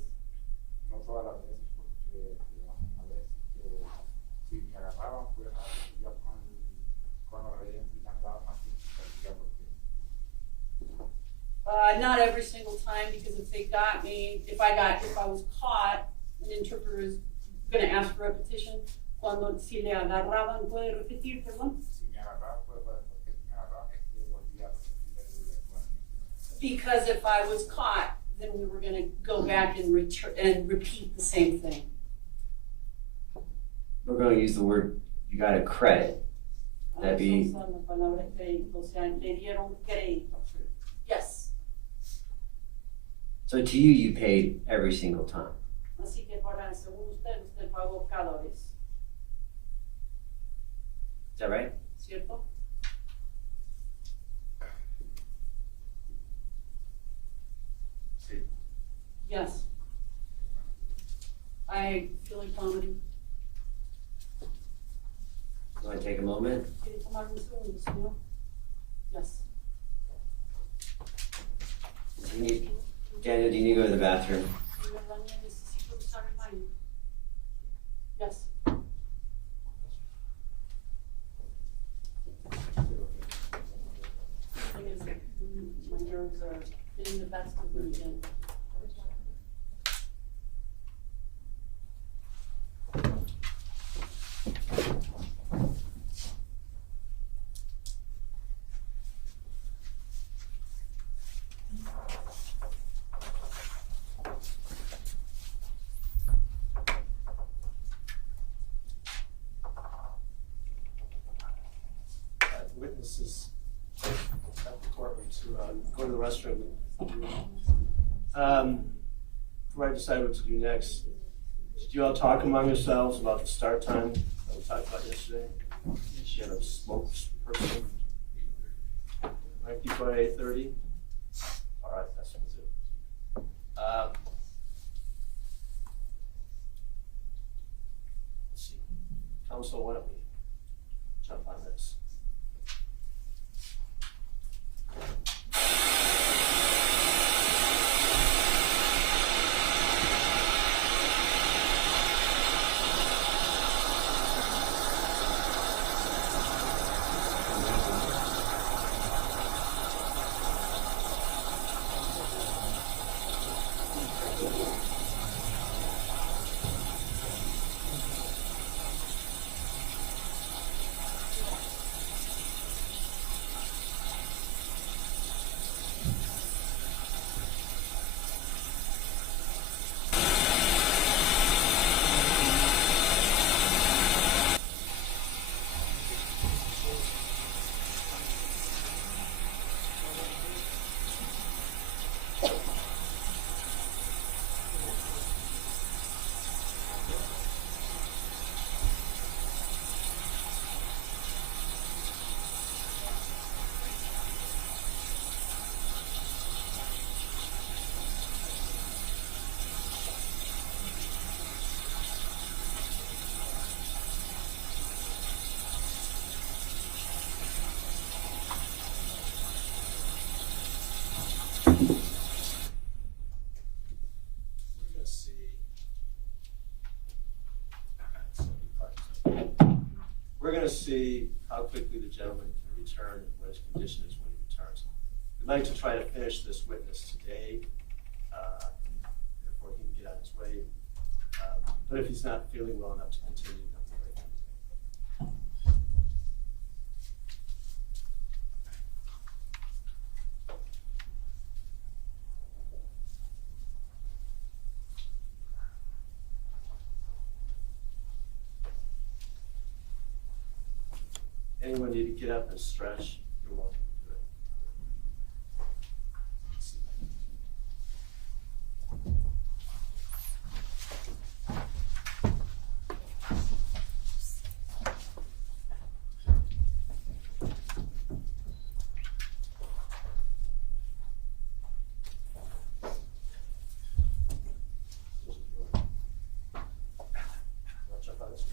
No todas las veces, porque digamos una vez que si me agarraban, pues ya con la reverencia ya me daban más tiempo que perdía porque Not every single time, because if they got me, if I was caught, an interpreter is going to ask for repetition. Cuando si le agarraban, puede repetir, perdón. si me agarraban, pues porque si me agarraban volvía a repetir el juego. Because if I was caught, then we were going to go back and repeat the same thing. We're going to use the word, you got a credit. That'd be, Usar la palabra crédito, o sea, le dieron crédito. Yes. so to you, you paid every single time. Así que para según usted pagó cada vez. Is that right? ¿Cierto? Sí. Yes. I feel like vomiting. You want to take a moment? ¿Quiere tomar un segundo, señor? Yes. Daniel, do you need to go to the bathroom? Señor Daniel, necesito usar el baño. Yes. Thing is, my nerves are getting the best of me again. Witnesses at the courtroom to go to the restroom. Before I decide what to do next, did you all talk among yourselves about the start time that we talked about yesterday? She had a spokesperson. Might be by 8:30. All right, that's what we'll do. Let's see. Counsel, why don't we jump on this? to see how quickly the gentleman can return and what his condition is when he returns. We'd like to try to finish this witness today, and therefore he can get on his way. But if he's not feeling well enough to continue, then we'll wait. Anyone need to get up and stretch, you're welcome to do it. Watch out for this.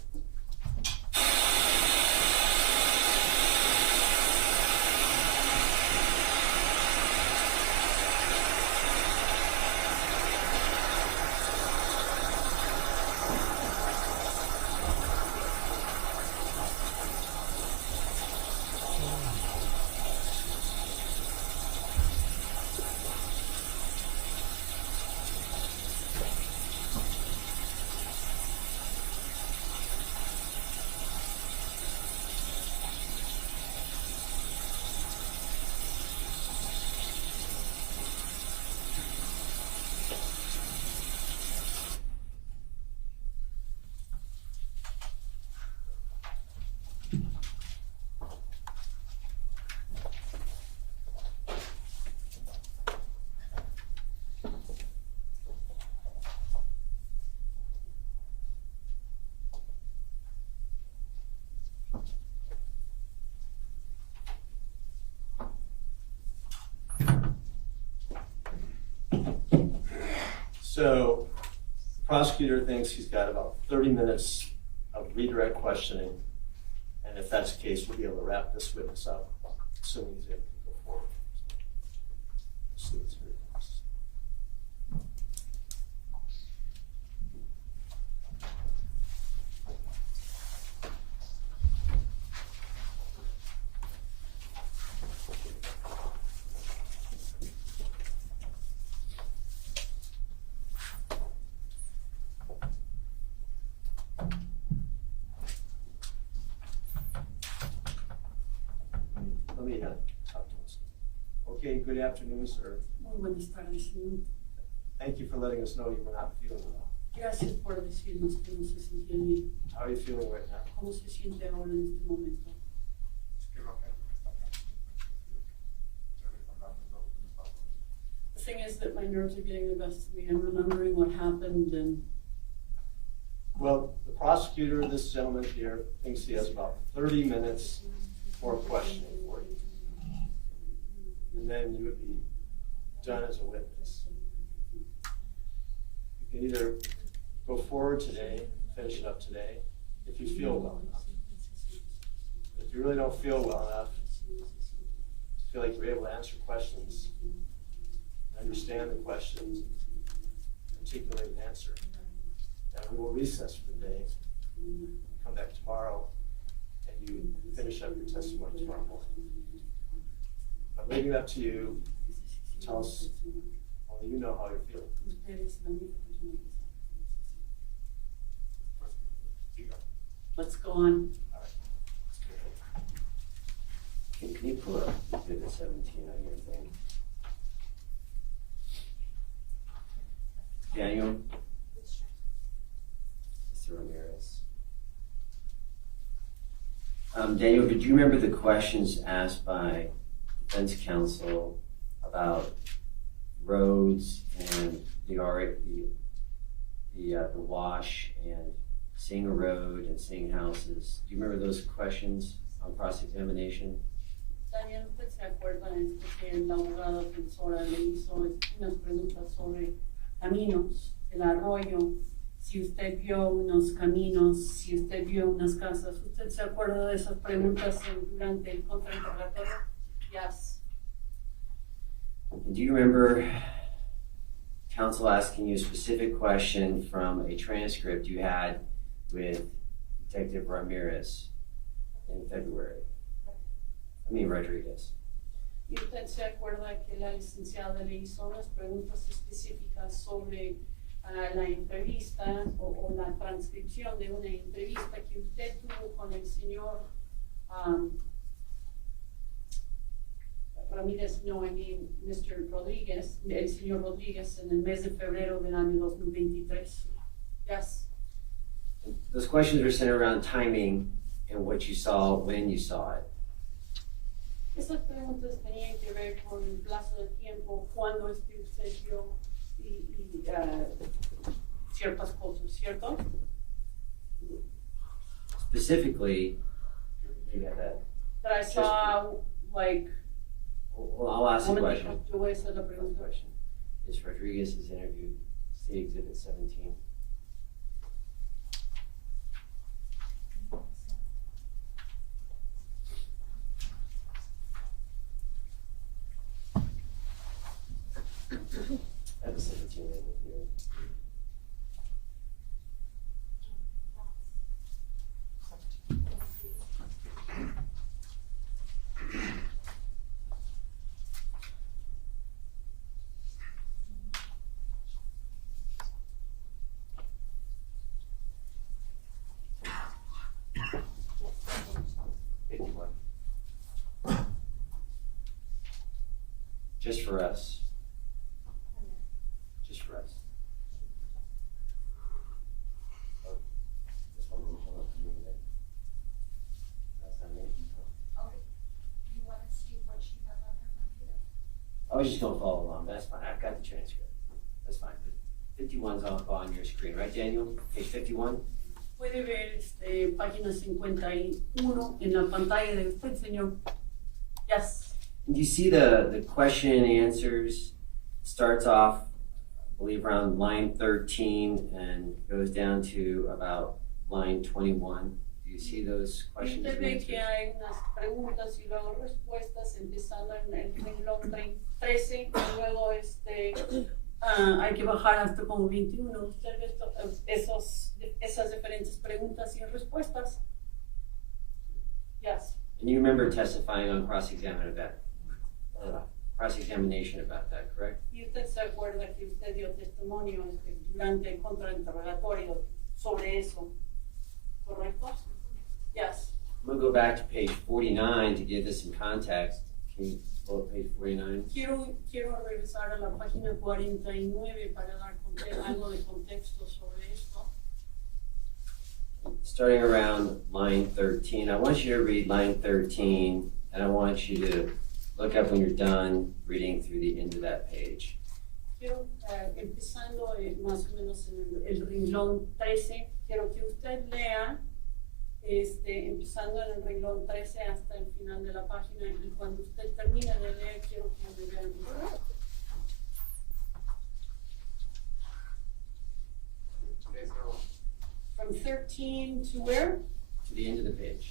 So the prosecutor thinks he's got about 30 minutes of redirect questioning. And if that's the case, we'll be able to wrap this witness up, assuming he's able to go forward. Let's see what's here. Let me talk to us. Okay, good afternoon, sir. Muy buenas tardes, señor. Thank you for letting us know you were not feeling well. Gracias por decirnos que no se siente bien. How are you feeling right now? ¿Cómo se siente ahora en este momento? Es que los nervios me están dando ustedes están dando lo que me está pasando. The thing is that my nerves are getting the best of me. I'm remembering what happened and Well, the prosecutor, this gentleman here, thinks he has about 30 minutes for questioning for you. And then you would be done as a witness. You can either go forward today, finish it up today, if you feel well enough. If you really don't feel well enough, feel like you're able to answer questions, understand the questions, articulate an answer, then we will recess for the day, come back tomorrow, and you finish up your testimony tomorrow morning. I'm leaving it up to you. Tell us, only you know how you're feeling. ustedes la única persona que sabe. Let's go on. Can you pull up Exhibit 17 on your thing? Daniel? Mr. Ramirez. Daniel, did you remember the questions asked by defense counsel about roads and the wash and seeing a road and seeing houses? Do you remember those questions on cross-examination? Daniel, ¿usted se acuerda que el abogado defensora le hizo unas preguntas sobre caminos, el arroyo, si usted vio unos caminos, si usted vio unas casas? ¿Usted se acuerda de esas preguntas durante el contrainterrogatorio? Yes. And do you remember counsel asking you a specific question from a transcript you had with Detective Ramirez? in February. I mean Rodriguez. Y usted se acuerda que la licenciada le hizo unas preguntas específicas sobre la entrevista o la transcripción de una entrevista que usted tuvo con el señor Ramírez, no, I mean Mr. Rodríguez, el señor Rodríguez en el mes de febrero del año 2023. Yes. Those questions were centered around timing and what you saw when you saw it. Esas preguntas tenían que ver con el plazo de tiempo, cuándo es que usted vio ciertas cosas, ¿cierto? Specifically, you got that. That I saw, like, Well, I'll ask the question. yo voy a hacer la pregunta. Is Rodriguez's interview State Exhibit 17? That was 17 with you. Just for us. Just for us. Oh, this one will come up to me today. That's not me. Okay. You wanna see what she has on her computer? I was just gonna follow along, that's fine, I've got the transcript, that's fine. 51's on your screen, right, Daniel? Page 51? Puede ver página 51 en la pantalla de usted, señor. Yes. You see the question and answers starts off, I believe, around line 13 and goes down to about line 21. Do you see those questions Usted and ve answers? que hay unas preguntas y luego respuestas, empezando en el renglón 13 y luego hay que bajar hasta como 21. Usted ve esas diferentes preguntas y respuestas. Yes. And you remember testifying on cross-examination about that, correct? Y usted se acuerda que usted dio testimonio durante el contrainterrogatorio sobre eso, ¿correcto? Yes. I'm going to go back to page 49 to give this some context. Can you pull up page 49? Quiero regresar a la página 49 para dar algo de contexto sobre esto. Starting around line 13, I want you to read line 13, and I want you to look up when you're done reading through the end of that page. Quiero, empezando más o menos en el renglón 13, quiero que usted lea, empezando en el renglón 13 hasta el final de la página, y cuando usted termine de leer, quiero que me vean. From 13 to where? To the end of the page.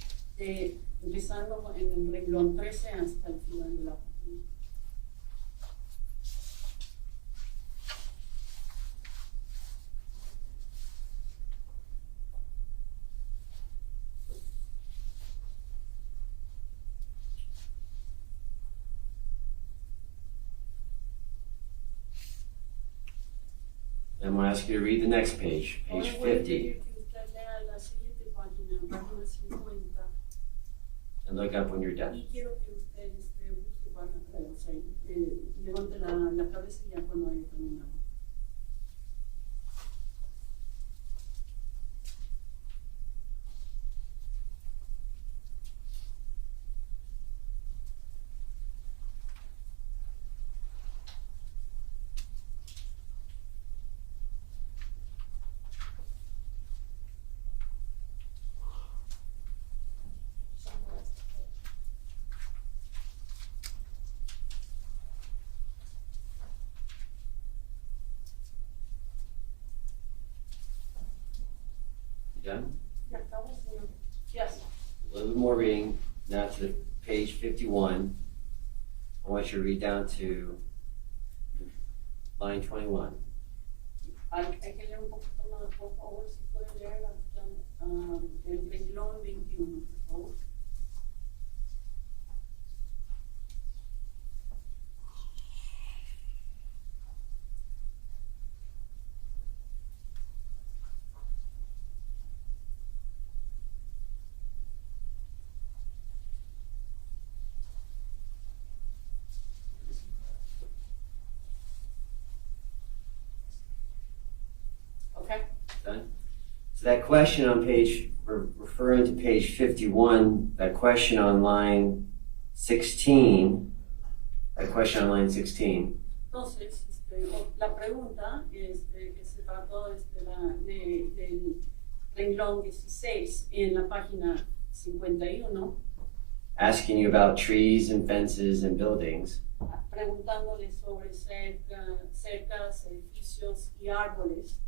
Empezando en el renglón 13 hasta el final de la página. I'm going to ask you to read the next page, page 50, and look up when you're done. Y quiero que usted levante la cabeza ya cuando haya terminado. Done? Yes. A little bit more reading, now to page 51. I want you to read down to line 21. Hay que leer un poquito más, por favor, si puede leer hasta el renglón 21, por favor. So that question on page, referring to page 51, that question on line 16, Entonces, la pregunta que se trató del renglón 16 en la página 51, asking you about trees and fences and buildings, preguntándole sobre cercas, edificios y árboles,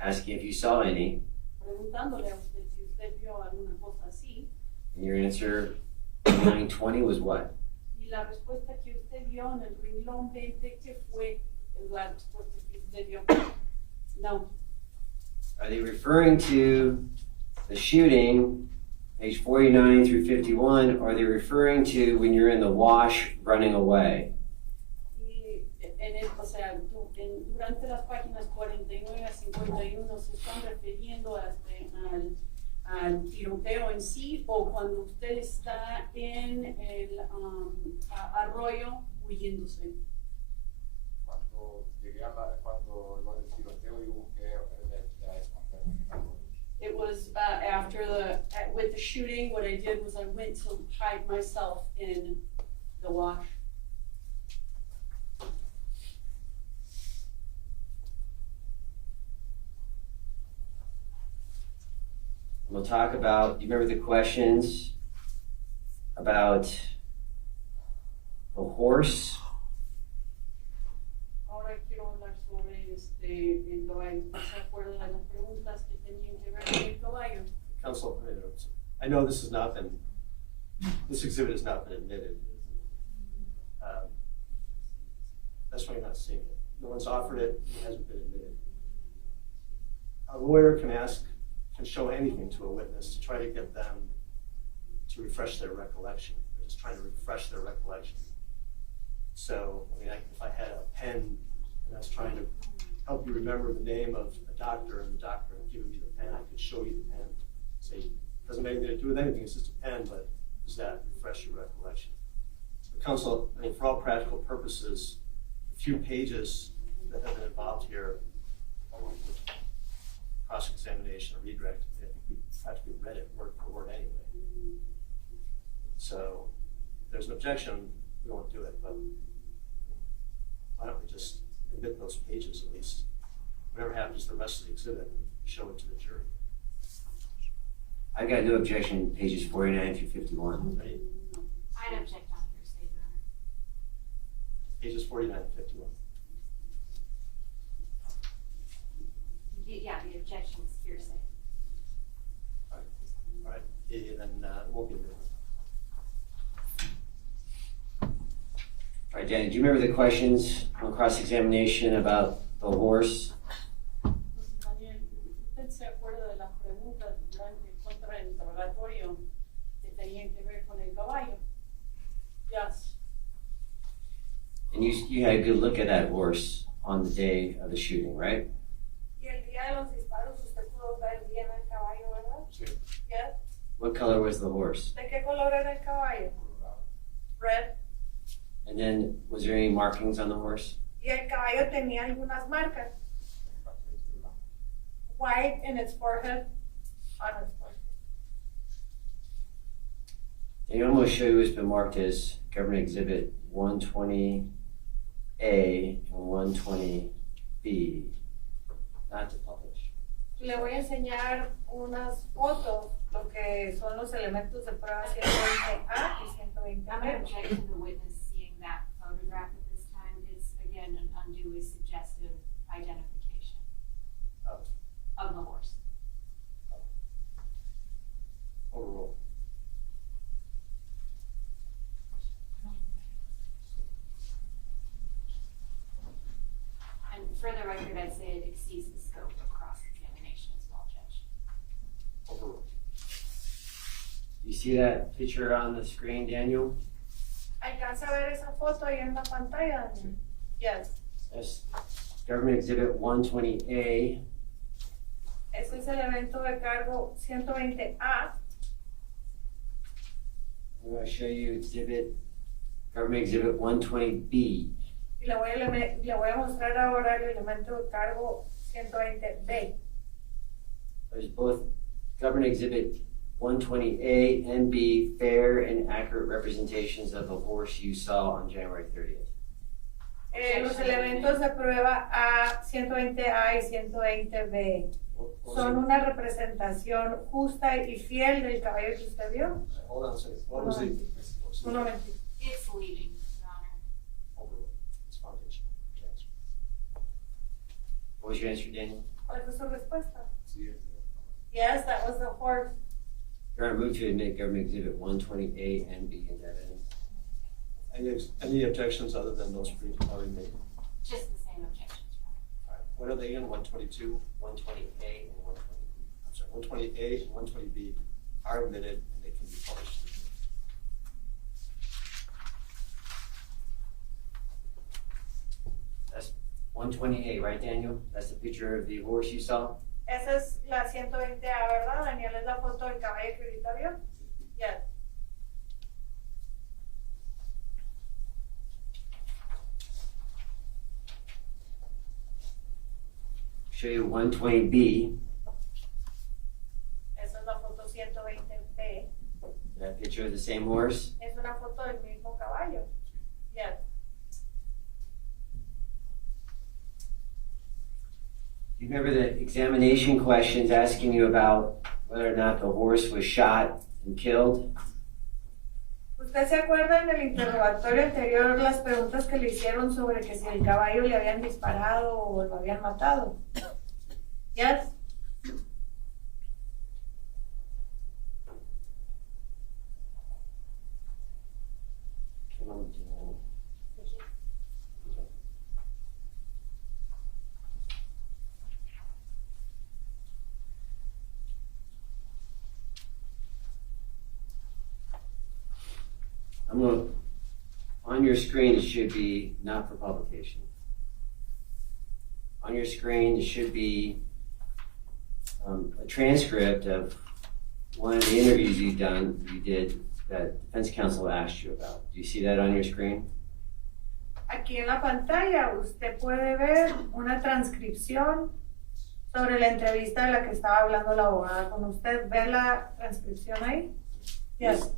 asking if you saw any, preguntándole a usted si usted vio alguna cosa así, and your answer, line 20, was what? y la respuesta que usted dio en el renglón 20, ¿qué fue la respuesta que usted dio? No. Are they referring to the shooting, page 49 through 51, or are they referring to when you're in the wash running away? Y o sea, durante las páginas 49 a 51 se están refiriendo al tiroteo en sí, o cuando usted está en el arroyo huyéndose. Cuando llegué cuando lo del tiroteo y busqué esconderme en el arroyo. It was with the shooting, what I did was I went to hide myself in the wash. We'll talk about, do you remember the questions about the horse? Ahora quiero hablar sobre el caballo. ¿Se acuerdan de las preguntas que tenían que ver con el caballo? Counsel, I know this exhibit has not been admitted. That's why you're not seeing it. No one's offered it, it hasn't been admitted. A lawyer can show anything to a witness to try to get them to refresh their recollection. They're just trying to refresh their recollection. So, if I had a pen and I was trying to help you remember the name of a doctor and the doctor had given me the pen, I could show you the pen. Say, it doesn't have anything to do with anything, it's just a pen, but does that refresh your recollection? The counsel, for all practical purposes, a few pages that have been involved here, cross-examination or redirect, I think we practically read it word for word anyway. So, if there's an objection, we won't do it, but why don't we just admit those pages at least? Whatever happens to the rest of the exhibit, show it to the jury. I've got no objection, pages 49 through 51. Right? I'd object on hearsay, Your Honor. Pages 49 and 51. Yeah, the objection is hearsay. All right, then it won't be admitted. All right, Danny, do you remember the questions on cross-examination about the horse? Daniel, ¿usted se acuerda de las preguntas durante el contrainterrogatorio que tenían que ver con el caballo? Yes. And you had a good look at that horse on the day of the shooting, right? Y el día de los disparos usted pudo ver bien el caballo, ¿verdad? Sí. Yes. What color was the horse? ¿De qué color era el caballo? Red. And then, was there any markings on the horse? Y el caballo tenía algunas marcas. White in its forehead. On its forehead. And I'm going to show you what's been marked as Government Exhibit 120A and 120B, not to publish. Le voy a enseñar unas fotos, lo que son los elementos de prueba 120A y 120B. I'm going to object to the witness seeing that photograph at this time. It's, again, an unduly suggestive identification of the horse. Overruled. And for the record, I'd say it exceeds the scope of cross-examination as well, Judge. Overruled. You see that picture on the screen, Daniel? ¿Alcanza a ver esa foto ahí en la pantalla, Daniel? Yes. That's Government Exhibit 120A. Ese es el evento de cargo 120A. I'm going to show you Government Exhibit 120B. Y le voy a mostrar ahora el elemento de cargo 120B. Is both Government Exhibit 120A and B fair and accurate representations of the horse you saw on January 30th? Los elementos de prueba A, 120A y 120B son una representación justa y fiel del caballo que usted vio. Hold on a second. What was the? Un momentito. It's leading, Your Honor. Overruled. It's foundation. Transfer. What was your answer, Daniel? ¿Cuál fue su respuesta? Sí, es Yes, that was the horse. Your Honor, move to admit Government Exhibit 120A and B into evidence. Any objections other than those already made? Just the same objections, Your Honor. All right. What are they in? 122? 120A and 120B. I'm sorry, 120A and 120B are admitted and they can be published. That's 120A, right, Daniel? That's the picture of the horse you saw? Esa es la 120A, ¿verdad? Daniel, es la foto del caballo que ahorita vio. Yes. Show you 120B, Esa es la foto 120B. that picture of the same horse. Es una foto del mismo caballo. Yes. You remember the examination questions asking you about whether or not the horse was shot and killed? ¿Usted se acuerda en el interrogatorio anterior las preguntas que le hicieron sobre que si el caballo le habían disparado o lo habían matado? Yes. On your screen, it should be not for publication. On your screen, it should be a transcript of one of the interviews you did that defense counsel asked you about. Do you see that on your screen? Aquí en la pantalla usted puede ver una transcripción sobre la entrevista de la que estaba hablando la abogada con usted. ¿Ve la transcripción ahí? Yes.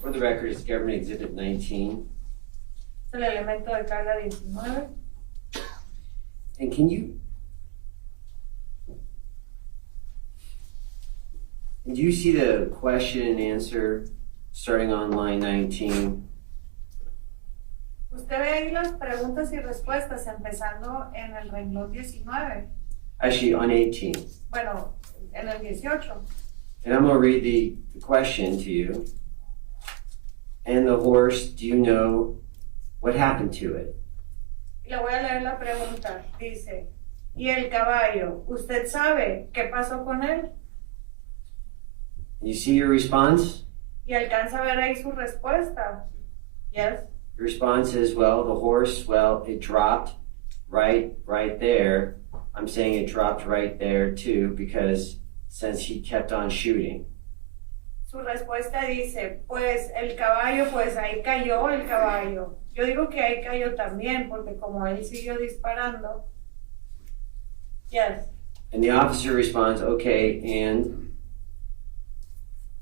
For the record, it's Government Exhibit 19. Es el elemento de carga 19. And can you, do you see the question and answer starting on line 19? Usted ve ahí las preguntas y respuestas empezando en el renglón 19. Actually, on 18. Bueno, en el 18. And I'm going to read the question to you. And the horse, do you know what happened to it? Le voy a leer la pregunta. Dice, ¿y el caballo? ¿Usted sabe qué pasó con él? You see your response? Y alcanza a ver ahí su respuesta. Yes. Your response is, well, the horse, well, it dropped right there. I'm saying it dropped right there too, because since he kept on shooting. Su respuesta dice, pues el caballo, pues ahí cayó el caballo. Yo digo que ahí cayó también, porque como él siguió disparando. Yes. And the officer responds, okay, and?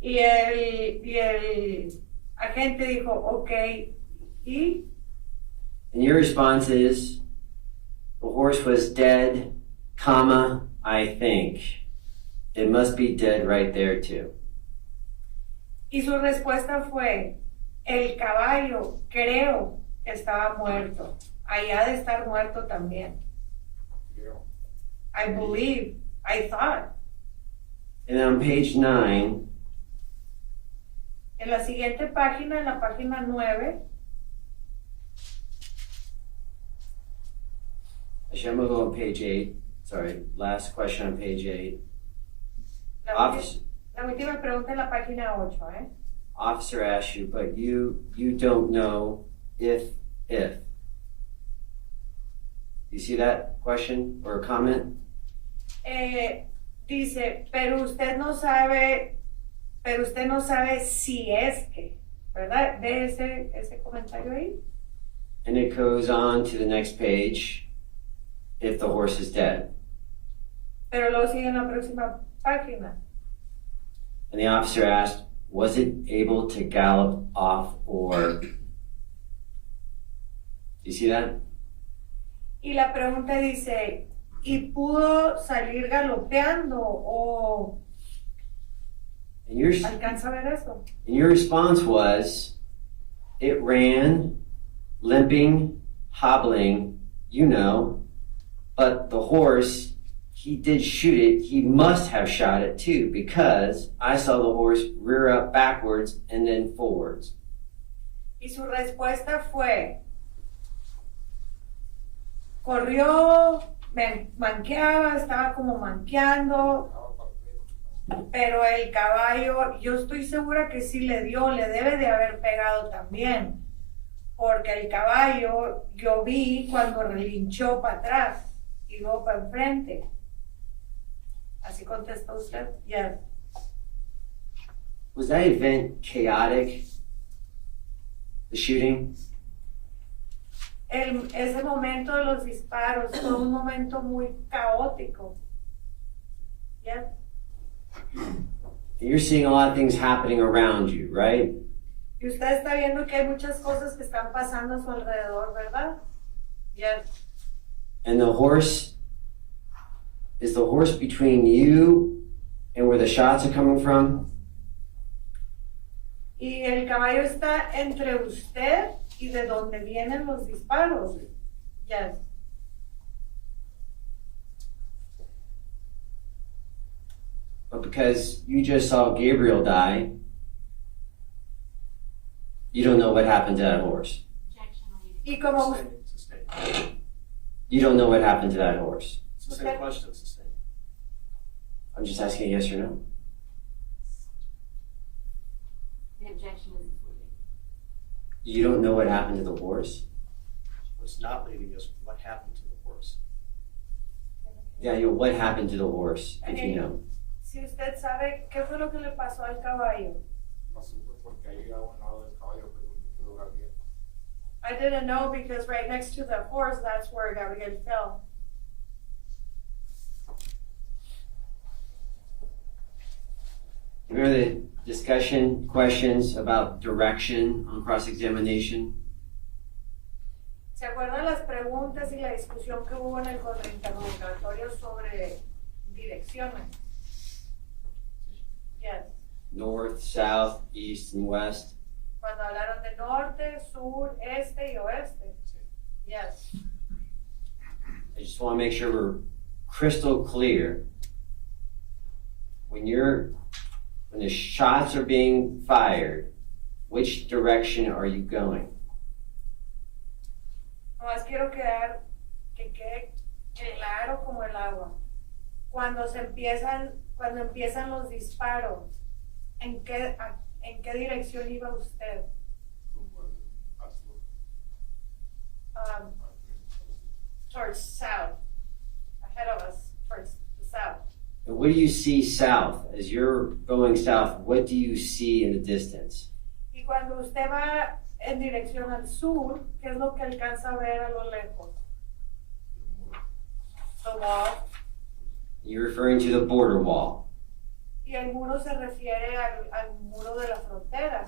Y el agente dijo, okay, y? And your response is, the horse was dead, comma, I think. It must be dead right there too. Y su respuesta fue, el caballo, creo que estaba muerto. Ahí ha de estar muerto también. I believe, I thought. And then on page 9, en la siguiente página, en la página 9, actually I'm going to go on page 8. Sorry, last question on page 8. la última pregunta en la página 8, ¿eh? Officer asks you, but you don't know if. You see that question or comment? Dice, pero usted no sabe si es que, ¿verdad? ¿Ve ese comentario ahí? And it goes on to the next page, if the horse is dead. Pero luego sigue en la próxima página. And the officer asked, was it able to gallop off or... You see that? Y la pregunta dice, ¿y pudo salir galopeando o And your, alcanza a ver eso? and your response was, it ran, limping, hobbling, you know, but the horse, he did shoot it. He must have shot it too, because I saw the horse rear up backwards and then forwards. Y su respuesta fue, corrió, manqueaba, estaba como manqueando, pero el caballo, yo estoy segura que sí le dio, le debe de haber pegado también, porque el caballo yo vi cuando relinchó para atrás y luego para enfrente. Así contestó usted. Yes. Was that event chaotic? The shooting? Ese momento de los disparos fue un momento muy caótico. Yes. You're seeing a lot of things happening around you, right? Y usted está viendo que hay muchas cosas que están pasando a su alrededor, ¿verdad? Yes. And the horse, is the horse between you and where the shots are coming from? Y el caballo está entre usted y de donde vienen los disparos. Yes. But because you just saw Gabriel die, you don't know what happened to that horse. Objection, Y como Sustained. You don't know what happened to that horse. Sustained question, sustained. I'm just asking yes or no. the objection is defeated. You don't know what happened to the horse? What's not leading us, what happened to the horse? Yeah, what happened to the horse, if you know? si usted sabe qué fue lo que le pasó al caballo. No supe porque ahí a un lado del caballo quedó Gabriel. I didn't know because right next to the horse, that's where Gabriel fell. Remember the discussion questions about direction on cross-examination? ¿Se acuerdan las preguntas y la discusión que hubo en el contrainterrogatorio sobre direcciones? Yes. North, south, east, and west? Cuando hablaron de norte, sur, este y oeste. Yes. I just want to make sure we're crystal clear. When the shots are being fired, which direction are you going? Nomás quiero que quede claro como el agua. Cuando empiezan los disparos, ¿en qué dirección iba usted? Towards south, ahead of us, towards the south. And what do you see south? As you're going south, what do you see in the distance? Y cuando usted va en dirección al sur, ¿qué es lo que alcanza a ver a lo lejos? The wall. You're referring to the border wall. Y el muro se refiere al muro de la frontera.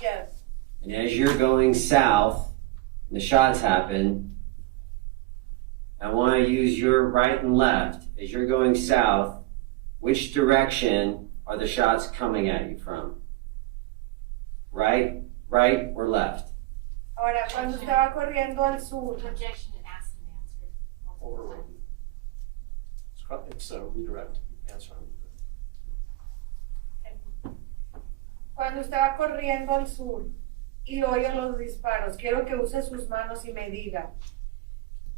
Yes. And as you're going south, and the shots happen, I want to use your right and left. As you're going south, which direction are the shots coming at you from? Right, or left? Ahora, cuando usted va corriendo al sur, Objection, it asked and answered multiple Overruled. times. It's a redirect answer. cuando usted va corriendo al sur y oye los disparos, quiero que use sus manos y me diga,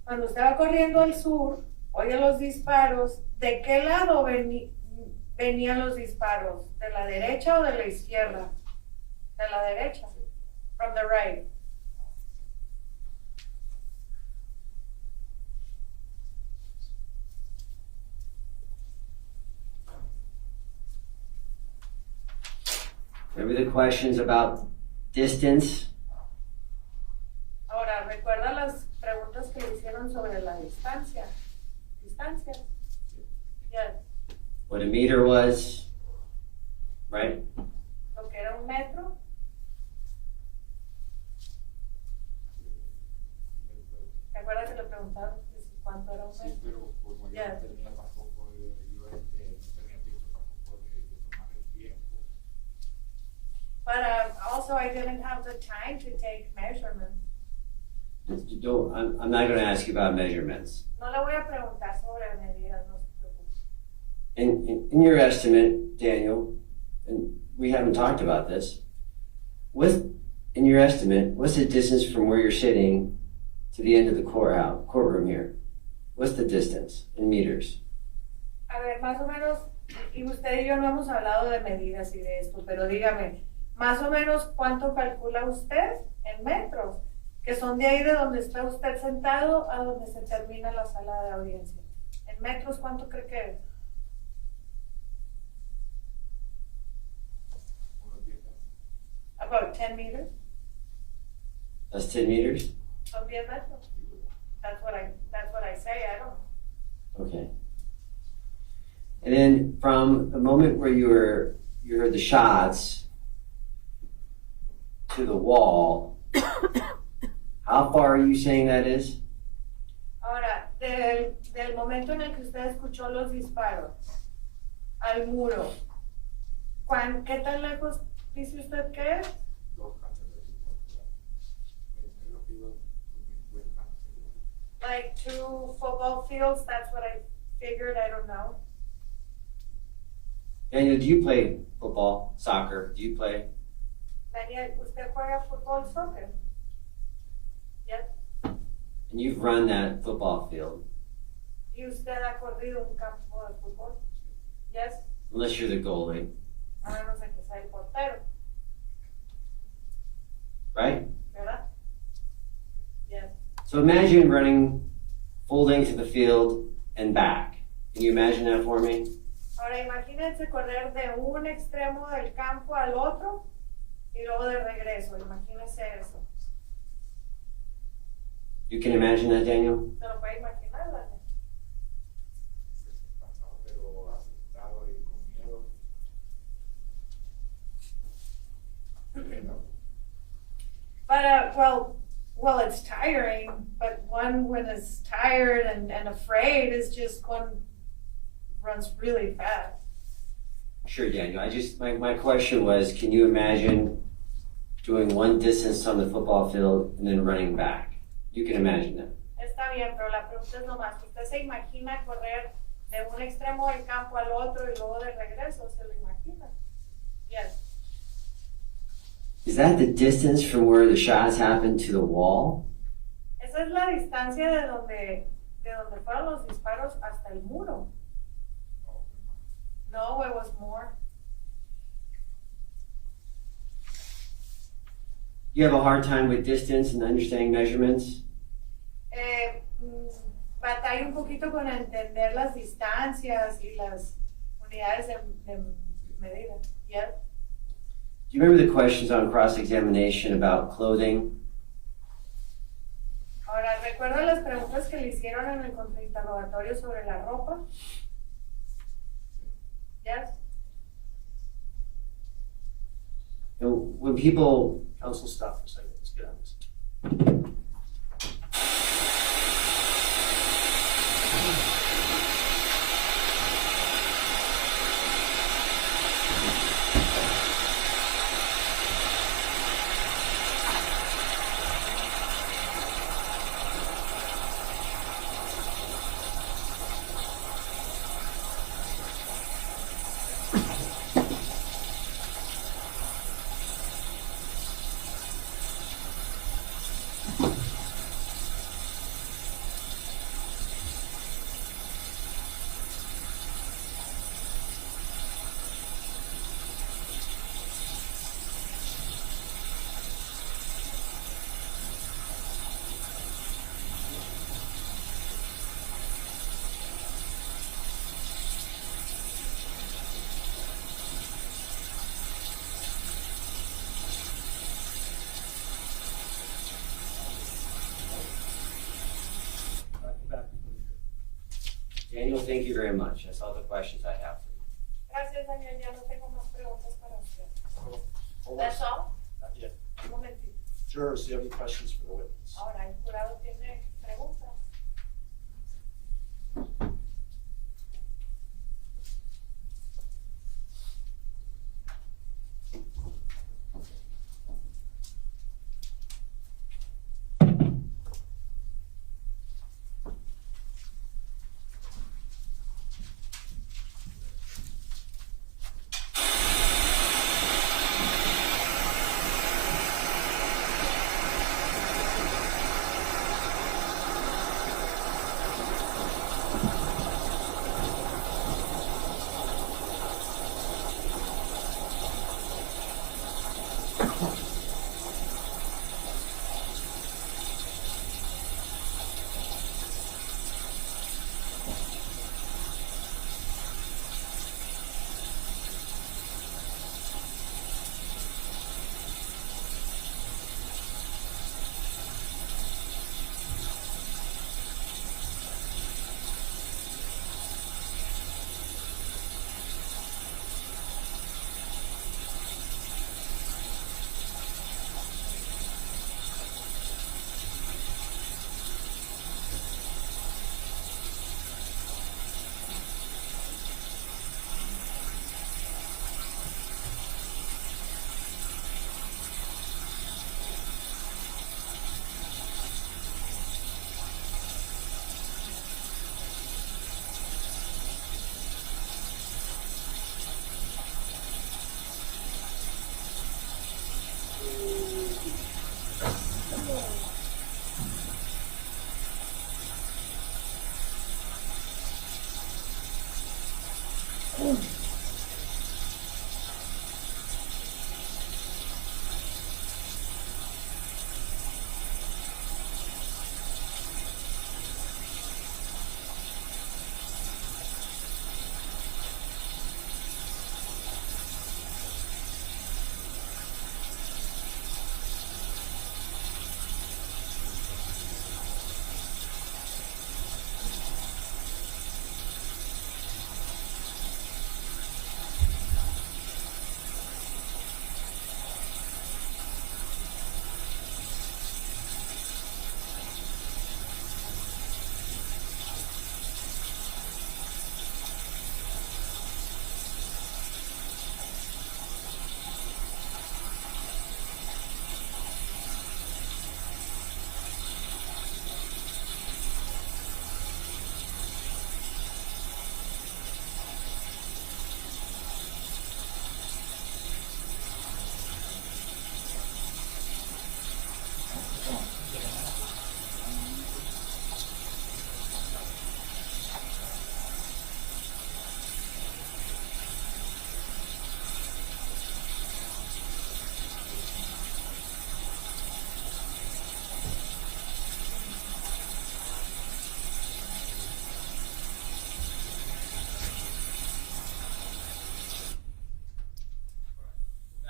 cuando usted va corriendo al sur, oye los disparos, ¿de qué lado venían los disparos? ¿De la derecha o de la izquierda? De la derecha. From the right. Remember the questions about distance? Ahora, ¿recuerda las preguntas que le hicieron sobre la distancia? ¿Distancia? Yes. what a meter was, right? lo que era un metro. ¿Te acuerdas que le preguntaron que si cuánto era un Sí, metro? pero como yo Ya. no tenía tampoco, yo no tenía tiempo tampoco de tomar el tiempo. But also I didn't have the time to take measurements. I'm not gonna ask you about measurements. No le voy a preguntar sobre medidas, no se preocupe. In your estimate, Daniel, and we haven't talked about this, in your estimate, what's the distance from where you're sitting to the end of the courtroom here? What's the distance in meters? A ver, más o menos, y usted y yo no hemos hablado de medidas y de esto, pero dígame, más o menos cuánto calcula usted en metros, que son de ahí de donde está usted sentado a donde se termina la sala de audiencia. En metros, ¿cuánto cree que es? About 10 meters. That's 10 meters? Son 10 metros. That's what I say, I don't know. Okay. And then from the moment where you heard the shots to the wall, how far are you saying that is? Ahora, del momento en el que usted escuchó los disparos al muro, ¿qué tan lejos dice usted que es? Like 2 football fields, that's what I figured, I don't know. Daniel, do you play football, soccer? Do you play? Daniel, ¿usted juega fútbol, soccer? Yes. And you've run that football field, ¿Y usted ha corrido un campo de fútbol? Yes. unless you're the goalie, A menos de que sea el portero, right? ¿verdad? Yes. So imagine running full length of the field and back. Can you imagine that for me? Ahora imagínense correr de un extremo del campo al otro y luego de regreso. Imagínense eso. You can imagine that, Daniel? ¿Se lo puede imaginar, Daniel? Pero asustado y con miedo. But, well, it's tiring, but one when is tired and afraid is just one runs really fast. Sure, Daniel. My question was, can you imagine doing one distance on the football field and then running back? You can imagine that. Está bien, pero la pregunta es nomás, ¿usted se imagina correr de un extremo del campo al otro y luego de regreso? ¿Se lo imagina? Yes. Is that the distance from where the shots happened to the wall? Esa es la distancia de donde fueron los disparos hasta el muro. No, it was more. You have a hard time with distance and understanding measurements? Batalla un poquito con entender las distancias y las unidades de medida. Yes. Do you remember the questions on cross-examination about clothing? Ahora, ¿recuerda las preguntas que le hicieron en el contrainterrogatorio sobre la ropa? Yes. And when people, Counsel, stop for a second, let's get on this. Daniel, thank you very much. That's all the questions I have for you. do you have any questions for the witness? Ahora, el jurado tiene preguntas.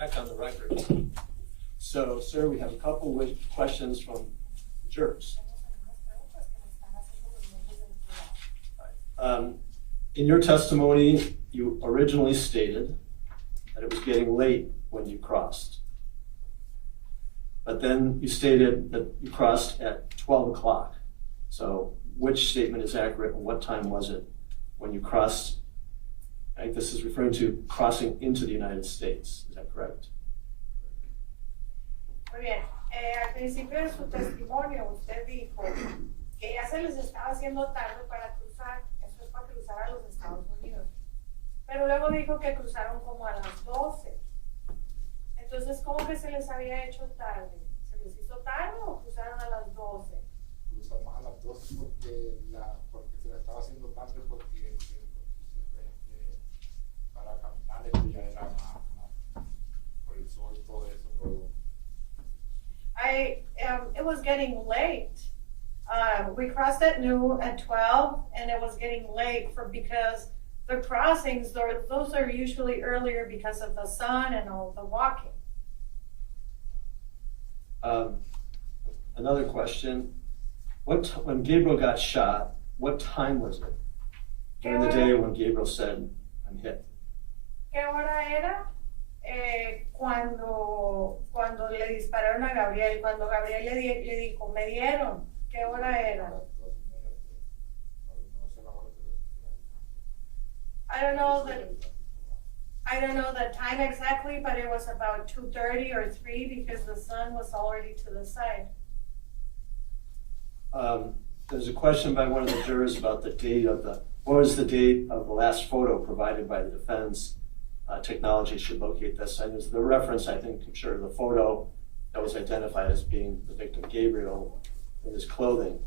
Back on the record. So, sir, we have a couple of questions from jurors. In your testimony, you originally stated that it was getting late when you crossed. But then you stated that you crossed at 12 o'clock. So which statement is accurate and what time was it when you crossed? I think this is referring to crossing into the United States. Is that correct? Muy bien. Al principio de su testimonio, usted dijo que ya se les estaba haciendo tarde para cruzar. Eso es para cruzar a los Estados Unidos. Pero luego dijo que cruzaron como a las 12. Entonces, ¿cómo que se les había hecho tarde? ¿Se les hizo tarde o cruzaron a las 12? Cruzamos a las 12 porque se le estaba haciendo tarde porque para caminar esto ya era más por el sol, todo eso. It was getting late. We crossed at noon at 12, and it was getting late because the crossings, those are usually earlier because of the sun and all the walking. Another question. When Gabriel got shot, what time was it during the day when Gabriel said, I'm hit? ¿Qué hora era? cuando le dispararon a Gabriel, cuando Gabriel le dijo, me dieron, ¿qué hora era? I don't know the time exactly, but it was about 2:30 or 3 because the sun was already to the side. There's a question by one of the jurors about the date of what was the date of the last photo provided by the defense? Technology should locate this. And there's the reference, I think, I'm sure, the photo that was identified as being the victim, Gabriel, in his clothing.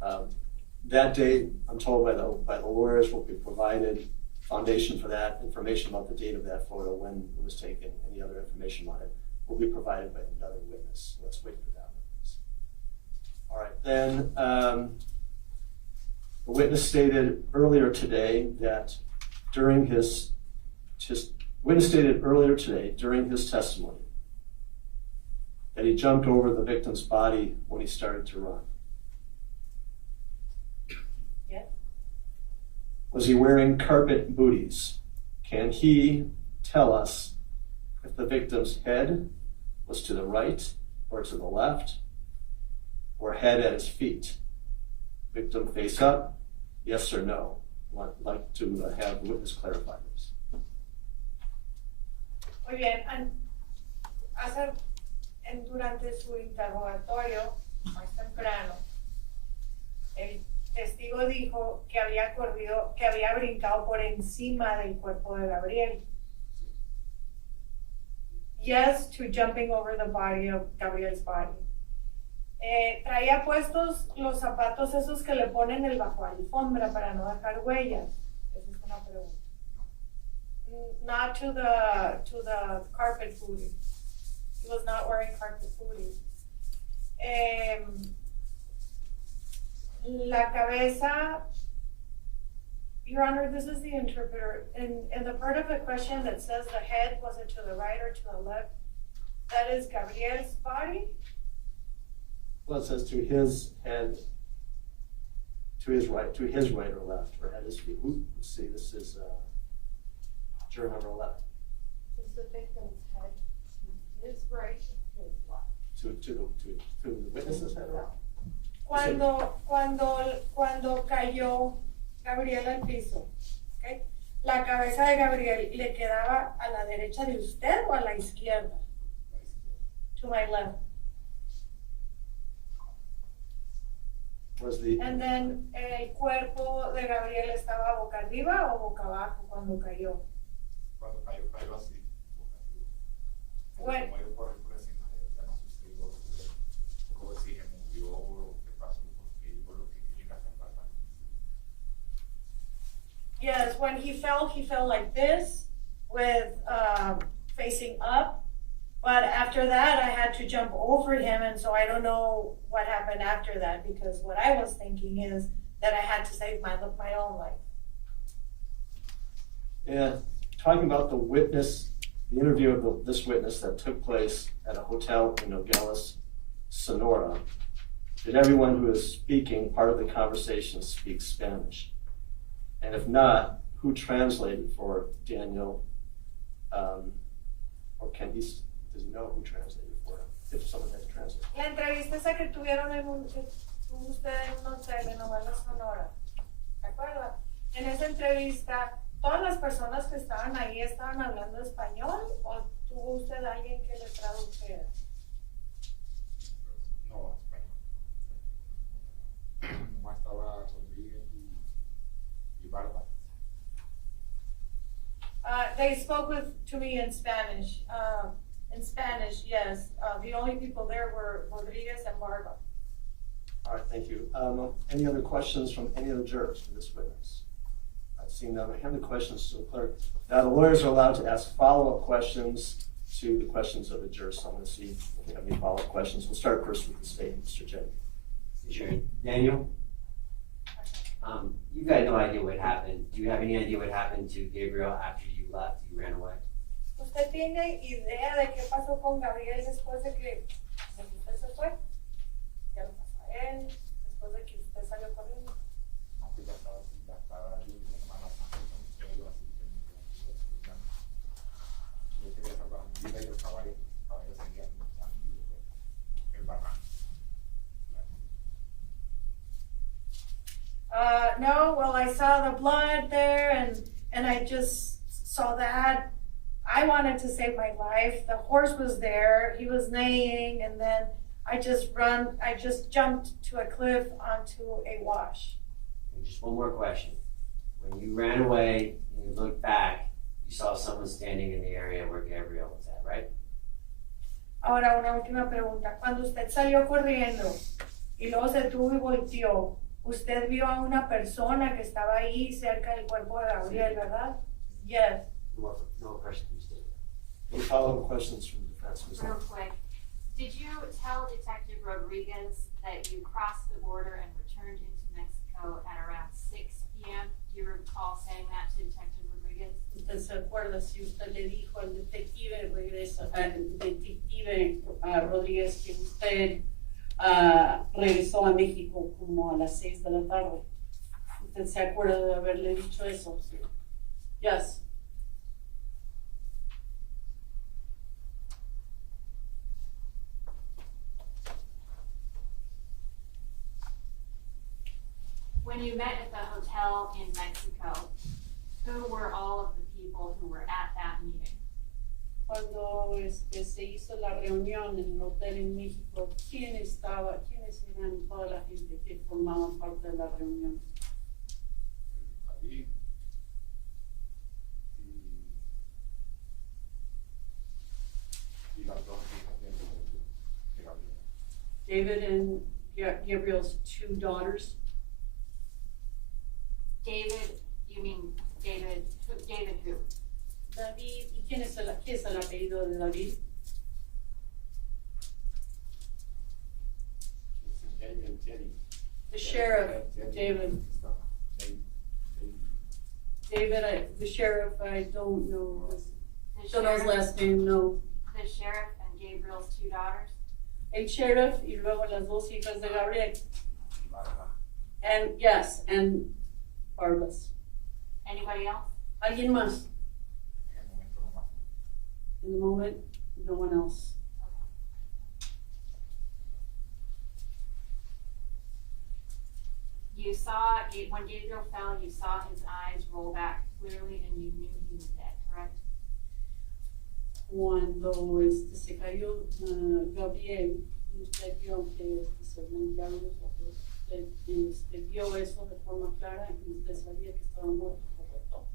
That date, I'm told by the lawyers, will be provided. Foundation for that, information about the date of that photo, when it was taken, any other information on it, will be provided by another witness. Let's wait for that witness. All right, then the witness stated earlier today that during his testimony that he jumped over the victim's body when he started to run. Was he wearing carpet booties? Can he tell us if the victim's head was to the right or to the left, or head at his feet? Victim face up, yes or no? I'd like to have the witness clarify this. Muy bien, durante su interrogatorio, más temprano, el testigo dijo que había brincado por encima del cuerpo de Gabriel. Yes to jumping over the body of Gabriel's body. Traía puestos los zapatos esos que le ponen bajo alfombra para no dejar huellas. Esa es una pregunta. Not to the carpet booty. He was not wearing carpet booty. La cabeza, Your Honor, this is the interpreter. In the part of the question that says the head, was it to the right or to the left? That is Gabriel's body? Well, it says to his head, to his right or left, or at his feet. Let's see, this is juror number 11. Is the victim's head to his right or to his left? To the witness's head or left? Cuando cayó Gabriel al piso, ¿okay? La cabeza de Gabriel le quedaba a la derecha de usted o a la izquierda? To my left. And then el cuerpo de Gabriel estaba boca arriba o boca abajo cuando cayó? Cuando cayó así, boca arriba. Bueno. Como yo corrí por encima de él, ya no sucedió como si se movió o qué pasó, porque yo lo que quería hacer pasar. Yes, when he fell like this, with facing up. But after that, I had to jump over him, and so I don't know what happened after that, because what I was thinking is that I had to save my own life. And talking about the witness, the interview of this witness that took place at a hotel in Nogales, Sonora, did everyone who is speaking part of the conversation speak Spanish? And if not, who translated for Daniel? Or does he know who translated for him, if someone had to translate? La entrevista esa que tuvieron usted en un hotel en Nogales, Sonora, ¿se acuerda? En esa entrevista, ¿todas las personas que estaban ahí estaban hablando español o tuvo usted alguien que le tradujera? No, español. Nomás estaba Rodríguez y Barba. They spoke to me in Spanish. In Spanish, yes. The only people there were Rodriguez and Barba. All right, thank you. Any other questions from any of the jurors for this witness? I've seen none. I have the questions to the clerk. Now, the lawyers are allowed to ask follow-up questions to the questions of the jurors. So I'm going to see if we have any follow-up questions. We'll start first with the state, Mr. J. Sure. Daniel? You got no idea what happened. Do you have any idea what happened to Gabriel after you left, you ran away? ¿Usted tiene idea de qué pasó con Gabriel después de que usted se fue? ¿Qué le pasó a él después de que usted salió corriendo? No, que ya estaba así, ya estaba yo Semana Santa, yo así que yo quería salvar a mi saw the blood there and I just saw that. I wanted to save my life. The horse was there, he was neighing, and then I just jumped to a cliff onto a wash. And just one more question. When you ran away and you looked back, you saw someone standing in the area where Gabriel was at, right? Ahora, una última pregunta. Cuando usted salió corriendo y luego se detuvo y volteó, usted vio a una persona que estaba ahí cerca del cuerpo de Gabriel, ¿verdad? Yes. No question, you stay there. Any follow-up questions from the defense? Ms. Real Hunt? quick, did you tell Detective Rodriguez that you crossed the border and returned into Mexico at around 6 p.m.? Do you recall saying that to Detective Rodriguez? ¿Usted se acuerda si usted le dijo al detective Rodríguez que usted regresó a México como a las 6 de la tarde? ¿Usted se acuerda de haberle dicho eso? Yes. When you met at the hotel in Mexico, who were all of the people who were at that meeting? Cuando se hizo la reunión en el hotel en México, ¿quiénes eran toda la gente que formaban parte de la reunión? Allí. Y las dos hijas de Gabriel. David and Gabriel's 2 daughters. David, you mean David who? David, ¿y qué es el apellido de David? The sheriff, David. David, the sheriff, I don't know. Don't know his last name, no. The sheriff and Gabriel's 2 daughters? El sheriff y luego las 2 hijas de Gabriel. And yes, and Barbas. Anybody else? ¿Alguien más? In the moment, no one else. You saw, when Gabriel fell, you saw his eyes roll back clearly and you knew he was dead, correct? Cuando se cayó Gabriel, usted vio que se blanquearon los ojos, usted vio eso de forma clara y usted sabía que estaba muerto, ¿correcto?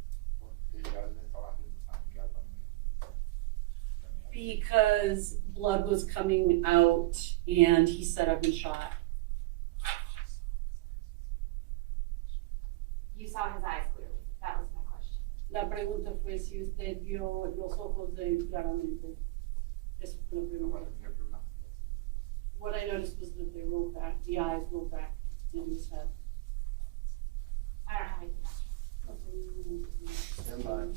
Because blood was coming out and he set up and shot. You saw his eyes clearly, that was my question. La pregunta fue si usted vio los ojos de él claramente. Eso fue la pregunta. What I noticed was that they rolled back, the eyes rolled back in his head. I don't have anything else. Stand by.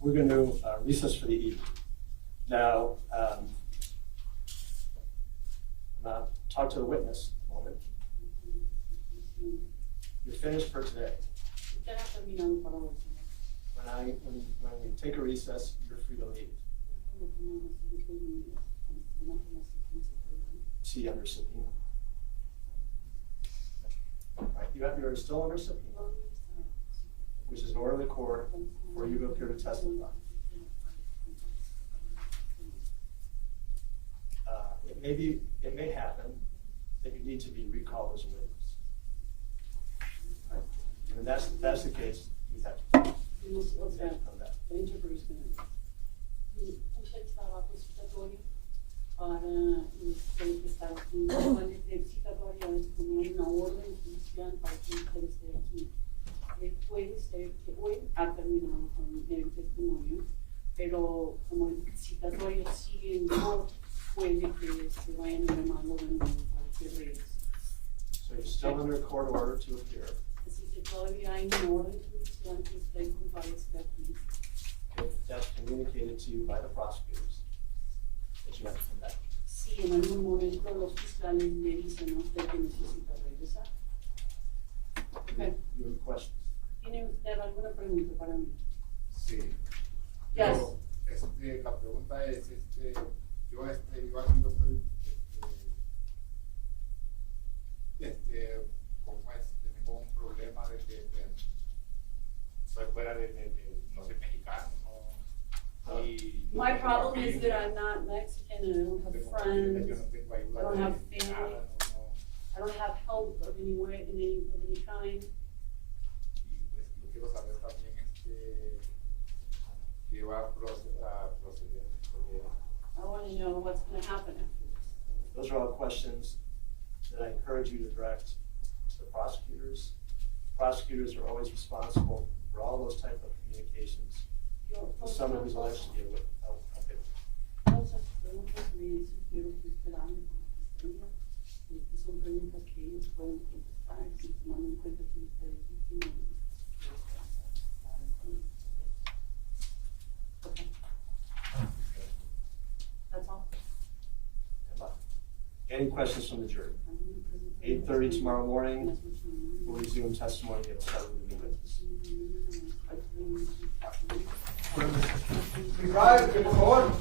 We're going to recess for the evening. Now, I'm going to talk to the witness in a moment. You're finished for today. When we take a recess, you're free to leave. See under subpoena. All right, you're still under subpoena, which is an order of the court where you appear to testify. maybe it may happen that you need to be recalled as a witness. Right? And if that's the case, you have to come back. La interpersonal. Usted estaba citatorio para estar aquí. El citatorio es como una orden judicial para que usted esté aquí. Puede ser que hoy ha terminado con el testimonio, pero como el citatorio sigue en court, puede que se vayan a llamarlo de nuevo para que regrese. So you're still under court order to appear. Así que todavía hay una orden judicial que usted comparezca aquí. If that's communicated to you by the prosecutors, that you have to come back. Si en algún momento los fiscales le dicen a usted que necesita regresar. Okay. You have questions? ¿Tiene usted alguna pregunta para mí? Sí. Yes. Yo, la pregunta es, yo haciendo como tengo un problema de que soy fuera no soy mexicano, My problem is that I'm not Mexican and I don't have friends, I don't have family, I don't have help of any way, of any kind. Y pues yo quiero saber también qué va a proceder. I want to know what's going to happen after this. Those are all questions that I encourage you to direct to the prosecutors. Prosecutors are always responsible for all those type of communications with someone who's alleged to be a victim. Todas esas preguntas me sugiero que usted hable con la fiscalía. Son preguntas que ellos pueden contestar, si tomando en cuenta que usted es víctima. Okay. That's all. Any questions from the jury? 8:30 tomorrow morning, we'll resume testimony at 7 with the witness. Right, por favor.